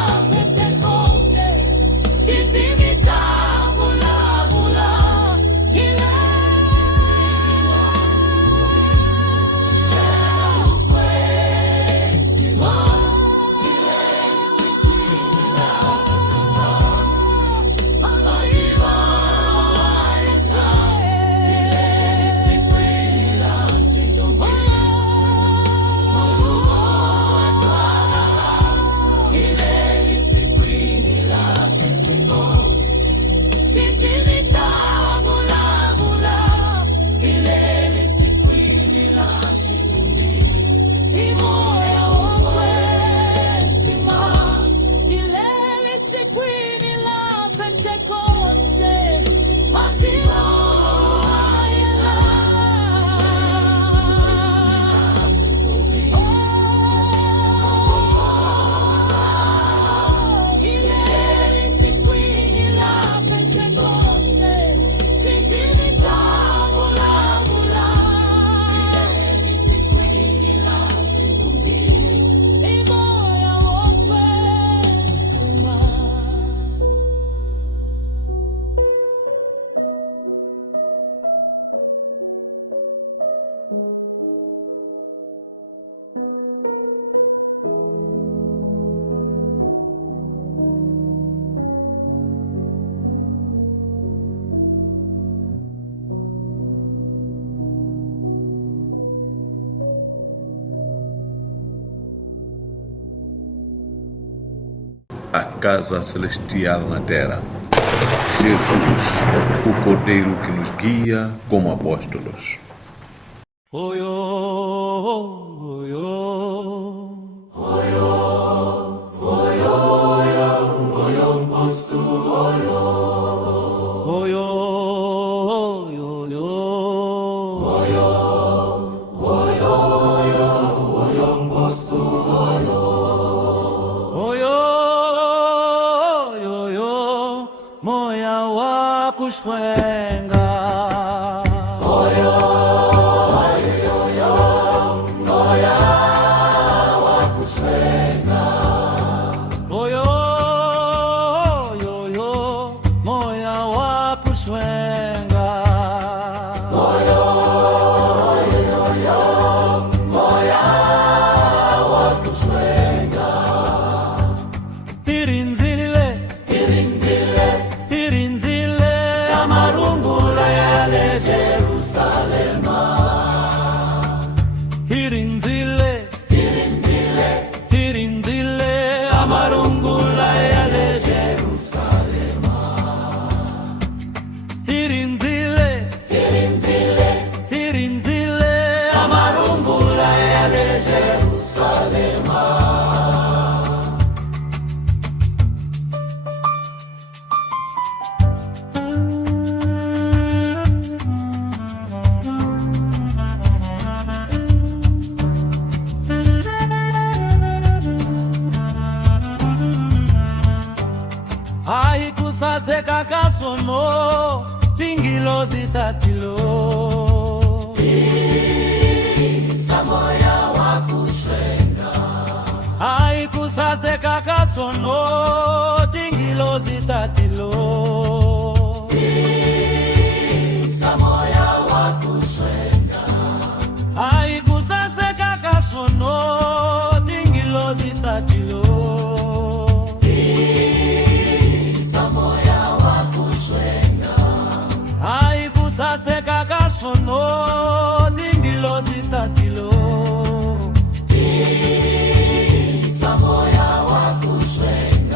a casa celestial na terra. Jesus, o Cordeiro que nos guia como apóstolos. Moya wa kushwenga aikusaseka kasono tingilo zitatilo samoya wa kushwenga aikusaseka kasono tingilo zitatilo samoya wa kushwenga aikusaseka kasono tingilo zitatilo aikusaseka kasono tingilo zitatilo samoya wa kushwenga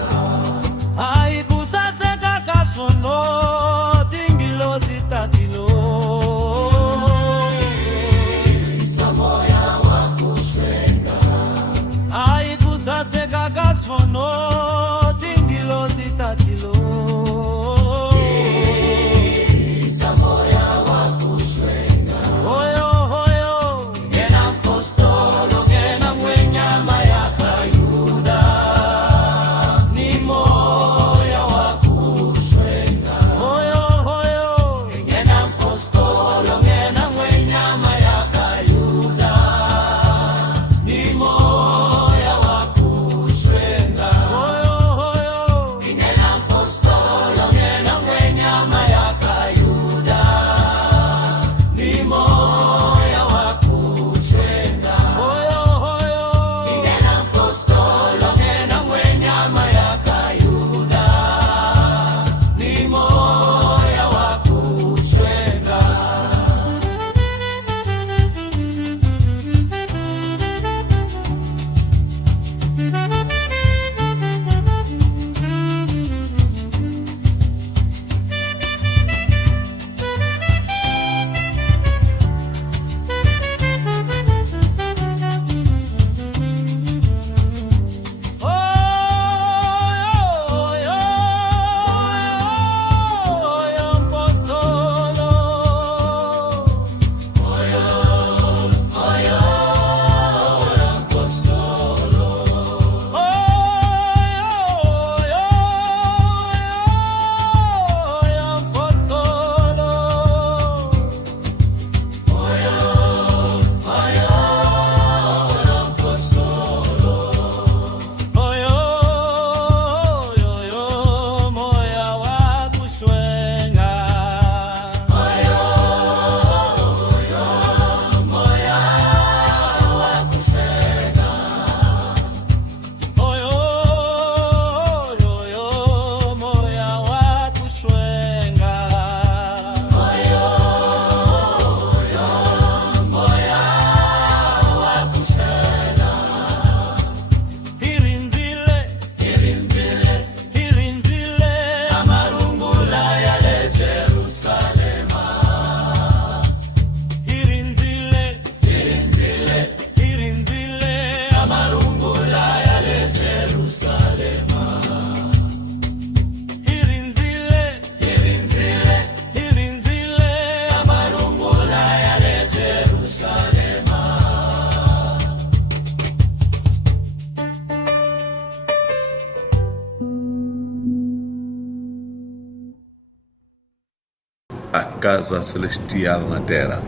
a casa celestial na terra.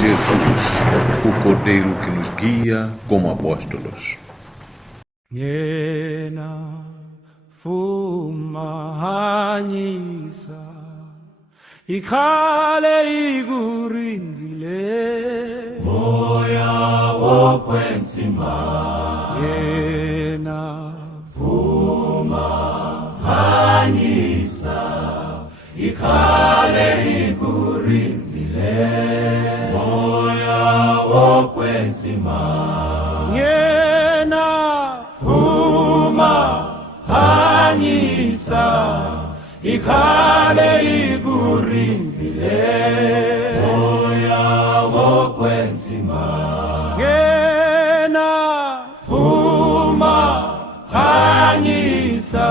Jesus, o Cordeiro que nos guia como apóstolos. Yena fumahanyisa ikhale igurinzile moya wokwenzima yena fumahanyisa ikhale igurinzile moya wokwenzima yena fumahanyisa ikhale igurinzile moya wokwenzima yena fumahanyisa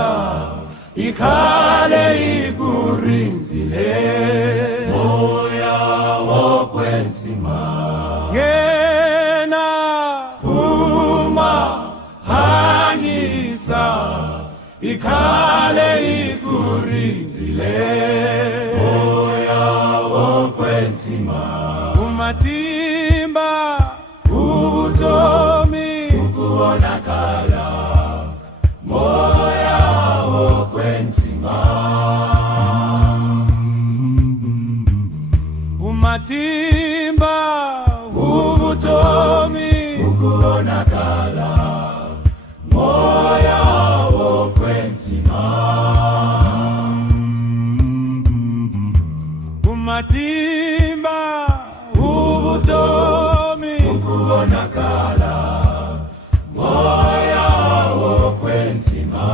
ikhale igurinzile moya wokwenzima yena fumahanyisa ikhale igurinzile moya wokwenzima umatimba ubutomi ukubonakala moya wokwenzima umatimba ubutomi ukubonakala moya wokwenzima umatimba ubutomi ukubonakala moya wokwenzima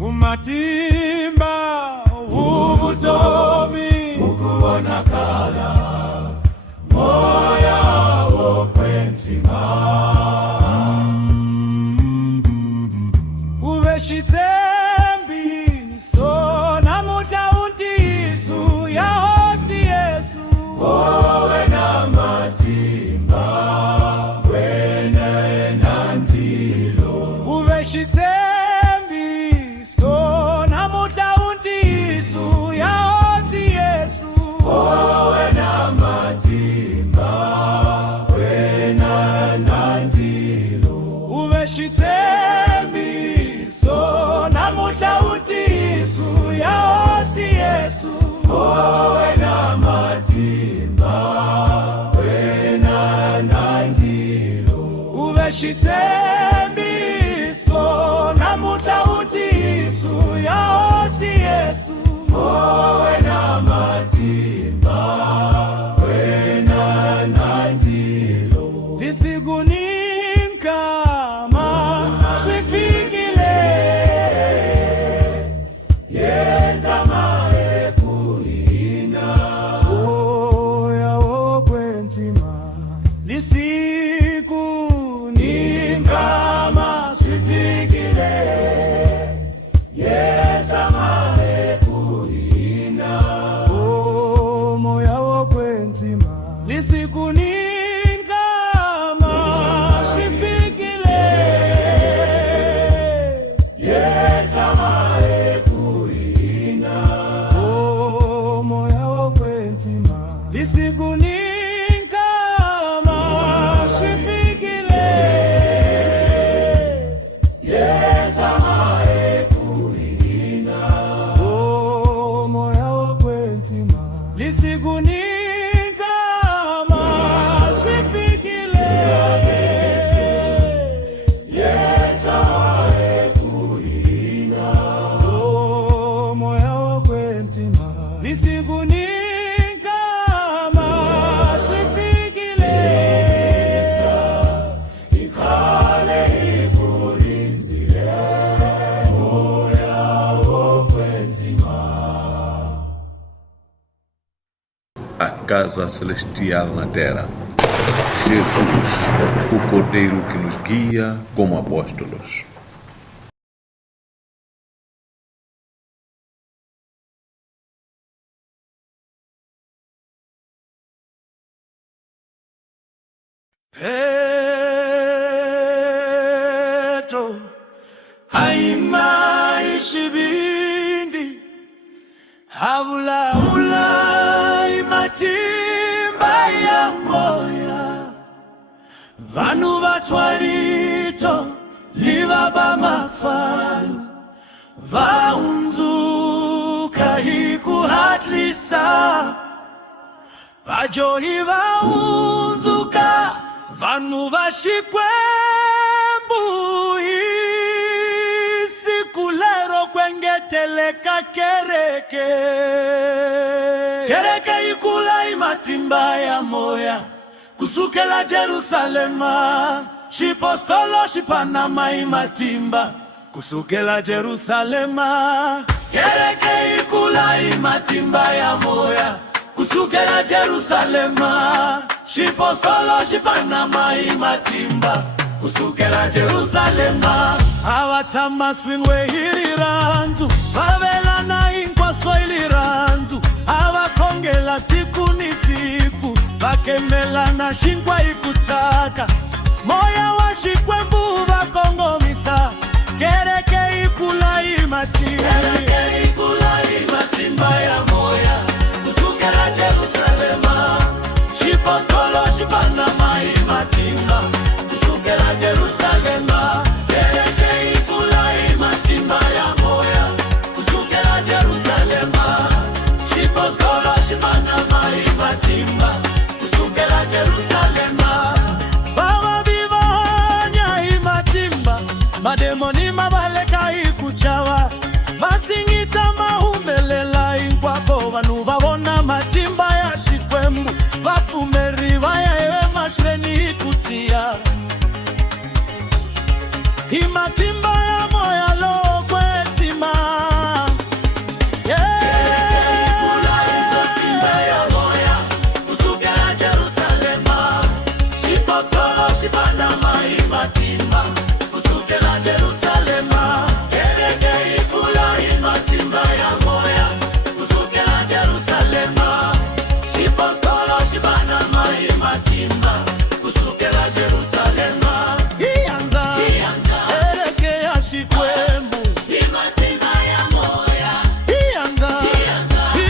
umatimba ubutomi ukubonakala moya wokwenzima uveshitsembi sona mutla untisu ya hosi Yesu wena matimba wena nanzilo uveshitsembi sona mutla untisu ya hosi Yesu wena matimba wena nanzilo uveshitsembi sona mutla untisu ya hosi Yesu wena matimba wena nanzilo uveshitsembi sona mutla untisu ya hosi Yesu wena matimba wena nanzilo lisigunikama swifikile yenzama ekuina moya wokwenzima lisigunikama swifikile yenzama ekuina moya wokwenzima lisigunikama swifikile yenzama ekuina moya wokwenzima lisigunikama swifikile yenzama ekuina moya wokwenzima lisigunikama swifikile yenzama ekuina moya wokwenzima lisigunikama swifikile ikhale igurinzile moya wokwenzima A casa celestial na terra. Jesus, o Cordeiro que nos guia como apóstolos. Petro haimaishi Havulamulai matimba ya moya Vanu vatwarito livaba mafalu Vaunzuka hikuhatlisa Vajohi vaunzuka Vanu vashikwembu Sikulero kwengeteleka kereke Kereke ikula imatimba ya moya Kusukela Jerusalema Shipostolo shipanama imatimba Kusukela Jerusalema Kereke ikula imatimba ya moya Kusukela Jerusalema Shipostolo shipanama imatimba Kusukela Jerusalema Awatama swingwe hiriranzu Vavela na inkwa swahiliranzu Awakongela siku ni siku Vakemela na shinkwa ikutaka Moya wa shikwembu vakongomisa Kereke ikula imatimba Kereke ikula imatimba ya moya Kusukela Jerusalema Shipostolo shipanama imatimba Kusukela Jerusalema Kereke ikula imatimba ya moya Kusukela Jerusalema Shipostolo shipanama imatimba Kusukela Jerusalema Baba bivanya imatimba Mademoni mabaleka ikuchawa Masingita mahumelela inkwako Vanu vavona matimba ya shikwembu Vafumeri vaya ewe mashreni ikutia Imatimba ya moya lokwe sima Imatimba kusukela Jerusalema Kereke ikula imatimba ya moya kusukela Jerusalema Shipostolo shipanama imatimba kusukela Jerusalema Ianza Kereke ya shikwembu imatimba ya moya Ianza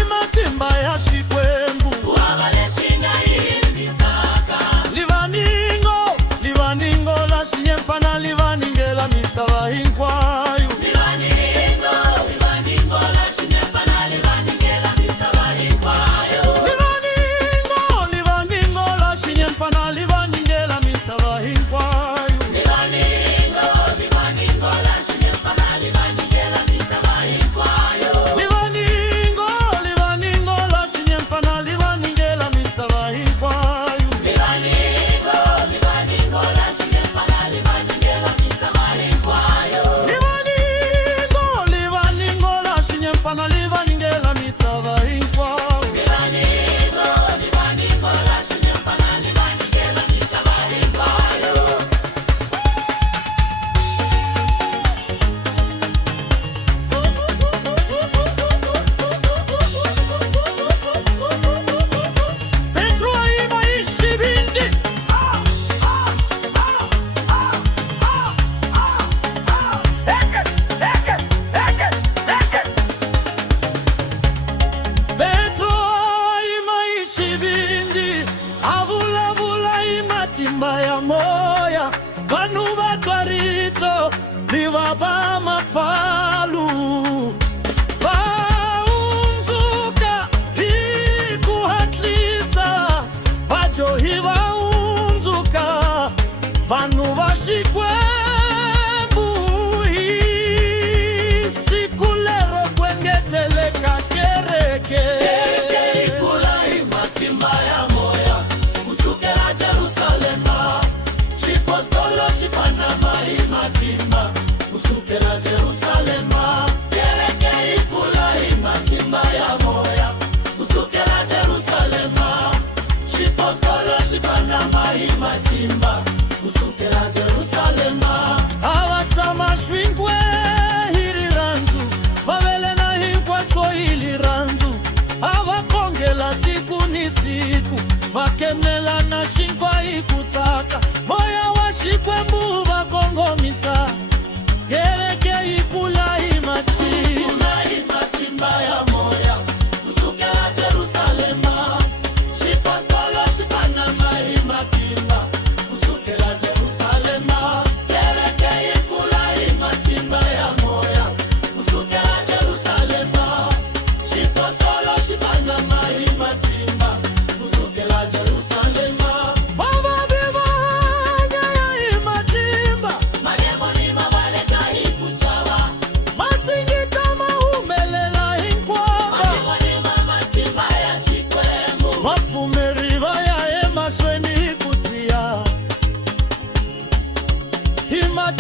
imatimba ya shikwembu Wabale china imisaka Livaningo la shinyemfana livaningela misava hinkwayo Livaningo la shinyemfana livaningela misava hinkwayo Livaningo la shinyemfana livaningela misava hinkwayo Livaningo la shinyemfana livaningela misava hinkwayo Livaningo la shinyemfana livaningela misava hinkwayo Livaningo la shinyemfana livaningela misava hinkwayo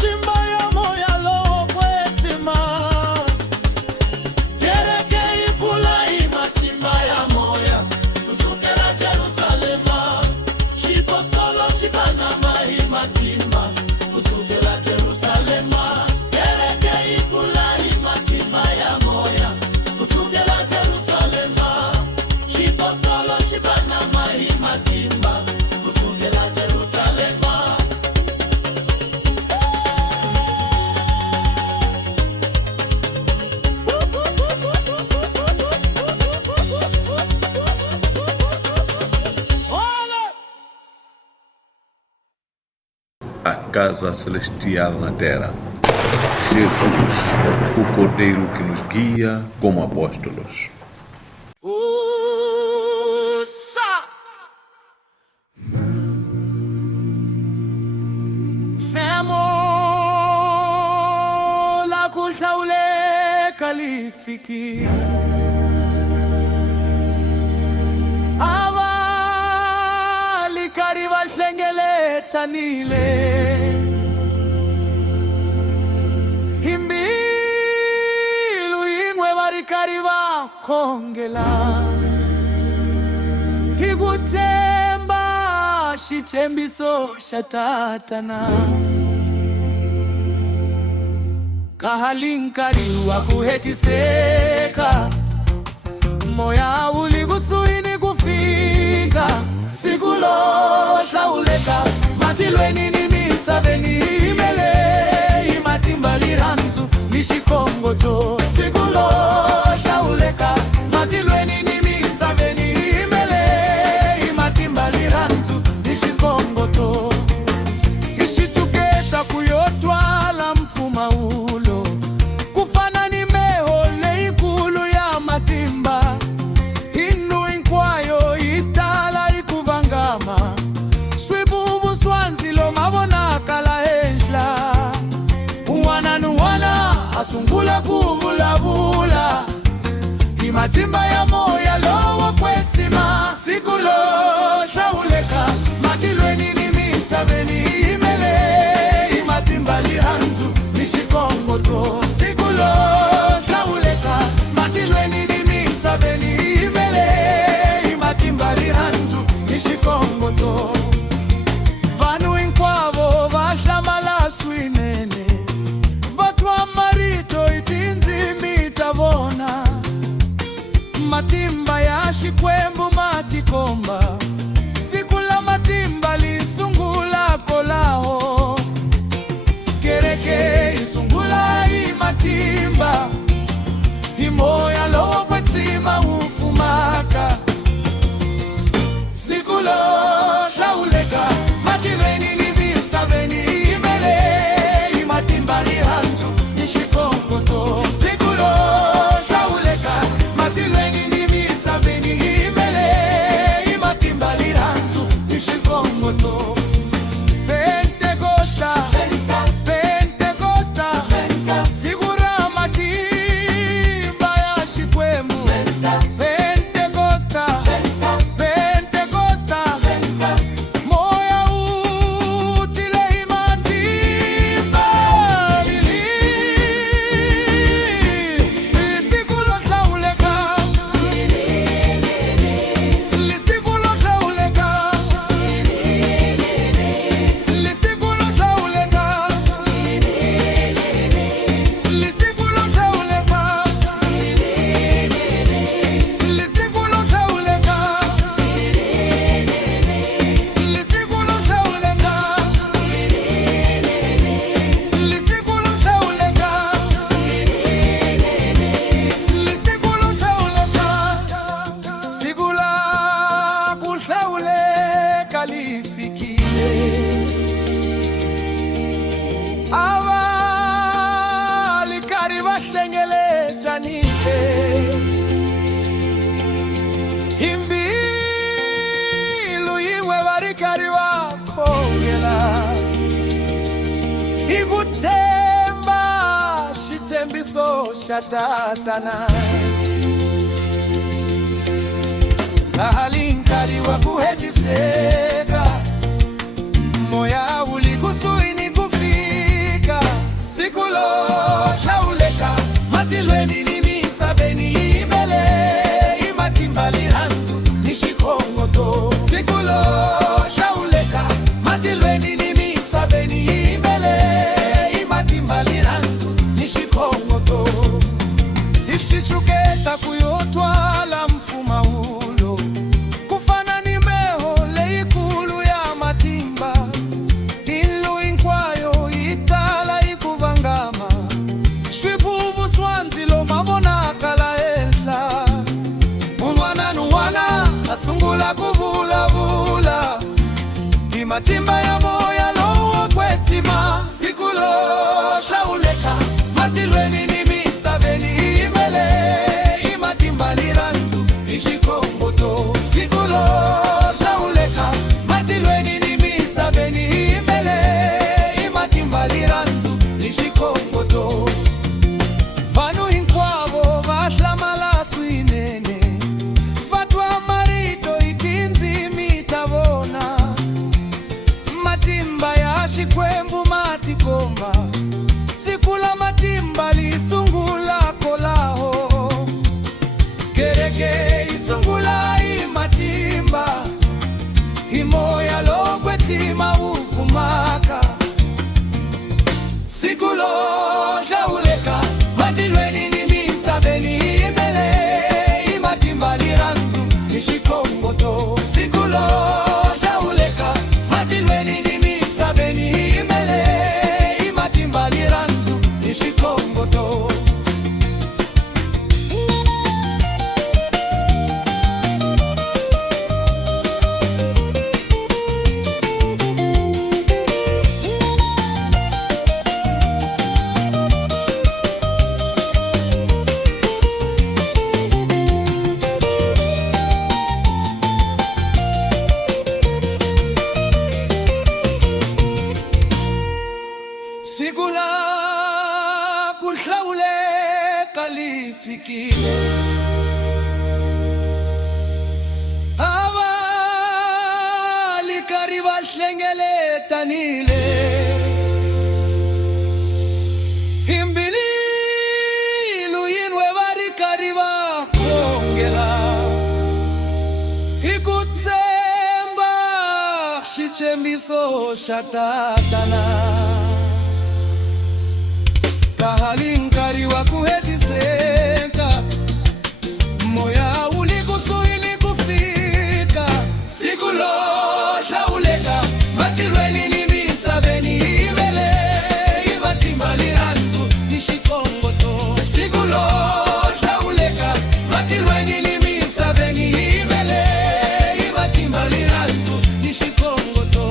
matimba ya moya lo kwetima kereke ikula imatimba ya moya kusukela Jerusalema shipostolo shikana mahimatimba kusukela Jerusalema kereke ikula imatimba ya moya kusukela Jerusalema shipostolo shikana mahimatimba kusukela Jerusalema. A casa celestial na terra. Jesus, o Cordeiro que nos guia como apóstolos. La kuhlawuleka lifikile abalikari bahlengeletanile imbilu yingwe barikari bakhongela ikuthemba xithembiso xa tatana kahalinkari wa kuhetiseka moya uli kusuhini kufika siku lo hlawuleka matilweni ni misaveni imele imatimba liranzu ni xikongoto siku lo hlawuleka matilweni ni misaveni imele imatimba liranzu ni xikongoto ixituketa kuyotwala mfuma ulo kufana ni meho leikulu ya matimba inu inkwayo itala ikuvangama swibuvu swanzilo mavonakala henhla un'wana ni un'wana asungula kuvulavula imatimba ya moya lowo kwetsima siku lo hlawuleka matilweni ni misaveni imele imatimba liranzu ni xikongoto siku lo hlawuleka matilweni ni misaveni imele imatimba liranzu ni xikongoto vanhu hinkwavo va hlamala swinene va twa marito hi tindzimi ta vona matimba ya xikwembu matikomba siku la matimba lisungula kolaho kereke isungula imatimba imoya lowo kwetsima ufumaka siku lo hlawuleka matilweni ni misaveni imele imatimba liranzu ni xikongoto siku lo hlawuleka matilweni ni misaveni imele imatimba liranzu ni xikongoto Pentecosta Pentecosta siku ra matimba ya xikwembu Pentecosta Pentecosta moya utile imatimba siku lo hlawuleka siku lo hlawuleka siku lo hlawuleka siku lo hlawuleka siku lo hlawuleka siku lo hlawuleka siku lo hlawuleka siku lo hlawuleka siku la kuhlawuleka lifikile abalikari bahlengeletanile imbilu yingwe barikari bakhongela ikuthemba xithembiso xa tatana kahalinkari wa kuhetiseka moya uli kusuhini kufika shauleka matilweni nimisabeni imele imatimbali ranzu nishikongoto sikulo shauleka matilweni nimisabeni imele imatimbali ranzu nishikongoto ishichuketa kuyotwala mfuma ulo kufana nimeho leikulu ya matimba ilu inkwayo itala ikuvangama shwipuvu swanzilo mavona kala elha unwana nuwana asungula kuvula vula imatimba ya moya lowo kwetima sikulo shauleka matilweni nimisabeni imele imatimbali ranzu ishikongoto sikulo shauleka matilweni nimisabeni imele imatimbali ranzu ishikongoto vanu inkwavo vashlamala swinene vatwa marito itinzi mitavona matimba ya shikwembu matikomba sikula matimba lisungula kolaho gereke isungula imatimba imoya lokwetima uvumaka sikulo shauleka matilweni nimisabeni imele imatimba liranzu ishikongoto sikulo shauleka matilweni nimisabeni imele imatimba liranzu ishikongoto sikula kuhlawuleka lifikile abalikari bahlengeletanile imbililu yinwe barikari bakongela ikutsemba shichembiso shatatana kahalinkari wa kuhediseka moya ulikusuili kufika sikulo shauleka matilweni nimisabeni imele imatimbali ranzu nishikongoto sikulo shauleka matilweni nimisabeni imele imatimbali ranzu nishikongoto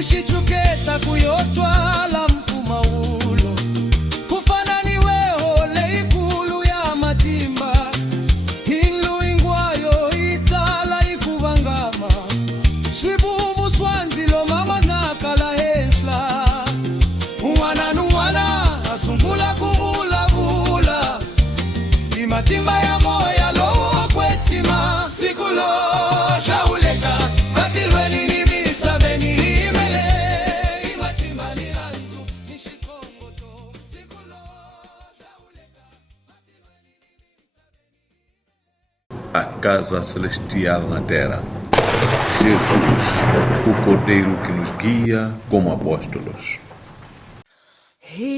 ishichuketa kuyotwala mfuma ulo kufana niweho leikulu ya matimba ilu ingwayo itala ikuvangama shwipuvu swanzilo mama nakala heshla uwana nuwana asungula kuvula vula imatimba ya moya lowo kwetima sikulo shauleka matilweni nimisabeni imele imatimba liranzu nishikongoto sikulo shauleka matilweni A casa celestial na terra. Jesus, o Cordeiro que nos guia como apóstolos.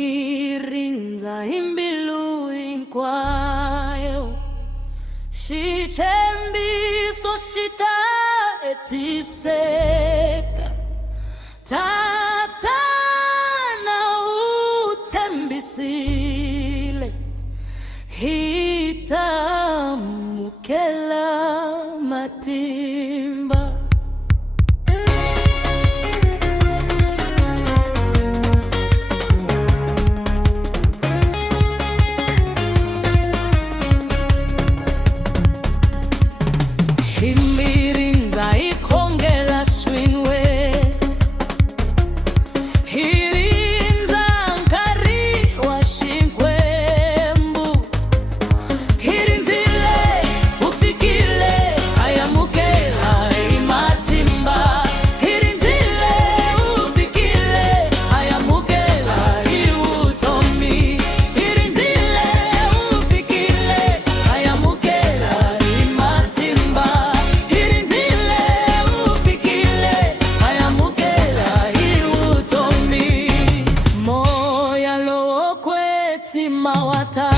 Hirinza imbilu inkwayo shitembiso shita etiseka tatana utembisile hitamukela matimba Himirinza ikongela swinwe Hirinza nkari wa shikwembu Hirinzile ufikile ayamukela simawata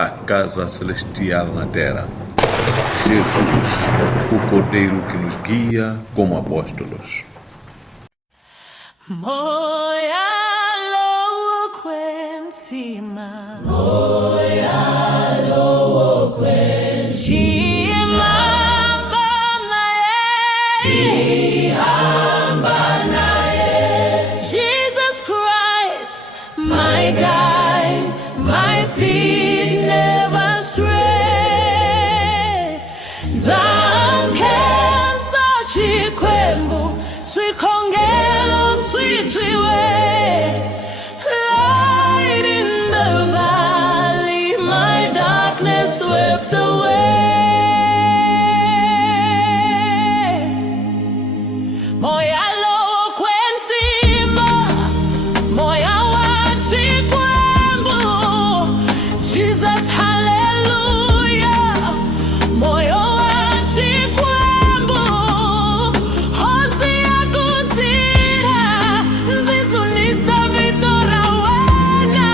a casa celestial na terra. Jesus, o Cordeiro que nos guia como apóstolos. Moya loquentima, Jesus Christ, my guide, my feet never stray. Zamkhenza chikwembu, swikhongelo swithiwe. Light in the valley, my darkness swept away. Moya loquentima, moya wachikwembu, Jesus hallelujah. Moya wachikwembu, hosi yakutira, nzizunisa vitora wena.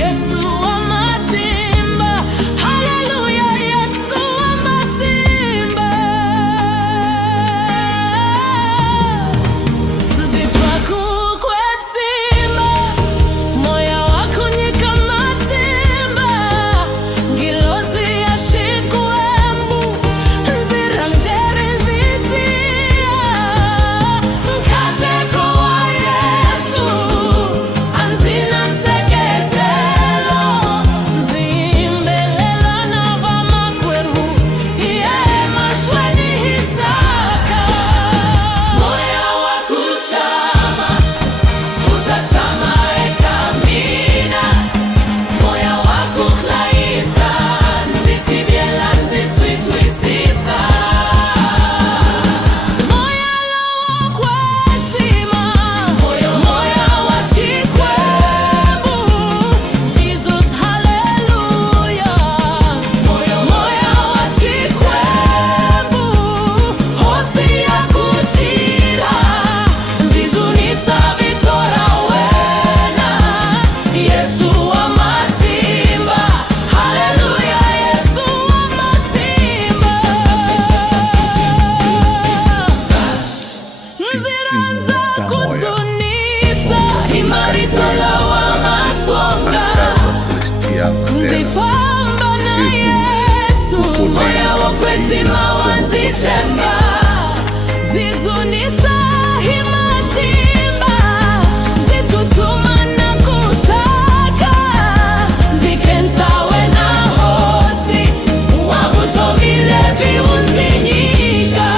Yesu wa matimba, hallelujah. Yesu wa matimba. Zitwa kukwetima, moya wakunyika matimba. Ngilozi ya shikwembu, nziranjeri zitia. Mkateko wa Yesu, anzina nseketelo. Nzimbelela na vamakweru, iye mashweni hitaka. Moya wakutama, utatama ekamina. Moya wakuhlaisa, nzitibyela nziswitwisisa. Moya loquentima, moya wachikwembu, Jesus hallelujah. Moya wachikwembu, hosi yakutira, nzizunisa vitora wena. Yesu wa matimba, hallelujah. Yesu wa matimba. Nziranza kuzunisa, imaritola wa A matonga. casa celestial na terra. Nzifamba na Yesu, moya wokwetima wanzichemba. Zizunisa himatimba, nzitutuma na kutaka. Nzikensa wena hosi, wakutobile biunzinyika.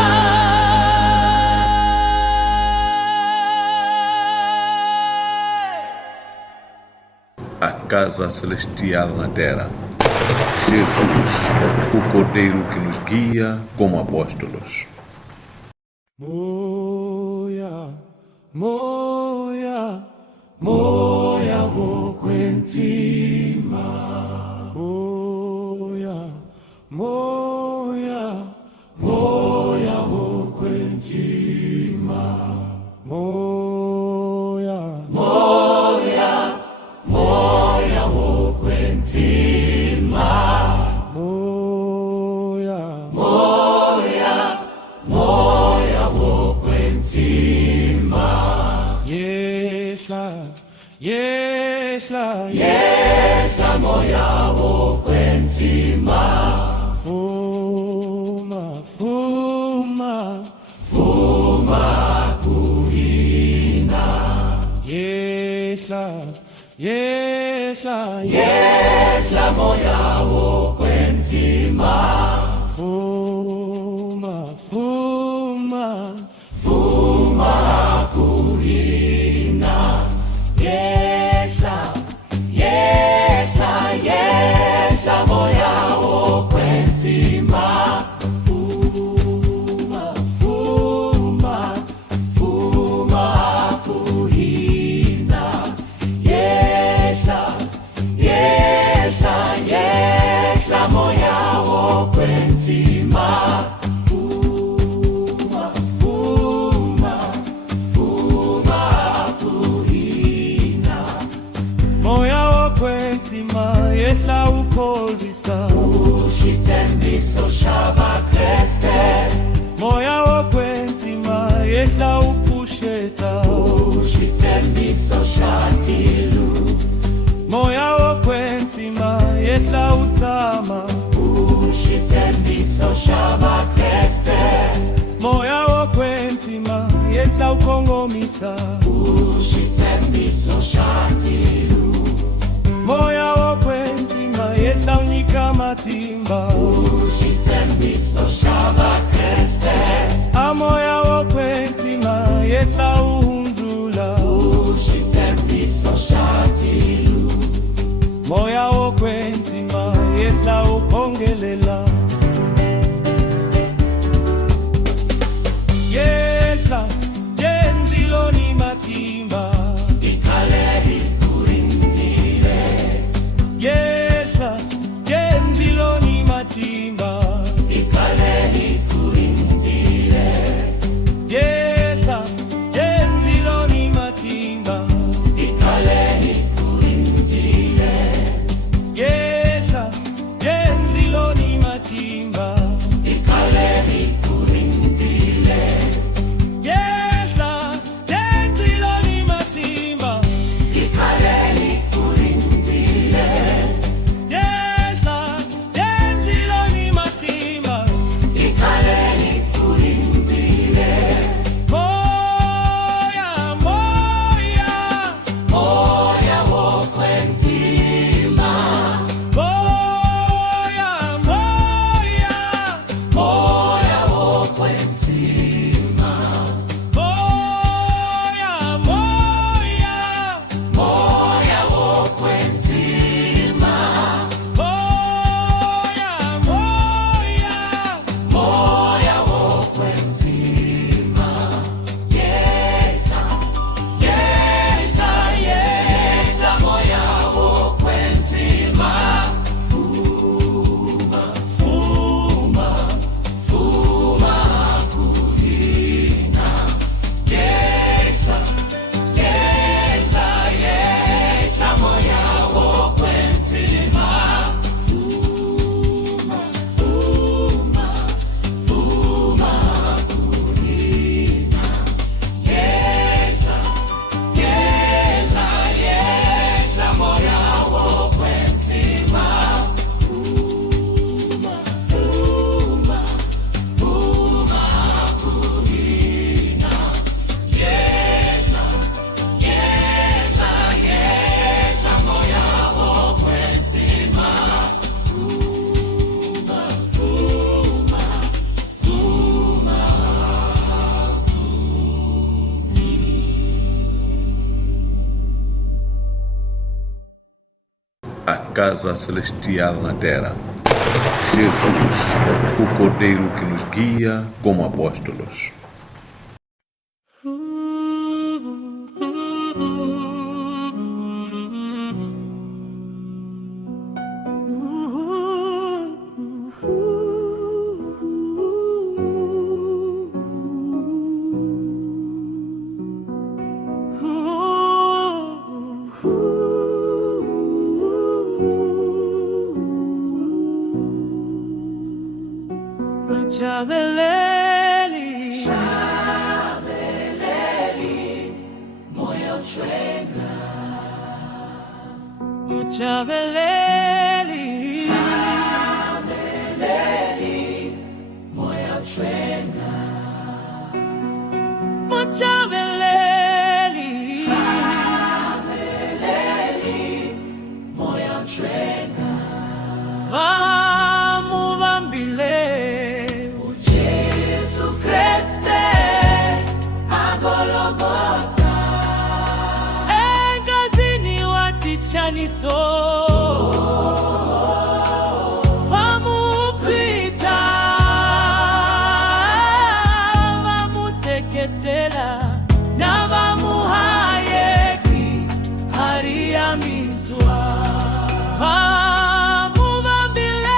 A casa celestial na terra. Jesus, o Cordeiro que nos guia como apóstolos. Moya, moya, moya wokwentima. Moya, moya, moya wokwentima. Moya, moya, moya wokwentima. Moya, moya, moya wokwentima. Yeshla, yeshla, yeshla moya wokwentima. Fuma, fuma, fuma kuhina. Yeshla, yeshla, yeshla moya wokwentima. Fuma, fuma, fuma kuhina. Yeshla, yeshla, yeshla moya wokwentima. Fuma, fuma, fuma kuhina. Yeshla, yeshla, yeshla moya wokwentima. Fuma, fuma, fuma kuhina. Moya wokwentima, yeshla ukolvisa ushitembiso shava kreste moya wokwentima yehla uphusheta ushitembiso shatilu moya wokwentima yehla utama ushitembiso shava kreste moya wokwentima yehla ukongomisa ushitembiso shatilu moya wokwentima yehla unika matimba ushitembiso shava kreste amoya wokwentima yehla uhunzula ushitembiso shatilu moya wokwentima yehla upongelela yehla jenzilo ni matimba ikalehi kurinzile yehla jenzilo ni matimba ikalehi kurinzile yehla jenzilo ni matimba ikalehi kurinzile yehla jenzilo ni matimba ikalehi kurinzile yehla jenzilo ni matimba ikalehi kurinzile yehla jenzilo ni matimba ikalehi kurinzile moya moya moya wokwentima moya moya moya wokwentima moya moya moya wokwentima moya moya moya wokwentima yehla yehla yehla moya wokwentima fuma fuma fuma kuhina yehla yehla yehla moya wokwentima fuma fuma fuma kuhina yehla yehla yehla moya wokwentima fuma fuma fuma kuhina yehla yehla yehla moya wokwentima fuma fuma fuma A casa celestial na terra. Jesus, o Cordeiro que nos guia como apóstolos. Chabeleli, Chabeleli, moya uchwenga. Chabeleli, Chabeleli, moya uchwenga. Chabeleli, Chabeleli, moya uchwenga. Vamos vambile. Engazini watichaniso wamupita wamuteketela na wamuhayeki hari ya minzwa wamuvambile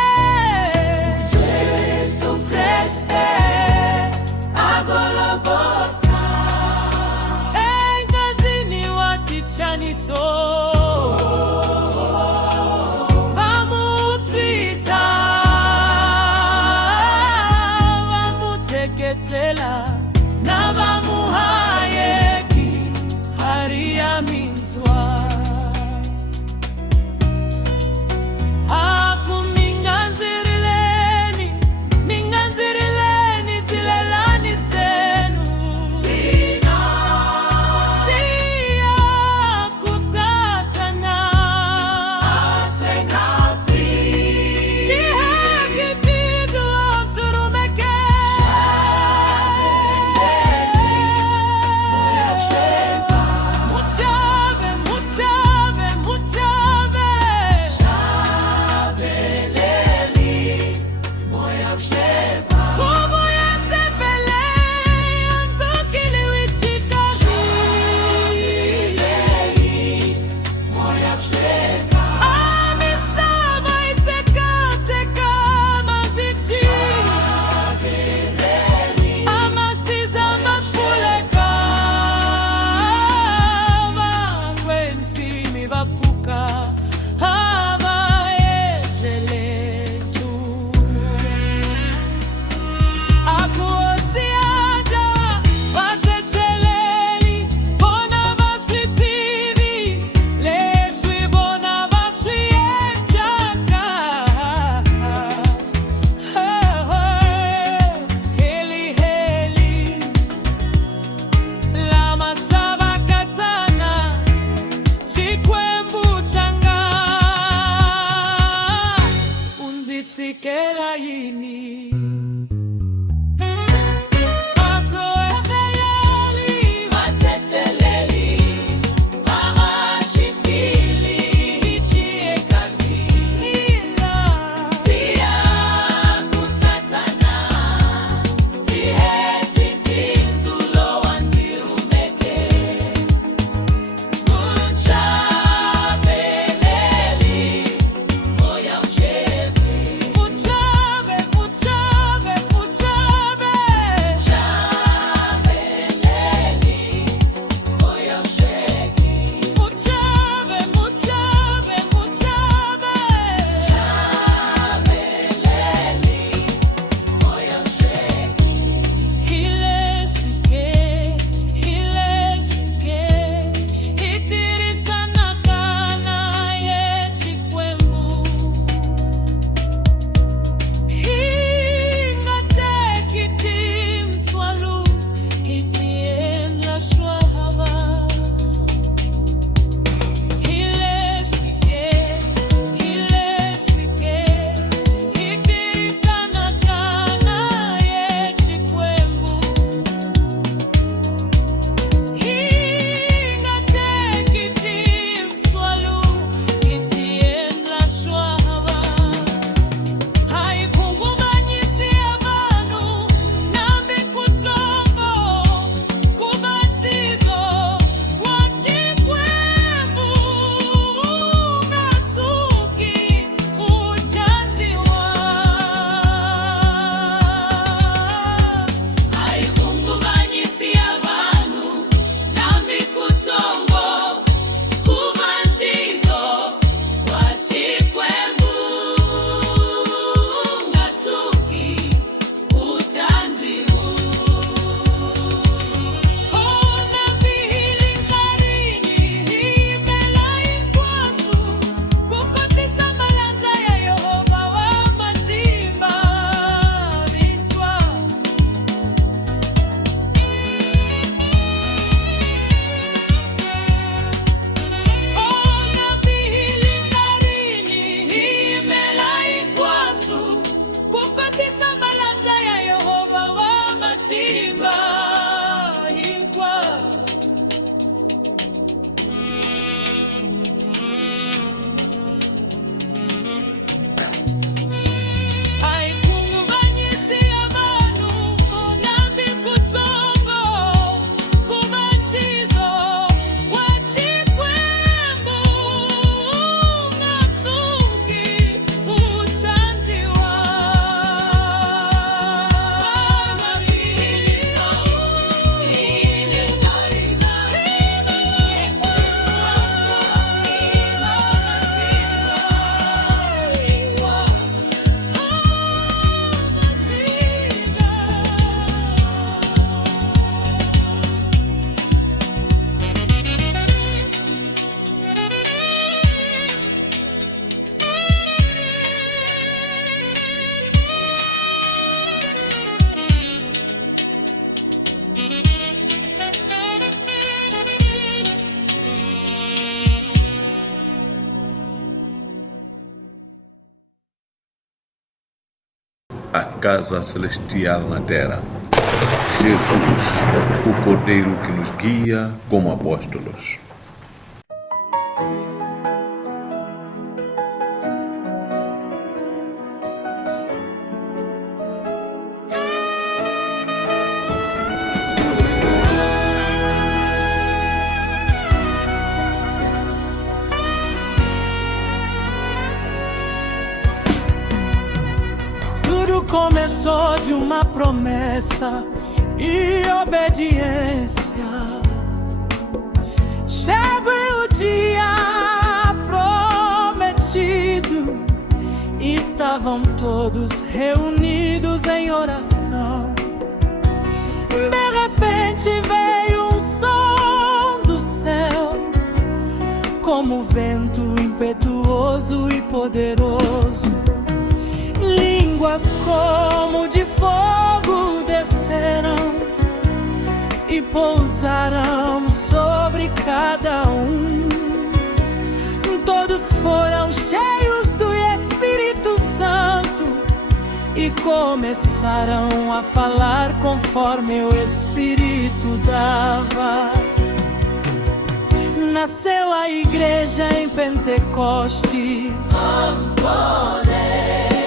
Sikeraini a casa celestial na terra. Jesus, o Cordeiro que nos guia como apóstolos. Começou de uma promessa e obediência. Chegou o dia prometido, estavam todos reunidos em oração. De repente veio um som do céu, como vento impetuoso e poderoso. Línguas como de fogo desceram e pousaram sobre cada um. Todos foram cheios do Espírito Santo começaram a falar conforme o Espírito dava. Nasceu a igreja em Pentecostes,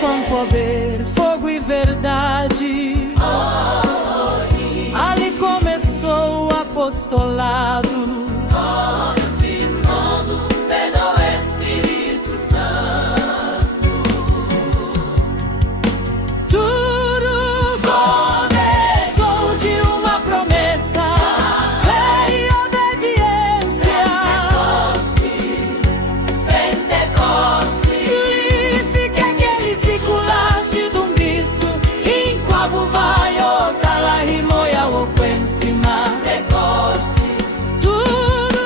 com poder, fogo e verdade. Ali começou o apostolado, Firmando pelo Espírito Santo. tudo começou de uma promessa, fé e obediência. Pentecoste, Fica aquele circulaste do miso, enquanto vai o calarimoia o encima. Pentecoste,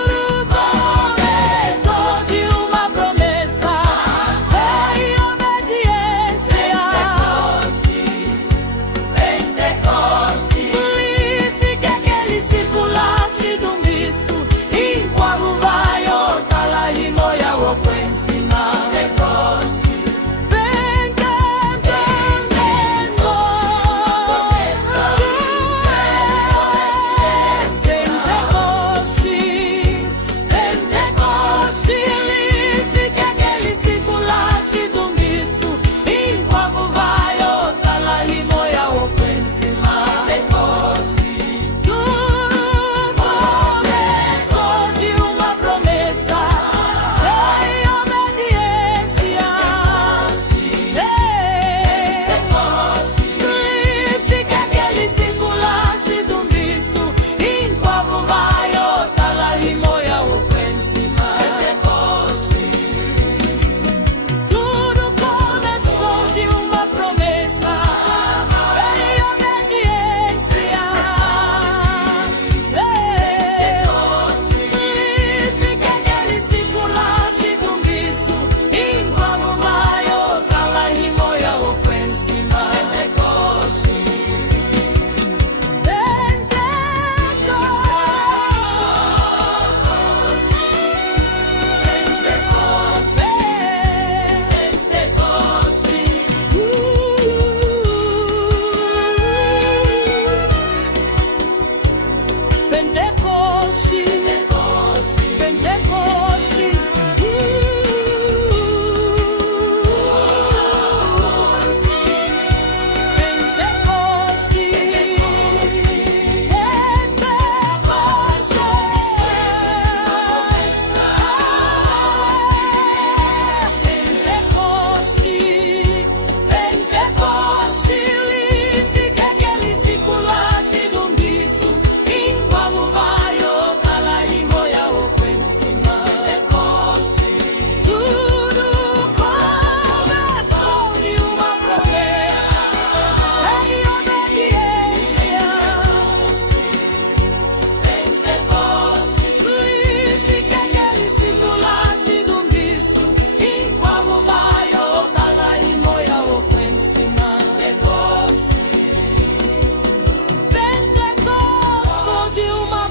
Tudo começou de uma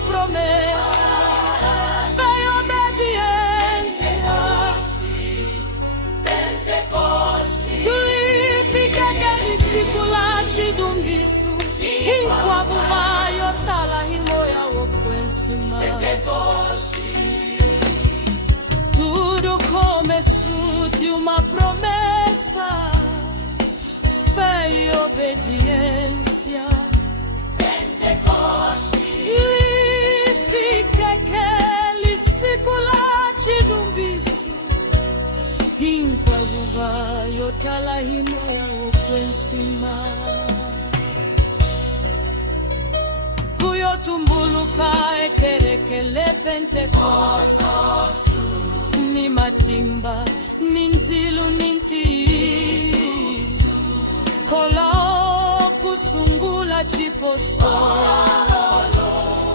promessa, fé e obediência. Pentecoste, Fica aquele circulante do miso, enquanto vai o calarimoia o encima. Pentecoste, Tudo começou de uma promessa, fé e obediência. Pentecoste, Fica aquele circulante do bicho, enquanto vai o talahimoya o encima. Tumbuluka ekerekele Pentecost, ni matimba ninzilu ninti kolao kusungula chiposto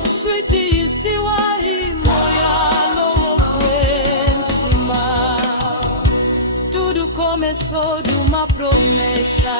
switi isiwari moya lowo kwensima. Tudo começou de uma promessa,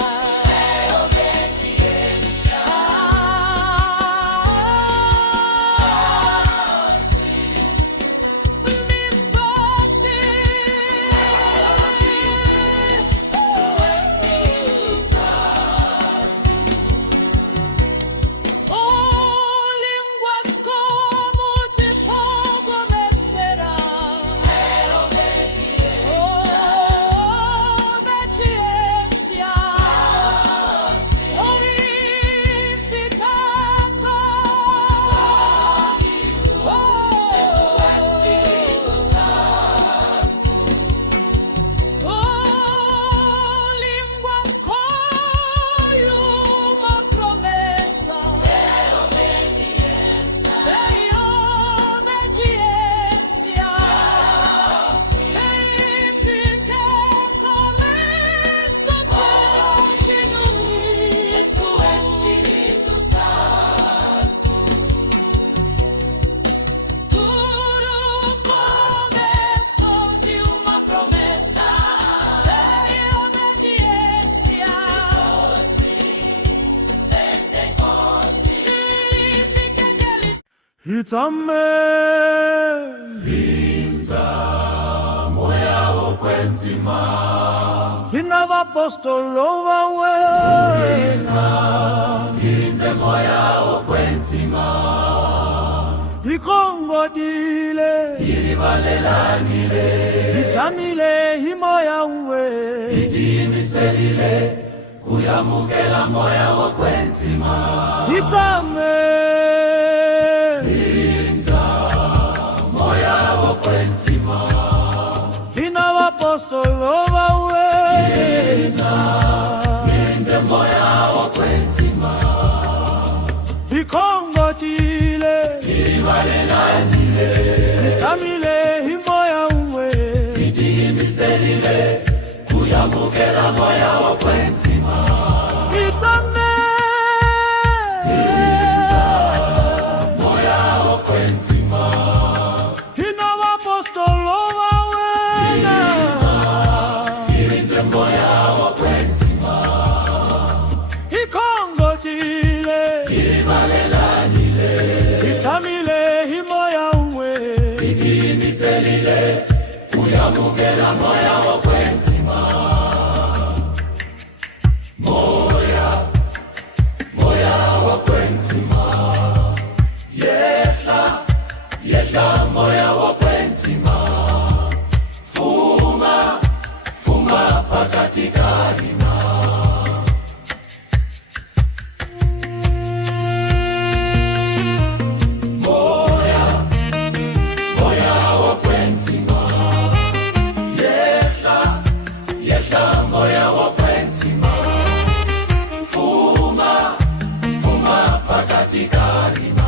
Itame Inza moya okwenzima Ina vapostolo vawe Inze moya okwenzima Ikongodile Irivalelangile Itamile himoya uwe Itimiselile kuyamukela moya okwenzima Itame okwenzima Ina vapostolo vawe Inze moya okwenzima Ikongotile Irivalelangile Itamile himoya uwe Itimiselile kuyamukela moya okwenzima Itame moya okwenzima moya okwenzima Ikongotile Irivalelangile Itamile himoya uwe Itimiselile kuyamukela moya okwenzima Moya okwenzima Yehla moya okwenzima Fuma phakathi kahina Moya okwenzima Yehla moya okwenzima Fuma phakathi kahina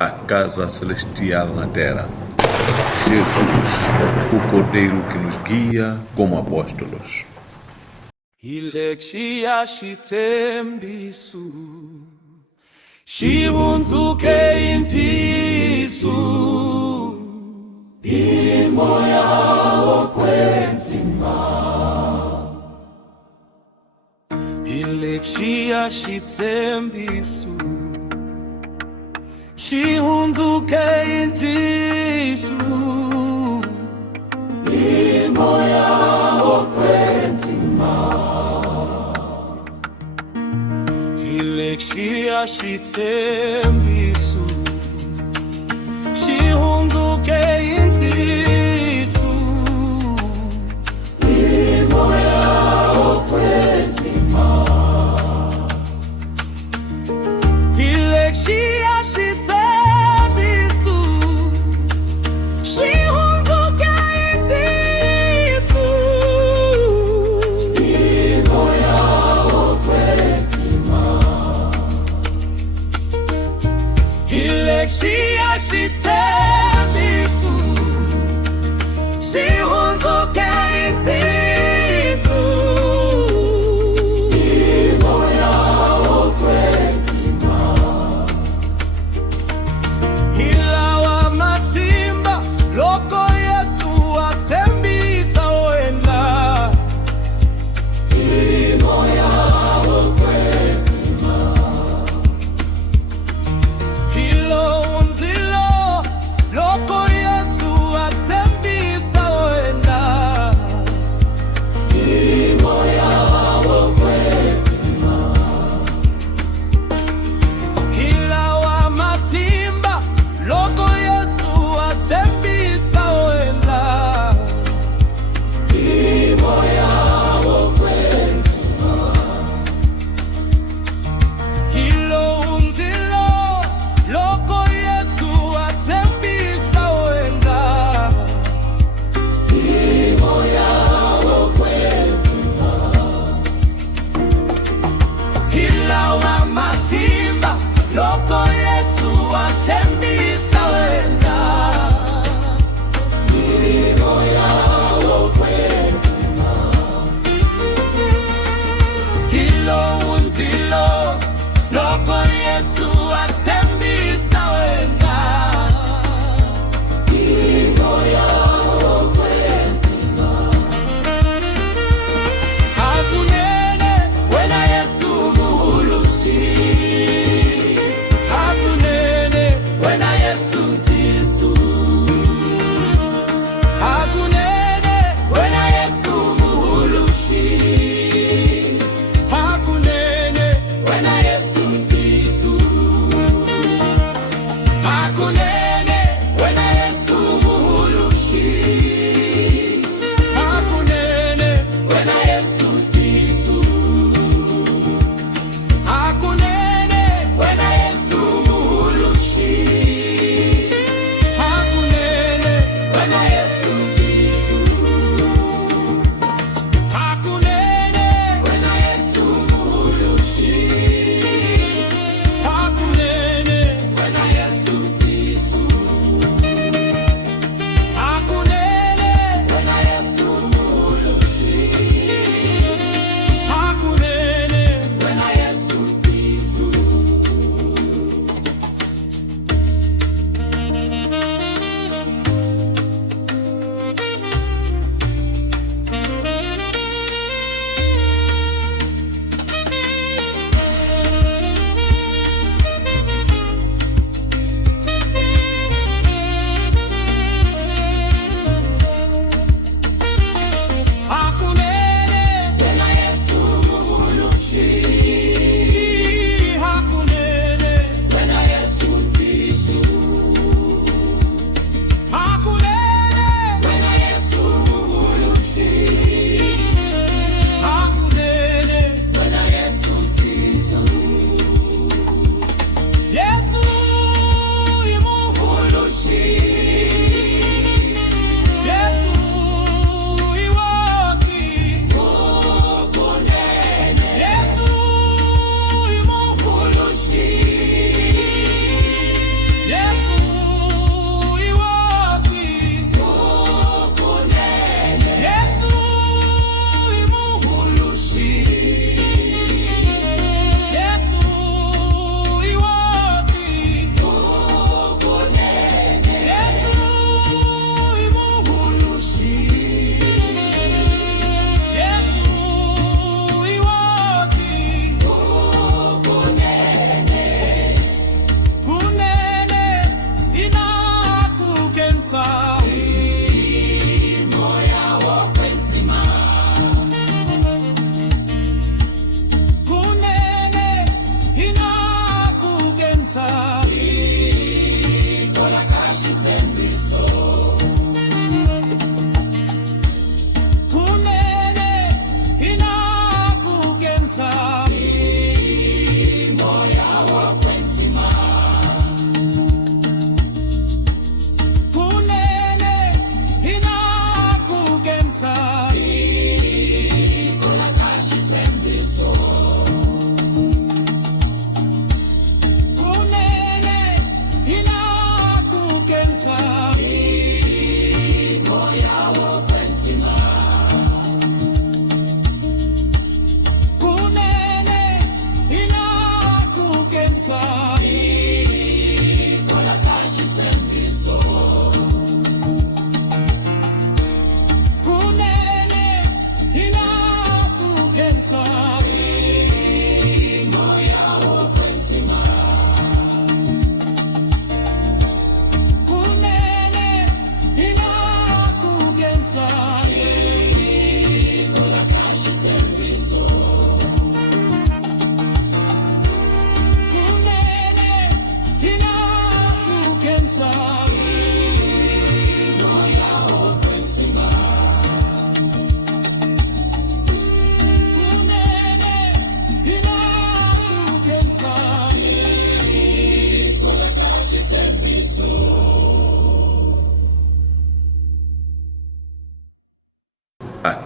a casa celestial na terra. Jesus, o Cordeiro que nos guia como apóstolos. Ilekshia shitembisu shihunzuke intisu imoya okwenzima. Ilekshia shitembisu shihunzuke intisu imoya okwenzima. Ilekshia shitembisu shihunzuke intisu imoya okwenzima. Ilekshia shitembisu shihunzuke intisu imoya okwenzima.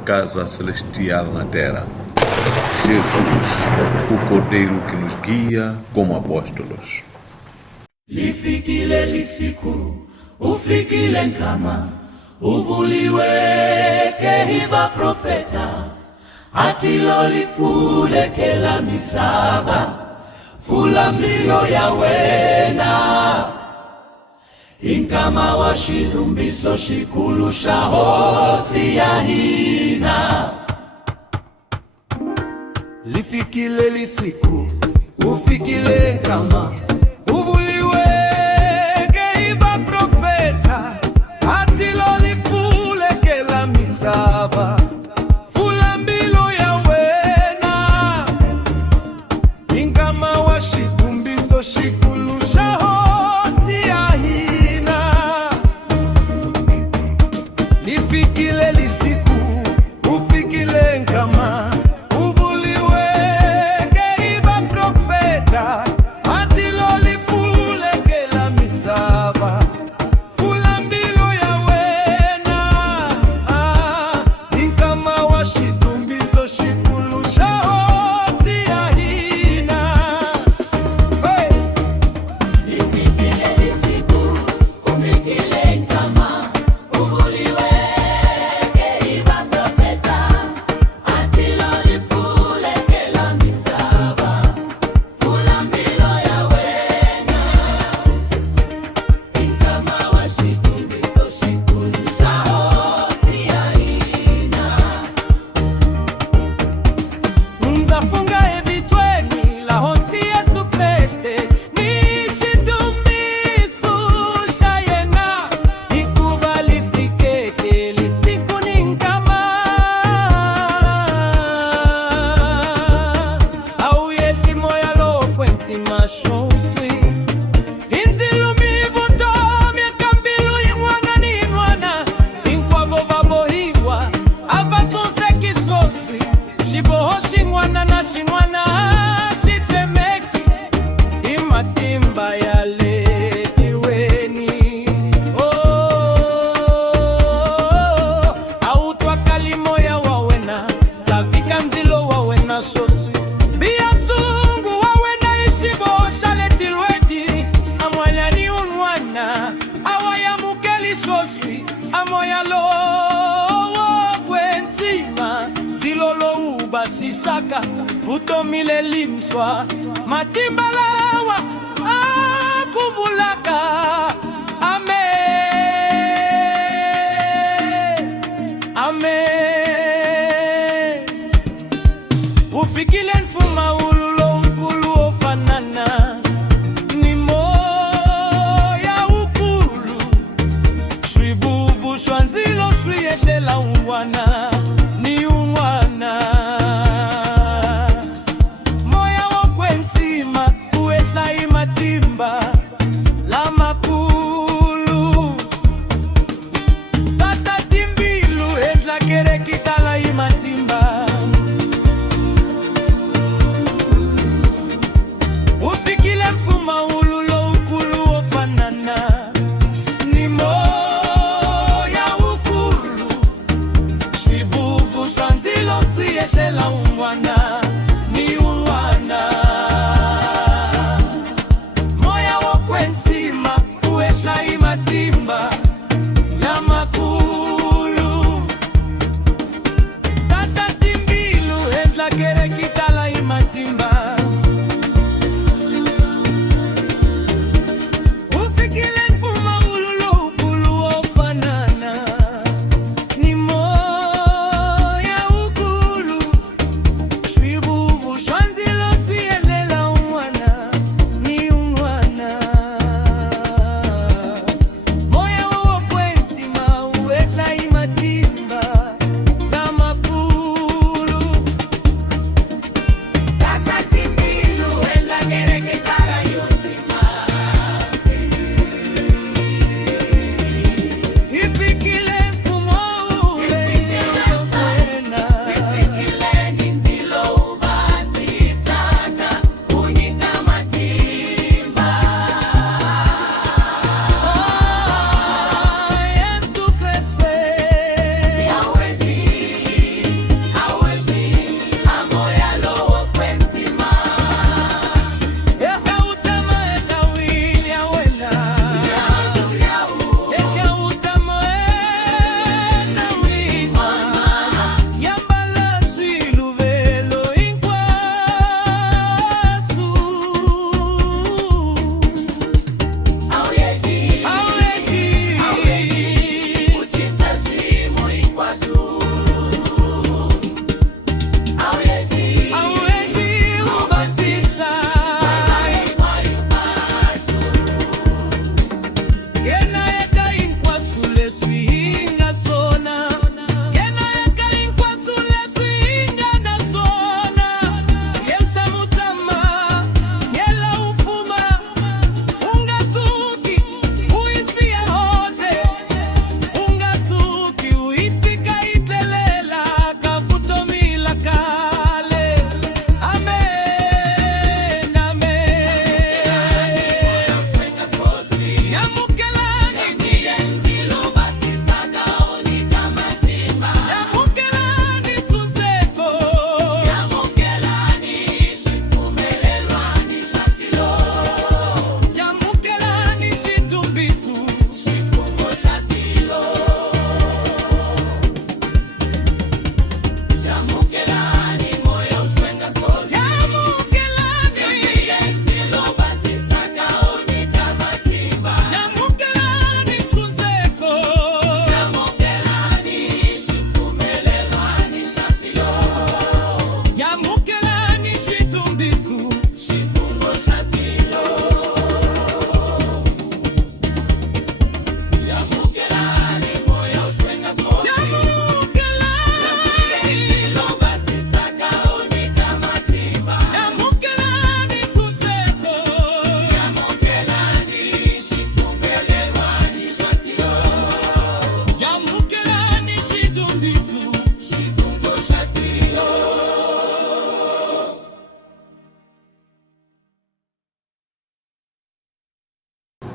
casa celestial na terra. Jesus, o Cordeiro que nos guia como apóstolos. Lifikile lisiku, ufikile nkama, uvuliweke hiva profeta, atilo lifulekela misava, fulambilo ya wena. Inkama washidumbiso shikulusha hosi ya hina. Lifikile lisiku, ufikile kama, uvuliweke iva profeta, atilo lifulekela misava, fulambilo ya wena. Inkama washidumbiso shikulusha hosi ya hina. Lifikile lisiku, ufikile nkama, saka utomile limswa matimbalawa akuvulaka. Amen, amen. Ufikile nfuma ululo ukulu ofanana, ni moya ukulu shribuvu shwanzilo shrietela uwana.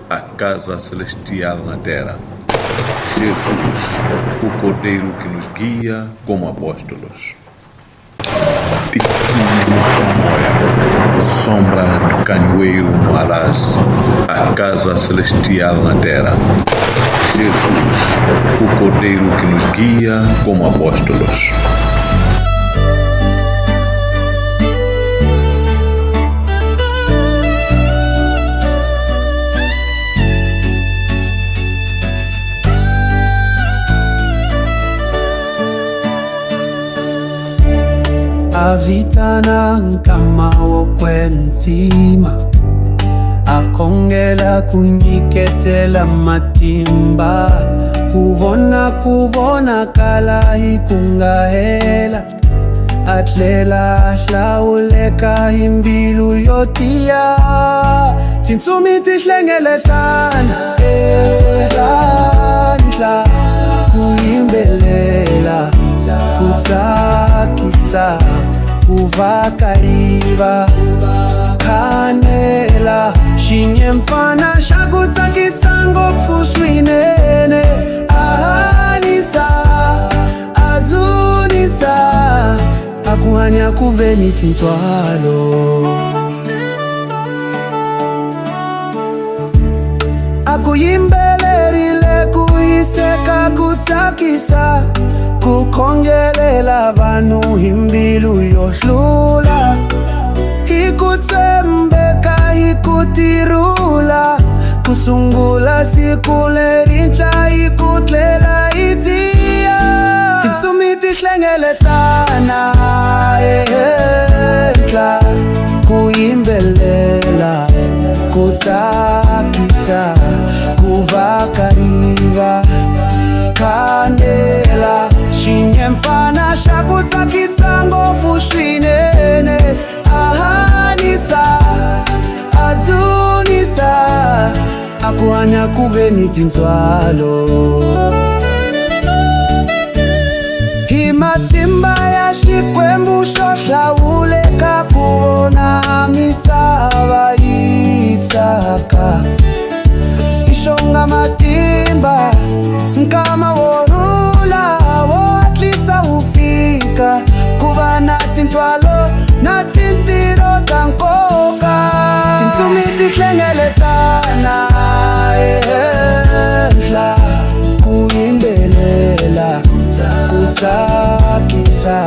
a casa celestial na terra. Jesus, o Cordeiro que nos guia como apóstolos. Sombra de canhoeiro no araz, a casa celestial na terra. Jesus, o Cordeiro que nos guia como apóstolos. Avitana kama wokwenzima akongela kunyiketela matimba kuvona kala ikungahela atlela hlawuleka imbilu yotiya tinsumi tihlengeletana elandla kuyimbelela kutsakisa kuvakariva kanela shinye mfana shakutsakisa ngopfu swinene ahanisa adzunisa akuhanya kuveni tintswalo akuyimbelerile kuhiseka kutsakisa kukhongelela vanhu imbilu yohlula ikutsembeka ikutirula kusungula siku lerintshwa ikutlela itiya tintsumi tihlengeletana ehenhla kuyimbelela kutsakisa kuvakariva kanela shinye mfana shakutsakisa ngopfu swinene ahanisa adzunisa akuhanya kuveni tintswalo himatimba ya xikwembu xo hlawuleka kuvona misava yitsaka ishonga matimba nkama worula woatlisa ufika kuva na tintswalo na tintiro ta nkoka tintsumi tihlengeletana ehenhla kuyimbelela kutsakisa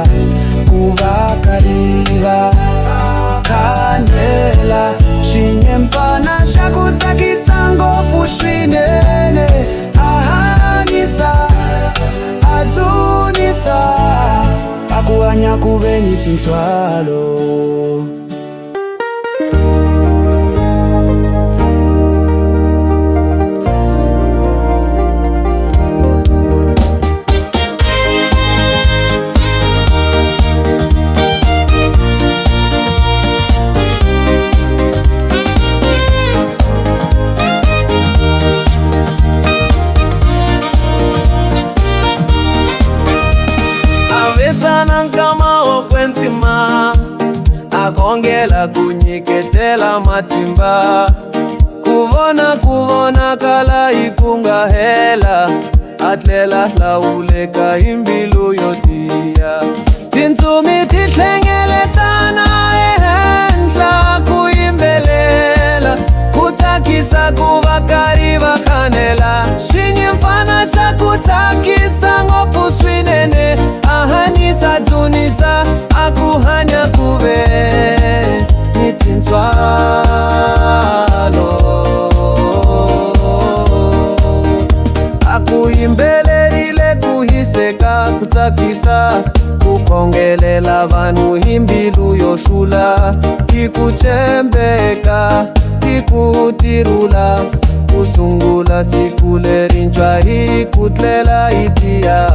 kuvakariva kanela shinye mfana shakutsakisa ngopfu swinene ahanisa adzunisa akuhanya kuveni tintswalo akongela kunyiketela matimba kuvona kala ikungahela atlela hlawuleka imbilu yotiya tintsumi tihlengeletana ehenhla kuyimbelela kutsakisa kuvakariva kanela shinye mfana shakutsakisa ngopfu swinene ahanisa dzunisa akuhanya kuve ni tintswalo akuyimbelerile kuhiseka kutsakisa kukhongelela vanhu imbilu yohlula ikutsembeka ikutirula kusungula siku lerintshwa ikutlela itiya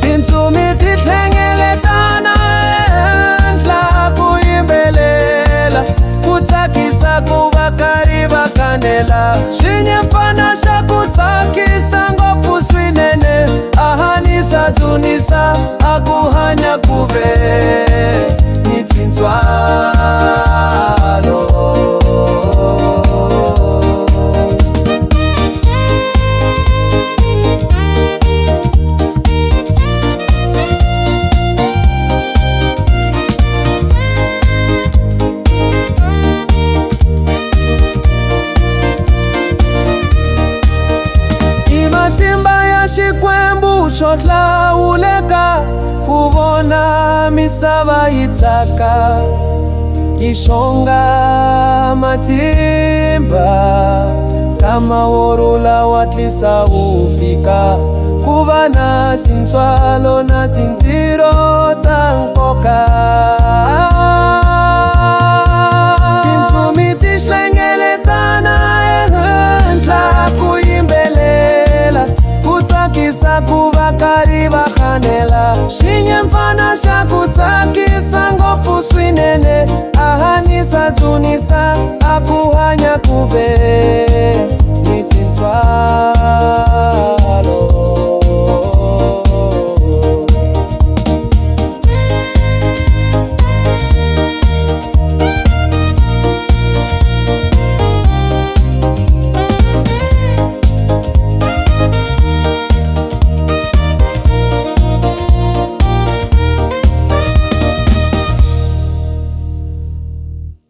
tintsumi tihlengeletana ehenhla kuyimbelela kutsakisa kuvakariva kanela shinye mfana shakutsakisa ngopfu swinene ahanisa dzunisa akuhanya kuve ni tintswalo misava yitsaka kishonga matimba kama orula watlisa ufika kuva na tintswalo na tintiro ta nkoka tintsumi ti hlengeletana ehenhla ku yimbelela ku tsakisa ku va karhi va khanela xinyempfana xa ku tsakisa ngopfu swinene a hanyisa dzunisa a ku hanya ku ve ni tintswalo